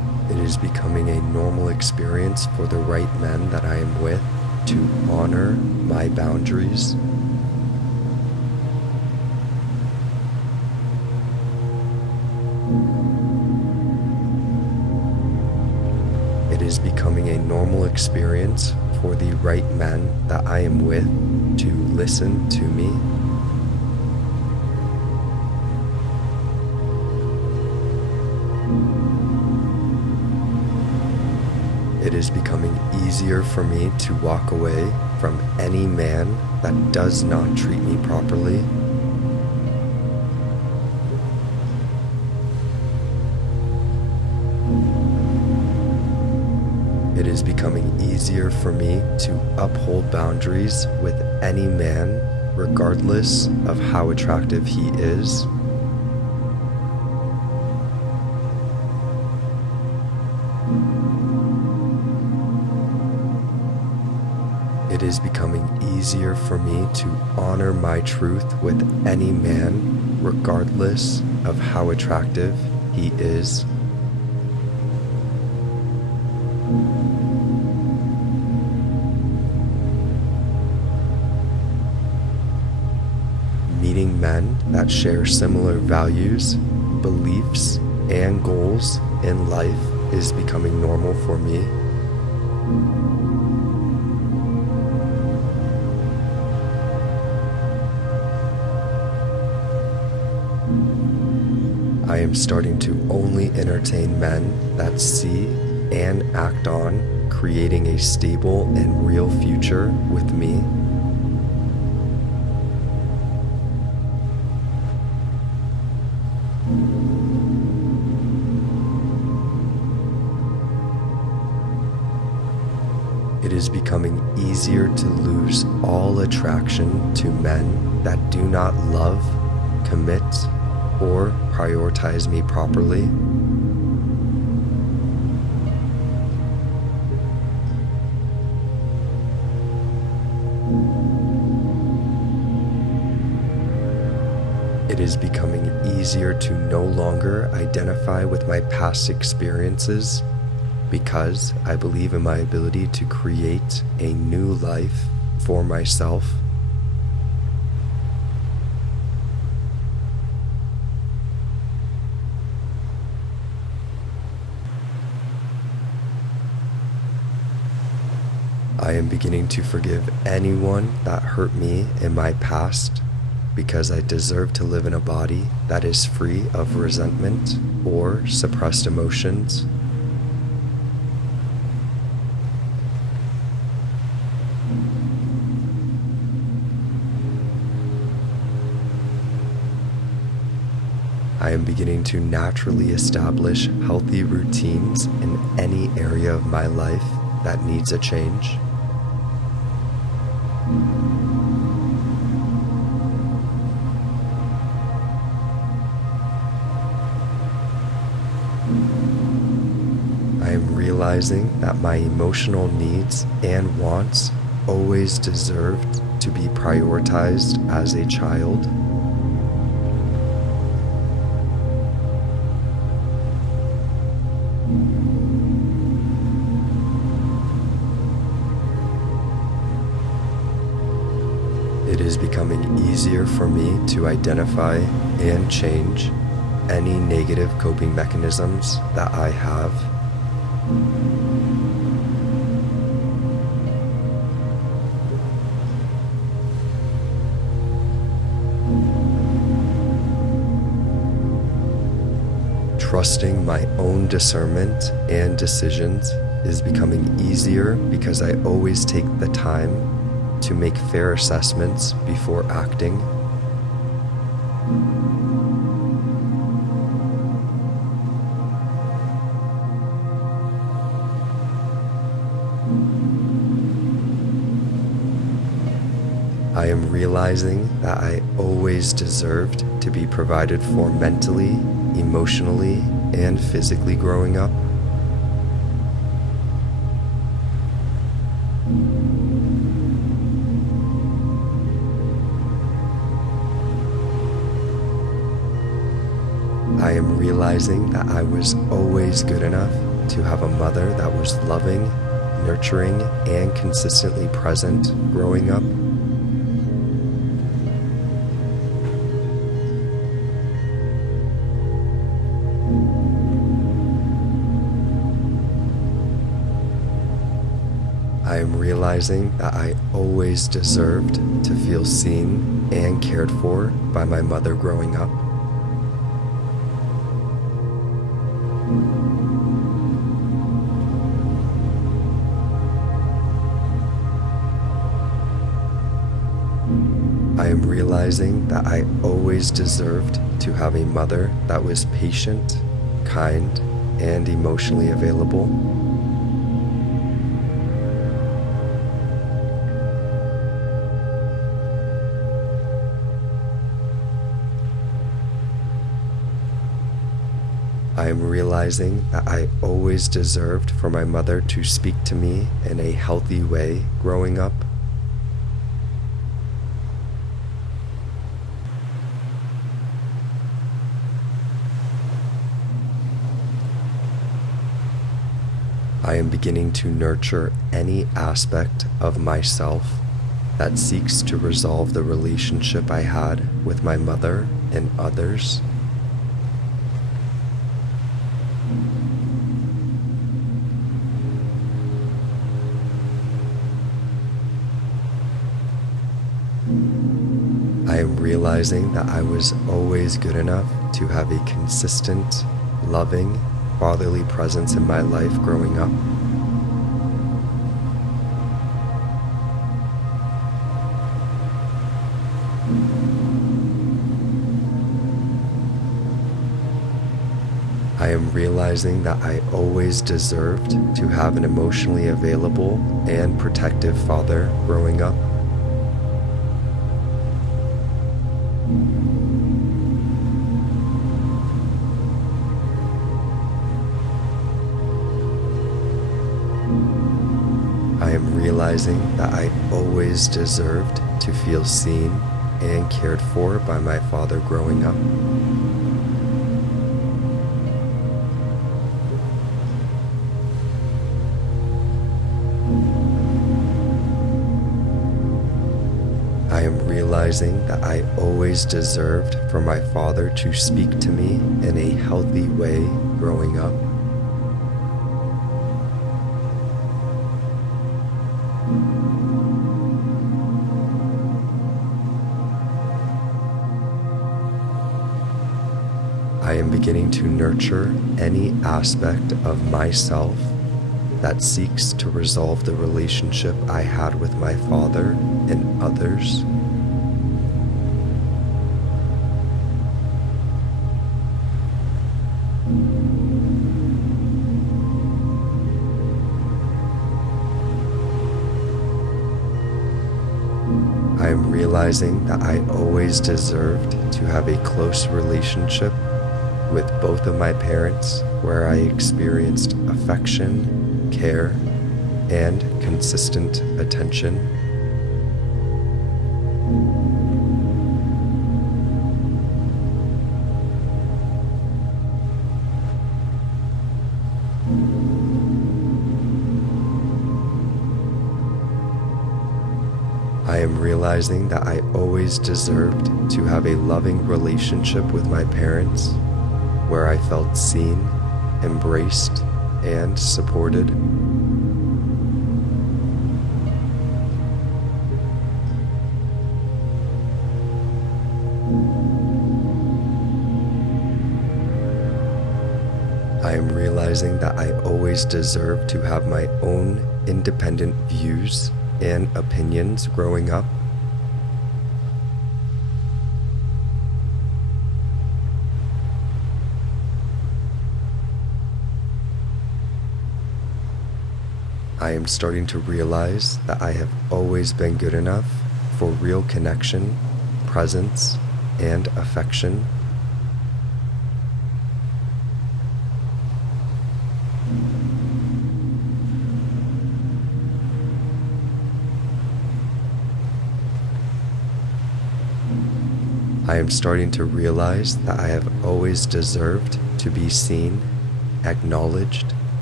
is becoming a normal experience for the right men that I am with to honor my boundaries. It is becoming a normal experience for the right men that I am with to listen to me. It is becoming easier for me to walk away from any man that does not treat me properly. It is becoming easier for me to uphold boundaries with any man, regardless of how attractive he is. It is becoming easier for me to honor my truth with any man, regardless of how attractive he is. Meeting men that share similar values, beliefs, and goals in life is becoming normal for me. I am starting to only entertain men that see and act on creating a stable and real future with me. It is becoming easier to lose all attraction to men that do not love, commit, or prioritize me properly. It is becoming easier to no longer identify with my past experiences because I believe in my ability to create a new life for myself. I am beginning to forgive anyone that hurt me in my past because I deserve to live in a body that is free of resentment or suppressed emotions. I am beginning to naturally establish healthy routines in any area of my life that needs a change. I am realizing that my emotional needs and wants always deserved to be prioritized as a child. It is becoming easier for me to identify and change any negative coping mechanisms that I have. Trusting my own discernment and decisions is becoming easier because I always take the time to make fair assessments before acting. I am realizing that I always deserved to be provided for mentally, emotionally, and physically growing up. I am realizing that I was always good enough to have a mother that was loving, nurturing, and consistently present growing up. I am realizing that I always deserved to feel seen and cared for by my mother growing up. I am realizing that I always deserved to have a mother that was patient, kind, and emotionally available. I am realizing that I always deserved for my mother to speak to me in a healthy way growing up. I am beginning to nurture any aspect of myself that seeks to resolve the relationship I had with my mother and others. I am realizing that I was always good enough to have a consistent, loving, fatherly presence in my life growing up. I am realizing that I always deserved to have an emotionally available and protective father growing up. I am realizing that I always deserved to feel seen and cared for by my father growing up. I am realizing that I always deserved for my father to speak to me in a healthy way growing up. I am beginning to nurture any aspect of myself that seeks to resolve the relationship I had with my father and others. I am realizing that I always deserved to have a close relationship with both of my parents, where I experienced affection, care, and consistent attention. I am realizing that I always deserved to have a loving relationship with my parents, where I felt seen, embraced, and supported. I am realizing that I always deserve to have my own independent views and opinions growing up. I am starting to realize that I have always been good enough for real connection, presence, and affection. I am starting to realize that I have always deserved to be seen, acknowledged,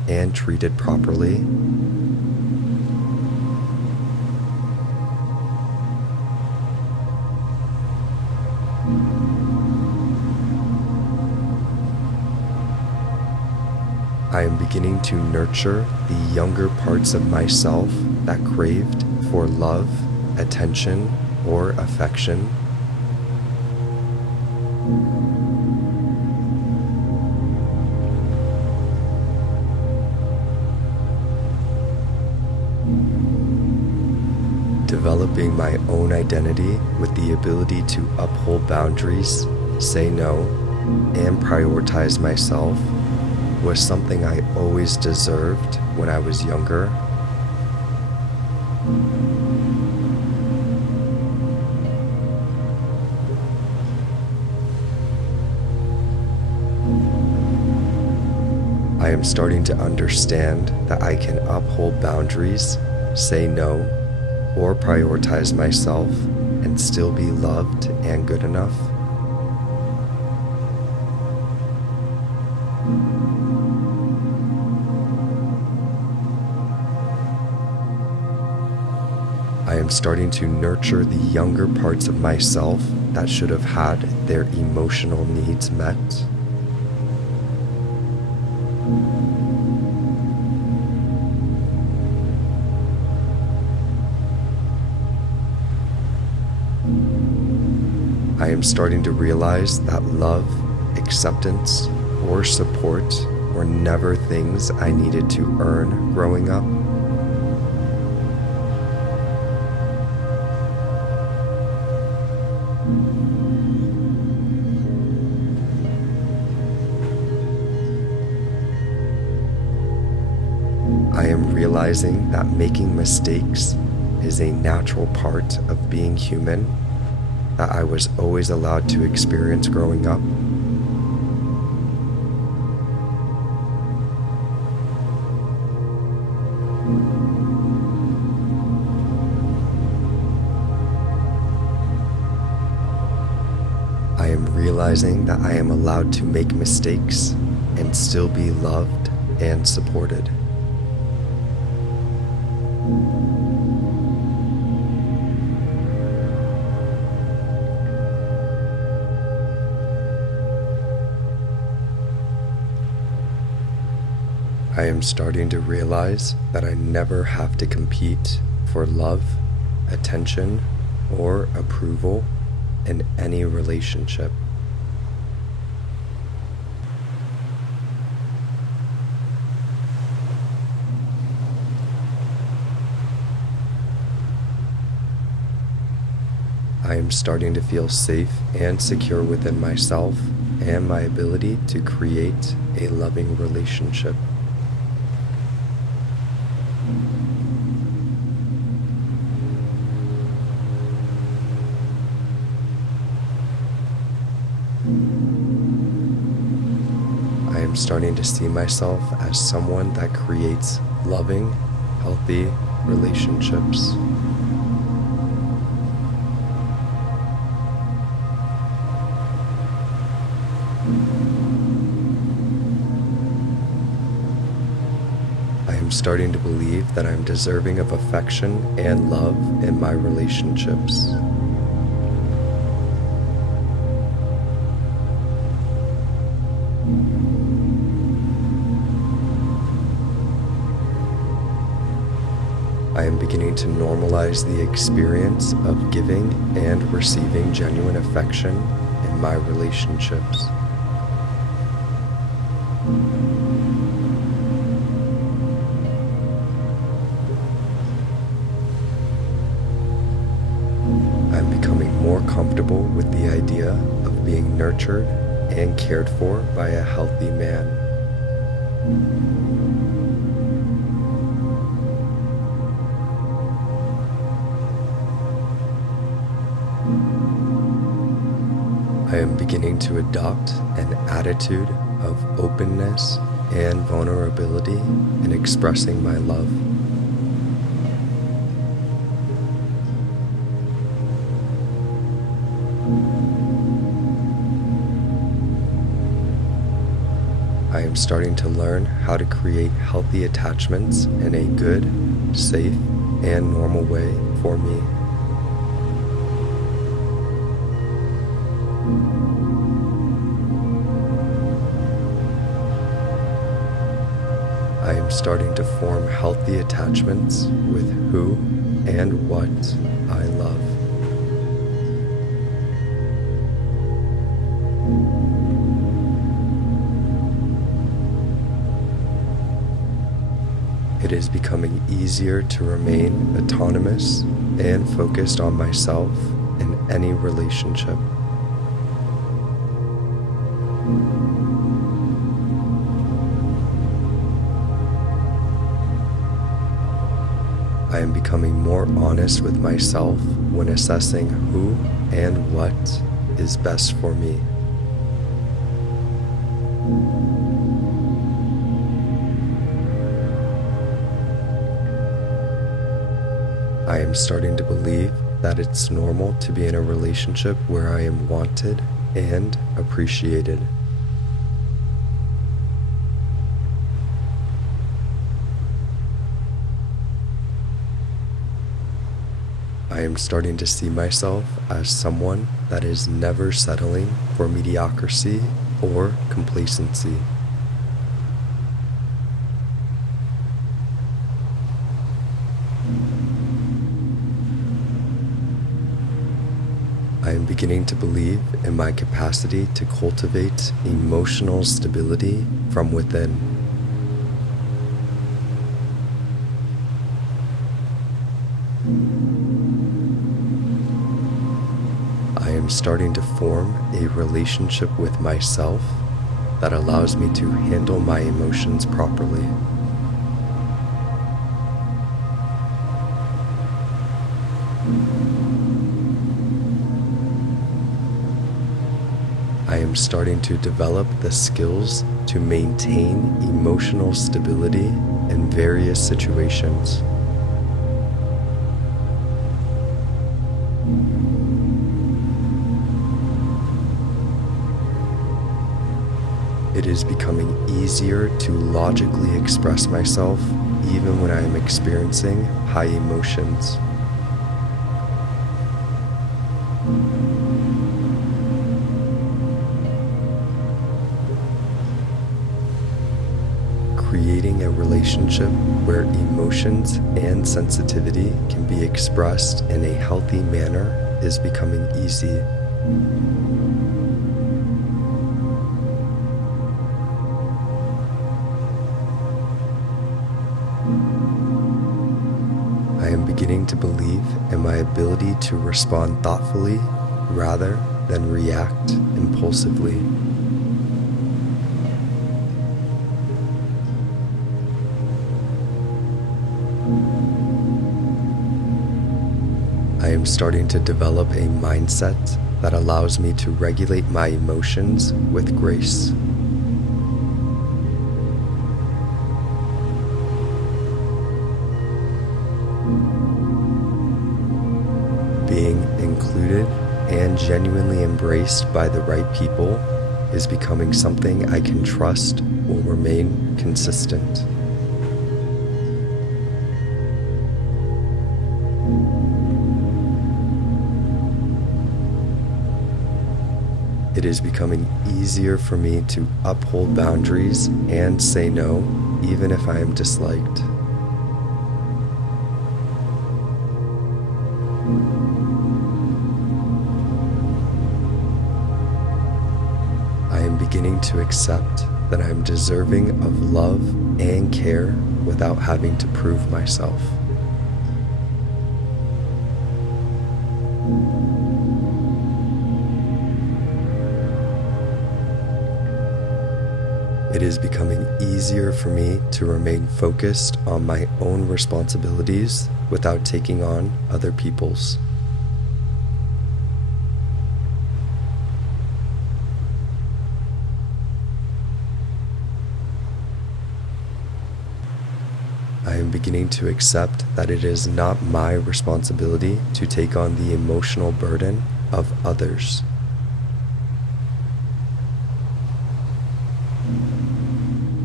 and treated properly. I am beginning to nurture the younger parts of myself that craved for love, attention, or affection. Developing my own identity with the ability to uphold boundaries, say no, and prioritize myself was something I always deserved when I was younger. I am starting to understand that I can uphold boundaries, say no, or prioritize myself and still be loved and good enough. I am starting to nurture the younger parts of myself that should have had their emotional needs met. I am starting to realize that love, acceptance, or support were never things I needed to earn growing up. I am realizing that making mistakes is a natural part of being human that I was always allowed to experience growing up. I am realizing that I am allowed to make mistakes and still be loved and supported. I am starting to realize that I never have to compete for love, attention, or approval in any relationship. I am starting to feel safe and secure within myself and my ability to create a loving relationship. I am starting to see myself as someone that creates loving, healthy relationships. I am starting to believe that I am deserving of affection and love in my relationships. I am beginning to normalize the experience of giving and receiving genuine affection in my relationships. I'm becoming more comfortable with the idea of being nurtured and cared for by a healthy man. I am beginning to adopt an attitude of openness and vulnerability in expressing my love. I am am starting to learn how to create healthy attachments in a good, safe, and normal way for me. I am starting to form healthy attachments with who and what I love. It is becoming easier to remain autonomous and focused on myself in any relationship. I am becoming more honest with myself when assessing who and what is best for me. I am starting to believe that it's normal to be in a relationship where I am wanted and appreciated. I am starting to see myself as someone that is never settling for mediocrity or complacency. I am beginning to believe in my capacity to cultivate emotional stability from within. I am starting to form a relationship with myself that allows me to handle my emotions properly. I am starting to develop the skills to maintain emotional stability in various situations. It is becoming easier to logically express myself even when I am experiencing high emotions. Creating a relationship where emotions and sensitivity can be expressed in a healthy manner is becoming easy. I am beginning to believe in my ability to respond thoughtfully rather than react impulsively. I am starting to develop a mindset that allows me to regulate my emotions with grace. Being included and genuinely embraced by the right people is becoming something I can trust will remain consistent. It is becoming easier for me to uphold boundaries and say no, even if I am disliked. I am beginning to accept that I am deserving of love and care without having to prove myself. It is becoming easier for me to remain focused on my own responsibilities without taking on other people's. I am beginning to accept that it is not my responsibility to take on the emotional burden of others.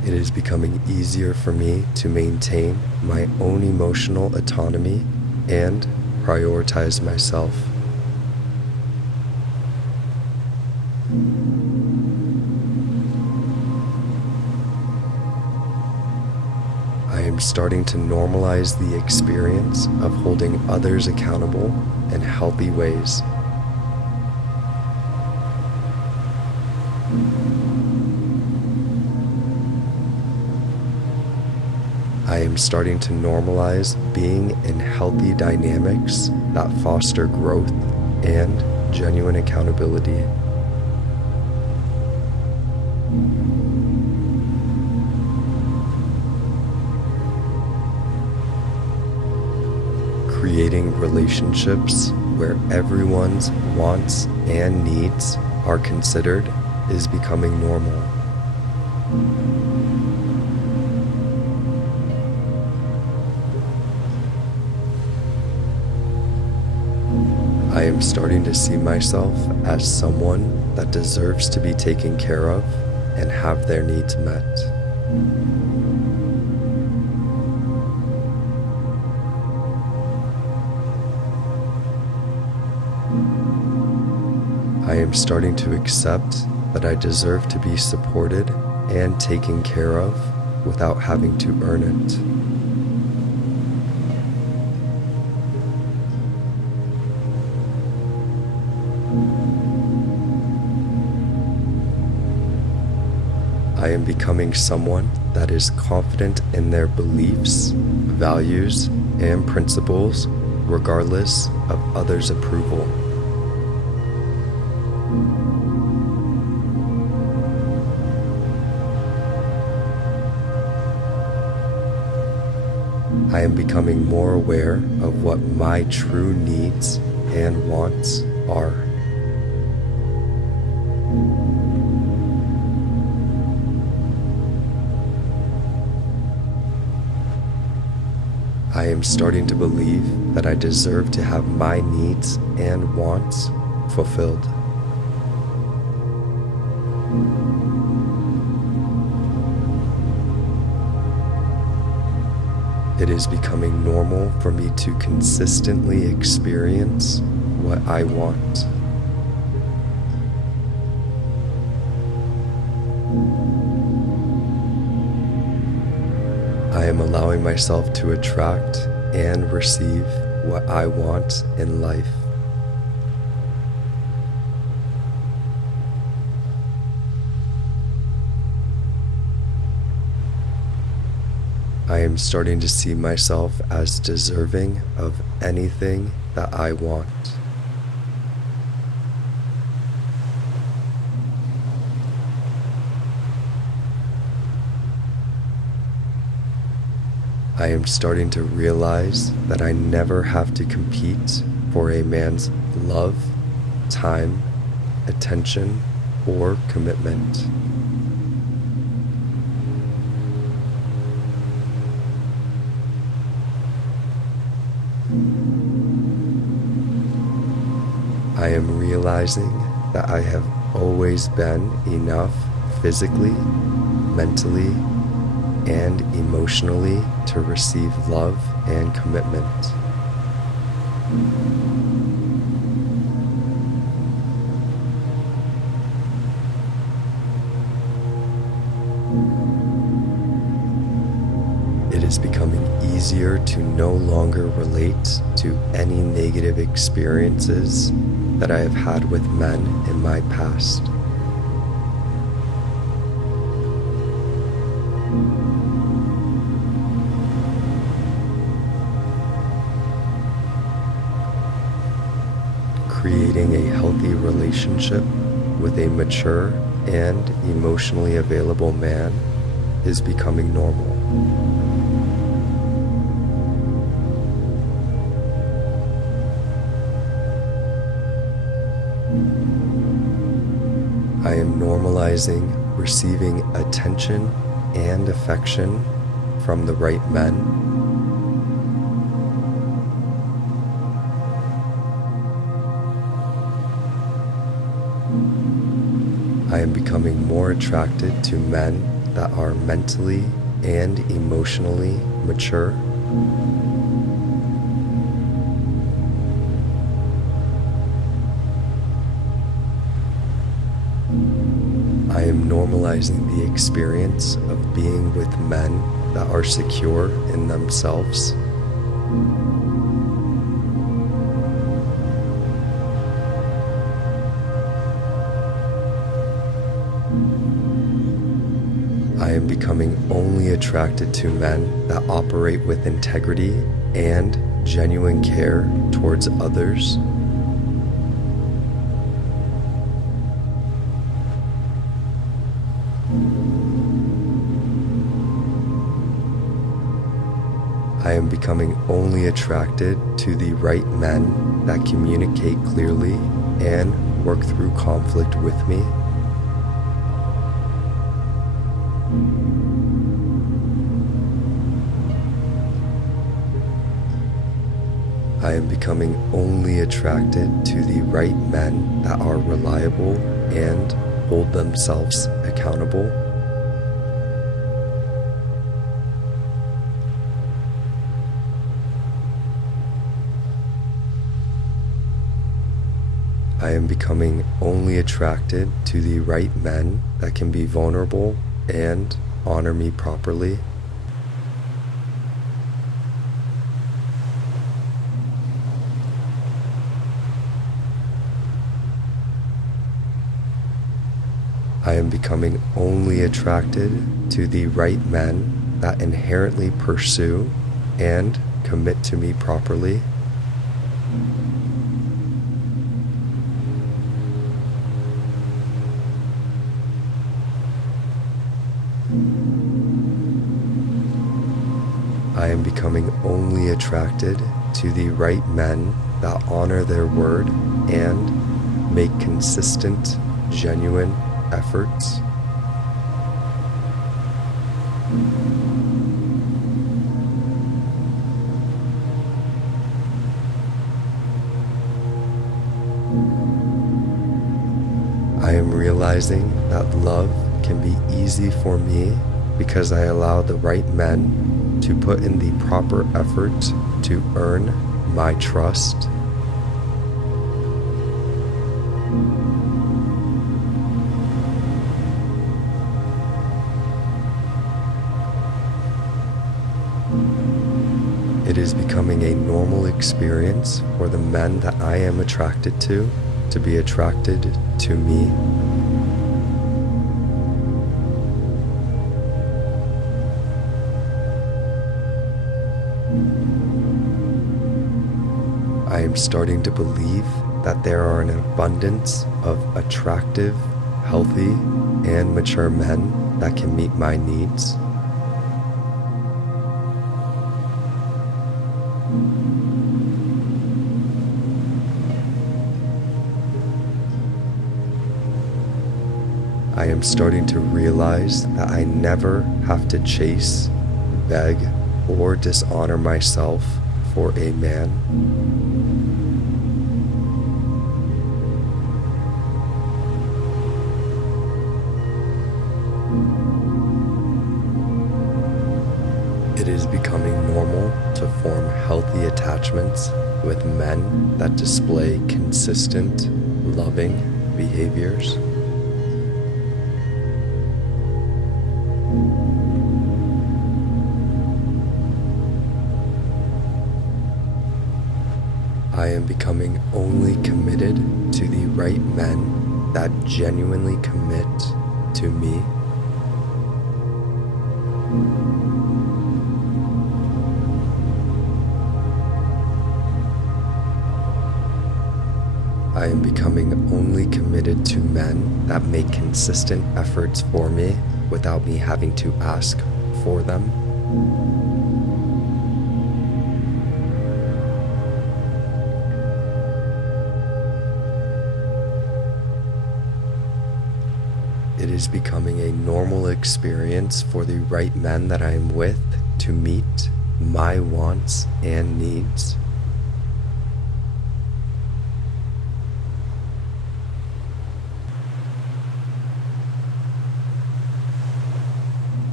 It is becoming easier for me to maintain my own emotional autonomy and prioritize myself. I am starting to normalize the experience of holding others accountable in healthy ways. I am starting to normalize being in healthy dynamics that foster growth and genuine accountability. Creating relationships where everyone's wants and needs are considered is becoming normal. I am starting to see myself as someone that deserves to be taken care of and have their needs met. I am starting to accept that I deserve to be supported and taken care of without having to earn it. I am becoming someone that is confident in their beliefs, values, and principles, regardless of others' approval. I am becoming more aware of what my true needs and wants are. I am starting to believe that I deserve to have my needs and wants fulfilled. It is becoming normal for me to consistently experience what I want. I am allowing myself to attract and receive what I want in life. I am starting to see myself as deserving of anything that I want. I am starting to realize that I never have to compete for a man's love, time, attention, or commitment. I am realizing that I have always been enough physically, mentally, and emotionally to receive love and commitment. It is becoming easier to no longer relate to any negative experiences that I have had with men in my past. Creating a healthy relationship with a mature and emotionally available man is becoming normal. I am normalizing receiving attention and affection from the right men. I am becoming more attracted to men that are mentally and emotionally mature. I am normalizing the experience of being with men that are secure in themselves. I am becoming only attracted to men that operate with integrity and genuine care towards others. I am becoming only attracted to the right men that communicate clearly and work through conflict with me. I am becoming only attracted to the right men that are reliable and hold themselves accountable. I am becoming only attracted to the right men that can be vulnerable and honor me properly. I am becoming only attracted to the right men that inherently pursue and commit to me properly. I am becoming only attracted to the right men that honor their word and make consistent, genuine efforts. I am realizing that love can be easy for me because I allow the right men to put in the proper effort to earn my trust. It is becoming a normal experience for the men that I am attracted to be attracted to me. I am starting to believe that there are an abundance of attractive, healthy, and mature men that can meet my needs. I am starting to realize that I never have to chase, beg, or dishonor myself for a man. It is becoming normal to form healthy attachments with men that display consistent, loving behaviors. I am becoming only committed to the right men that genuinely commit to me. I am becoming only committed to men that make consistent efforts for me without me having to ask for them. It is becoming a normal experience for the right men that I am with to meet my wants and needs.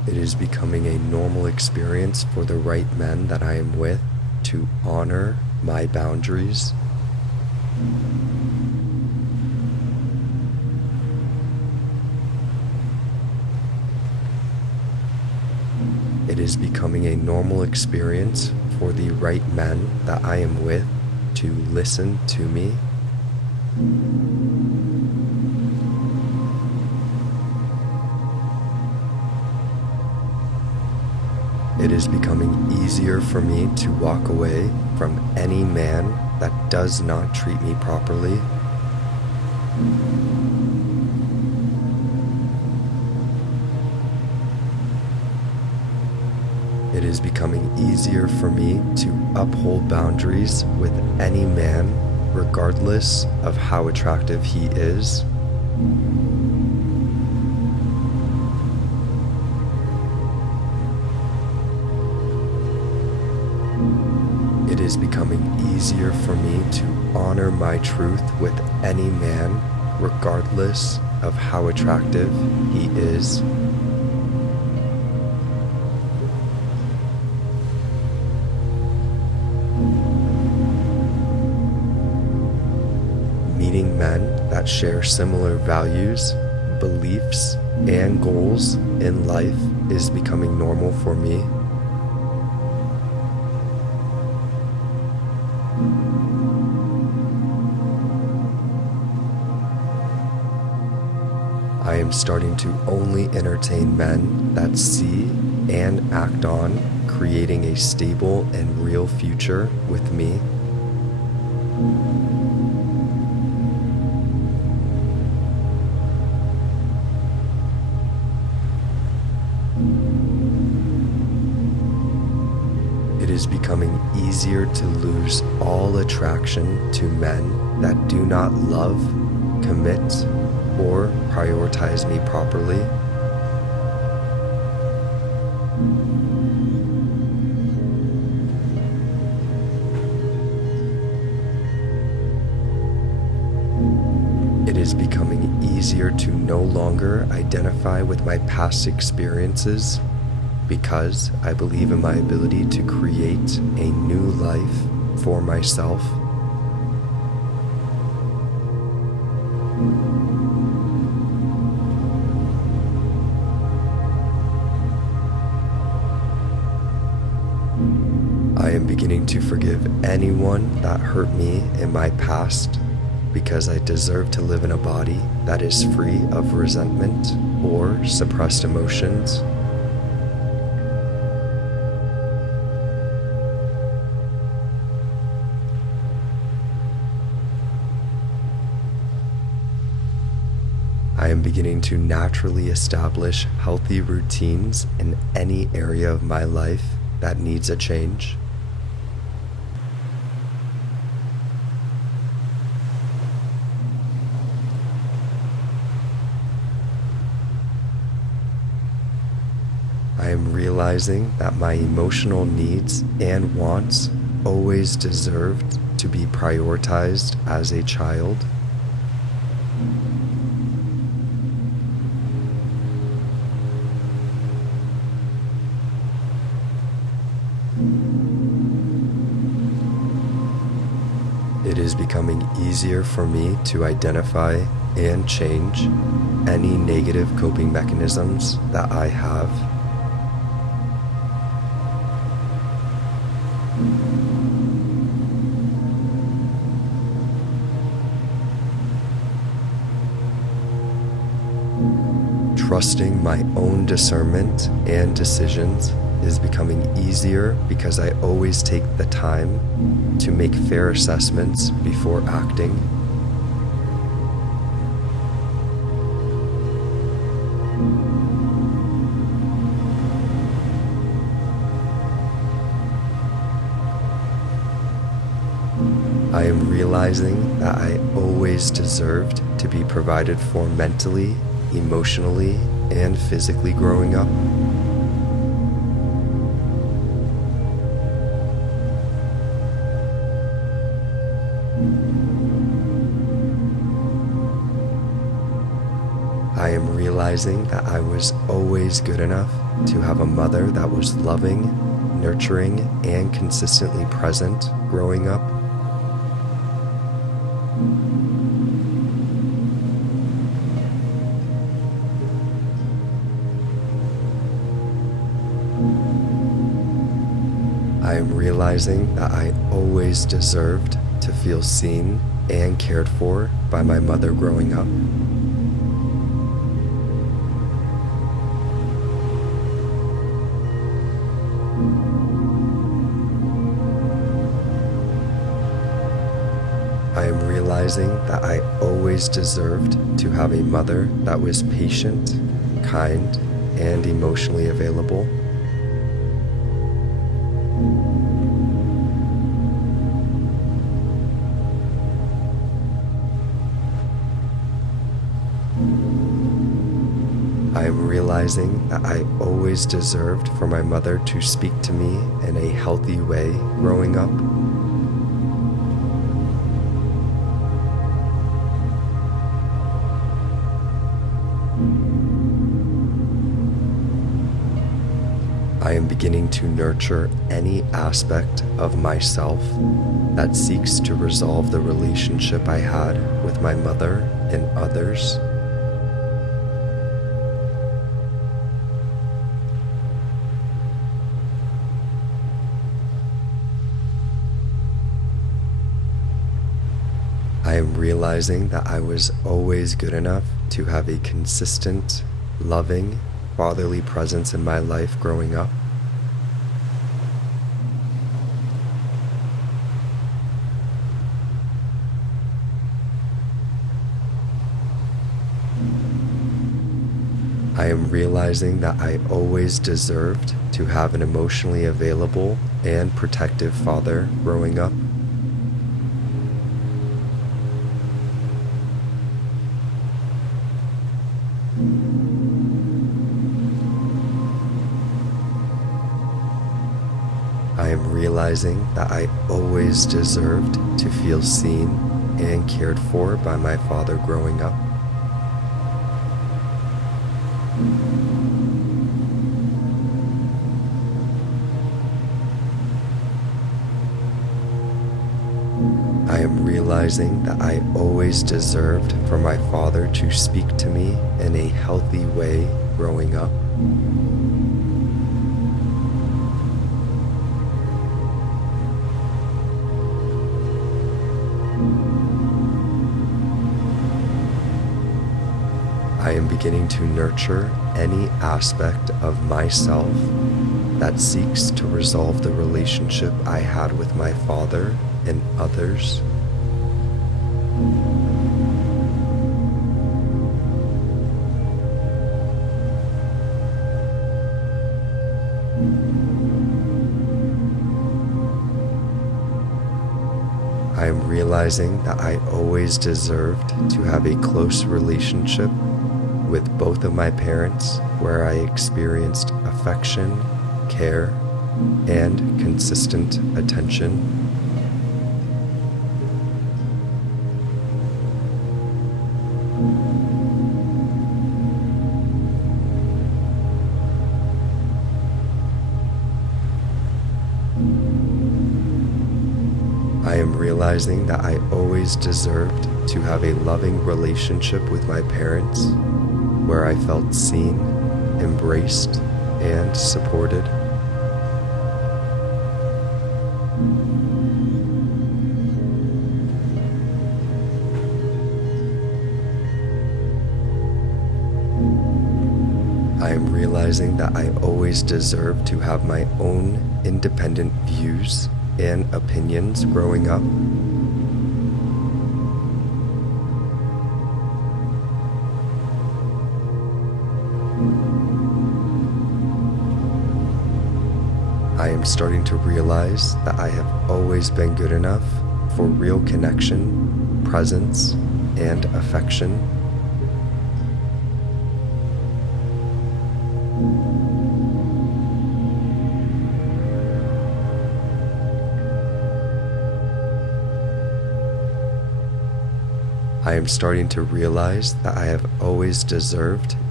It is becoming a normal experience for the right men that I am with to honor my boundaries. It is becoming a normal experience for the right men that I am with to listen to me. It is becoming easier for me to walk away from any man that does not treat me properly. It is becoming easier for me to uphold boundaries with any man, regardless of how attractive he is. It is becoming easier for me to honor my truth with any man, regardless of how attractive he is. Meeting men that share similar values, beliefs, and goals in life is becoming normal for me. I am starting to only entertain men that see and act on creating a stable and real future with me. It is becoming easier to lose all attraction to men that do not love, commit, or prioritize me properly. It is becoming easier to no longer identify with my past experiences because I believe in my ability to create a new life for myself. I am beginning to forgive anyone that hurt me in my past because I deserve to live in a body that is free of resentment or suppressed emotions. I am beginning to naturally establish healthy routines in any area of my life that needs a change. I am realizing that my emotional needs and wants always deserved to be prioritized as a child. It is becoming easier for me to identify and change any negative coping mechanisms that I have. Trusting my own discernment and decisions is becoming easier because I always take the time to make fair assessments before acting. I am realizing that I always deserved to be provided for mentally, emotionally, and physically growing up. I am realizing realizing that I was always good enough to have a mother that was loving, nurturing, and consistently present growing up. I am realizing that I always deserved to feel seen and cared for by my mother growing up. I am realizing that I always deserved to have a mother that was patient, kind, and emotionally available. I am realizing that I always deserved for my mother to speak to me in a healthy way growing up. I am beginning to nurture any aspect of myself that seeks to resolve the relationship I had with my mother and others. I am realizing that I was always good enough to have a consistent, loving, fatherly presence in my life growing up. I am realizing that I always deserved to have an emotionally available and protective father growing up. I am realizing that I always deserved to feel seen and cared for by my father growing up. I am realizing that I always deserved for my father to speak to me in a healthy way growing up. I am beginning to nurture any aspect of myself that seeks to resolve the relationship I had with my father and others. I am realizing that I always deserved to have a close relationship with both of my parents where I experienced affection, care, and consistent attention. I am realizing that I always deserved to have a loving relationship with my parents where I felt seen, embraced, and supported. I am realizing that I always deserve to have my own independent views and opinions growing up. I am starting to realize that I have always been good enough for real connection, presence, and affection. I am starting to realize that I have always deserved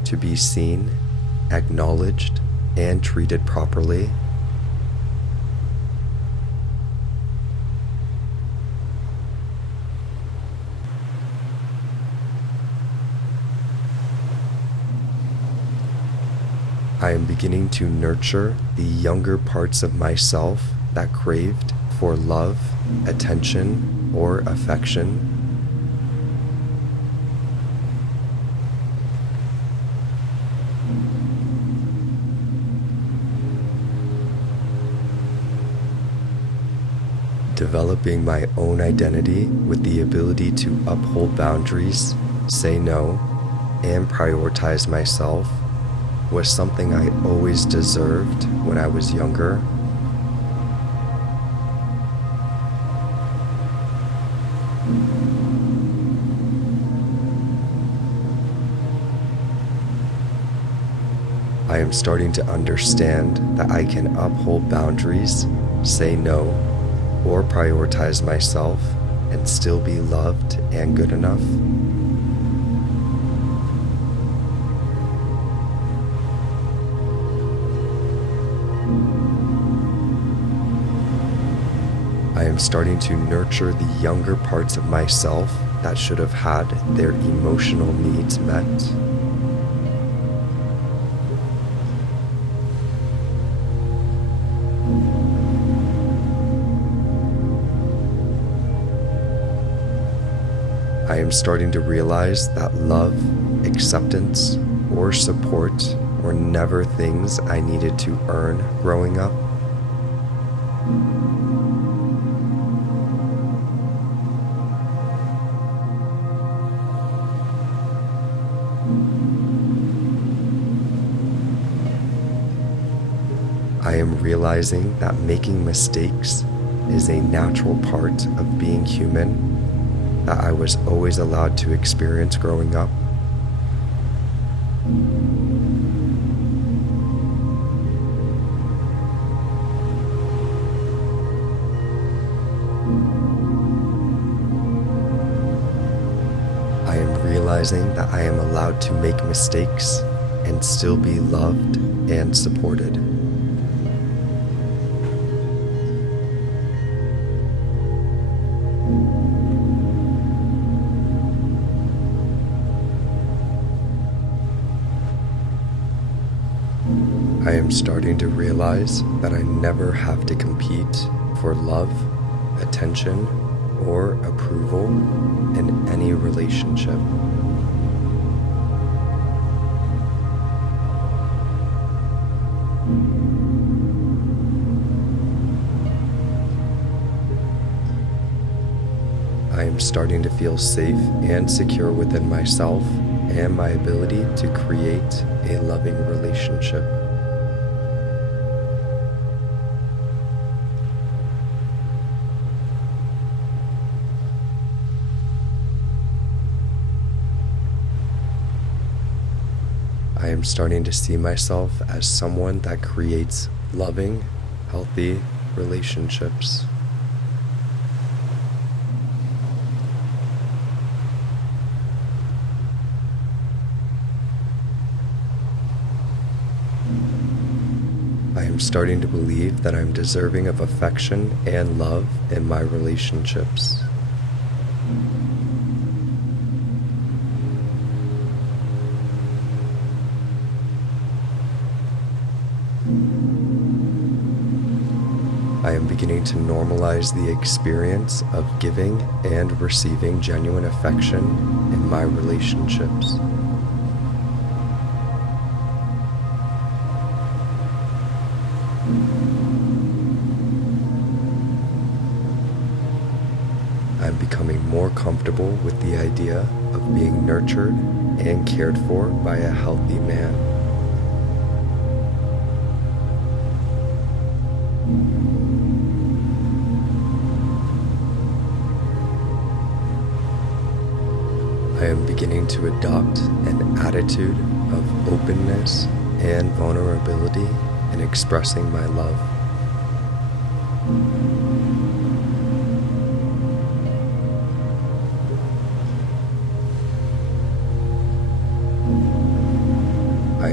to be seen, acknowledged, and treated properly. I am beginning to nurture the younger parts of myself that craved for love, attention, or affection. Developing my own identity with the ability to uphold boundaries, say no, and prioritize myself was something I always deserved when I was younger. I am starting to understand that I can uphold boundaries, say no, or prioritize myself and still be loved and good enough. I am starting to nurture the younger parts of myself that should have had their emotional needs met. I am starting to realize that love, acceptance, or support were never things I needed to earn growing up. I am realizing that making mistakes is a natural part of being human that I was always allowed to experience growing up. I am realizing that I am allowed to make mistakes and still be loved and supported. I am starting to realize that I never have to compete for love, attention, or approval in any relationship. I am starting to feel safe and secure within myself and my ability to create a loving relationship. I am starting to see myself as someone that creates loving, healthy relationships. I am starting to believe that I'm deserving of affection and love in my relationships. I am beginning to normalize the experience of giving and receiving genuine affection in my relationships. I'm becoming more comfortable with the idea of being nurtured and cared for by a healthy man. I am beginning to adopt an attitude of openness and vulnerability in expressing my love.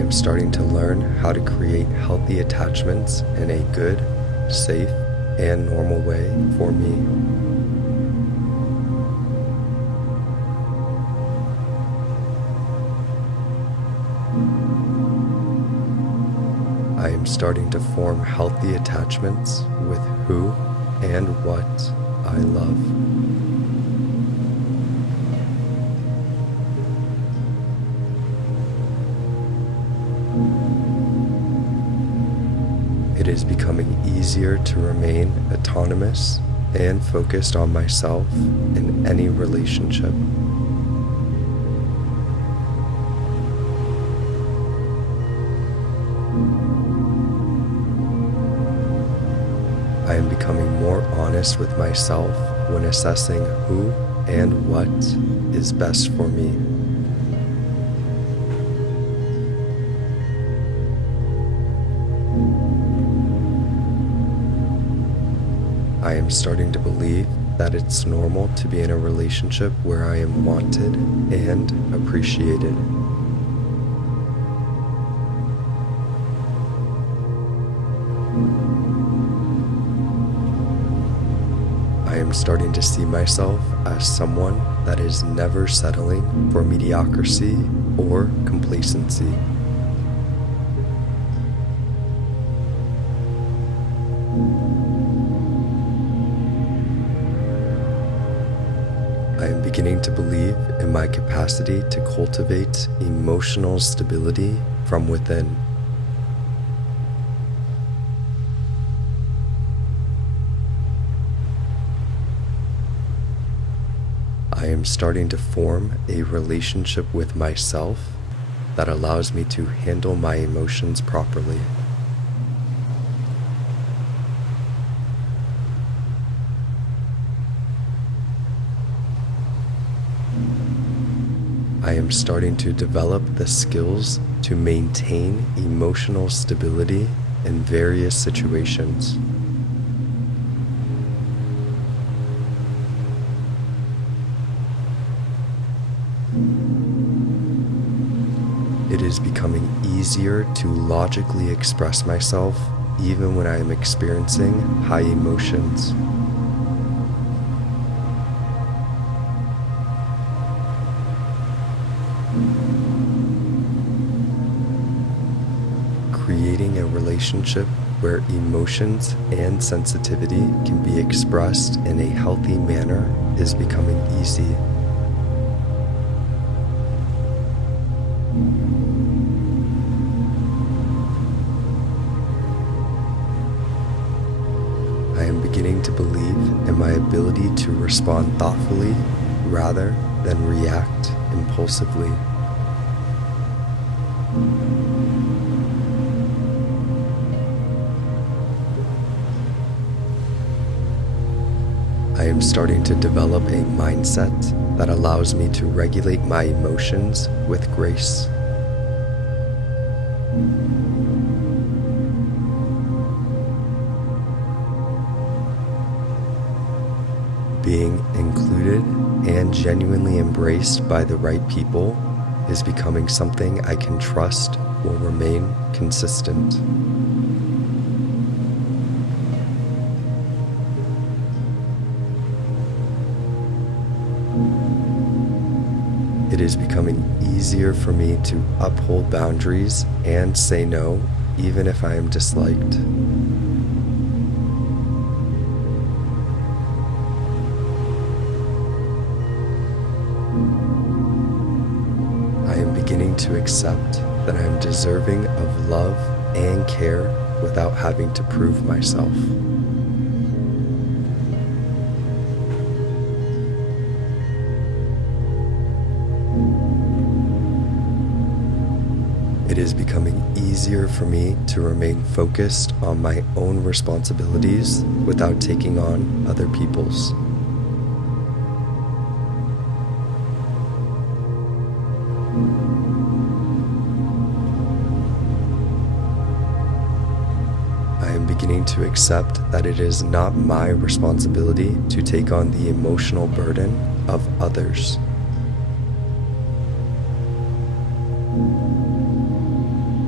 am starting to learn how to create healthy attachments in a good, safe, and normal way for me. I am starting to form healthy attachments with who and what I love. It is becoming easier to remain autonomous and focused on myself in any relationship. I am becoming more honest with myself when assessing who and what is best for me. I am starting to believe that it's normal to be in a relationship where I am wanted and appreciated. I am starting to see myself as someone that is never settling for mediocrity or complacency. I am beginning to believe in my capacity to cultivate emotional stability from within. I am starting to form a relationship with myself that allows me to handle my emotions properly. I am starting to develop the skills to maintain emotional stability in various situations. It is becoming easier to logically express myself even when I am experiencing high emotions. Creating a relationship where emotions and sensitivity can be expressed in a healthy manner is becoming easy. I am beginning to believe in my ability to respond thoughtfully rather than react impulsively. I am starting to develop a mindset that allows me to regulate my emotions with grace. Being included and genuinely embraced by the right people is becoming something I can trust will remain consistent. It is becoming easier for me to uphold boundaries and say no, even if I am disliked. I am beginning to accept that I am deserving of love and care without having to prove myself. It is becoming easier for me to remain focused on my own responsibilities without taking on other people's. I am beginning to accept that it is not my responsibility to take on the emotional burden of others.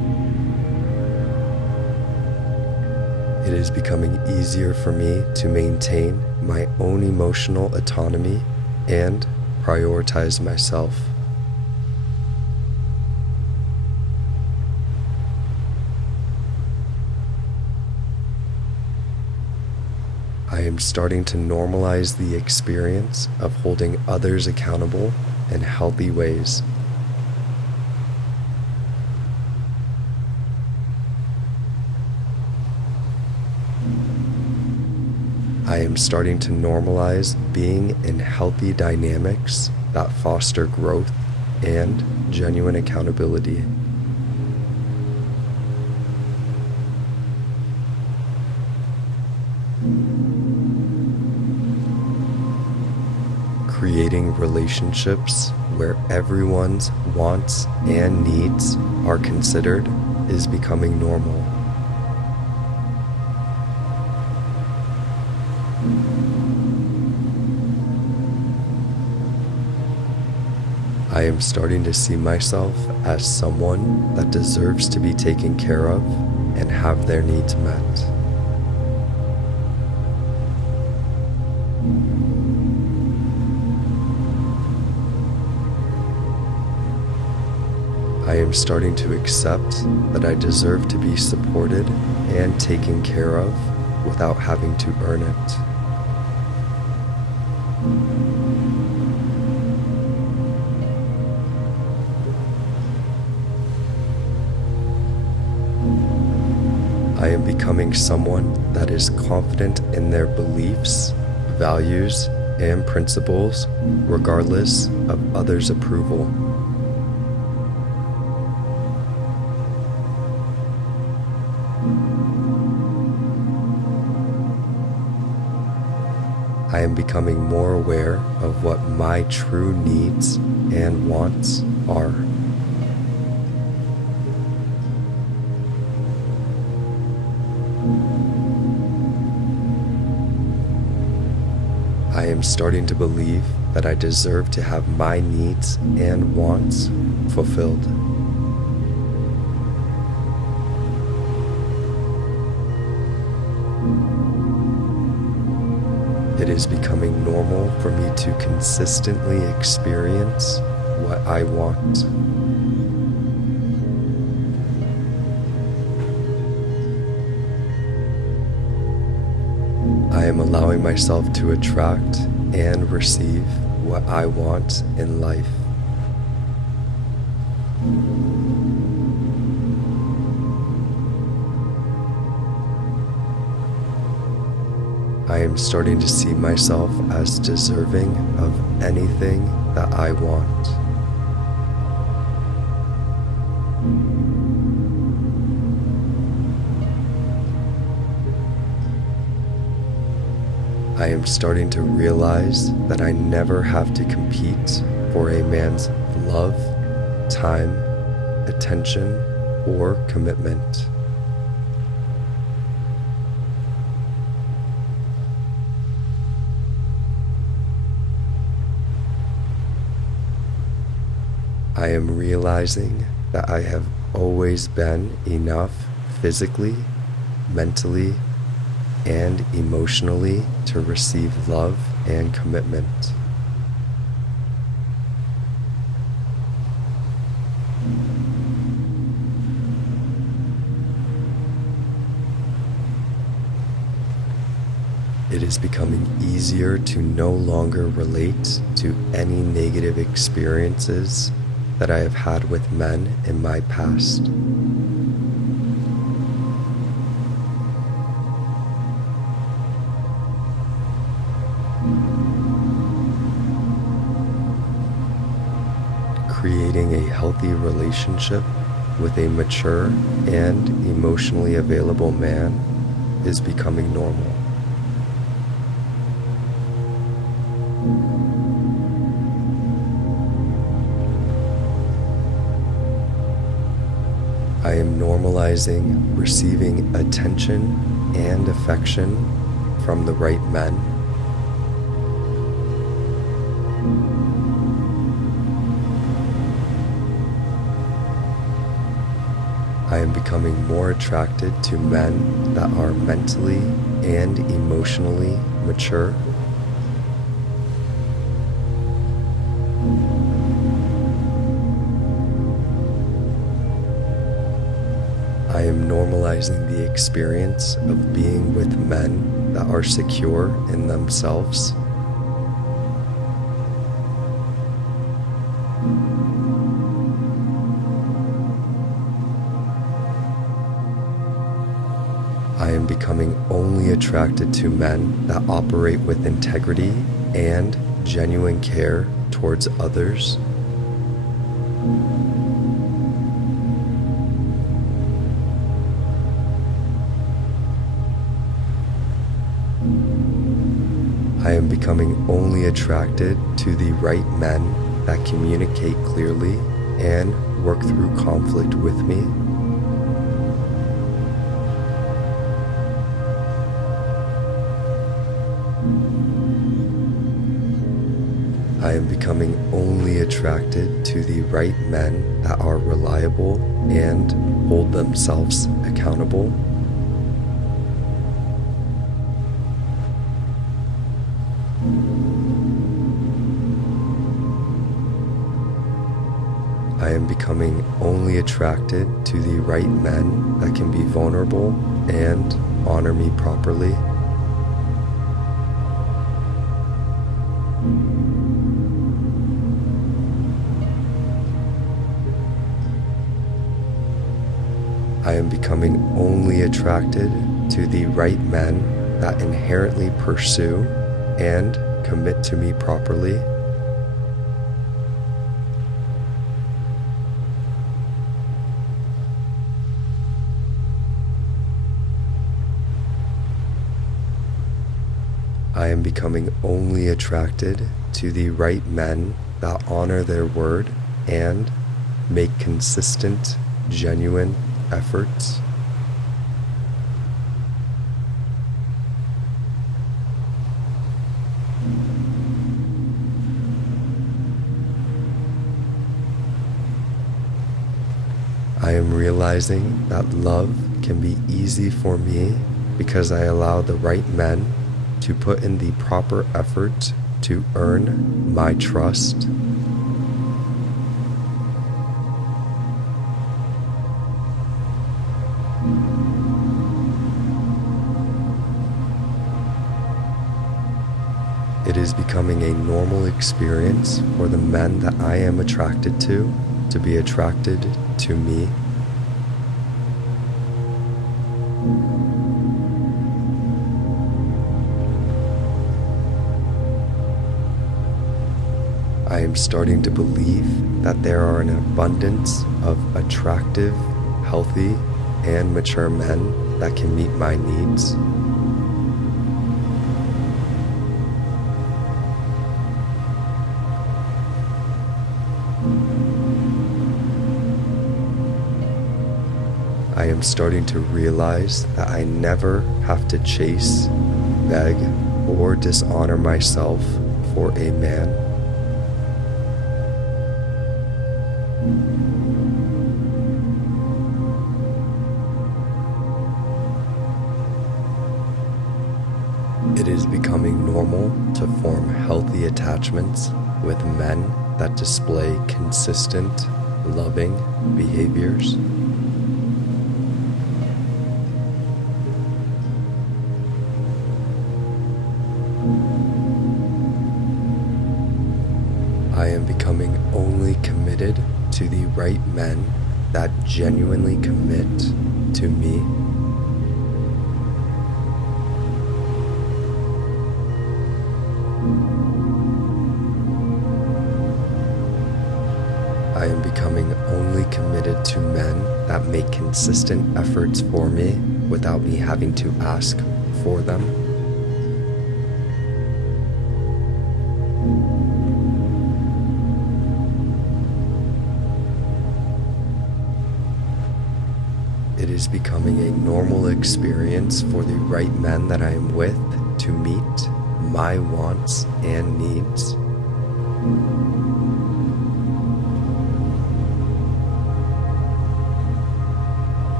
It is becoming easier for me to maintain my own emotional autonomy and prioritize myself. I am starting to normalize the experience of holding others accountable in healthy ways. I am starting to normalize being in healthy dynamics that foster growth and genuine accountability. Creating relationships where everyone's wants and needs are considered is becoming normal. I am starting to see myself as someone that deserves to be taken care of and have their needs met. I am starting to accept that I deserve to be supported and taken care of without having to earn it. I am becoming someone that is confident in their beliefs, values, and principles, regardless of others' approval. I am becoming more aware of what my true needs and wants are. I am starting to believe that I deserve to have my needs and wants fulfilled. It is becoming normal for me to consistently experience what I want. I am allowing myself to attract and receive what I want in life. I am starting to see myself as deserving of anything that I want. I am starting to realize that I never have to compete for a man's love, time, attention, or commitment. I am realizing that I have always been enough physically, mentally, and emotionally to receive love and commitment. It is becoming easier to no longer relate to any negative experiences that I have had with men in my past. Creating a healthy relationship with a mature and emotionally available man is becoming normal. I am normalizing receiving attention and affection from the right men. I am becoming more attracted to men that are mentally and emotionally mature. I am normalizing the experience of being with men that are secure in themselves. I am becoming only attracted to men that operate with integrity and genuine care towards others. I am becoming only attracted to the right men that communicate clearly and work through conflict with me. I am becoming only attracted to the right men that are reliable and hold themselves accountable. I am becoming only attracted to the right men that can be vulnerable and honor me properly. I am becoming only attracted to the right men that inherently pursue and commit to me properly. I am becoming only attracted to the right men that honor their word and make consistent, genuine efforts. I am realizing that love can be easy for me because I allow the right men to put in the proper effort to earn my trust. It is becoming a normal experience for the men that I am attracted to be attracted to me. I am starting to believe that there are an abundance of attractive, healthy, and mature men that can meet my needs. I am starting to realize that I never have to chase, beg, or dishonor myself for a man. It is becoming normal to form healthy attachments with men that display consistent, loving behaviors. I am becoming only committed to the right men that genuinely commit to me. I am becoming only committed to men that make consistent efforts for me without me having to ask for them. It is becoming a normal experience for the right men that I am with to meet my wants and needs.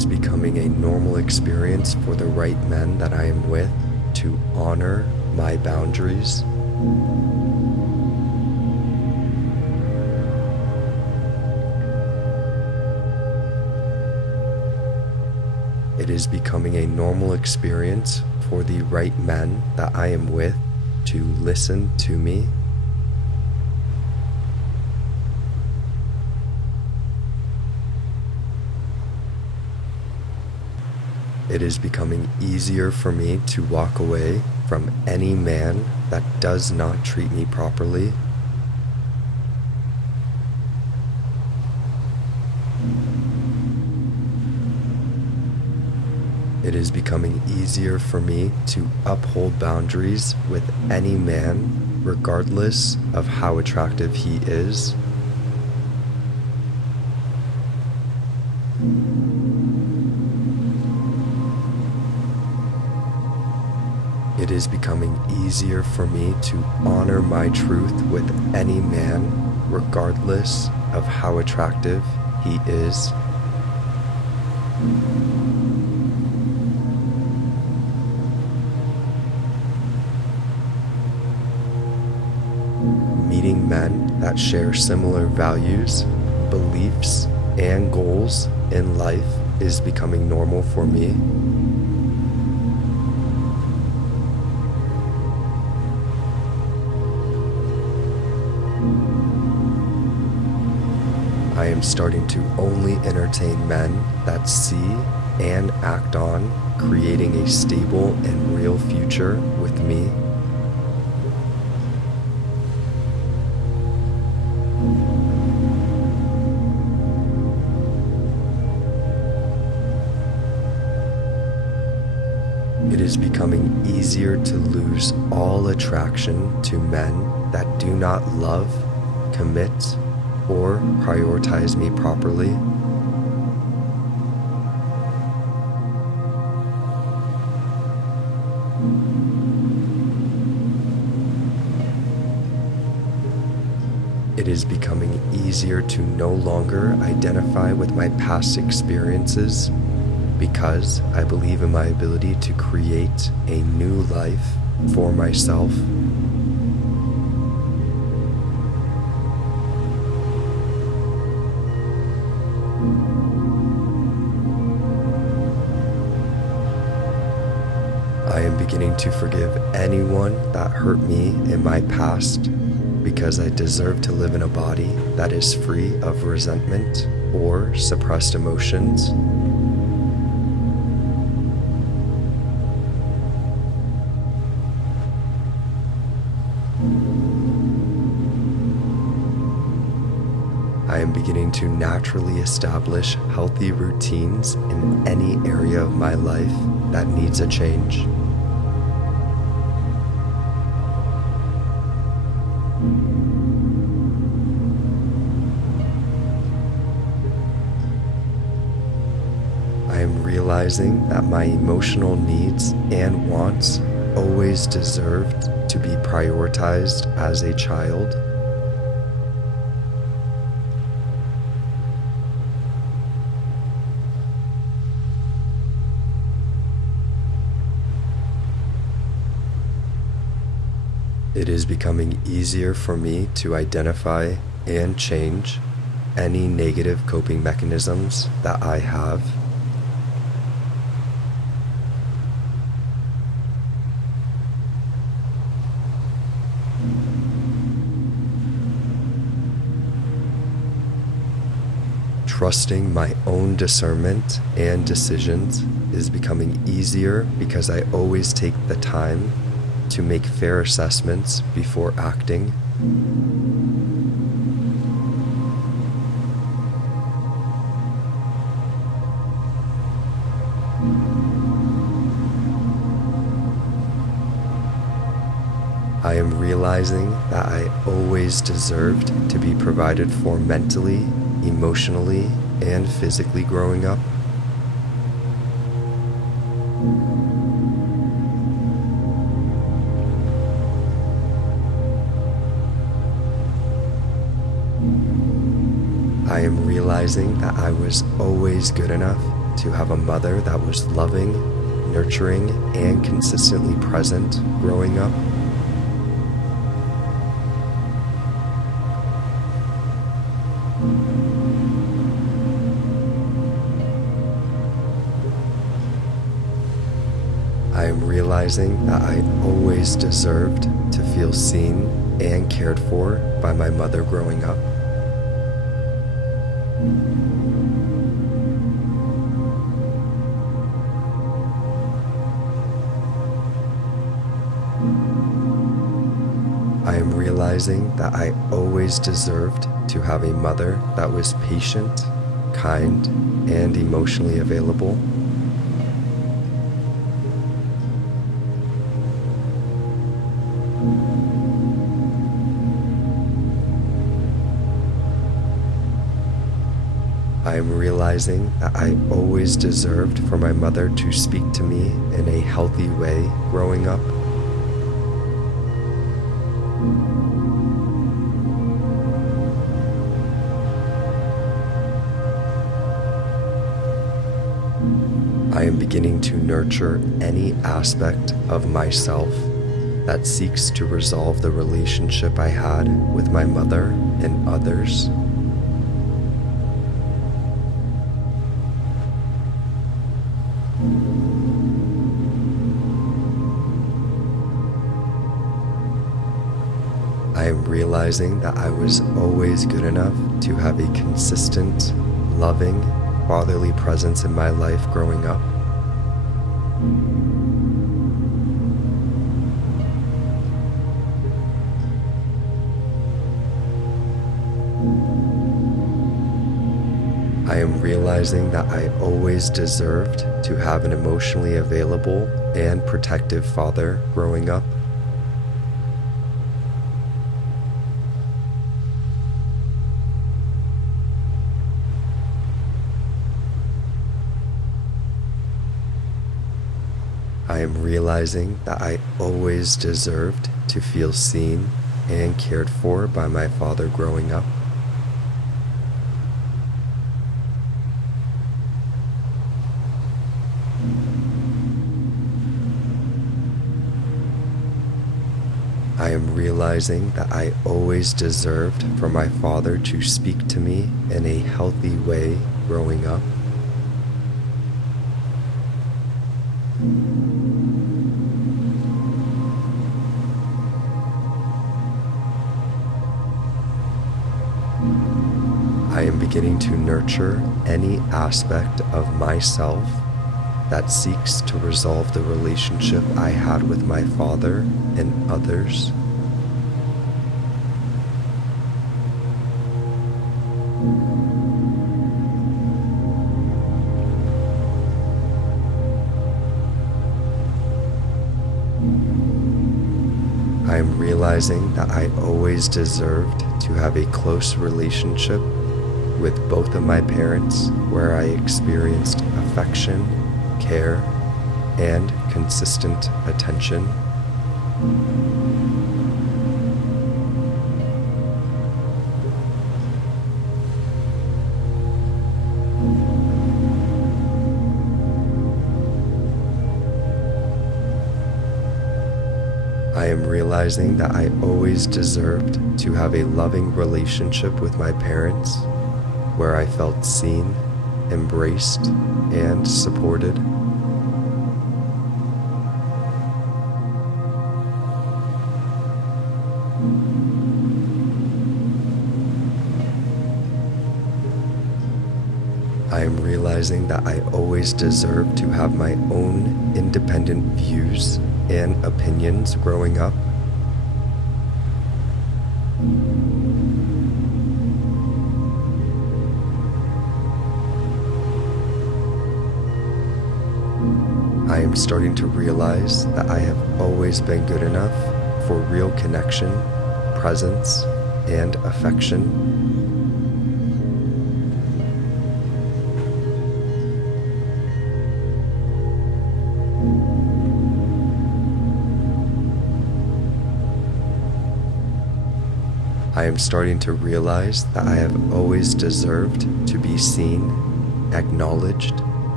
is becoming a normal experience for the right men that I am with to honor my boundaries. It is becoming a normal experience for the right men that I am with to listen to me. It is becoming easier for me to walk away from any man that does not treat me properly. It is becoming easier for me to uphold boundaries with any man, regardless of how attractive he is. It is becoming easier for me to honor my truth with any man, regardless of how attractive he is. Meeting men that share similar values, beliefs, and goals in life is becoming normal for me. I am starting to only entertain men that see and act on creating a stable and real future with me. It is becoming easier to lose all attraction to men that do not love, commit, or prioritize me properly. It is becoming easier to no longer identify with my past experiences because I believe in my ability to create a new life for myself. I am beginning to forgive anyone that hurt me in my past because I deserve to live in a body that is free of resentment or suppressed emotions. I am beginning to naturally establish healthy routines in any area of my life that needs a change. I am realizing that my emotional needs and wants always deserved to be prioritized as a child. It is becoming easier for me to identify and change any negative coping mechanisms that I have. Trusting my own discernment and decisions is becoming easier because I always take the time to make fair assessments before acting. I am realizing that I always deserved to be provided for mentally, emotionally, and physically growing up. I am realizing that I was always good enough to have a mother that was loving, nurturing, and consistently present growing up. I am realizing that I always deserved to feel seen and cared for by my mother growing up. I am realizing that I always deserved to have a mother that was patient, kind, and emotionally available. I am realizing that I always deserved for my mother to speak to me in a healthy way growing up. I am beginning to nurture any aspect of myself that seeks to resolve the relationship I had with my mother and others. I am realizing that I was always good enough to have a consistent, loving, fatherly presence in my life growing up. I am realizing that I always deserved to have an emotionally available and protective father growing up. I am realizing that I always deserved to feel seen and cared for by my father growing up. I am realizing that I always deserved for my father to speak to me in a healthy way growing up. I am beginning to nurture any aspect of myself that seeks to resolve the relationship I had with my father and others. I am realizing that I always deserved to have a close relationship with both of my parents where I experienced affection, care, and consistent attention. I am realizing that I always deserved to have a loving relationship with my parents where I felt seen, embraced, and supported. I am realizing that I always deserve to have my own independent views and opinions growing up. I am starting to realize that I have always been good enough for real connection, presence, and affection. I am starting to realize that I have always deserved to be seen, acknowledged,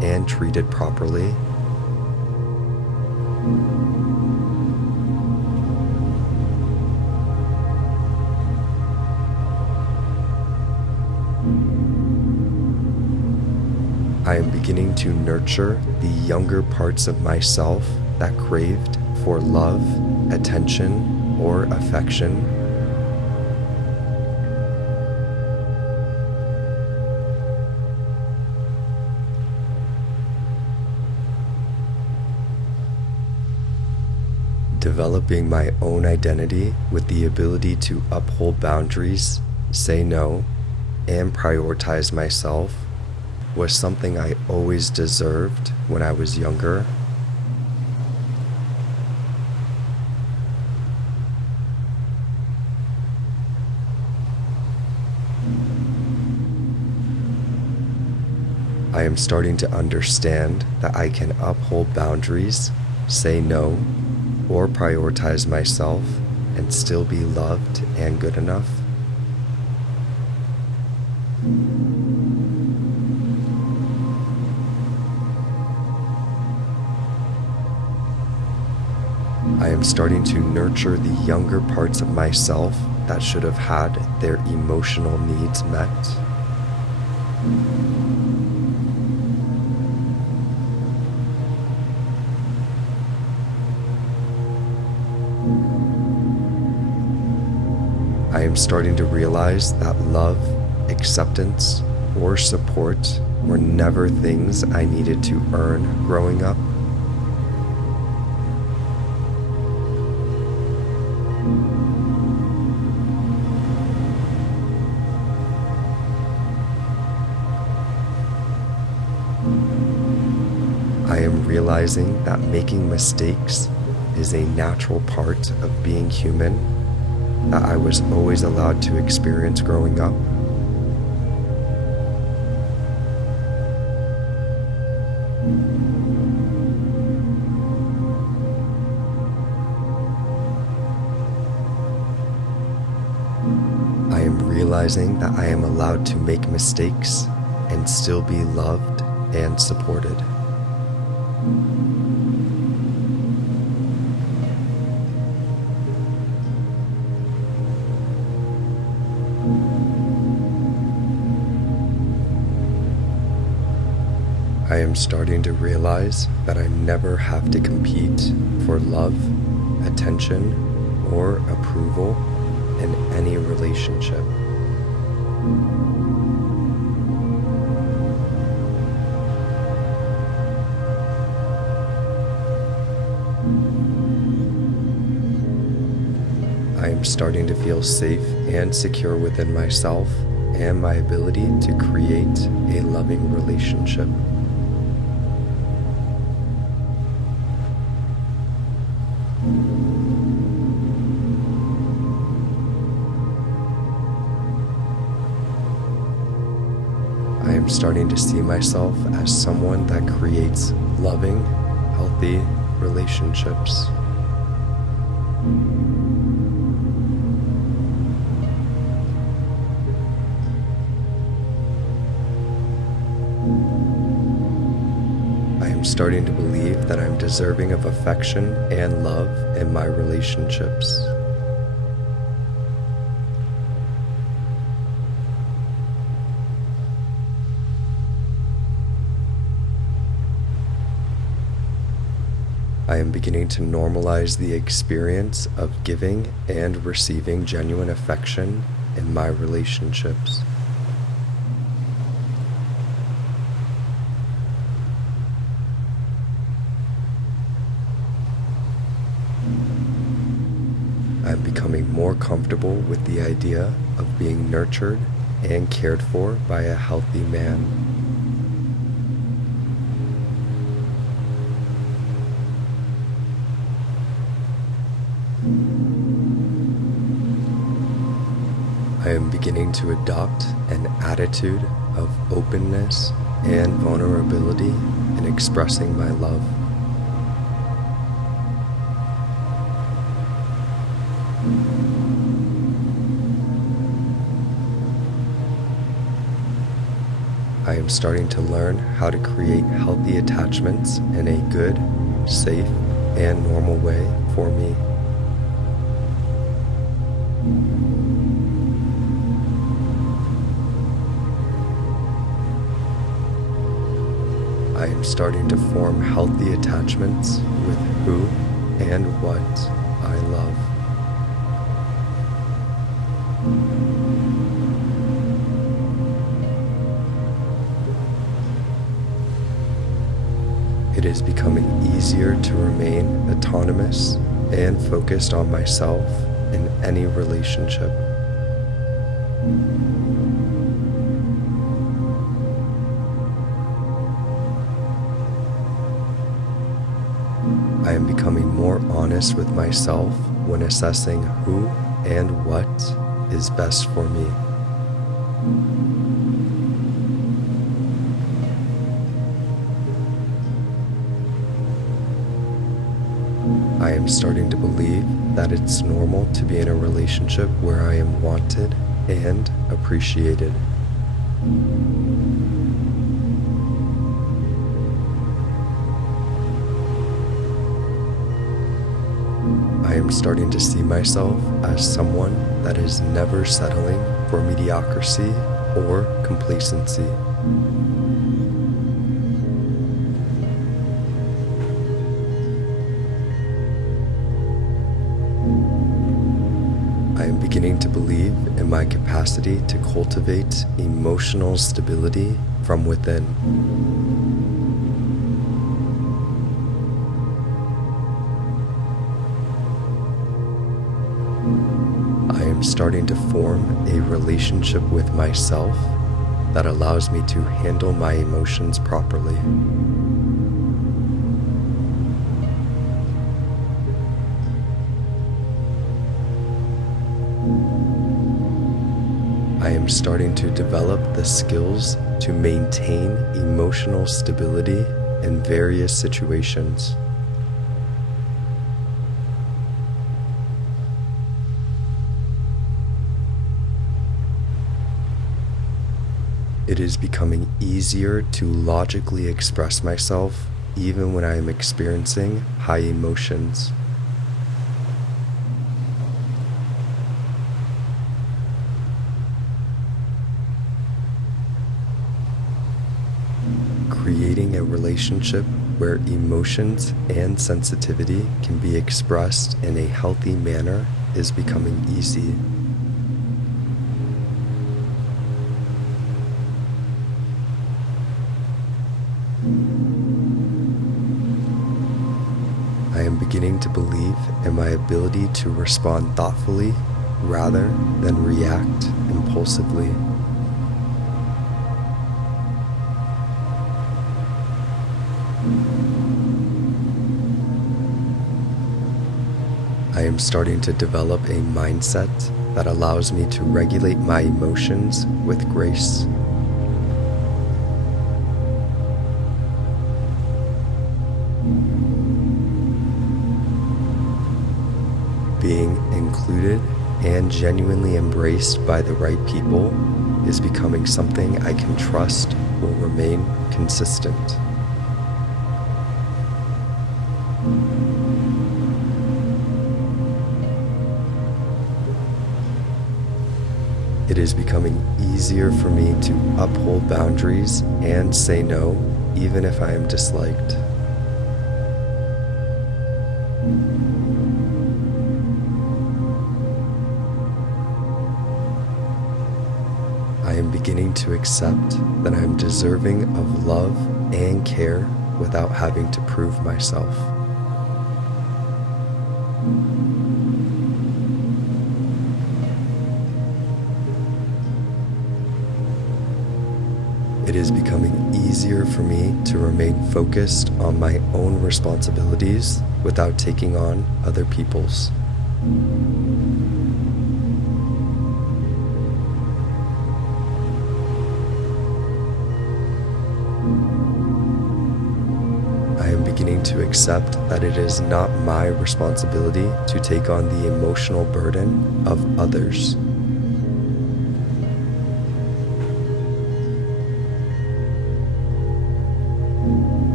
and treated properly. I am beginning to nurture the younger parts of myself that craved for love, attention, or affection. Developing my own identity with the ability to uphold boundaries, say no, and prioritize myself was something I always deserved when I was younger. I am starting to understand that I can uphold boundaries, say no, or prioritize myself and still be loved and good enough. I am starting to nurture the younger parts of myself that should have had their emotional needs met. I am starting to realize that love, acceptance, or support were never things I needed to earn growing up. I am realizing that making mistakes is a natural part of being human that I was always allowed to experience growing up. I am realizing that I am allowed to make mistakes and still be loved and supported. I am starting to realize that I never have to compete for love, attention, or approval in any relationship. I am starting to feel safe and secure within myself and my ability to create a loving relationship. I am starting to see myself as someone that creates loving, healthy relationships. I am starting to believe that I'm deserving of affection and love in my relationships. I am beginning to normalize the experience of giving and receiving genuine affection in my relationships. I'm becoming more comfortable with the idea of being nurtured and cared for by a healthy man. I am beginning to adopt an attitude of openness and vulnerability in expressing my love. I am starting to learn how to create healthy attachments in a good, safe, and normal way for me. I am starting to form healthy attachments with who and what I love. It is becoming easier to remain autonomous and focused on myself in any relationship. I am becoming more honest with myself when assessing who and what is best for me. I am starting to believe that it's normal to be in a relationship where I am wanted and appreciated. I am starting to see myself as someone that is never settling for mediocrity or complacency. I am beginning to believe in my capacity to cultivate emotional stability from within. I am starting to form a relationship with myself that allows me to handle my emotions properly. I am starting to develop the skills to maintain emotional stability in various situations. It is becoming easier to logically express myself even when I am experiencing high emotions. Creating a relationship where emotions and sensitivity can be expressed in a healthy manner is becoming easy. I am beginning to believe in my ability to respond thoughtfully rather than react impulsively. I am starting to develop a mindset that allows me to regulate my emotions with grace. Being included and genuinely embraced by the right people is becoming something I can trust will remain consistent. It is becoming easier for me to uphold boundaries and say no, even if I am disliked. I am beginning to accept that I am deserving of love and care without having to prove myself. It is becoming easier for me to remain focused on my own responsibilities without taking on other people's. I am beginning to accept that it is not my responsibility to take on the emotional burden of others.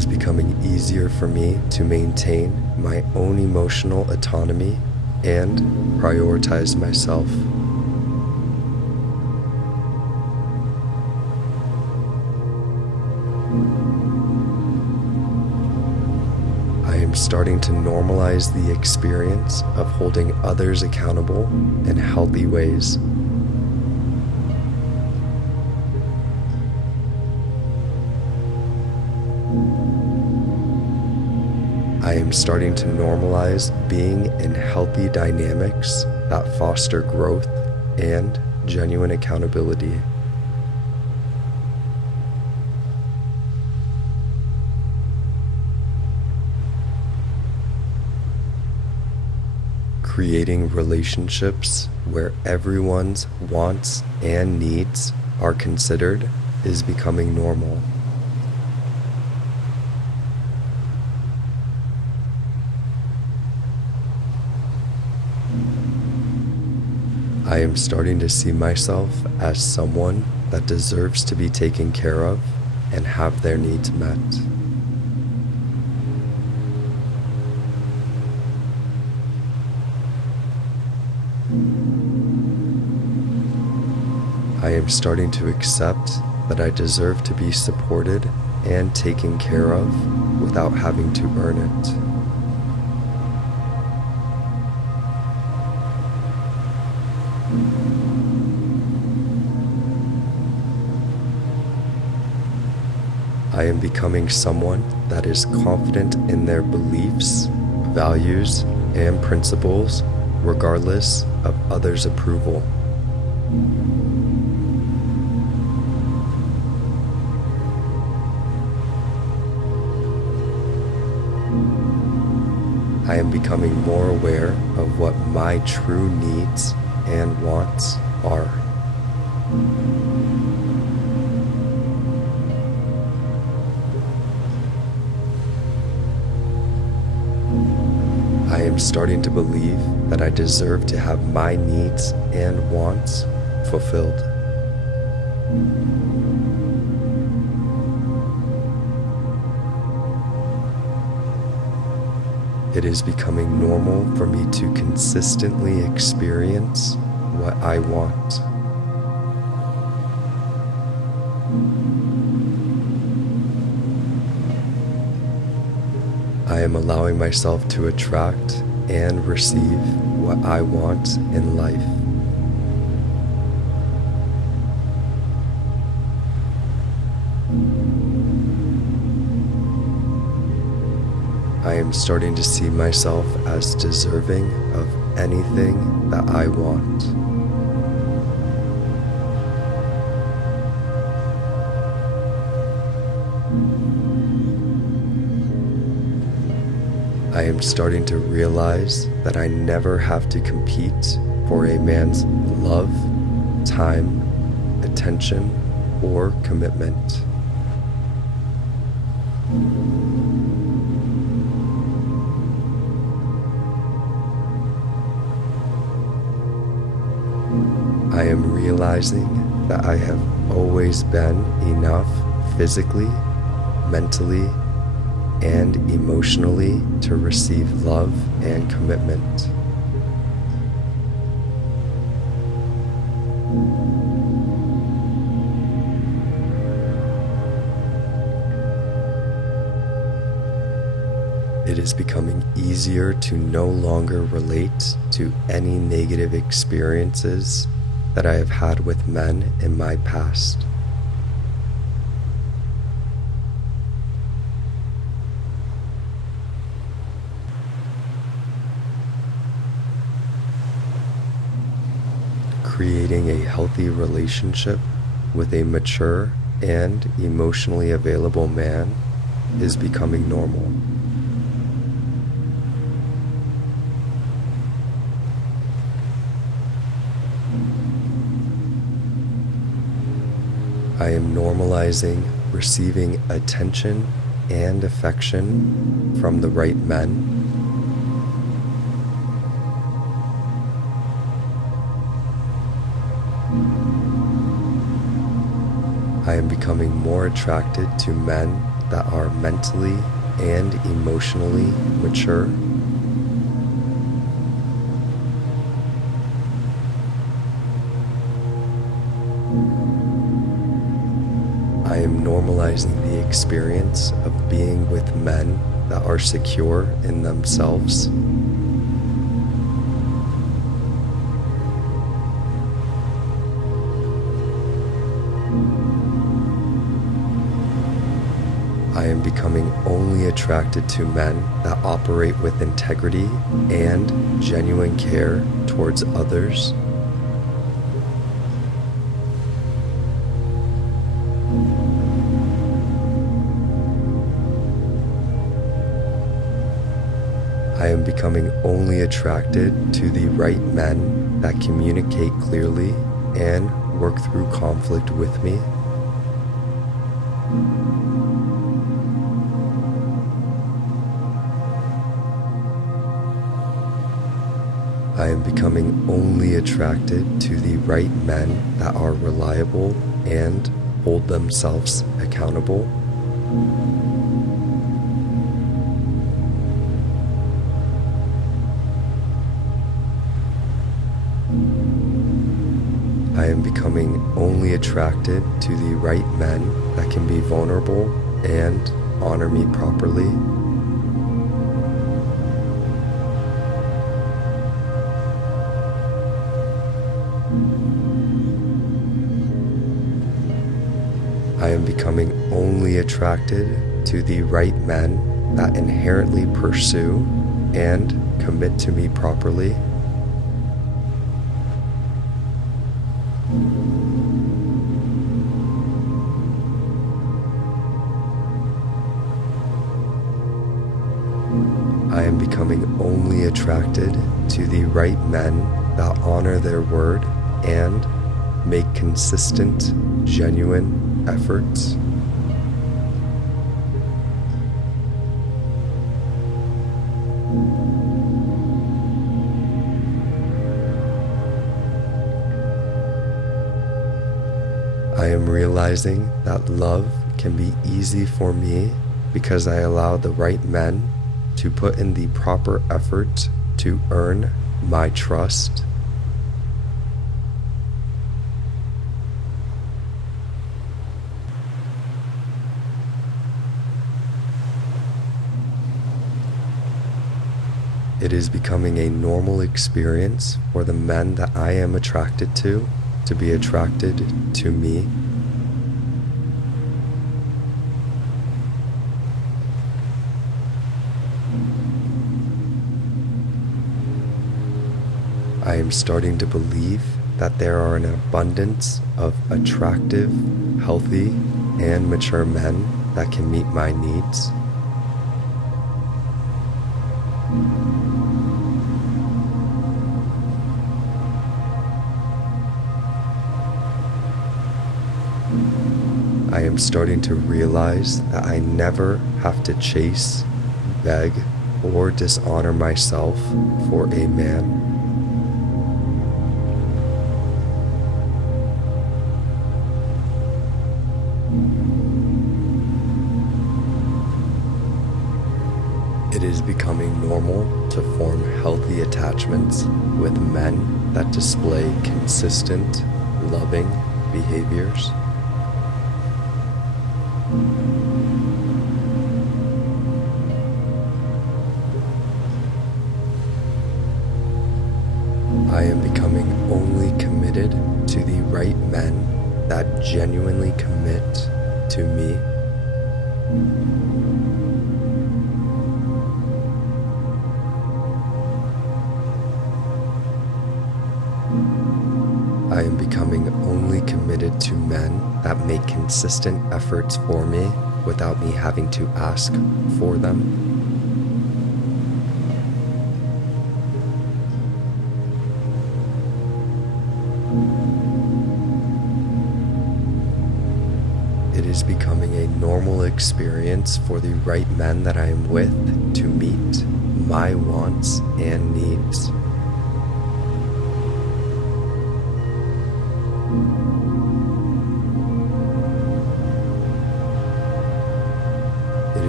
is becoming easier for me to maintain my own emotional autonomy and prioritize myself. I am starting to normalize the experience of holding others accountable in healthy ways. I am starting to normalize being in healthy dynamics that foster growth and genuine accountability. Creating relationships where everyone's wants and needs are considered is becoming normal. I am starting to see myself as someone that deserves to be taken care of and have their needs met. I am starting to accept that I deserve to be supported and taken care of without having to earn it. I am becoming someone that is confident in their beliefs, values, and principles, regardless of others' approval. I am becoming more aware of what my true needs and wants are. I am starting to believe that I deserve to have my needs and wants fulfilled. It is becoming normal for me to consistently experience what I want. I am allowing myself to attract and receive what I want in life. I am starting to see myself as deserving of anything that I want. I am starting to realize that I never have to compete for a man's love, time, attention, or commitment. I am realizing that I have always been enough physically, mentally, and emotionally to receive love and commitment. It is becoming easier to no longer relate to any negative experiences that I have had with men in my past. Creating a healthy relationship with a mature and emotionally available man is becoming normal. I am normalizing receiving attention and affection from the right men. I am becoming more attracted to men that are mentally and emotionally mature. I am normalizing the experience of being with men that are secure in themselves. I am becoming only attracted to men that operate with integrity and genuine care towards others. I am becoming only attracted to the right men that communicate clearly and work through conflict with me. I am becoming only attracted to the right men that are reliable and hold themselves accountable. I am becoming only attracted to the right men that can be vulnerable and honor me properly. I am becoming only attracted to the right men that inherently pursue and commit to me properly. I am becoming only attracted to the right men that honor their word and make consistent, genuine efforts. I am realizing that love can be easy for me because I allow the right men to put in the proper effort to earn my trust. It is becoming a normal experience for the men that I am attracted to be attracted to me. I am starting to believe that there are an abundance of attractive, healthy, and mature men that can meet my needs. I am starting to realize that I never have to chase, beg, or dishonor myself for a man. It is becoming normal to form healthy attachments with men that display consistent, loving behaviors. I am becoming only committed to the right men that genuinely commit to me. I am becoming only committed to men that make consistent efforts for me without me having to ask for them. It is becoming a normal experience for the right men that I am with to meet my wants and needs.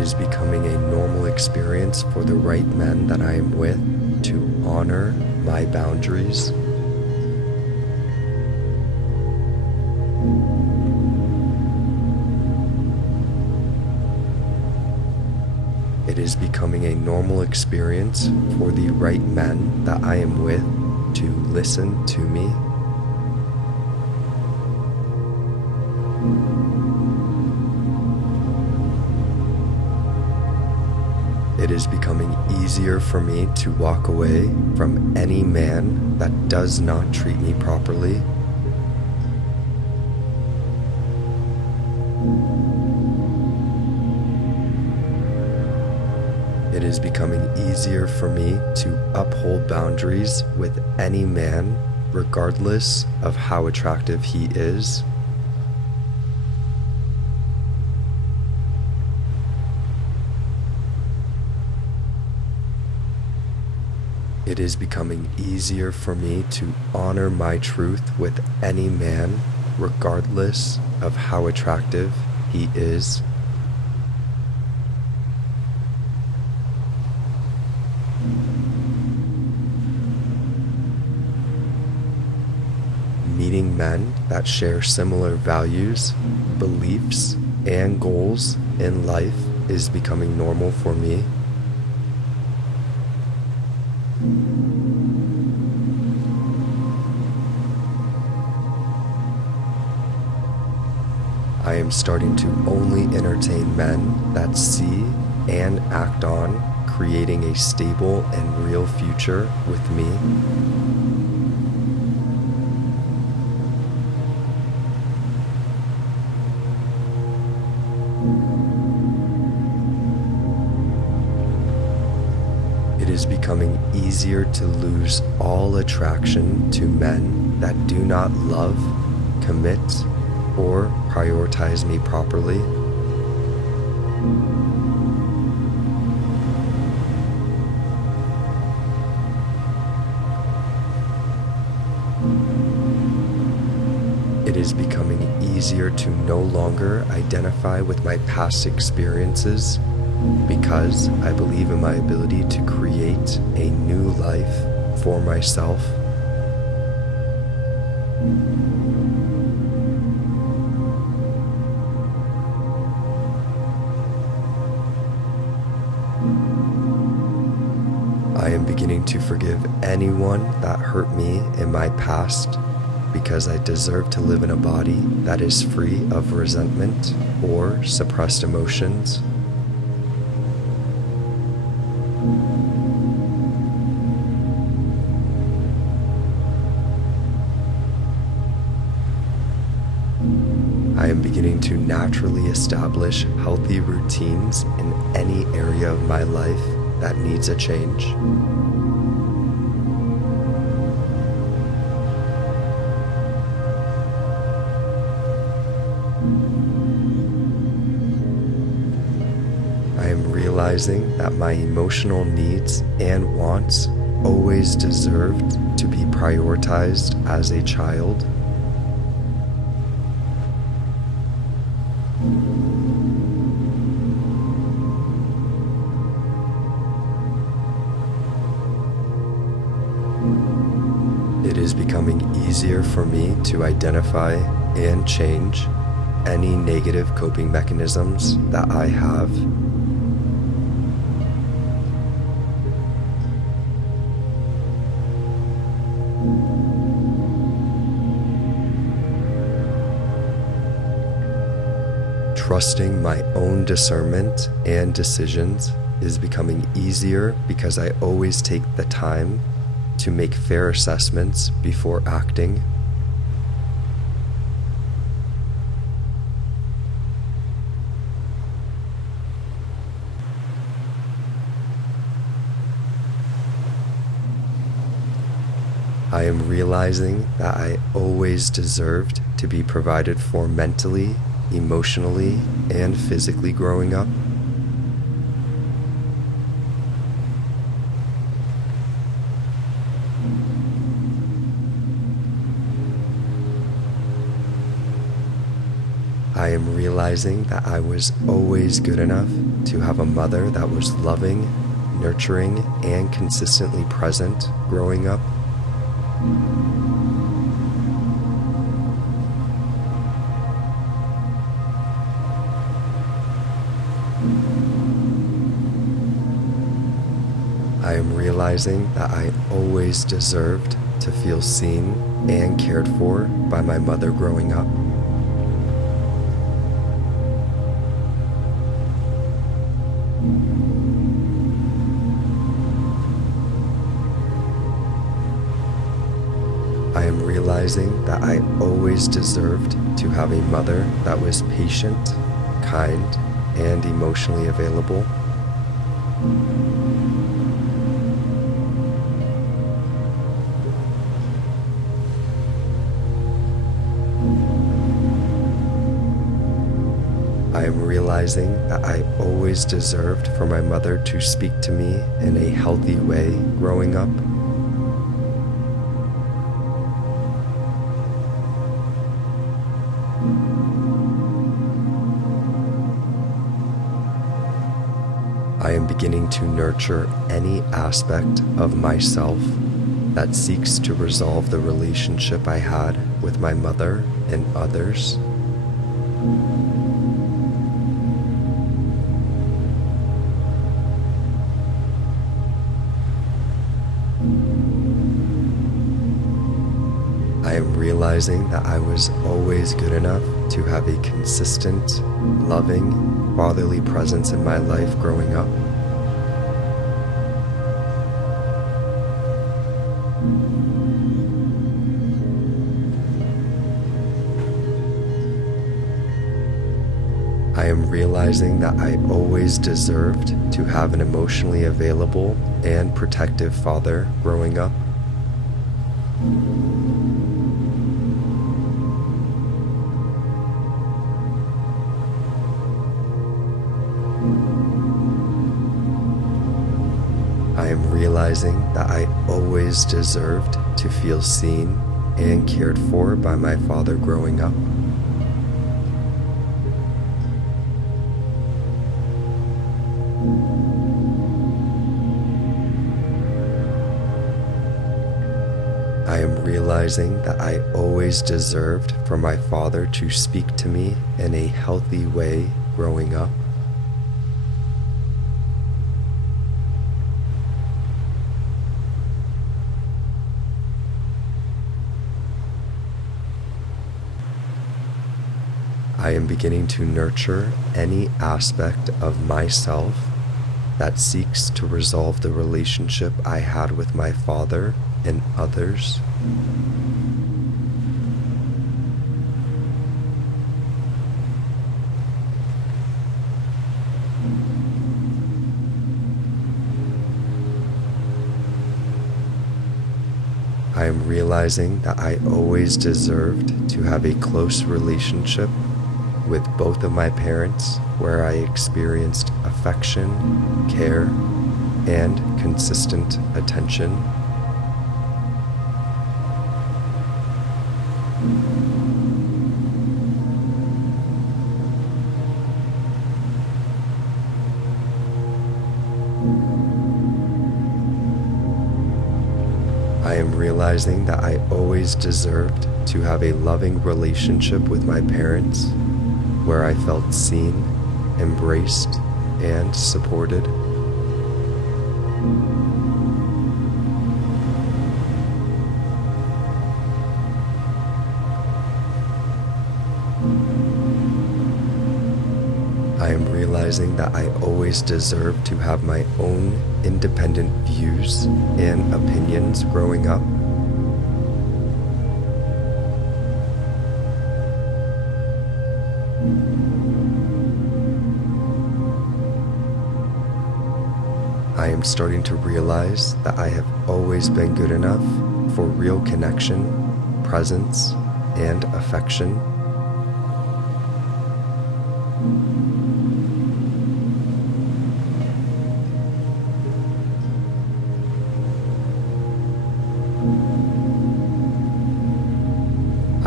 is becoming a normal experience for the right men that I am with to honor my boundaries. It is becoming a normal experience for the right men that I am with to listen to me. It is becoming easier for me to walk away from any man that does not treat me properly. It is becoming easier for me to uphold boundaries with any man, regardless of how attractive he is. It is becoming easier for me to honor my truth with any man, regardless of how attractive he is. Meeting men that share similar values, beliefs, and goals in life is becoming normal for me. I am starting to only entertain men that see and act on creating a stable and real future with me. It is becoming easier to lose all attraction to men that do not love, commit, or prioritize me properly. It is becoming easier to no longer identify with my past experiences because I believe in my ability to create a new life for myself. I am beginning to forgive anyone that hurt me in my past because I deserve to live in a body that is free of resentment or suppressed emotions. I am beginning to naturally establish healthy routines in any area of my life that needs a change. I am realizing that my emotional needs and wants always deserved to be prioritized as a child. It is becoming easier for me to identify and change any negative coping mechanisms that I have. Trusting my own discernment and decisions is becoming easier because I always take the time to make fair assessments before acting. I am realizing that I always deserved to be provided for mentally, emotionally, and physically growing up. I am realizing that I was always good enough to have a mother that was loving, nurturing, and consistently present growing up. I am realizing that I always deserved to feel seen and cared for by my mother growing up. I am realizing that I always deserved to have a mother that was patient, kind, and emotionally available. I am realizing that I always deserved for my mother to speak to me in a healthy way growing up. I am beginning to nurture any aspect of myself that seeks to resolve the relationship I had with my mother and others. I am realizing that I was always good enough to have a consistent, loving, fatherly presence in my life growing up. I am realizing that I always deserved to have an emotionally available and protective father growing up. I am realizing that I always deserved to feel seen and cared for by my father growing up. I am realizing that I always deserved for my father to speak to me in a healthy way growing up. I am beginning to nurture any aspect of myself that seeks to resolve the relationship I had with my father and others. I am realizing that I always deserved to have a close relationship with both of my parents where I experienced affection, care, and consistent attention. I am realizing that I always deserved to have a loving relationship with my parents where I felt seen, embraced, and supported. I am realizing that I always deserve to have my own independent views and opinions growing up. I am starting to realize that I have always been good enough for real connection, presence, and affection. I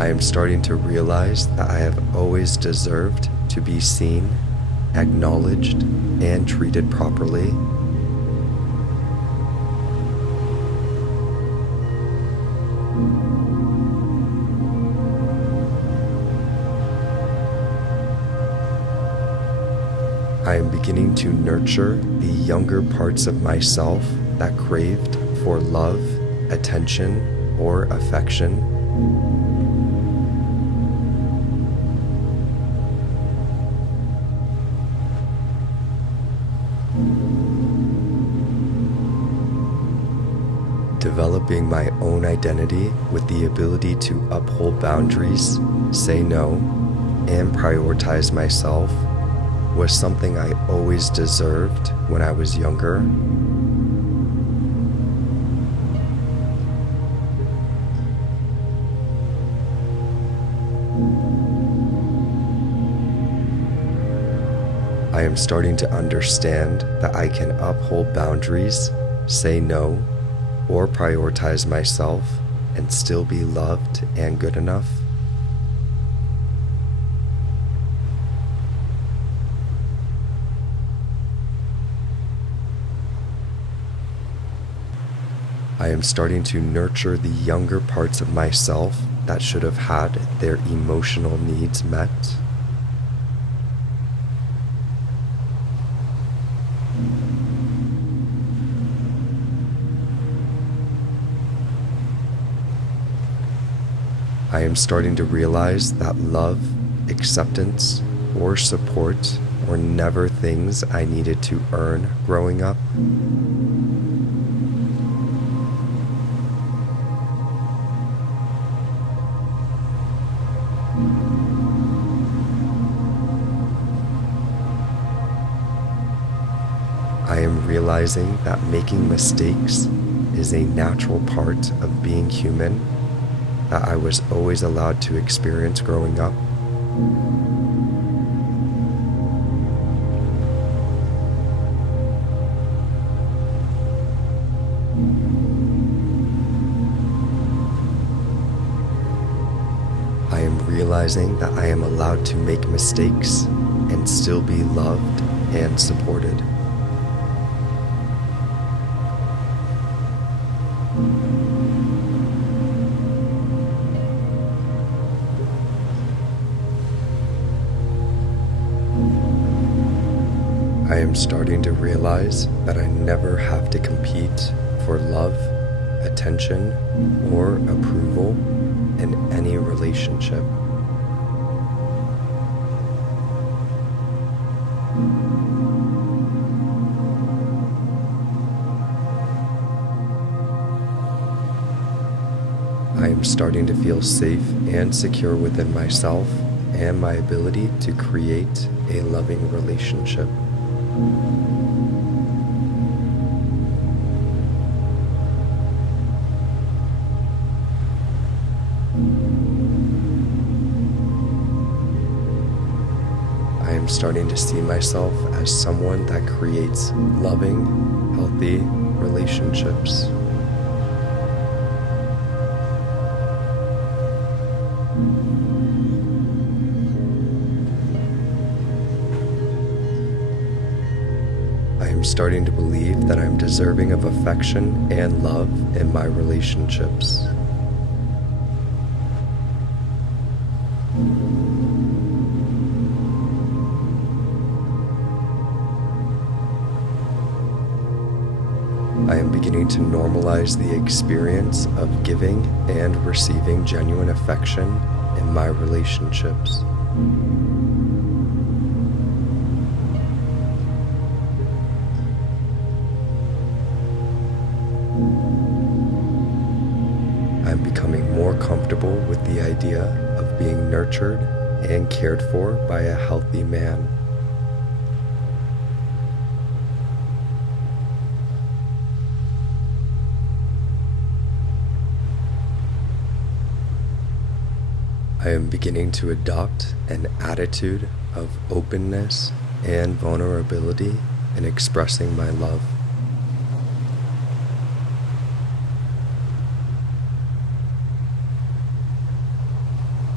I am starting to realize that I have always deserved to be seen, acknowledged, and treated properly. I am beginning to nurture the younger parts of myself that craved for love, attention, or affection. Developing my own identity with the ability to uphold boundaries, say no, and prioritize myself was something I always deserved when I was younger. I am starting to understand that I can uphold boundaries, say no, or prioritize myself and still be loved and good enough. I am starting to nurture the younger parts of myself that should have had their emotional needs met. I am starting to realize that love, acceptance, or support were never things I needed to earn growing up. I am realizing that making mistakes is a natural part of being human that I was always allowed to experience growing up. I am realizing that I am allowed to make mistakes and still be loved and supported. I am starting to realize that I never have to compete for love, attention, or approval in any relationship. I am starting to feel safe and secure within myself and my ability to create a loving relationship. I am starting to see myself as someone that creates loving, healthy relationships. I am starting to believe that I am deserving of affection and love in my relationships. I am beginning to normalize the experience of giving and receiving genuine affection in my relationships. I'm becoming more comfortable with the idea of being nurtured and cared for by a healthy man. I am beginning to adopt an attitude of openness and vulnerability in expressing my love.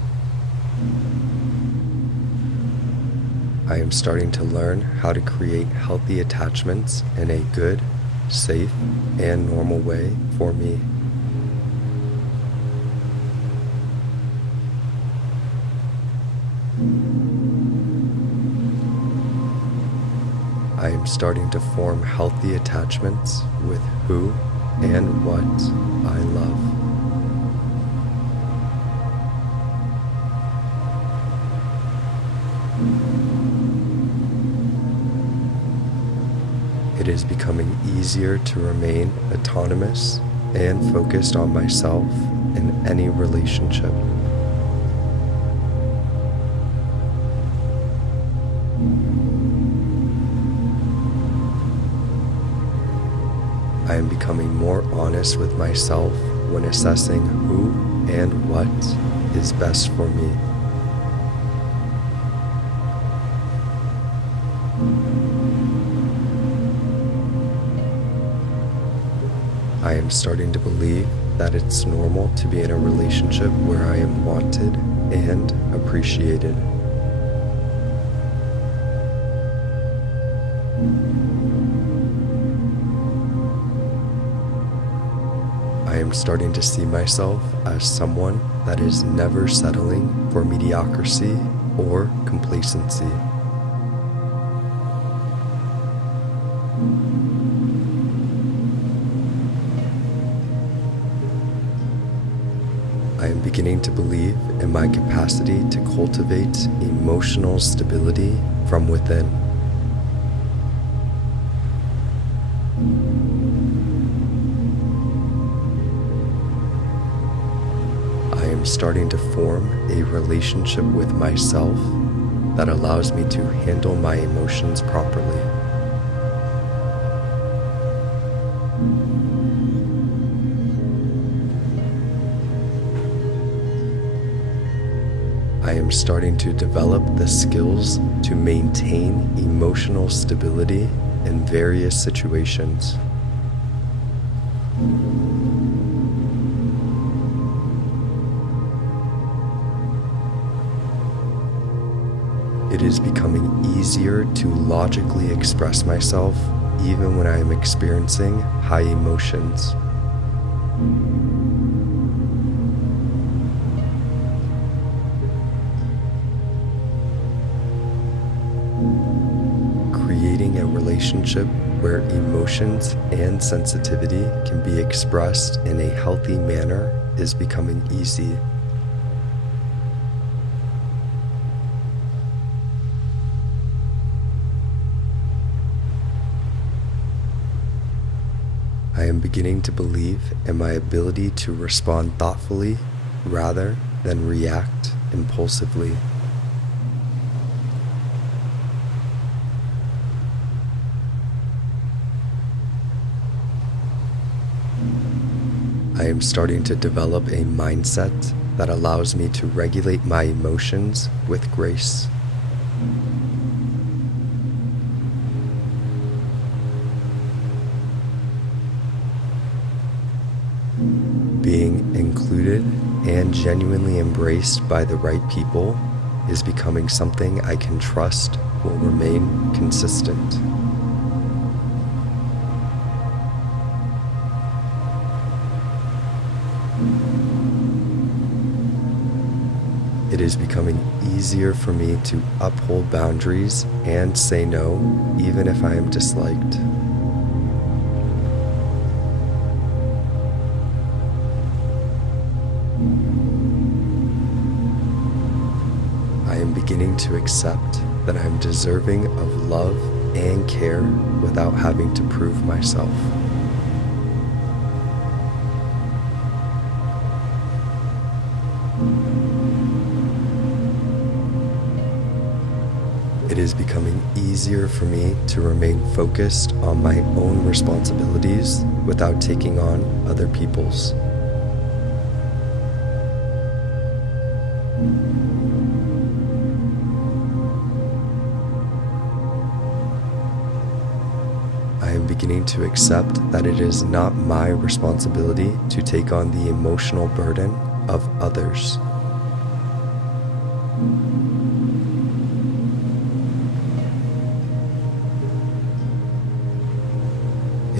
I am starting to learn how to create healthy attachments in a good, safe, and normal way for me. I am starting to form healthy attachments with who and what I love. It is becoming easier to remain autonomous and focused on myself in any relationship. I am becoming more honest with myself when assessing who and what is best for me. I am starting to believe that it's normal to be in a relationship where I am wanted and appreciated. I am starting to see myself as someone that is never settling for mediocrity or complacency. I am beginning to believe in my capacity to cultivate emotional stability from within. I am starting to form a relationship with myself that allows me to handle my emotions properly. I am starting to develop the skills to maintain emotional stability in various situations. It is becoming easier to logically express myself even when I am experiencing high emotions. Creating a relationship where emotions and sensitivity can be expressed in a healthy manner is becoming easy. I am beginning to believe in my ability to respond thoughtfully rather than react impulsively. I am starting to develop a mindset that allows me to regulate my emotions with grace. Being included and genuinely embraced by the right people is becoming something I can trust will remain consistent. It is becoming easier for me to uphold boundaries and say no, even if I am disliked. I am beginning to accept that I am deserving of love and care without having to prove myself. It is becoming easier for me to remain focused on my own responsibilities without taking on other people's. I am beginning to accept that it is not my responsibility to take on the emotional burden of others.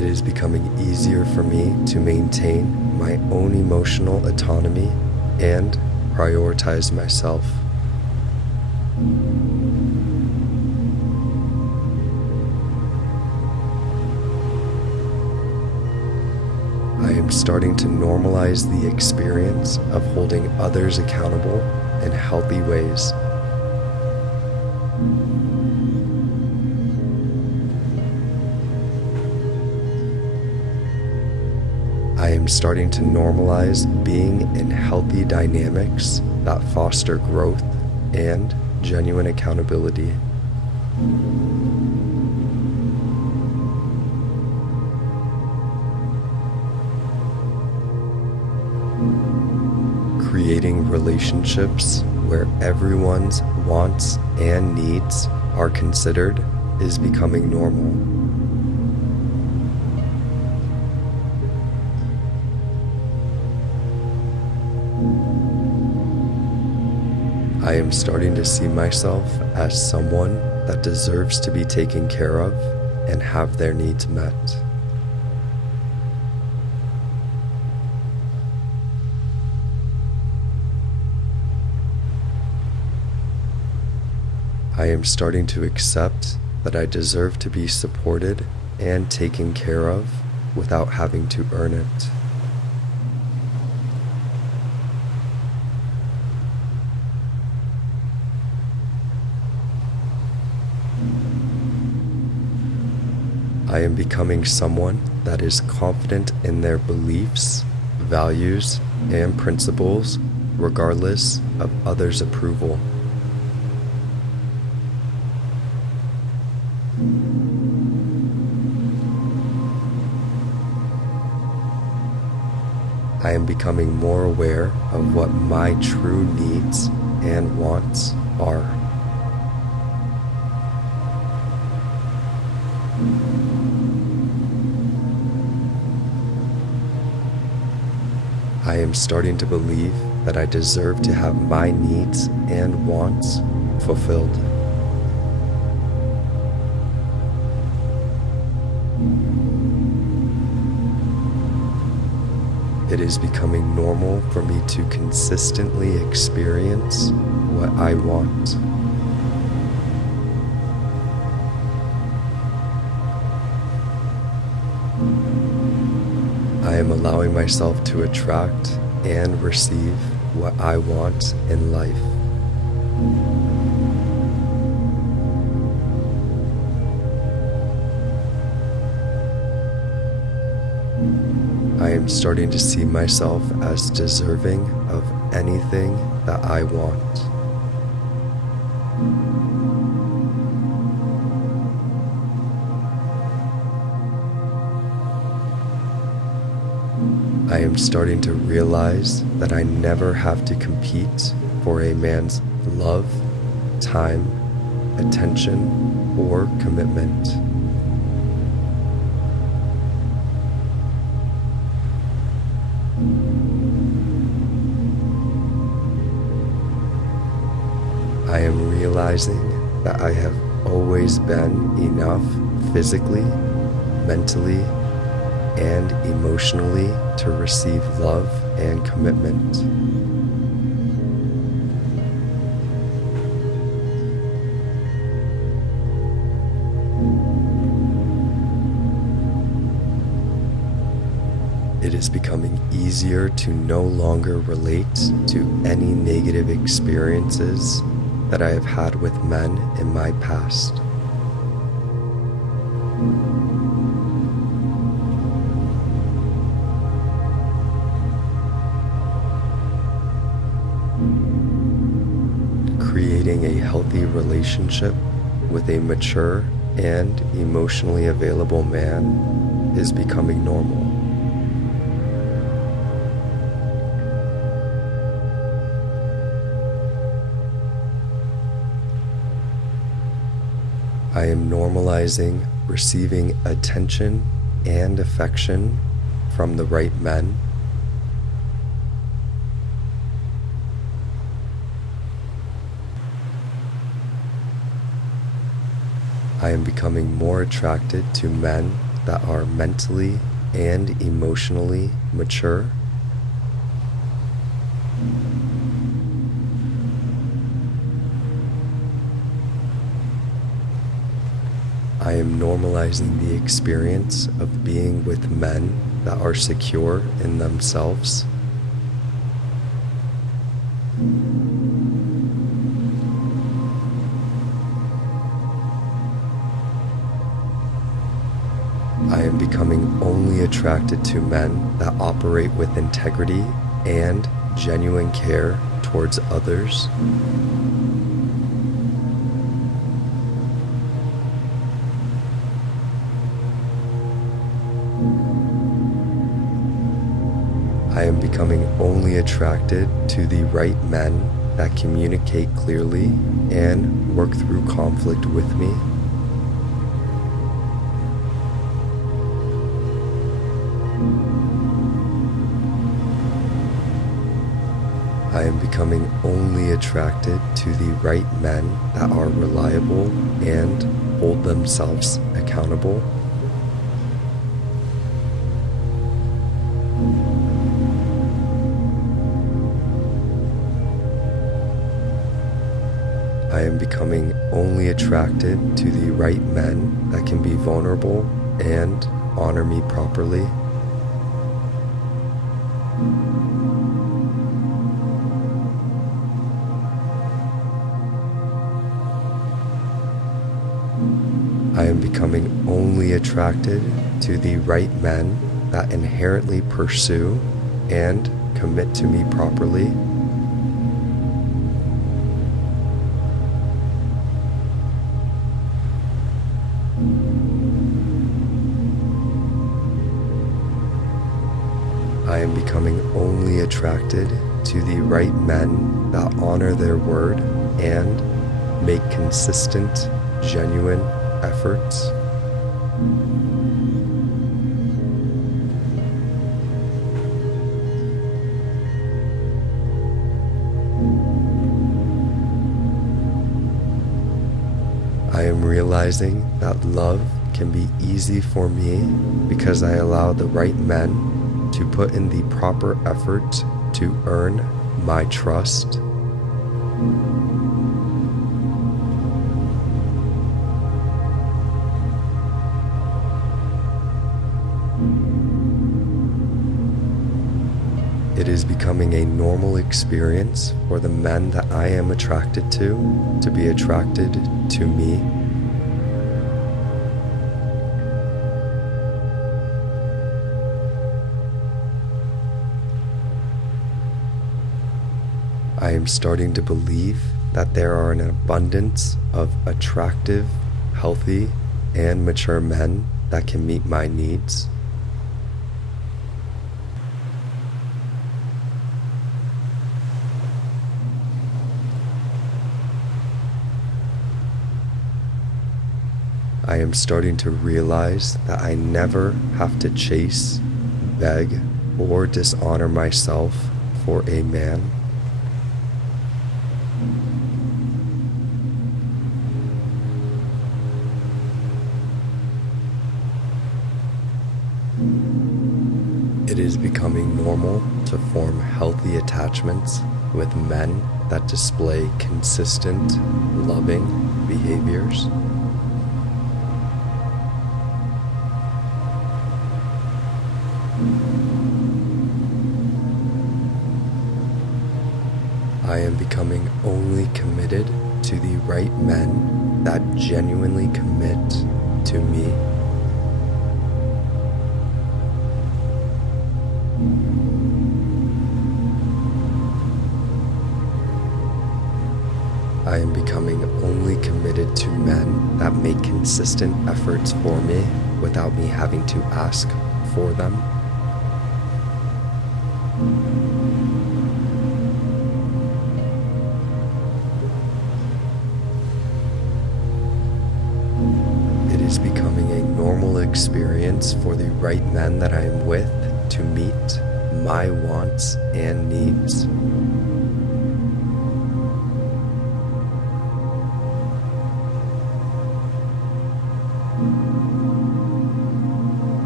It is becoming easier for me to maintain my own emotional autonomy and prioritize myself. I am starting to normalize the experience of holding others accountable in healthy ways. I am starting to normalize being in healthy dynamics that foster growth and genuine accountability. Creating relationships where everyone's wants and needs are considered is becoming normal. I am starting to see myself as someone that deserves to be taken care of and have their needs met. I am starting to accept that I deserve to be supported and taken care of without having to earn it. I am becoming someone that is confident in their beliefs, values, and principles, regardless of others' approval. I am becoming more aware of what my true needs and wants are. I am starting to believe that I deserve to have my needs and wants fulfilled. It is becoming normal for me to consistently experience what I want. I am allowing myself to attract and receive what I want in life. I am starting to see myself as deserving of anything that I want. I am starting to realize that I never have to compete for a man's love, time, attention, or commitment. I am realizing that I have always been enough physically, mentally, and emotionally to receive love and commitment. It is becoming easier to no longer relate to any negative experiences that I have had with men in my past. Creating a healthy relationship with a mature and emotionally available man is becoming normal. I am normalizing receiving attention and affection from the right men. I am becoming more attracted to men that are mentally and emotionally mature. I am normalizing the experience of being with men that are secure in themselves. I am becoming only attracted to men that operate with integrity and genuine care towards others. I am becoming only attracted to the right men that communicate clearly and work through conflict with me. I am becoming only attracted to the right men that are reliable and hold themselves accountable. I am becoming only attracted to the right men that can be vulnerable and honor me properly. I am becoming only attracted to the right men that inherently pursue and commit to me properly. I am becoming only attracted to the right men that honor their word and make consistent, genuine efforts. I am realizing that love can be easy for me because I allow the right men to put in the proper effort to earn my trust. It is becoming a normal experience for the men that I am attracted to be attracted to me. I am starting to believe that there are an abundance of attractive, healthy, and mature men that can meet my needs. I am starting to realize that I never have to chase, beg, or dishonor myself for a man. It is becoming normal to form healthy attachments with men that display consistent, loving behaviors. I am becoming only committed to the right men that genuinely commit to me. I am becoming only committed to men that make consistent efforts for me without me having to ask for them. It is becoming a normal experience for the right men that I am with to meet my wants and needs.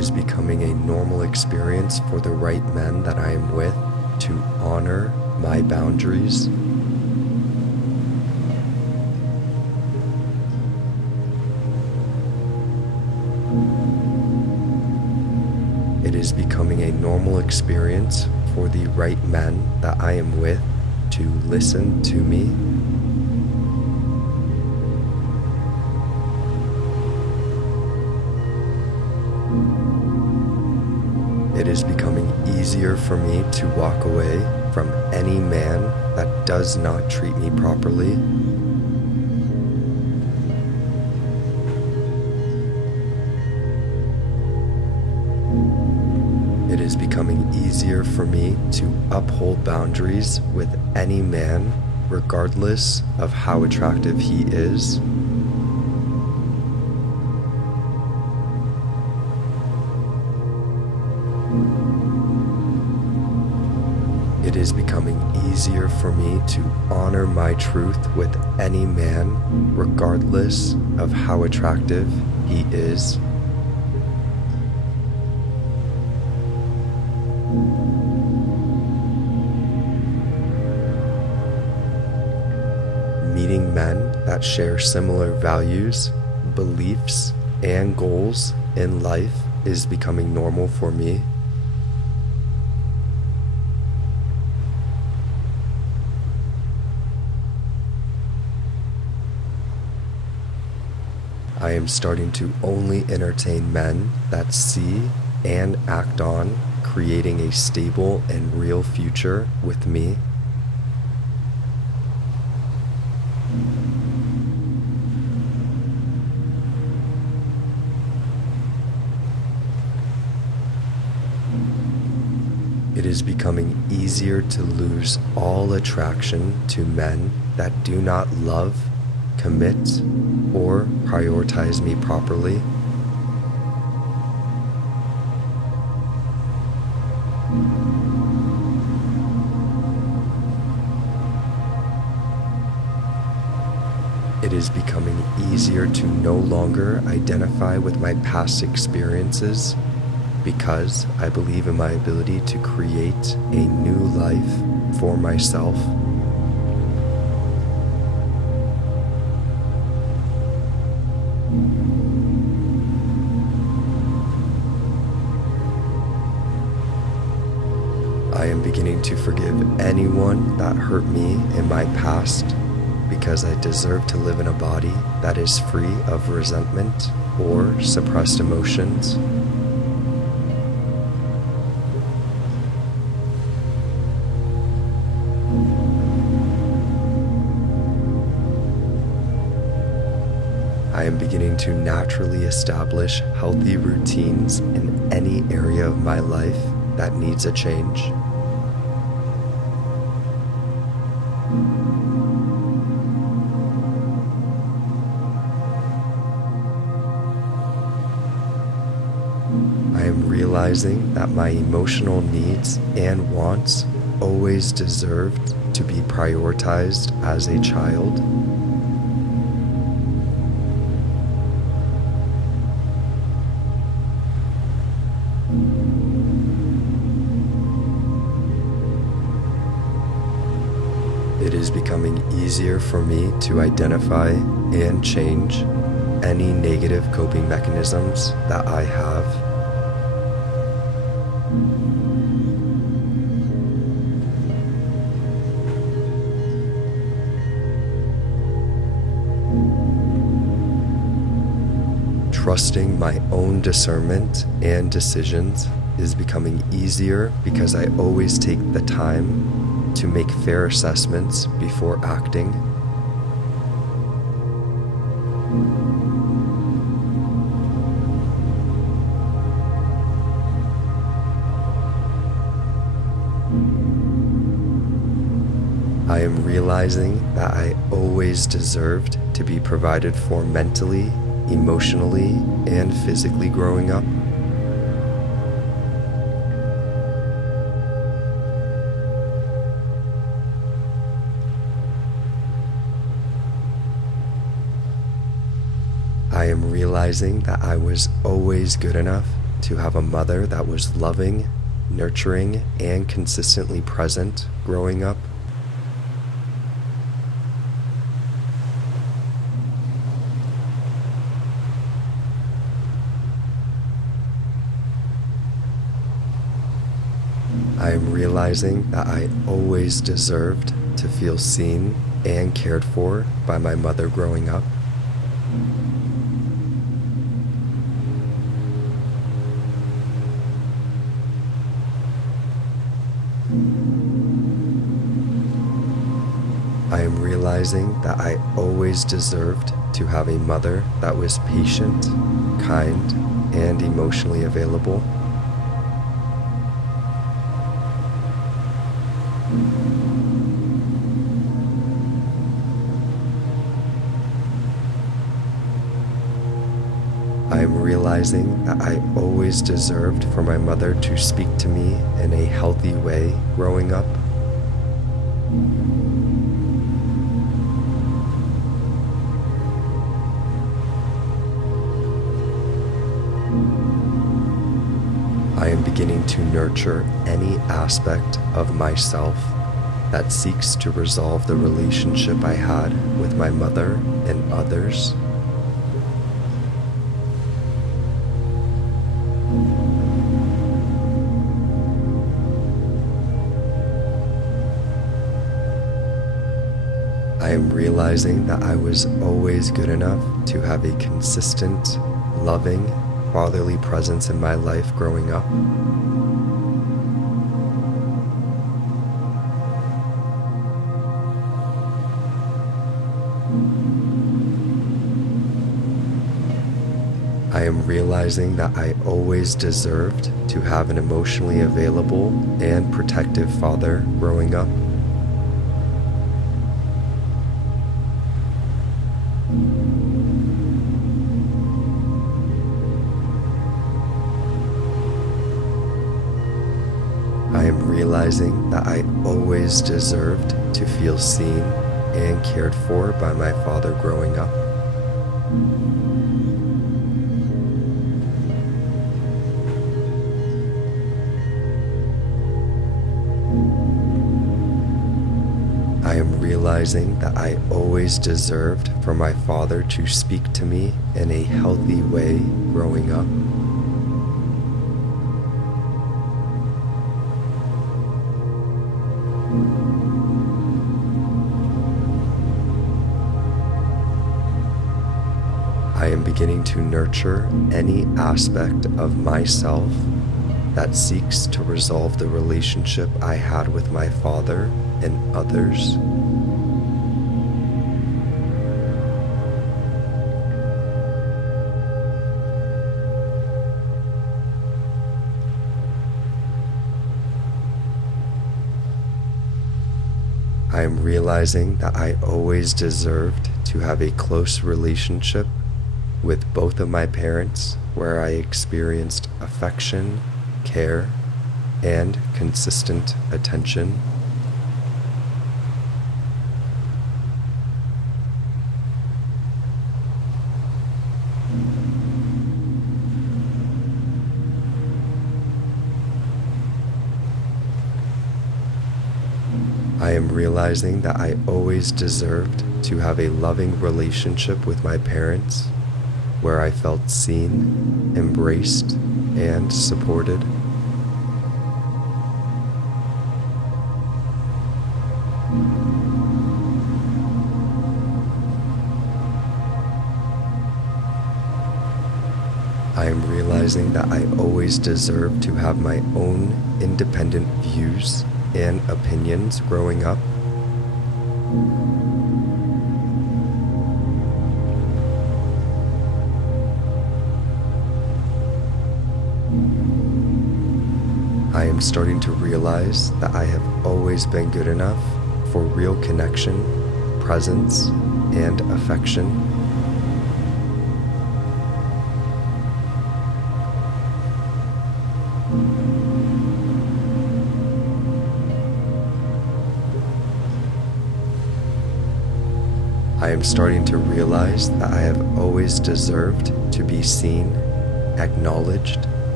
is becoming a normal experience for the right men that I am with to honor my boundaries. It is becoming a normal experience for the right men that I am with to listen to me. It is becoming easier for me to walk away from any man that does not treat me properly. It is becoming easier for me to uphold boundaries with any man, regardless of how attractive he is. It is becoming easier for me to honor my truth with any man, regardless of how attractive he is. Meeting men that share similar values, beliefs, and goals in life is becoming normal for me. I am starting to only entertain men that see and act on creating a stable and real future with me. It is becoming easier to lose all attraction to men that do not love, commit, or prioritize me properly. It is becoming easier to no longer identify with my past experiences because I believe in my ability to create a new life for myself. I am beginning to forgive anyone that hurt me in my past because I deserve to live in a body that is free of resentment or suppressed emotions. I am beginning to naturally establish healthy routines in any area of my life that needs a change. I am realizing that my emotional needs and wants always deserved to be prioritized as a child. It is becoming easier for me to identify and change any negative coping mechanisms that I have. Trusting my own discernment and decisions is becoming easier because I always take the time to make fair assessments before acting. I am realizing that I always deserved to be provided for mentally, emotionally, and physically growing up. I am realizing that I was always good enough to have a mother that was loving, nurturing, and consistently present growing up. I am realizing that I always deserved to feel seen and cared for by my mother growing up. I am realizing that I always deserved to have a mother that was patient, kind, and emotionally available. I am realizing that I always deserved for my mother to speak to me in a healthy way growing up. I am beginning to nurture any aspect of myself that seeks to resolve the relationship I had with my mother and others. I am realizing that I was always good enough to have a consistent, loving, fatherly presence in my life growing up. I am realizing that I always deserved to have an emotionally available and protective father growing up. I am realizing that I always deserved to feel seen and cared for by my father growing up. I am realizing that I always deserved for my father to speak to me in a healthy way growing up. I am beginning to nurture any aspect of myself that seeks to resolve the relationship I had with my father and others. I am realizing that I always deserved to have a close relationship with both of my parents where I experienced affection, care, and consistent attention. I am realizing that I always deserved to have a loving relationship with my parents where I felt seen, embraced, and supported. I am realizing that I always deserve to have my own independent views and opinions growing up. I am starting to realize that I have always been good enough for real connection, presence, and affection. I am starting to realize that I have always deserved to be seen, acknowledged,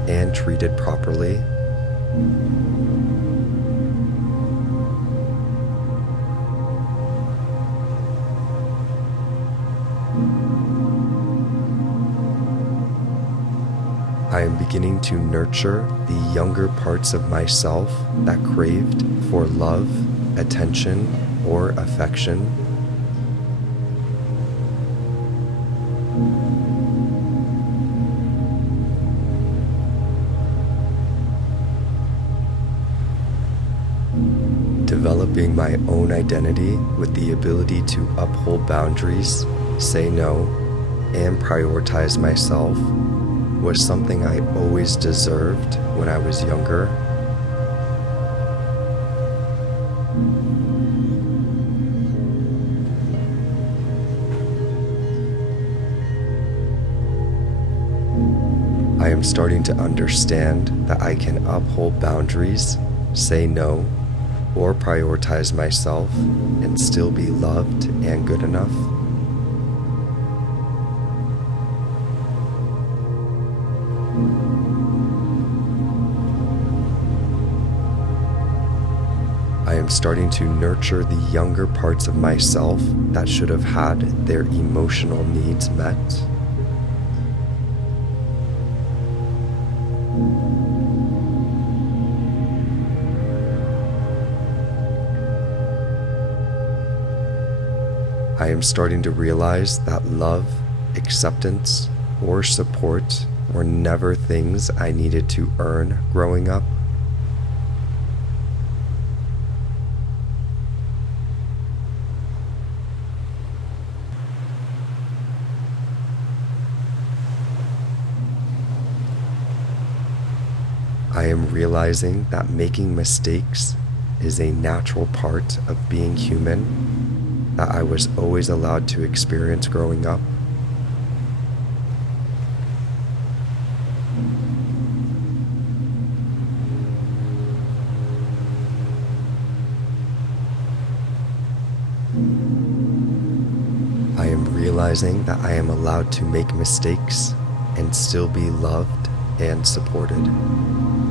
and treated properly. I am beginning to nurture the younger parts of myself that craved for love, attention, or affection. Developing my own identity with the ability to uphold boundaries, say no, and prioritize myself was something I always deserved when I was younger. I am starting to understand that I can uphold boundaries, say no, or prioritize myself and still be loved and good enough. I am starting to nurture the younger parts of myself that should have had their emotional needs met. I am starting to realize that love, acceptance, or support were never things I needed to earn growing up. I am realizing that making mistakes is a natural part of being human that I was always allowed to experience growing up. I am realizing that I am allowed to make mistakes and still be loved and supported.